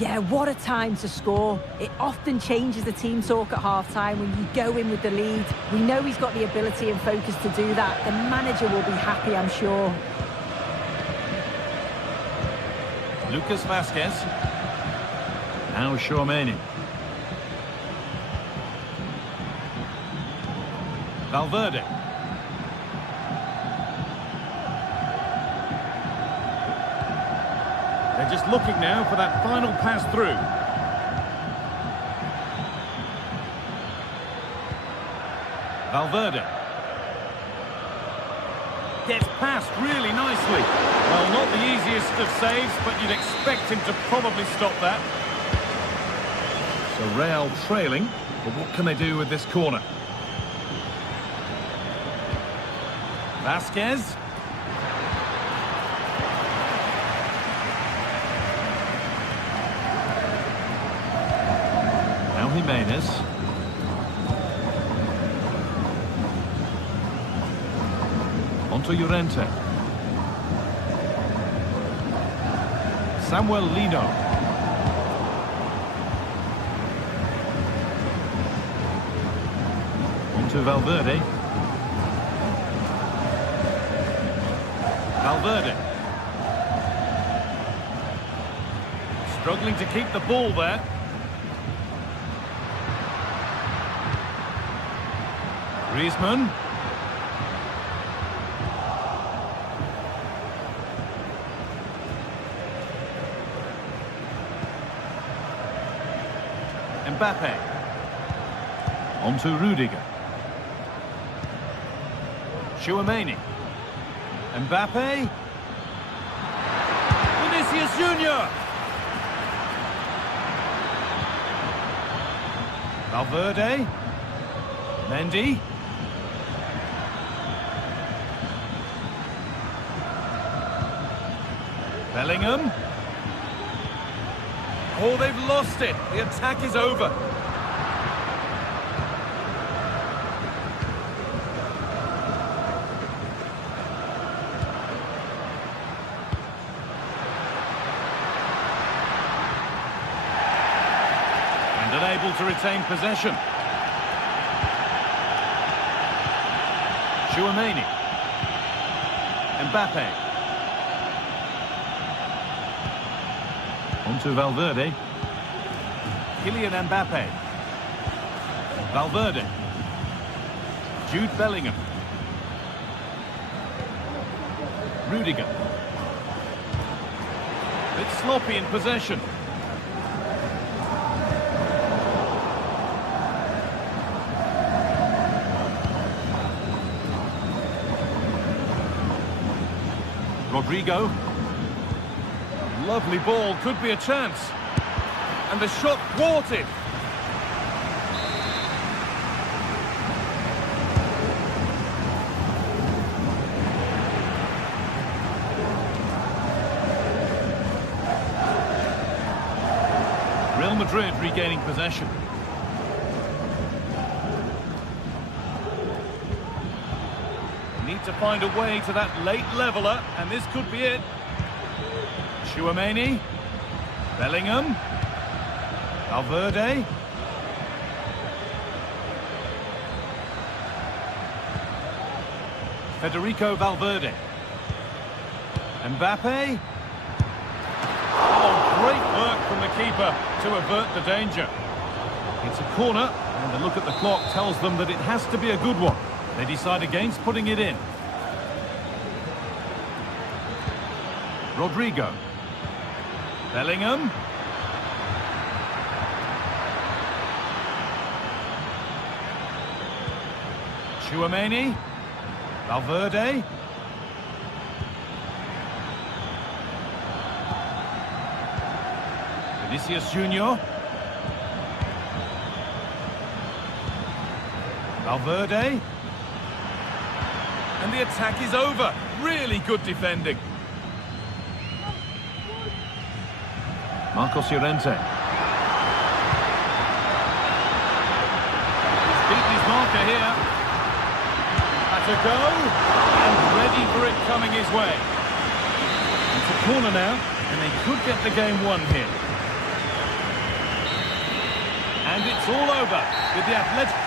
Yeah, what a time to score. It often changes the team talk at half-time when you go in with the lead. We know he's got the ability and focus to do that. The manager will be happy, I'm sure. Lucas Vasquez. Now Tchouameni. Valverde. They're just looking now for that final pass through. Valverde. Gets past really nicely. Well, not the easiest of saves, but you'd expect him to probably stop that. So Real trailing, but what can they do with this corner? Vasquez. Now Jimenez. to Llorente. Samuel Lino. On to Valverde. Valverde. Struggling to keep the ball there. Griezmann. Mbappe. On to Rudiger. Tchouaméni. Mbappe. Vinicius Junior. Valverde. Mendy. Bellingham. Oh, they've lost it. The attack is over. And unable to retain possession. Tchouaméni. Mbappe. On to Valverde. Kylian Mbappe. Valverde. Jude Bellingham. Rudiger. Bit sloppy in possession. Rodrigo. Lovely ball, could be a chance. And the shot thwarted. Real Madrid regaining possession. Need to find a way to that late leveller, and this could be it. Tchouaméni. Bellingham. Valverde. Federico Valverde. Mbappe. Oh, great work from the keeper to avert the danger. It's a corner, and the look at the clock tells them that it has to be a good one. They decide against putting it in. Rodrigo. Bellingham. Tchouaméni. Valverde. Vinicius Junior. Valverde. And the attack is over. Really good defending. Marcos Llorente. He's beaten his marker here. That's a go. And ready for it coming his way. It's a corner now, and they could get the game won here. And it's all over with the Athletic.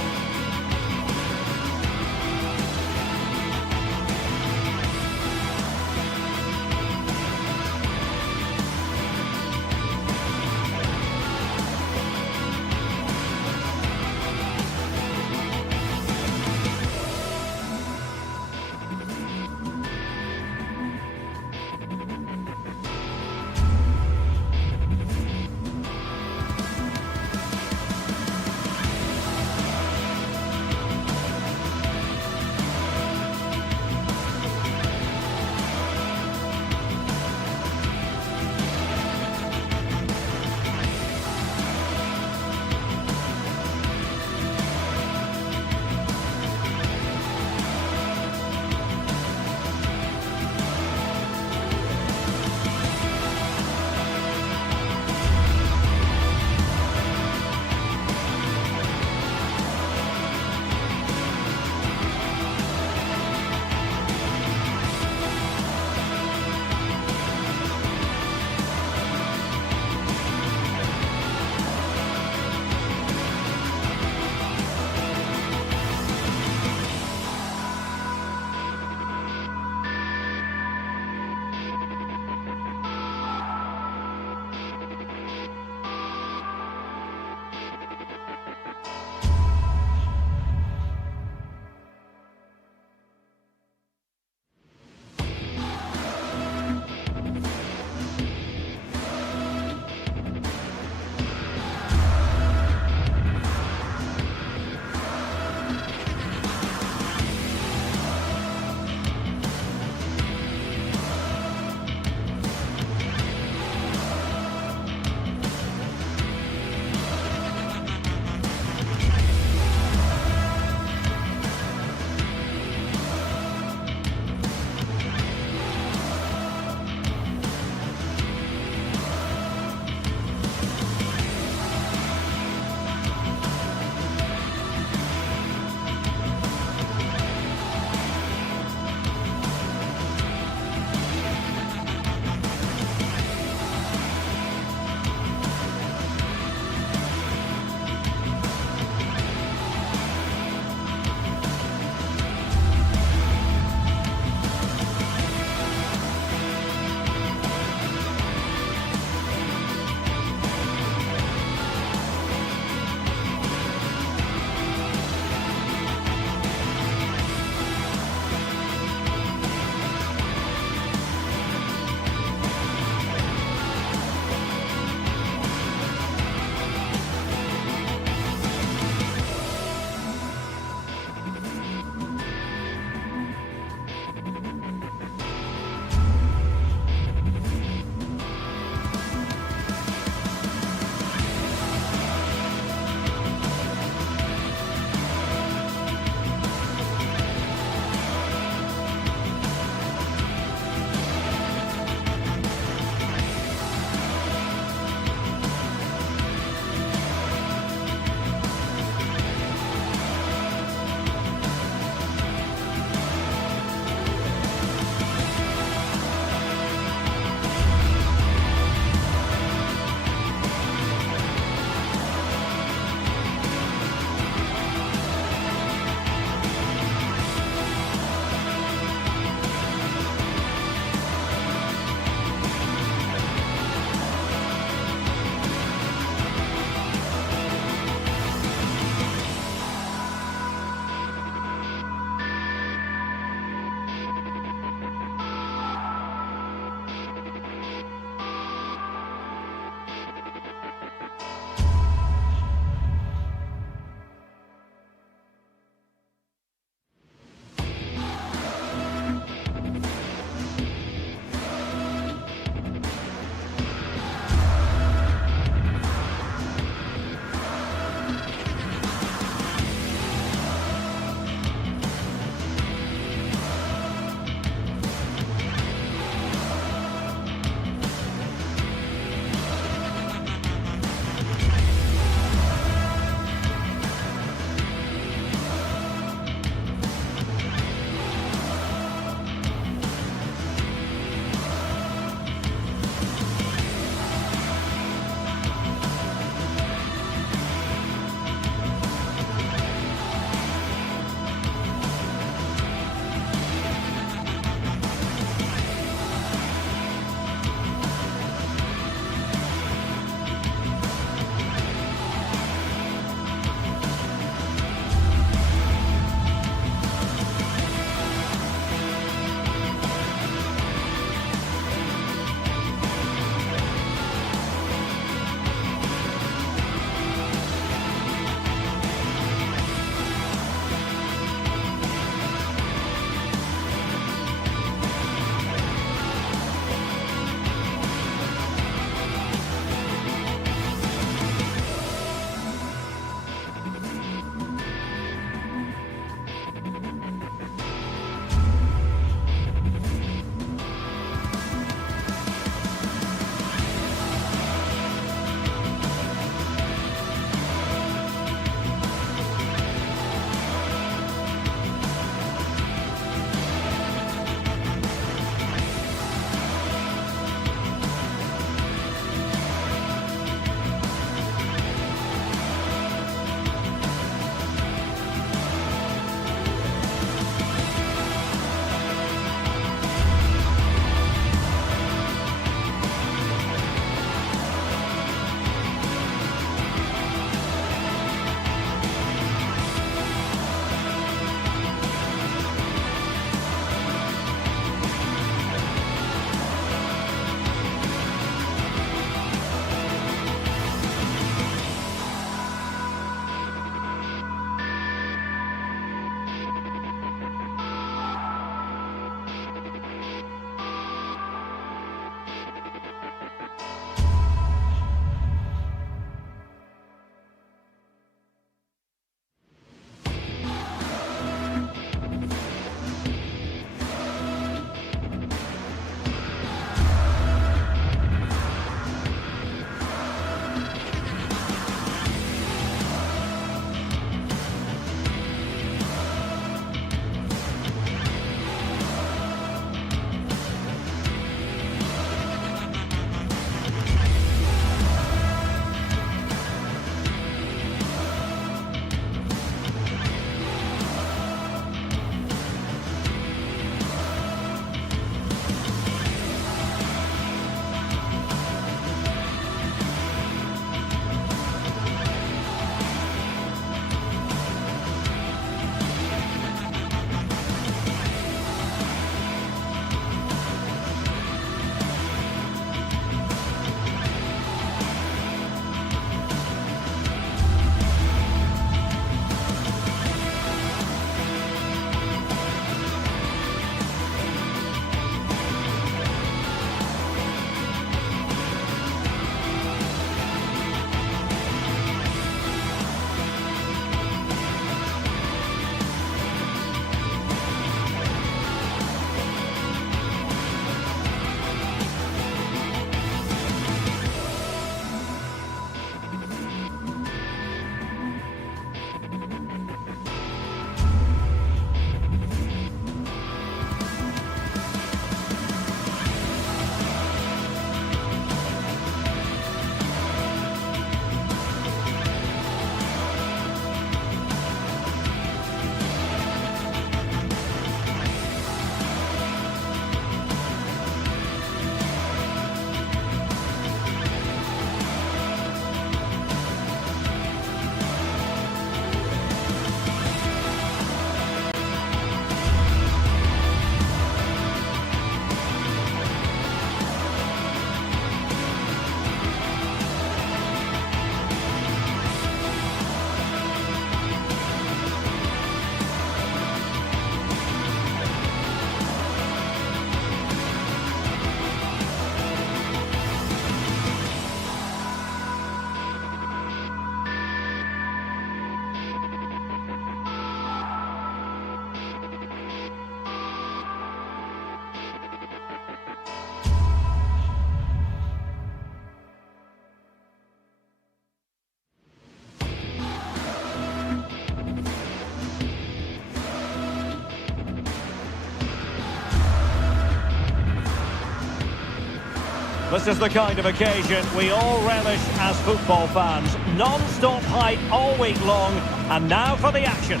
This is the kind of occasion we all relish as football fans. Non-stop hype all week long, and now for the action.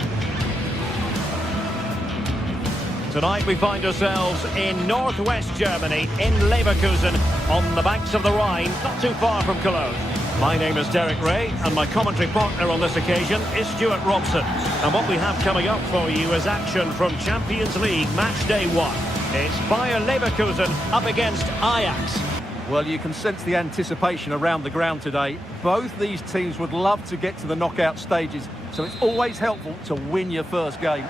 Tonight we find ourselves in northwest Germany, in Leverkusen, on the banks of the Rhine, not too far from Cologne. My name is Derek Ray, and my commentary partner on this occasion is Stuart Robson. And what we have coming up for you is action from Champions League Match Day 1. It's Bayer Leverkusen up against Ajax. Well, you can sense the anticipation around the ground today. Both these teams would love to get to the knockout stages, so it's always helpful to win your first game.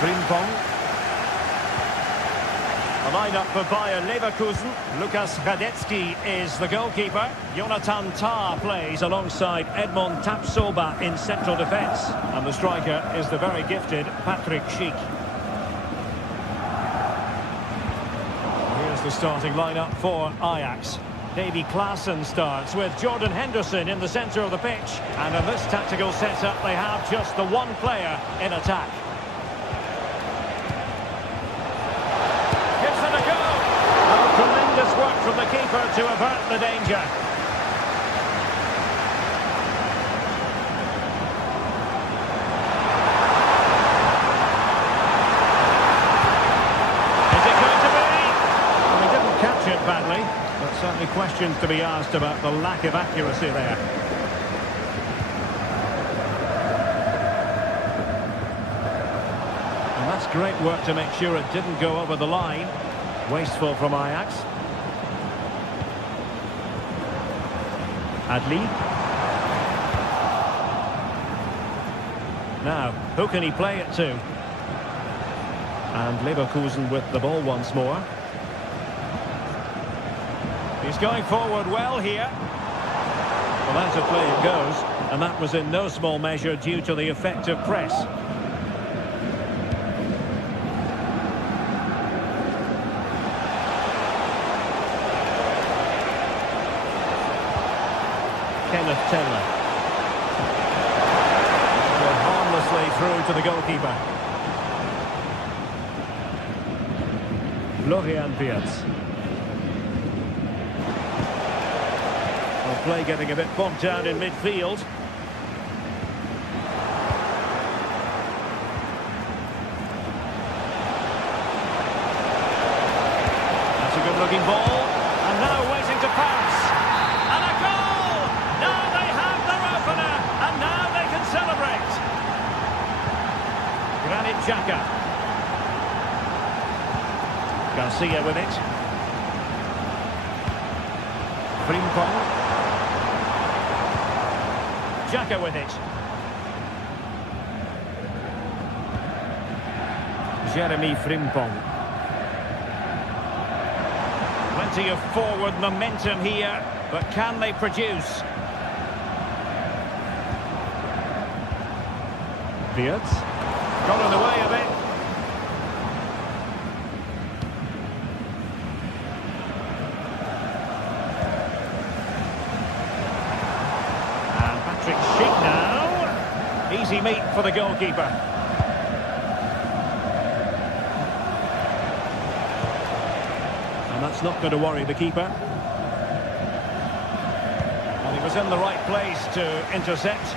Frimpong. The line-up for Bayer Leverkusen. Lukas Radetzky is the goalkeeper. Jonathan Tah plays alongside Edmond Tapsoba in central defence. And the striker is the very gifted Patrick Schick. Here's the starting line-up for Ajax. Davy Klaassen starts with Jordan Henderson in the centre of the pitch. And in this tactical setup, they have just the one player in attack. Tremendous work from the keeper to avert the danger. Is it going to be? Well, he didn't catch it badly, but certainly questions to be asked about the lack of accuracy there. And that's great work to make sure it didn't go over the line. Wasteful from Ajax. Adli. Now, who can he play it to? And Leverkusen with the ball once more. He's going forward well here. Well, out of play it goes, and that was in no small measure due to the effective press. Kenneth Taylor. Harmlessly through to the goalkeeper. Florian Wirtz. Well, play getting a bit bogged down in midfield. That's a good-looking ball. And now waiting to pass. And a goal! Now they have their opener, and now they can celebrate. Granit Xhaka. Garcia with it. Frimpong. Xhaka with it. Jeremy Frimpong. Plenty of forward momentum here, but can they produce? Wirtz. Got in the way of it. And Patrick Schick now. Easy meat for the goalkeeper. And that's not going to worry the keeper. Well, he was in the right place to intercept.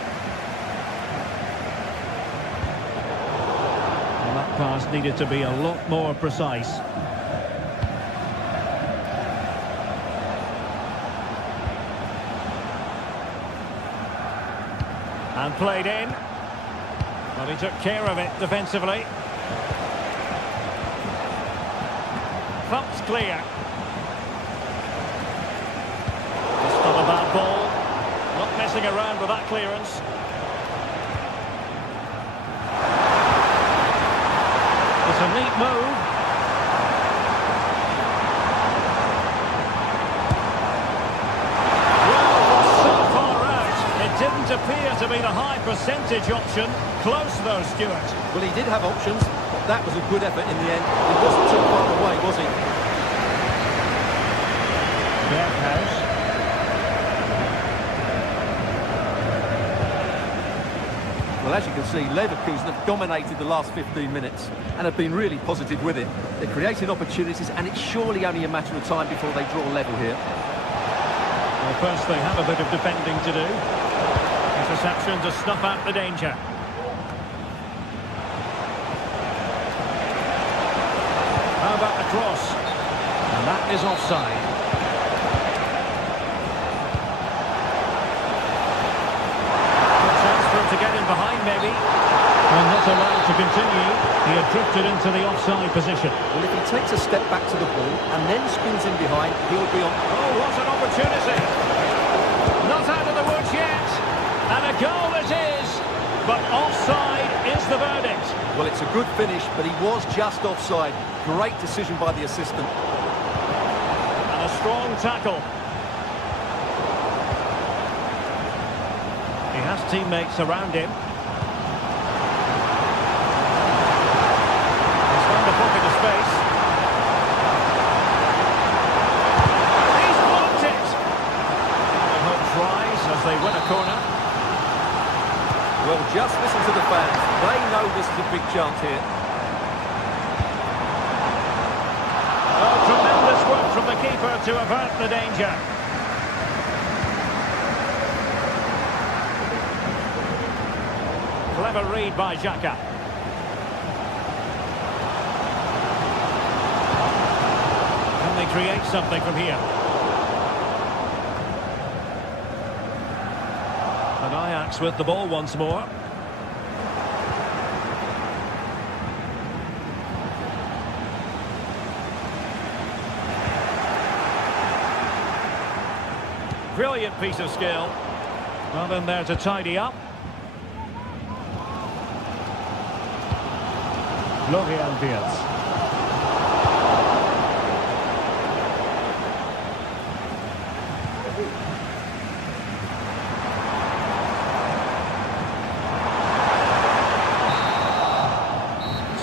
Pass needed to be a lot more precise. And played in. Well, he took care of it defensively. Thump's clear. Just not a bad ball. Not messing around with that clearance. It's a neat move. Well, so far out, it didn't appear to be the high percentage option. Close though, Stuart. Well, he did have options, but that was a good effort in the end. He wasn't too far away, was he? Well, as you can see, Leverkusen have dominated the last 15 minutes and have been really positive with it. They're creating opportunities, and it's surely only a matter of time before they draw level here. Well, first they have a bit of defending to do. Interception to snuff out the danger. How about the cross? And that is offside. Good chance for him to get in behind, maybe. Well, not allowed to continue. He had drifted into the offside position. Well, if he takes a step back to the ball and then spins in behind, he'll be on... Oh, what an opportunity! Not out of the woods yet. And a goal it is. But offside is the verdict. Well, it's a good finish, but he was just offside. Great decision by the assistant. And a strong tackle. He has teammates around him. He's found a pocket of space. He's blocked it. The hopes rise as they win a corner. Well, just listen to the fans. They know this is a big chance here. Oh, tremendous work from the keeper to avert the danger. Clever read by Xhaka. Can they create something from here? And Ajax with the ball once more. Brilliant piece of skill. Well, in there to tidy up. Florian Wirtz.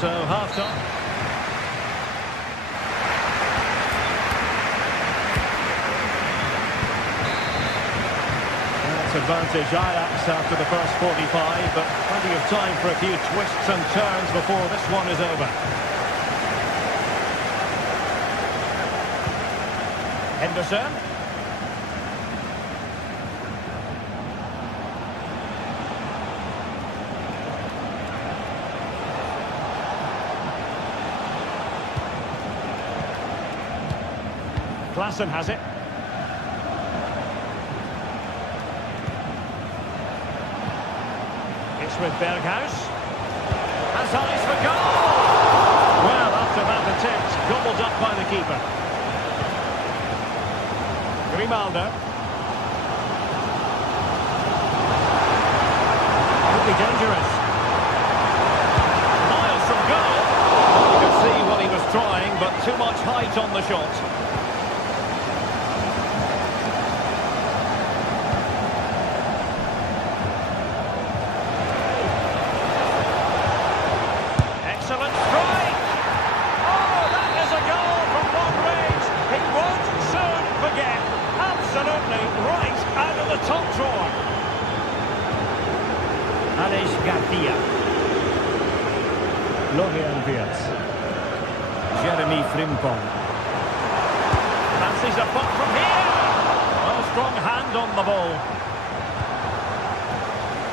So half-time. Advantage Ajax after the first 45, but plenty of time for a few twists and turns before this one is over. Henderson. Klaassen has it. With Berghuis. Has eyes for goal! Well, after that attempt, gobbled up by the keeper. Grimaldo. Could be dangerous. Miles from goal. You could see what he was trying, but too much height on the shot. Florian Wirtz. Jeremy Frimpong. Fancies a puck from here. Well, strong hand on the ball.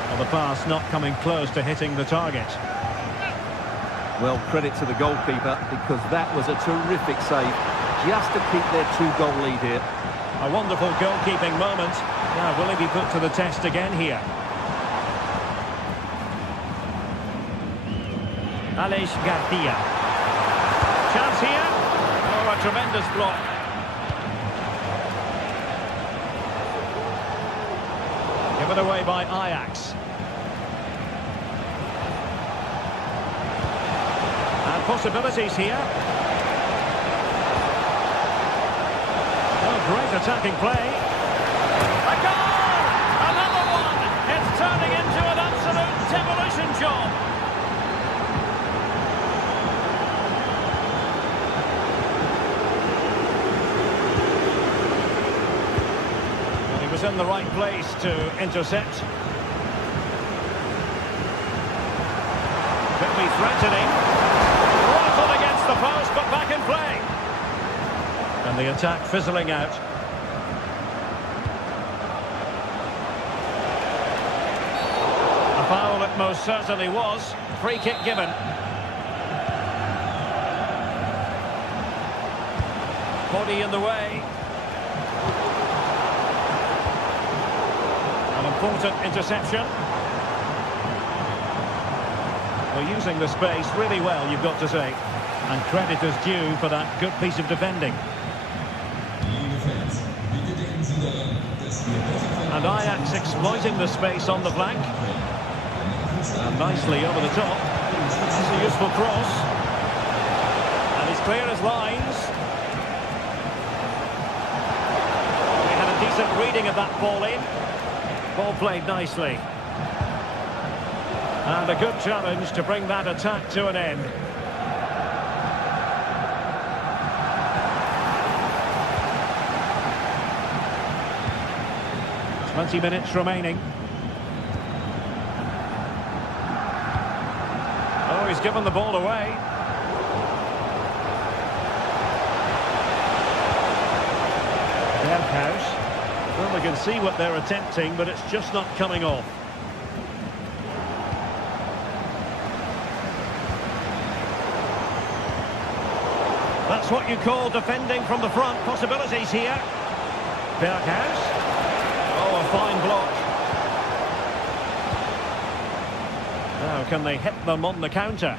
Well, the pass not coming close to hitting the target. Well, credit to the goalkeeper, because that was a terrific save, just to keep their two-goal lead here. A wonderful goalkeeping moment. Now, will he be put to the test again here? Aleix Garcia. Chance here. Oh, a tremendous block. Given away by Ajax. And possibilities here. Oh, great attacking play. A goal! Another one! It's turning into an absolute demolition job. In the right place to intercept. be threatening. Rifled against the post, but back in play. And the attack fizzling out. A foul it most certainly was. Free kick given. Body in the way. An important interception. Well, using the space really well, you've got to say. And credit is due for that good piece of defending. And Ajax exploiting the space on the flank. And nicely over the top. That's a useful cross. And he's clear as lines. They had a decent reading of that ball in. Ball played nicely. And a good challenge to bring that attack to an end. "20 minutes remaining. Oh, he's given the ball away. Berghuis. Well, we can see what they're attempting, but it's just not coming off. That's what you call defending from the front. Possibilities here. Berghuis. Oh, a fine block. Now, can they hit them on the counter?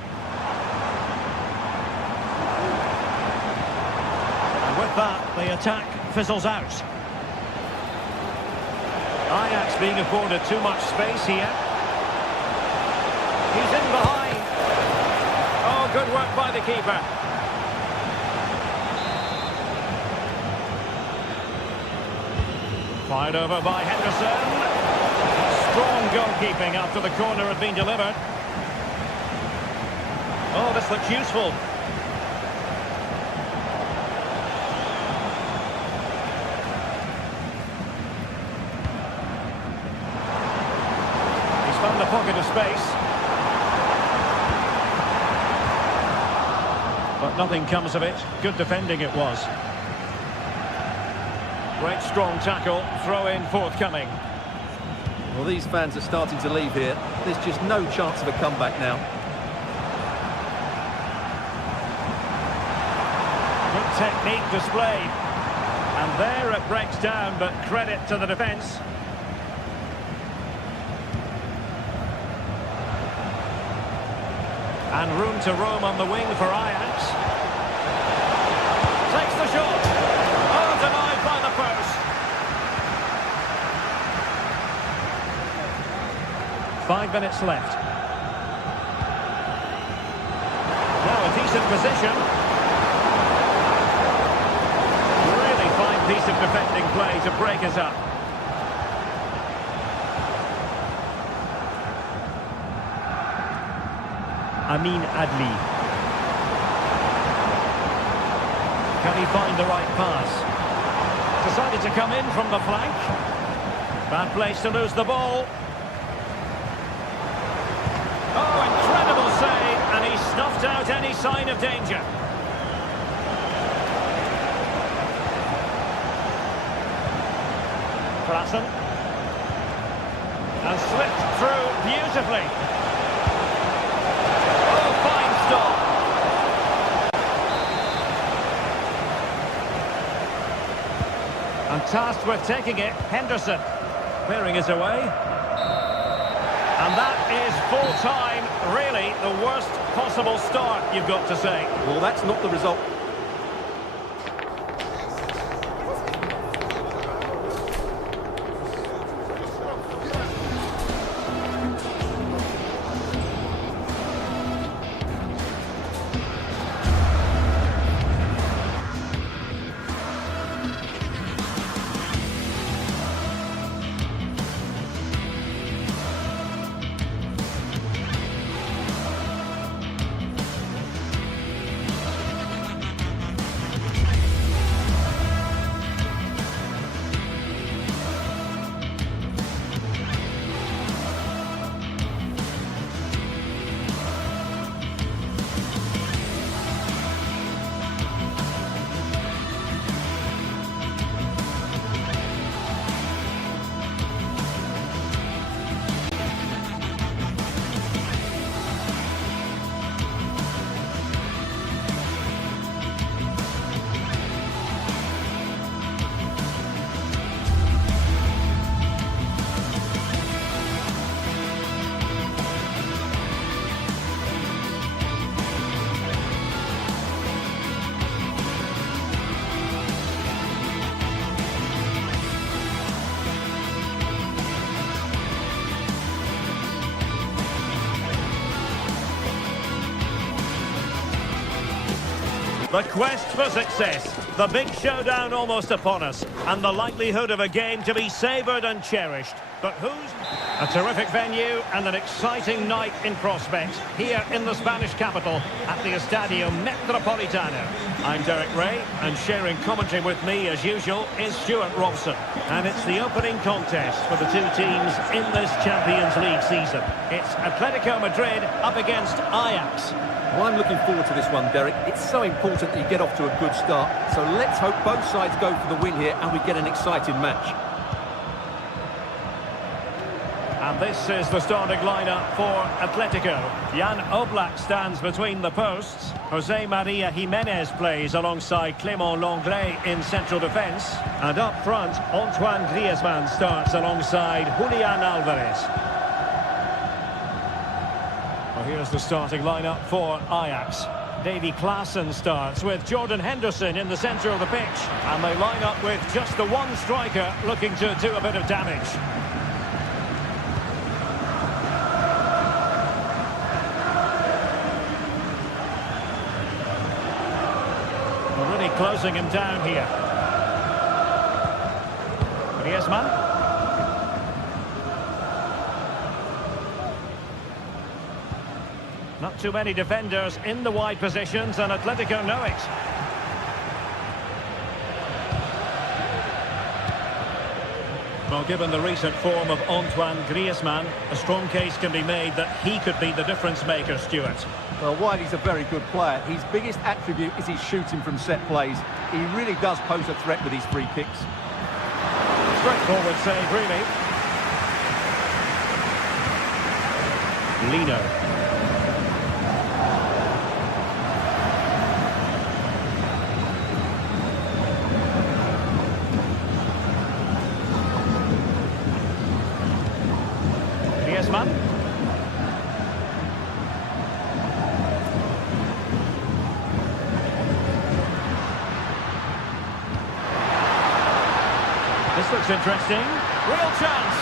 And with that, the attack fizzles out. Ajax being afforded too much space here. He's in behind. Oh, good work by the keeper. Fired over by Henderson. Strong goalkeeping after the corner had been delivered. Oh, this looks useful. He's found a pocket of space. But nothing comes of it. Good defending it was. Great strong tackle, throw-in forthcoming. Well, these fans are starting to leave here. There's just no chance of a comeback now. Good technique displayed. And there it breaks down, but credit to the defence. And room to roam on the wing for Ajax. Takes the shot. Oh, denied by the post. 5 minutes left. Now a decent position. Really fine piece of defending play to break us up. Amin Adli. Can he find the right pass? Decided to come in from the flank. Bad place to lose the ball. Oh, incredible save, and he snuffed out any sign of danger. Klassen. And slipped through beautifully. Oh, fine stop. And tasked with taking it, Henderson. Clearing his away. And that is full-time, really the worst possible start, you've got to say. Well, that's not the result. The quest for success, the big showdown almost upon us, and the likelihood of a game to be savoured and cherished. But who's... A terrific venue and an exciting night in prospect here in the Spanish capital at the Estadio Metropolitano. I'm Derek Ray, and sharing commentary with me as usual is Stuart Robson. And it's the opening contest for the two teams in this Champions League season. It's Atletico Madrid up against Ajax. Well, I'm looking forward to this one, Derek. It's so important that you get off to a good start. So let's hope both sides go for the win here and we get an exciting match. And this is the starting lineup for Atletico. Jan Oblak stands between the posts. Jose Maria Jimenez plays alongside Clément Lenglet in central defence. And up front, Antoine Griezmann starts alongside Julian Alvarez. Well, here's the starting lineup for Ajax. Davy Klaassen starts with Jordan Henderson in the centre of the pitch. And they line up with just the one striker looking to do a bit of damage. Really closing him down here. Griezmann. Not too many defenders in the wide positions, and Atletico know it. Well, given the recent form of Antoine Griezmann, a strong case can be made that he could be the difference maker, Stuart. Well, while he's a very good player, his biggest attribute is his shooting from set plays. He really does pose a threat with his free kicks. Straightforward save, really. Lino. Griezmann. This looks interesting. Real chance.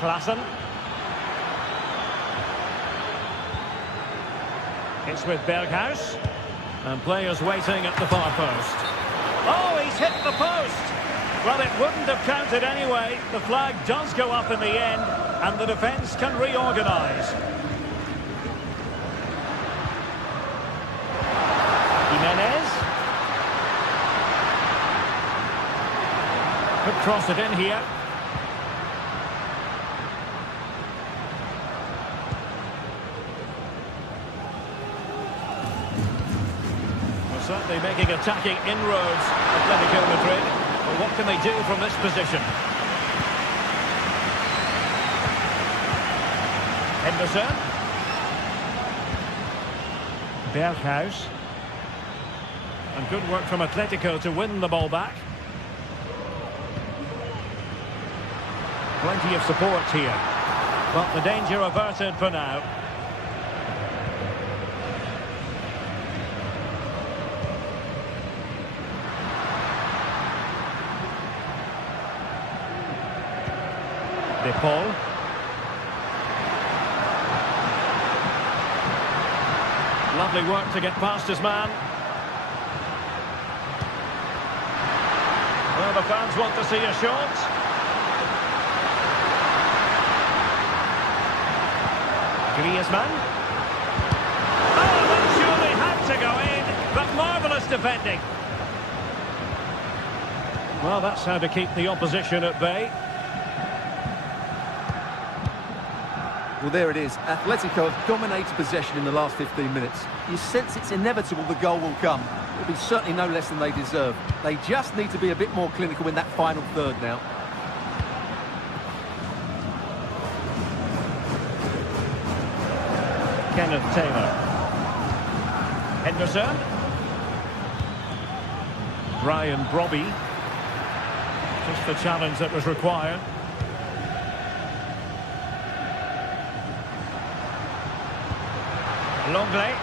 Klaassen. It's with Berghuis. And players waiting at the far post. Oh, he's hit the post! Well, it wouldn't have counted anyway. The flag does go up in the end, and the defence can reorganise. Jimenez. Could cross it in here. Certainly making attacking inroads, Atletico Madrid. But what can they do from this position? Henderson. Berghuis. And good work from Atletico to win the ball back. Plenty of support here. But the danger averted for now. De Paul. Lovely work to get past his man. Well, the fans want to see a shot. Griezmann. Oh, that surely had to go in, but marvellous defending. Well, that's how to keep the opposition at bay. Well, there it is. Atletico have dominated possession in the last 15 minutes. You sense it's inevitable the goal will come. It'll be certainly no less than they deserve. They just need to be a bit more clinical in that final third now. Kenneth Taylor. Henderson. Brian Brobby. Just the challenge that was required. Lenglet.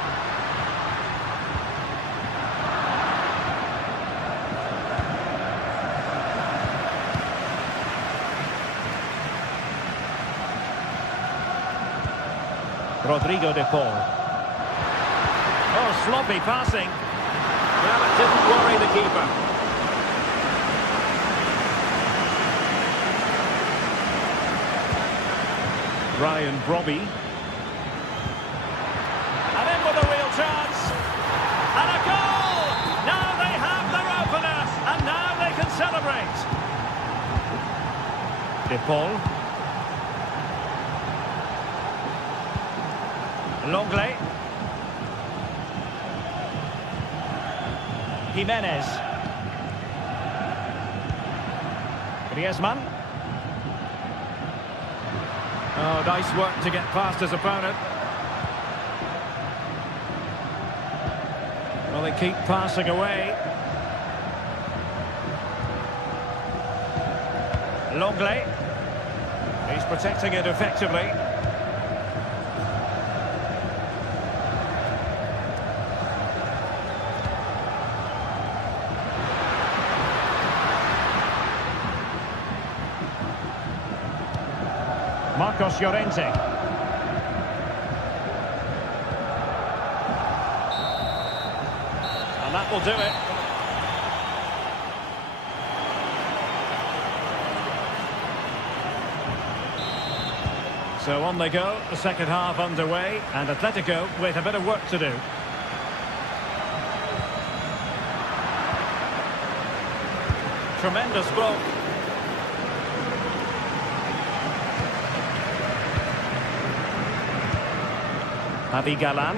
Rodrigo de Paul. Oh, sloppy passing. Well, it didn't worry the keeper. Ryan Brobby. And in with a real chance. And a goal! Now they have their opener. And now they can celebrate. De Paul. Longley. Jimenez. Griezmann. Oh, nice work to get past his opponent. Well, they keep passing away. Longley. He's protecting it effectively. Marcos Llorente. And that will do it. So on they go, the second half underway, and Atletico with a bit of work to do. Tremendous block. Javi Galan.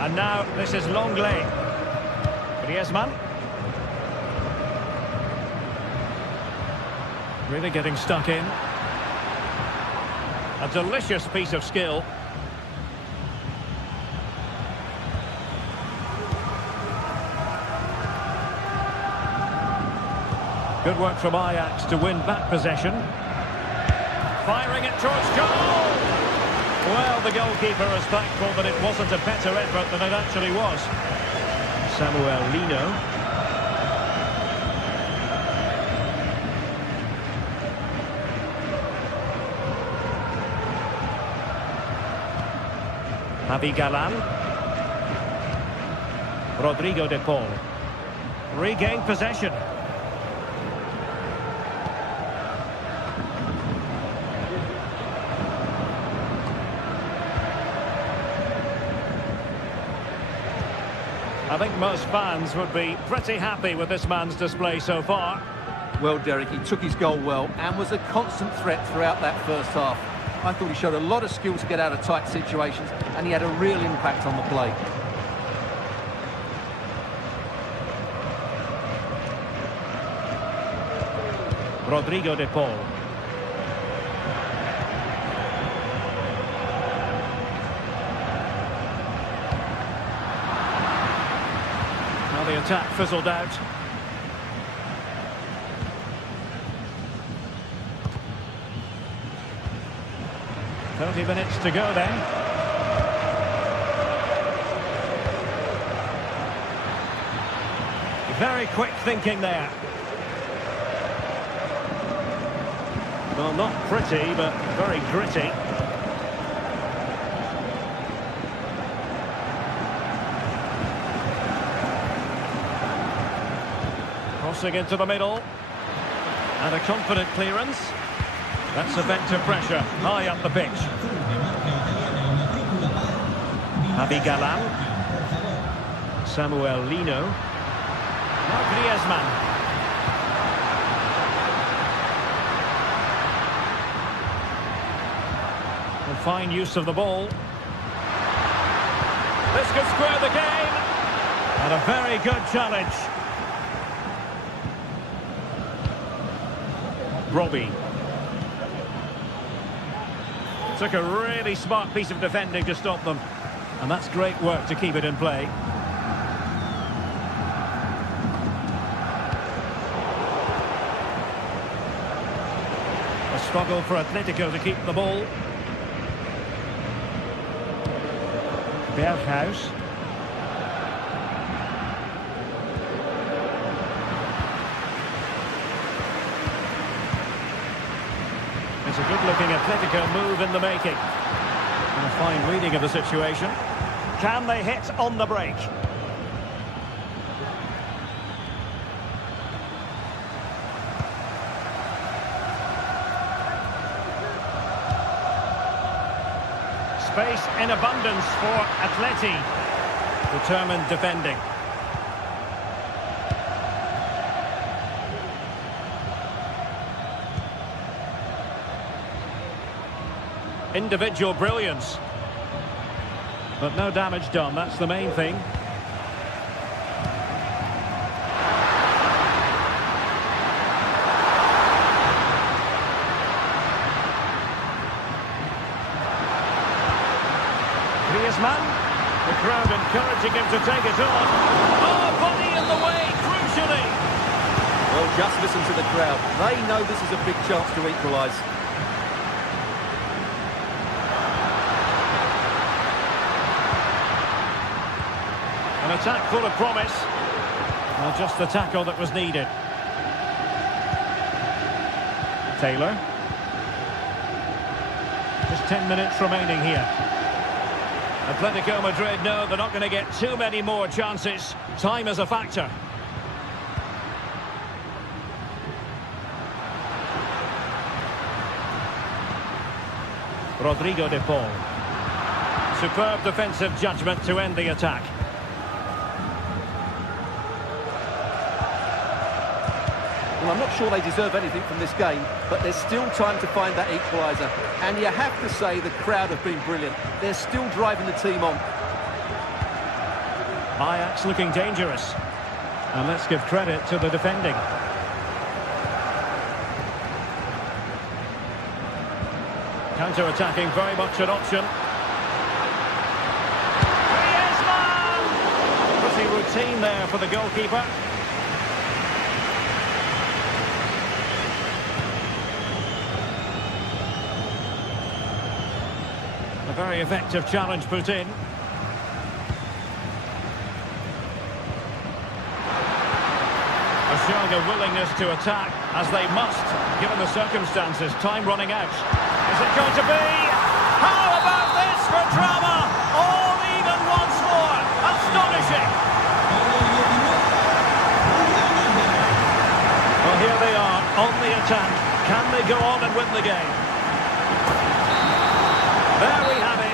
And now this is Longley. Griezmann. Really getting stuck in. A delicious piece of skill. Good work from Ajax to win back possession. Firing it towards goal! Well, the goalkeeper is thankful that it wasn't a better effort than it actually was. Samuel Lino. Javi Galan. Rodrigo de Paul. Regained possession. I think most fans would be pretty happy with this man's display so far. Well, Derek, he took his goal well and was a constant threat throughout that first half. I thought he showed a lot of skill to get out of tight situations, and he had a real impact on the play. Rodrigo de Paul. Now the attack fizzled out. "30 minutes to go then. Very quick thinking there. Well, not pretty, but very gritty. Crossing into the middle. And a confident clearance. That's effective pressure, high up the pitch. Javi Galan. Samuel Lino. Now Griezmann. And fine use of the ball. This could square the game. And a very good challenge. Robbie. Took a really smart piece of defending to stop them. And that's great work to keep it in play. A struggle for Atletico to keep the ball. Berghuis. It's a good-looking Atletico move in the making. And a fine reading of the situation. Can they hit on the break? Space in abundance for Atleti. Determined defending. Individual brilliance. But no damage done, that's the main thing. Griezmann, the crowd encouraging him to take it on. Oh, body in the way, crucially. Well, just listen to the crowd. They know this is a big chance to equalise. An attack full of promise. Well, just the tackle that was needed. Taylor. Just 10 minutes remaining here. Atletico Madrid know they're not going to get too many more chances. Time is a factor. Rodrigo de Paul. Superb defensive judgment to end the attack. Well, I'm not sure they deserve anything from this game, but there's still time to find that equaliser. And you have to say the crowd have been brilliant. They're still driving the team on. Ajax looking dangerous. And let's give credit to the defending. Counter-attacking, very much an option. Griezmann! Pretty routine there for the goalkeeper. A very effective challenge put in. Showing a willingness to attack, as they must, given the circumstances. Time running out. Is it going to be? How about this for drama? All even once more. Astonishing. Well, here they are, on the attack. Can they go on and win the game? There we have it.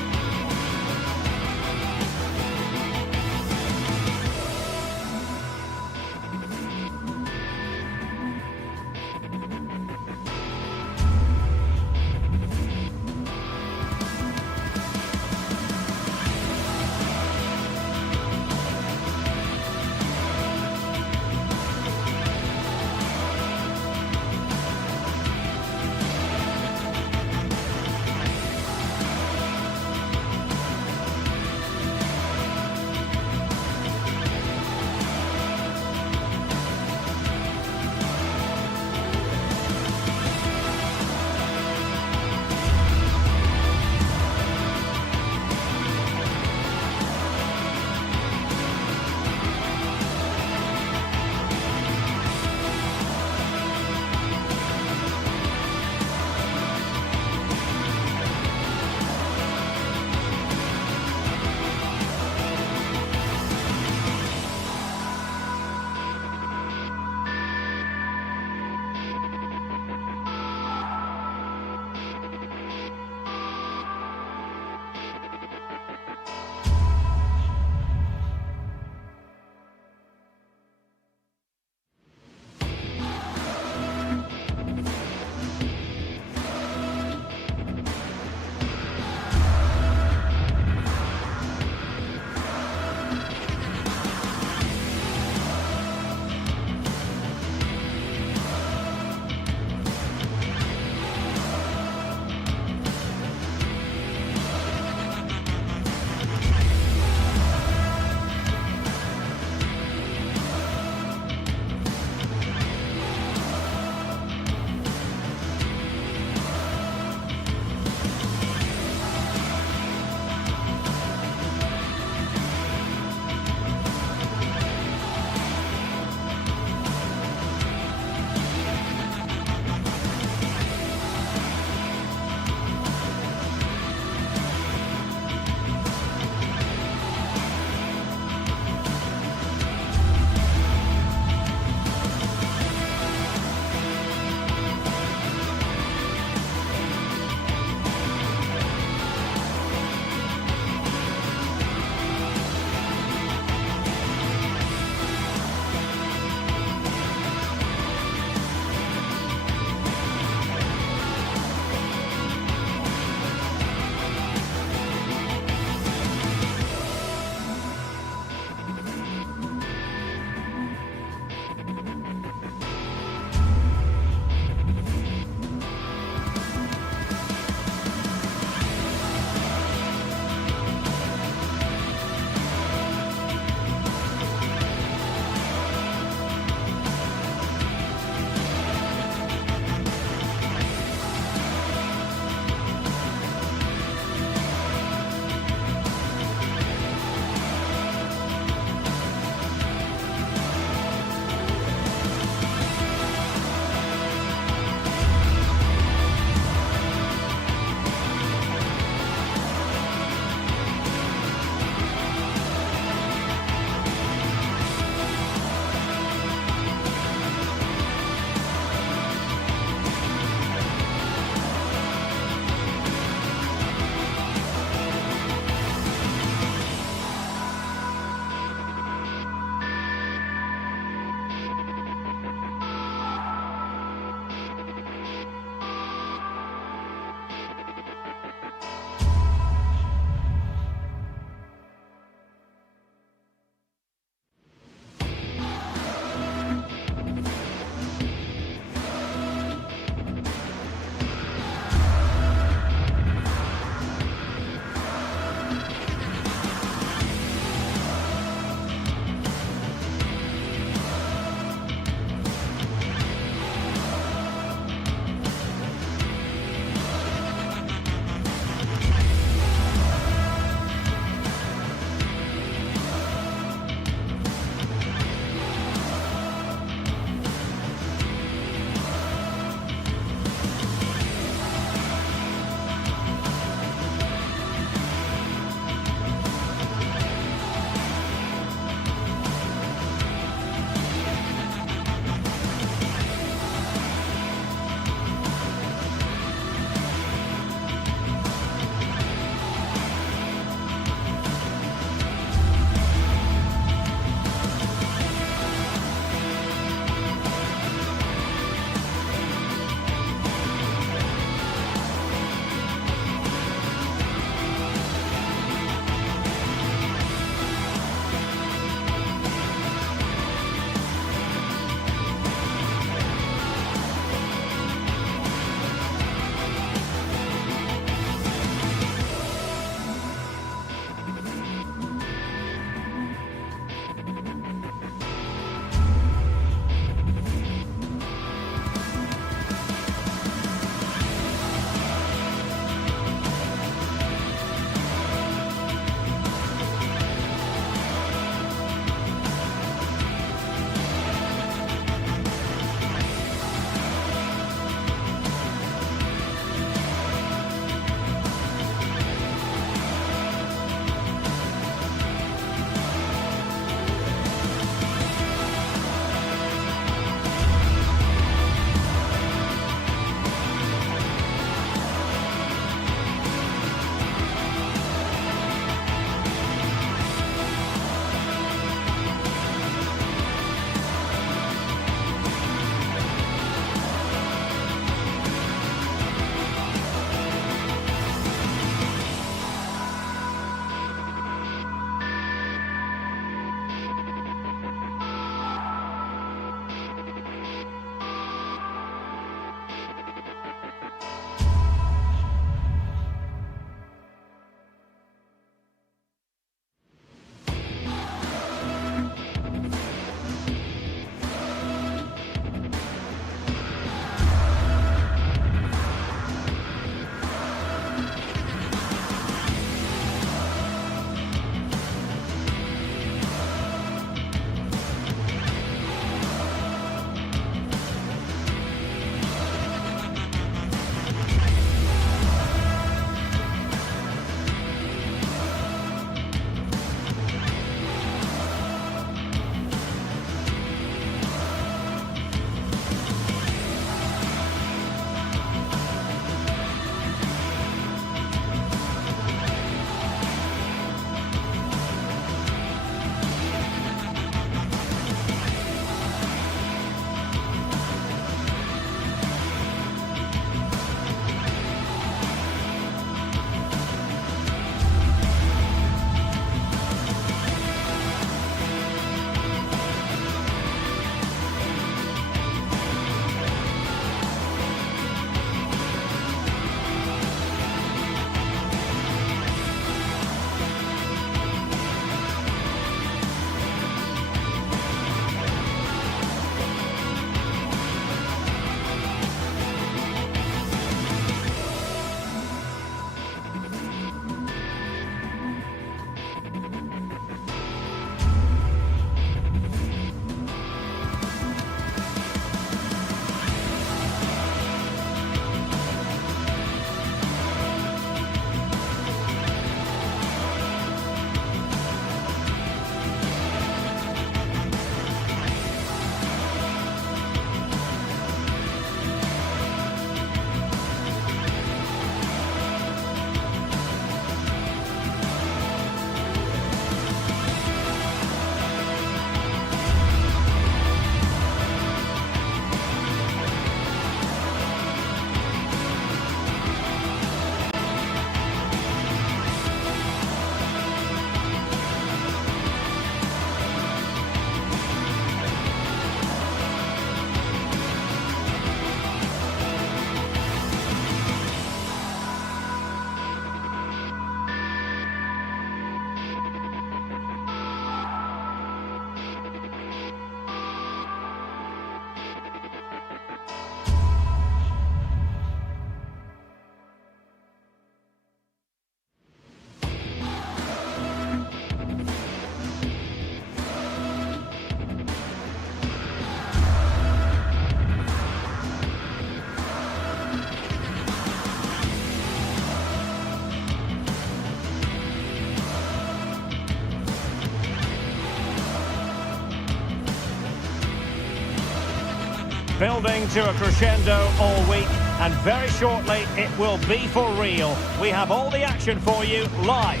building to a crescendo all week, and very shortly it will be for real. We have all the action for you live.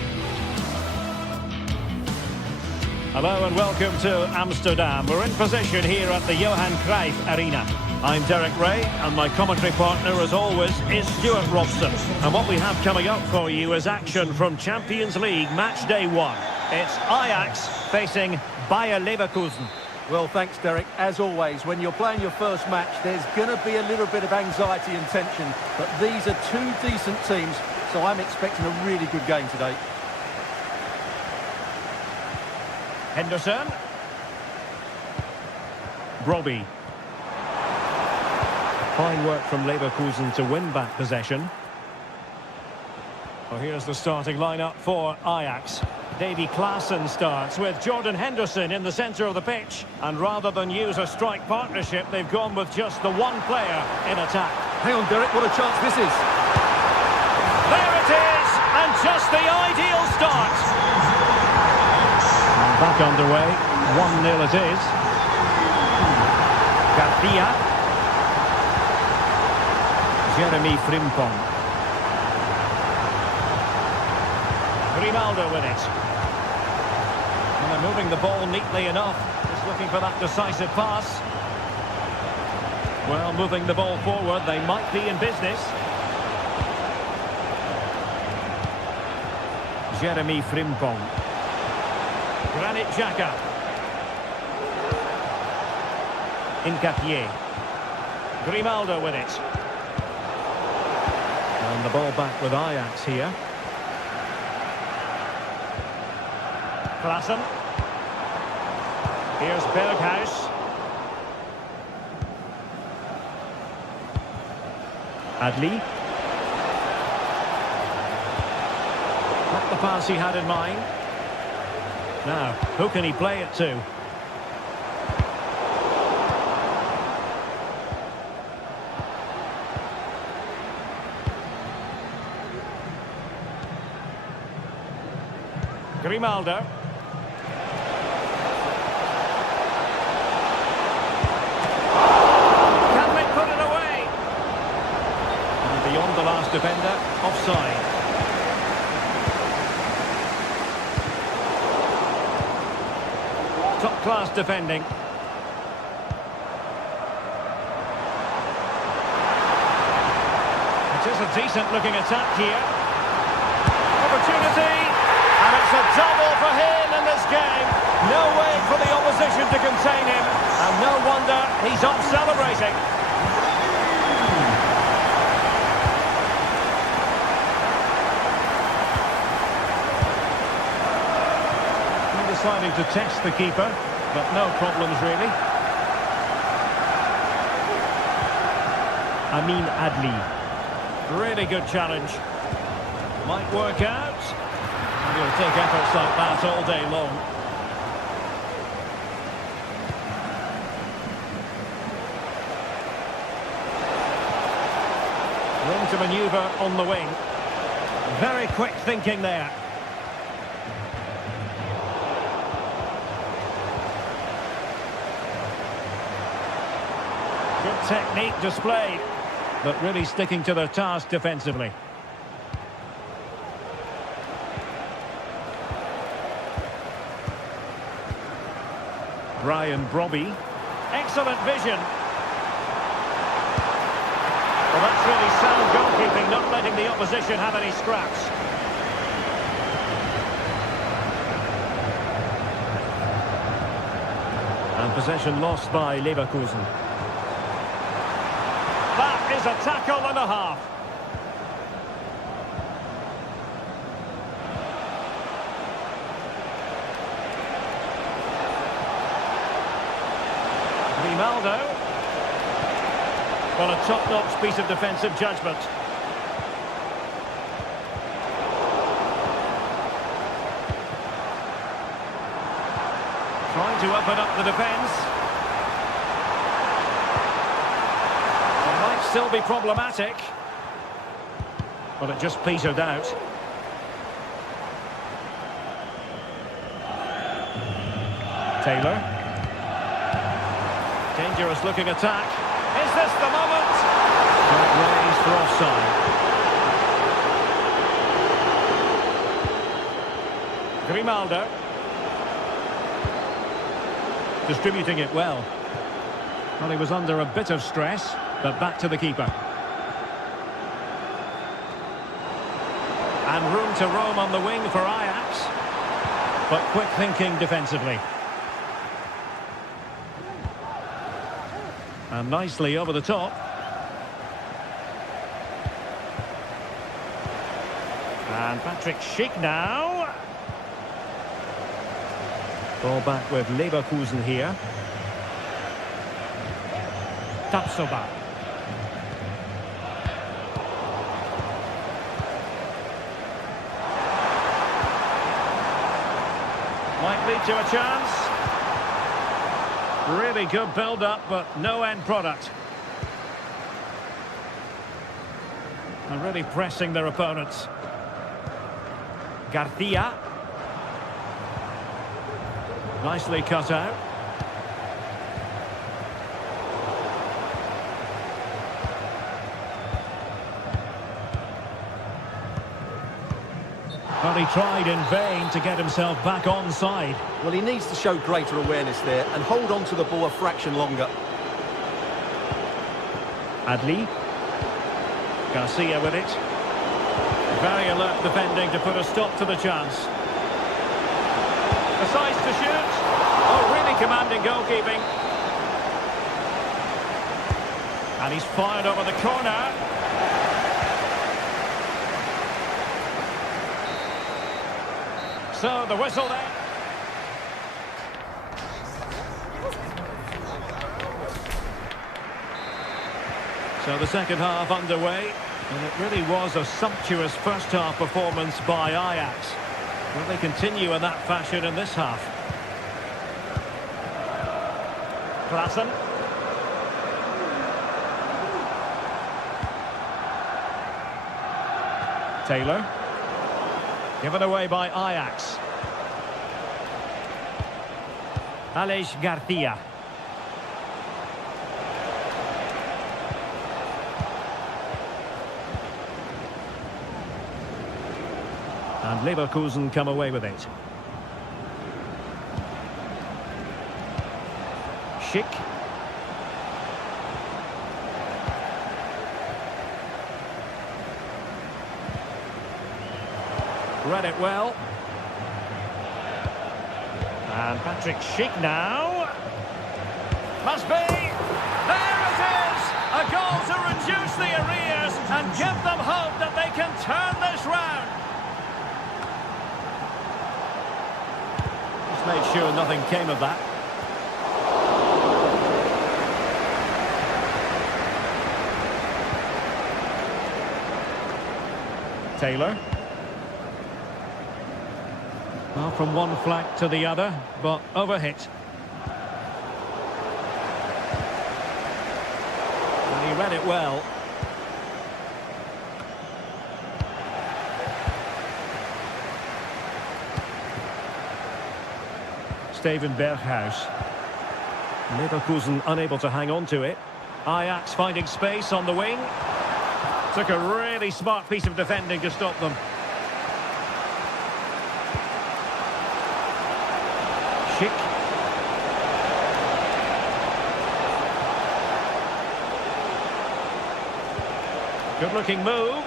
Hello and welcome to Amsterdam. We're in position here at the Johan Cruyff Arena. I'm Derek Ray, and my commentary partner, as always, is Stuart Robson. And what we have coming up for you is action from Champions League match day 1. It's Ajax facing Bayer Leverkusen. Well, thanks, Derek. As always, when you're playing your first match, there's going to be a little bit of anxiety and tension. But these are two decent teams, so I'm expecting a really good game today. Henderson. Brobbey. Fine work from Leverkusen to win back possession. Well, here's the starting lineup for Ajax. Davy Klaassen starts with Jordan Henderson in the centre of the pitch. And rather than use a strike partnership, they've gone with just the one player in attack. Hang on, Derek, what a chance this is. There it is, and just the ideal start. Back underway, 1-0 it is. Garcia. Jeremy Frimpong. Grimaldo with it. And they're moving the ball neatly enough. Just looking for that decisive pass. Well, moving the ball forward, they might be in business. Jeremy Frimpong. Granit Xhaka. Incapié. Grimaldo with it. And the ball back with Ajax here. Klaassen. Here's Berghuis. Adli. Not the pass he had in mind. Now, who can he play it to? Grimaldo. Can they put it away? And beyond the last defender, offside. Top-class defending. It is a decent-looking attack here. Opportunity, and it's a double for him in this game. No way for the opposition to contain him, and no wonder he's off celebrating. Deciding to test the keeper, but no problems really. Amin Adli. Really good challenge. Might work out. And he'll take efforts like that all day long. Room to manoeuvre on the wing. Very quick thinking there. Good technique displayed, but really sticking to their task defensively. Brian Brobbey. Excellent vision. Well, that's really sound goalkeeping, not letting the opposition have any scraps. And possession lost by Leverkusen. That is a tackle and a half. Grimaldo. Well, a top-notch piece of defensive judgment. Trying to open up the defence. It might still be problematic. Well, it just petered out. Taylor. Dangerous looking attack. Is this the moment? Not raised for offside. Grimaldo. Distributing it well. Well, he was under a bit of stress, but back to the keeper. And room to roam on the wing for Ajax. But quick thinking defensively. And nicely over the top. And Patrick Schick now. Ball back with Leverkusen here. Tapsoba. Might lead to a chance. Really good build-up, but no end product. And really pressing their opponents. Garcia. Nicely cut out. But he tried in vain to get himself back onside. Well, he needs to show greater awareness there and hold on to the ball a fraction longer. Adli. Garcia with it. Very alert defending to put a stop to the chance. Decides to shoot. Oh, really commanding goalkeeping. And he's fired over the corner. So the whistle there. So the second half underway, and it really was a sumptuous first half performance by Ajax. Will they continue in that fashion in this half? Klaassen. Taylor. Given away by Ajax. Aleix Garcia. And Leverkusen come away with it. Schick. Read it well. And Patrick Schick now. Must be. There it is! A goal to reduce the arrears and give them hope that they can turn this round. Just made sure nothing came of that. Taylor. Well, from one flank to the other, but overhit. And he read it well. Steven Berghuis. Leverkusen unable to hang on to it. Ajax finding space on the wing. Took a really smart piece of defending to stop them. Schick. Good-looking move.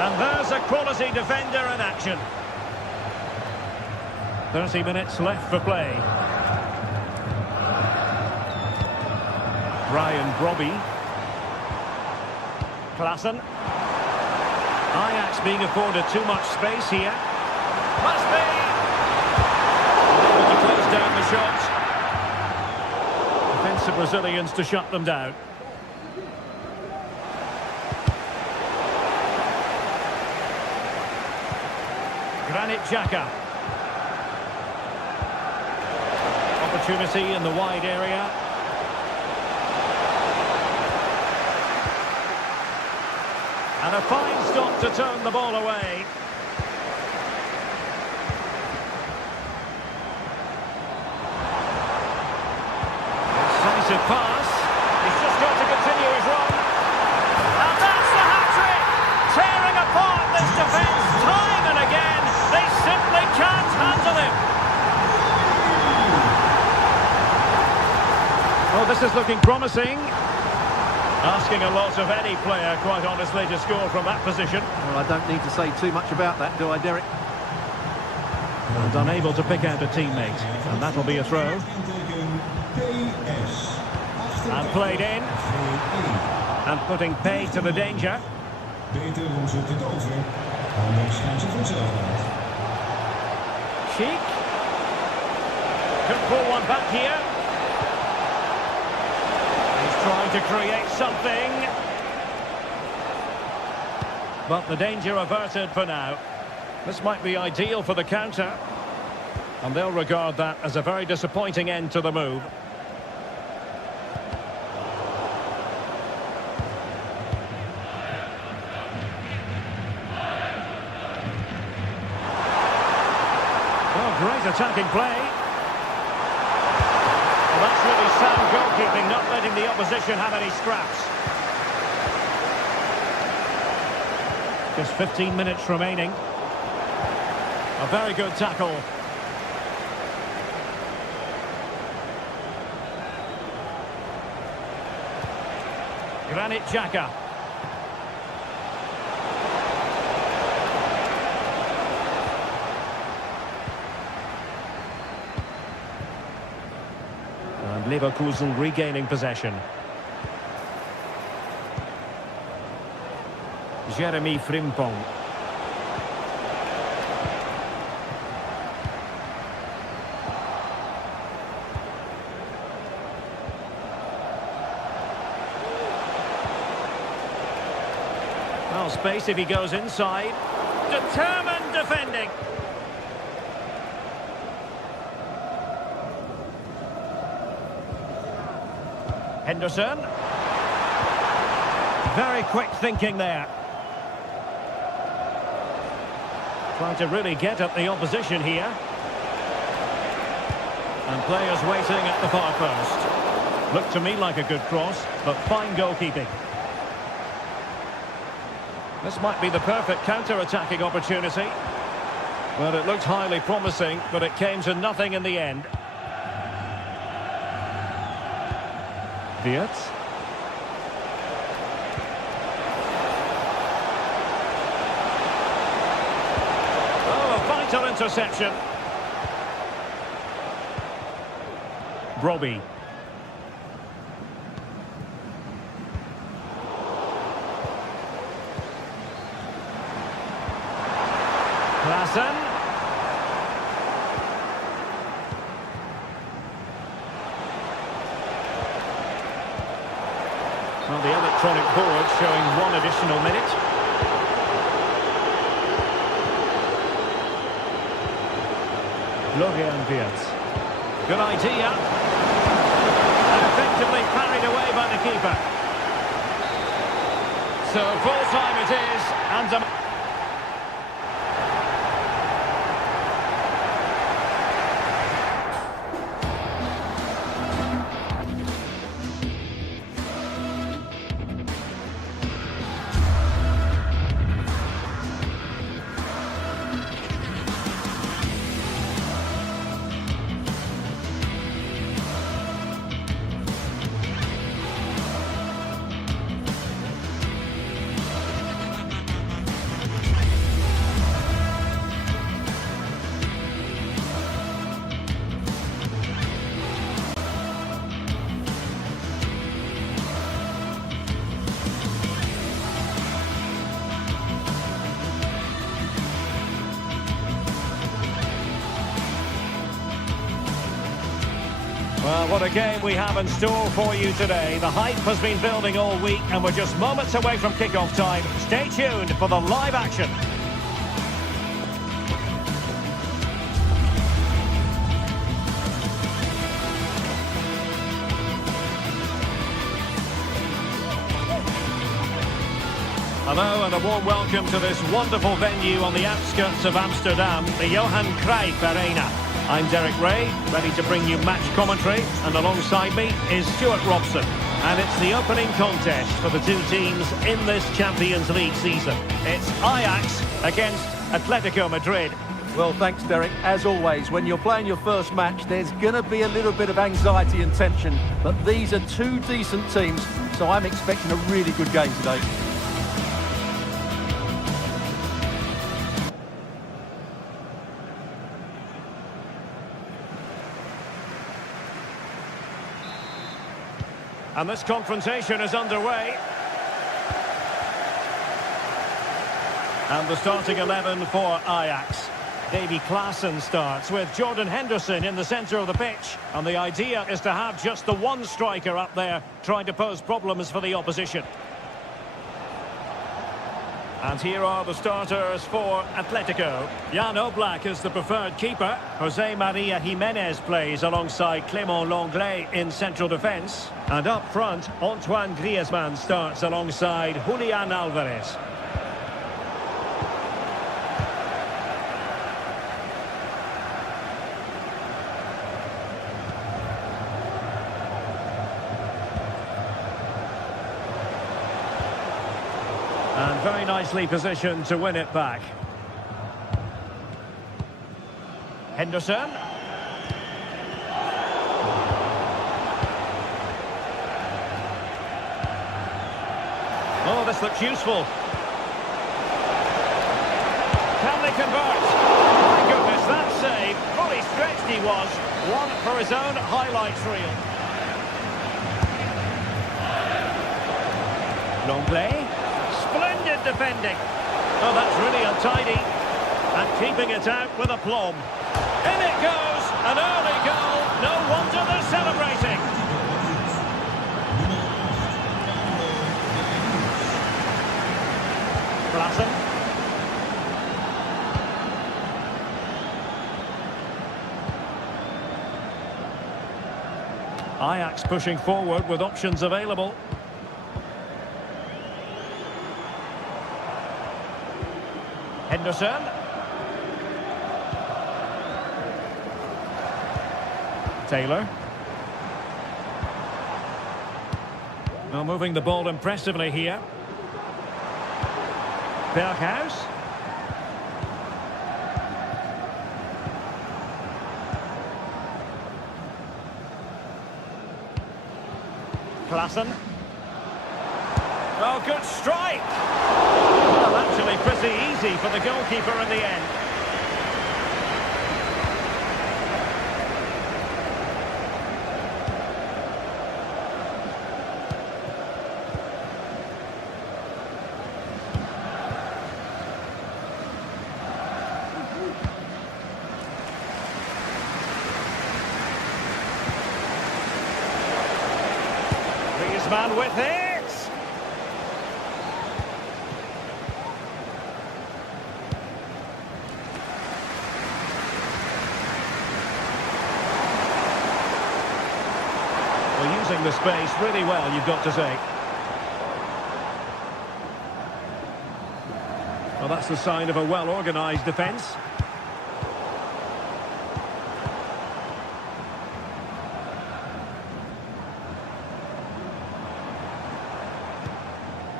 And there's a quality defender in action. 30 minutes left for play. Brian Brobby. Klaassen. Ajax being afforded too much space here. Must be! Able to close down the shot. Defensive Brazilians to shut them down. Granit Xhaka. Opportunity in the wide area. And a fine stop to turn the ball away. Decisive pass. He's just got to go Oh, this is looking promising. Asking a lot of any player, quite honestly, to score from that position. Well, I don't need to say too much about that, do I, Derek? And unable to pick out a teammate. And that'll be a throw. And played in. And putting pay to the danger. Sheik. Could pull one back here. He's trying to create something. But the danger averted for now. This might be ideal for the counter. And they'll regard that as a very disappointing end to the move. Great attacking play. Well, that's really sound goalkeeping, not letting the opposition have any scraps. Just 15 minutes remaining. A very good tackle. Granit Xhaka. Leverkusen regaining possession. Jeremy Frimpong. Well, space if he goes inside. Determined defending. Henderson. Very quick thinking there. Trying to really get at the opposition here. And players waiting at the far post. Looked to me like a good cross, but fine goalkeeping. This might be the perfect counter-attacking opportunity. Well, it looked highly promising, but it came to nothing in the end. Wirtz. Oh, a vital interception. Brobbey. Klassen. Well, the electronic board showing one additional minute. Florian Wirtz. Good idea. And effectively parried away by the keeper. So full time it is, and well, what a game we have in store for you today. The hype has been building all week and we're just moments away from kick-off time. Stay tuned for the live action. Hello and a warm welcome to this wonderful venue on the outskirts of Amsterdam, the Johan Cruijff Arena. I'm Derek Ray, ready to bring you match commentary, and alongside me is Stuart Robson. And it's the opening contest for the two teams in this Champions League season. It's Ajax against Atletico Madrid. Well, thanks, Derek. As always, when you're playing your first match, there's going to be a little bit of anxiety and tension. But these are two decent teams, so I'm expecting a really good game today. And this confrontation is underway. And the starting 11 for Ajax. Davy Klaassen starts with Jordan Henderson in the centre of the pitch. And the idea is to have just the one striker up there trying to pose problems for the opposition. And here are the starters for Atletico. Jan Oblak is the preferred keeper. Jose Maria Jimenez plays alongside Clément Lenglet in central defence. And up front, Antoine Griezmann starts alongside Julian Alvarez. And very nicely positioned to win it back. Henderson. Oh, this looks useful. Can they convert? My goodness, that save. Fully stretched he was. One for his own highlights reel. Lenglet. Splendid defending. Oh, that's really untidy. And keeping it out with aplomb. In it goes. An early goal. No wonder they're celebrating. Klaassen. Ajax pushing forward with options available. Henderson. Taylor. Well, moving the ball impressively here. Berghuis. Klaassen. Oh, good strike! Well, actually pretty easy for the goalkeeper in the end. Griezmann with it! Well, using the space really well, you've got to say. Well, that's the sign of a well-organised defence.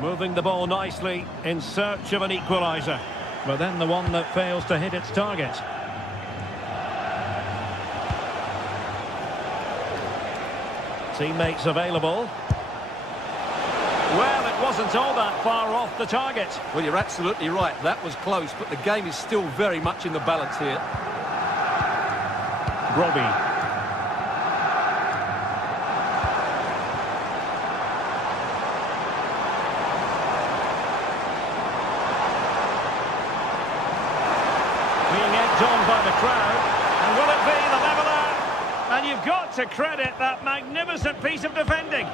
Moving the ball nicely in search of an equaliser. But then the one that fails to hit its target. Teammates available. Well, it wasn't all that far off the target. Well, you're absolutely right. That was close, but the game is still very much in the balance here. Robbie. On by the crowd, and will it be the leveller? And you've got to credit that magnificent piece of defending.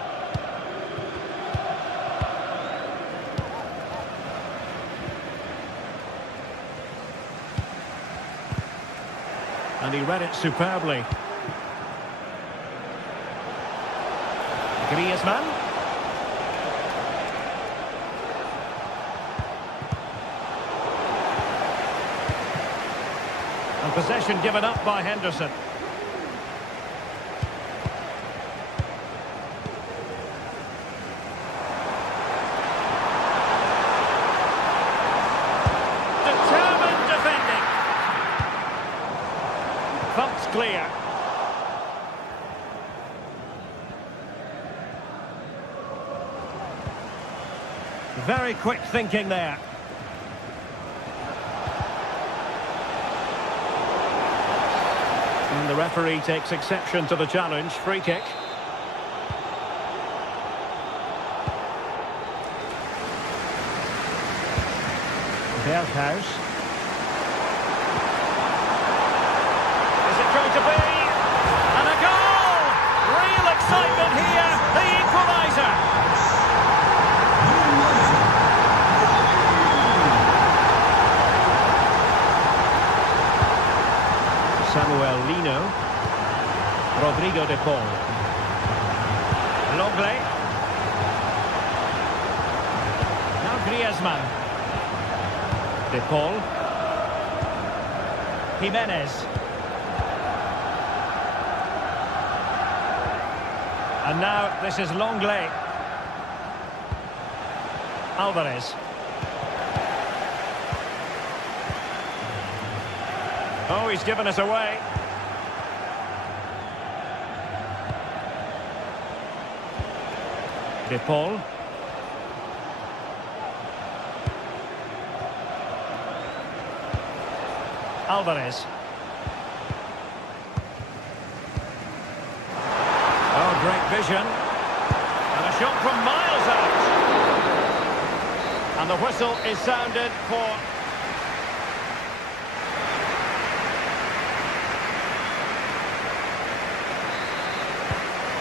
And he read it superbly. Griezmann. And possession given up by Henderson. Determined defending. Very quick thinking there. And the referee takes exception to the challenge. Free kick. Berghuis. Is it going to be? And a goal! Real excitement here. The equaliser. Samuel Lino. Rodrigo de Paul. Longley. Now Griezmann. De Paul. Jimenez. And now this is Longley. Alvarez. Oh, he's given us away. De Paul. Alvarez. Oh, great vision. And a shot from miles out. And the whistle is sounded for...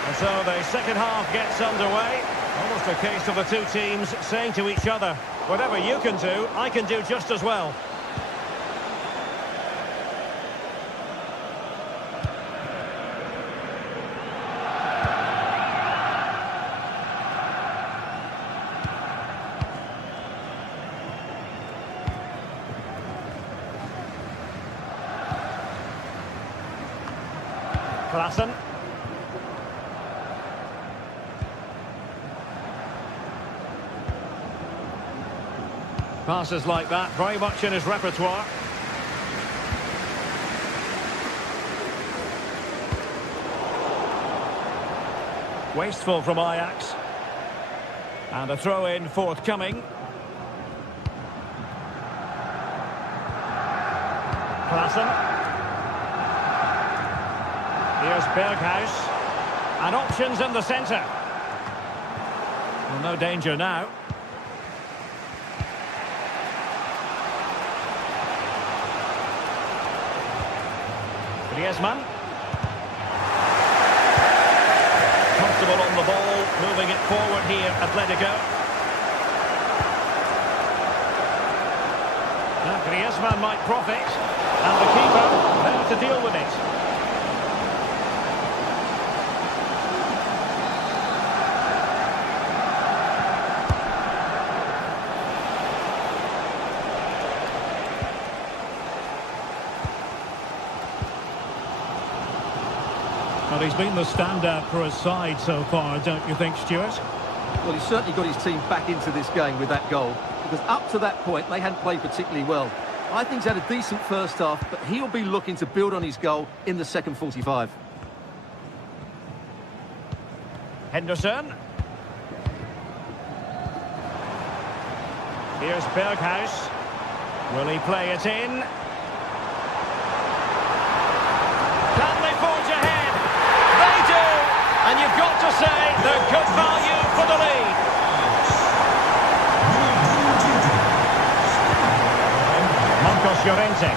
And so the second half gets underway. Almost a case of the two teams saying to each other, whatever you can do, I can do just as well. Klassen. Passes like that, very much in his repertoire. Wasteful from Ajax. And a throw-in forthcoming. Klassen. Here's Berghuis. And options in the centre. Well, no danger now. Griezmann. Comfortable on the ball, moving it forward here, Atletico. Now Griezmann might profit, and the keeper there to deal with it. Well, he's been the standout for his side so far, don't you think, Stuart? Well, he's certainly got his team back into this game with that goal, because up to that point, they hadn't played particularly well. I think he's had a decent first half, but he'll be looking to build on his goal in the second 45. Henderson. Here's Berghuis. Will he play it in? Can they forge ahead? They do! And you've got to say they're good value for the lead. Marcos Llorente.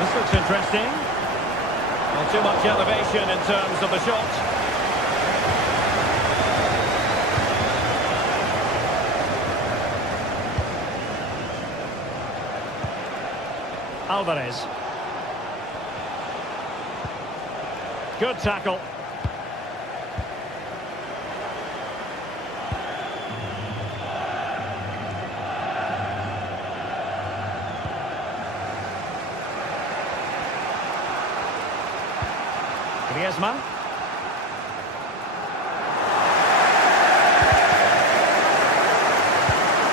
This looks interesting. Not too much elevation in terms of the shot. Alvarez. Good tackle. Griezmann.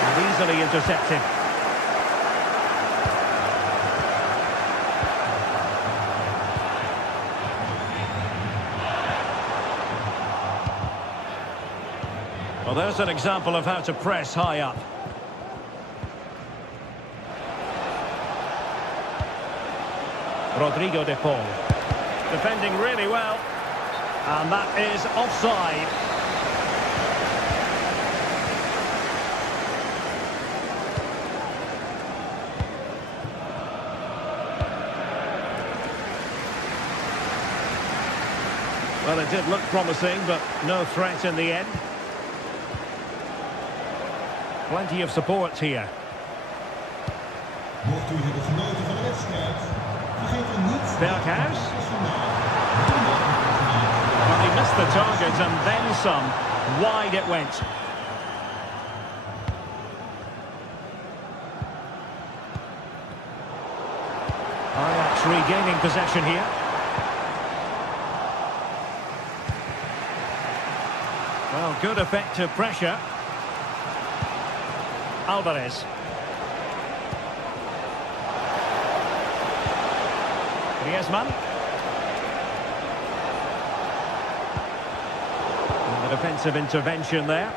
And easily intercepted. Well, there's an example of how to press high up. Rodrigo de Paul. Defending really well. And that is offside. Well, it did look promising, but no threat in the end. Plenty of support here. Berghuis. Well, he missed the target and then some. Wide it went. Ajax regaining possession here. Well, good effective pressure. Alvarez. Griezmann. And the defensive intervention there.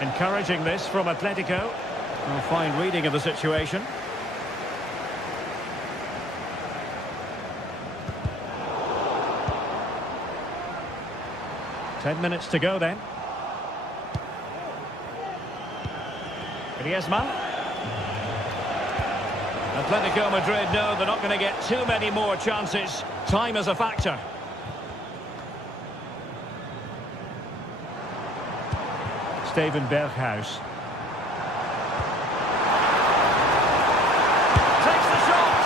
Encouraging this from Atletico. A fine reading of the situation. Ten minutes to go then. Griezmann. Atletico Madrid know they're not going to get too many more chances. Time is a factor. Steven Berghuis. Takes the shot.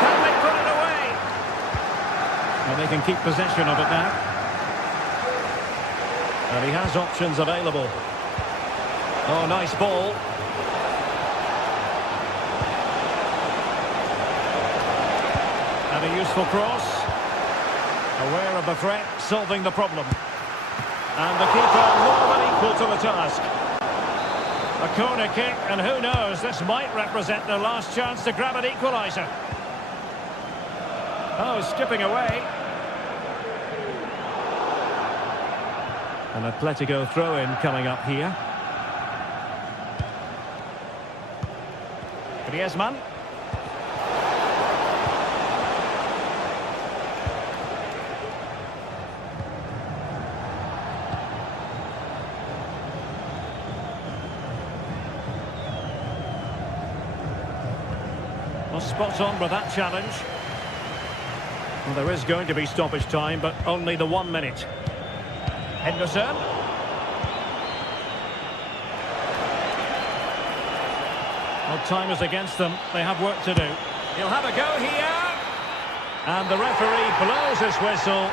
Can they put it away? And they can keep possession of it now. And he has options available. Oh, nice ball. And a useful cross. Aware of the threat, solving the problem. And the keeper more than equal to the task. A corner kick, and who knows, this might represent their last chance to grab an equaliser. Oh, skipping away. An Atletico throw-in coming up here. Griezmann. Well, spot on with that challenge. Well, there is going to be stoppage time, but only the 1 minute. Henderson. Well, time is against them. They have work to do. He'll have a go here. And the referee blows his whistle.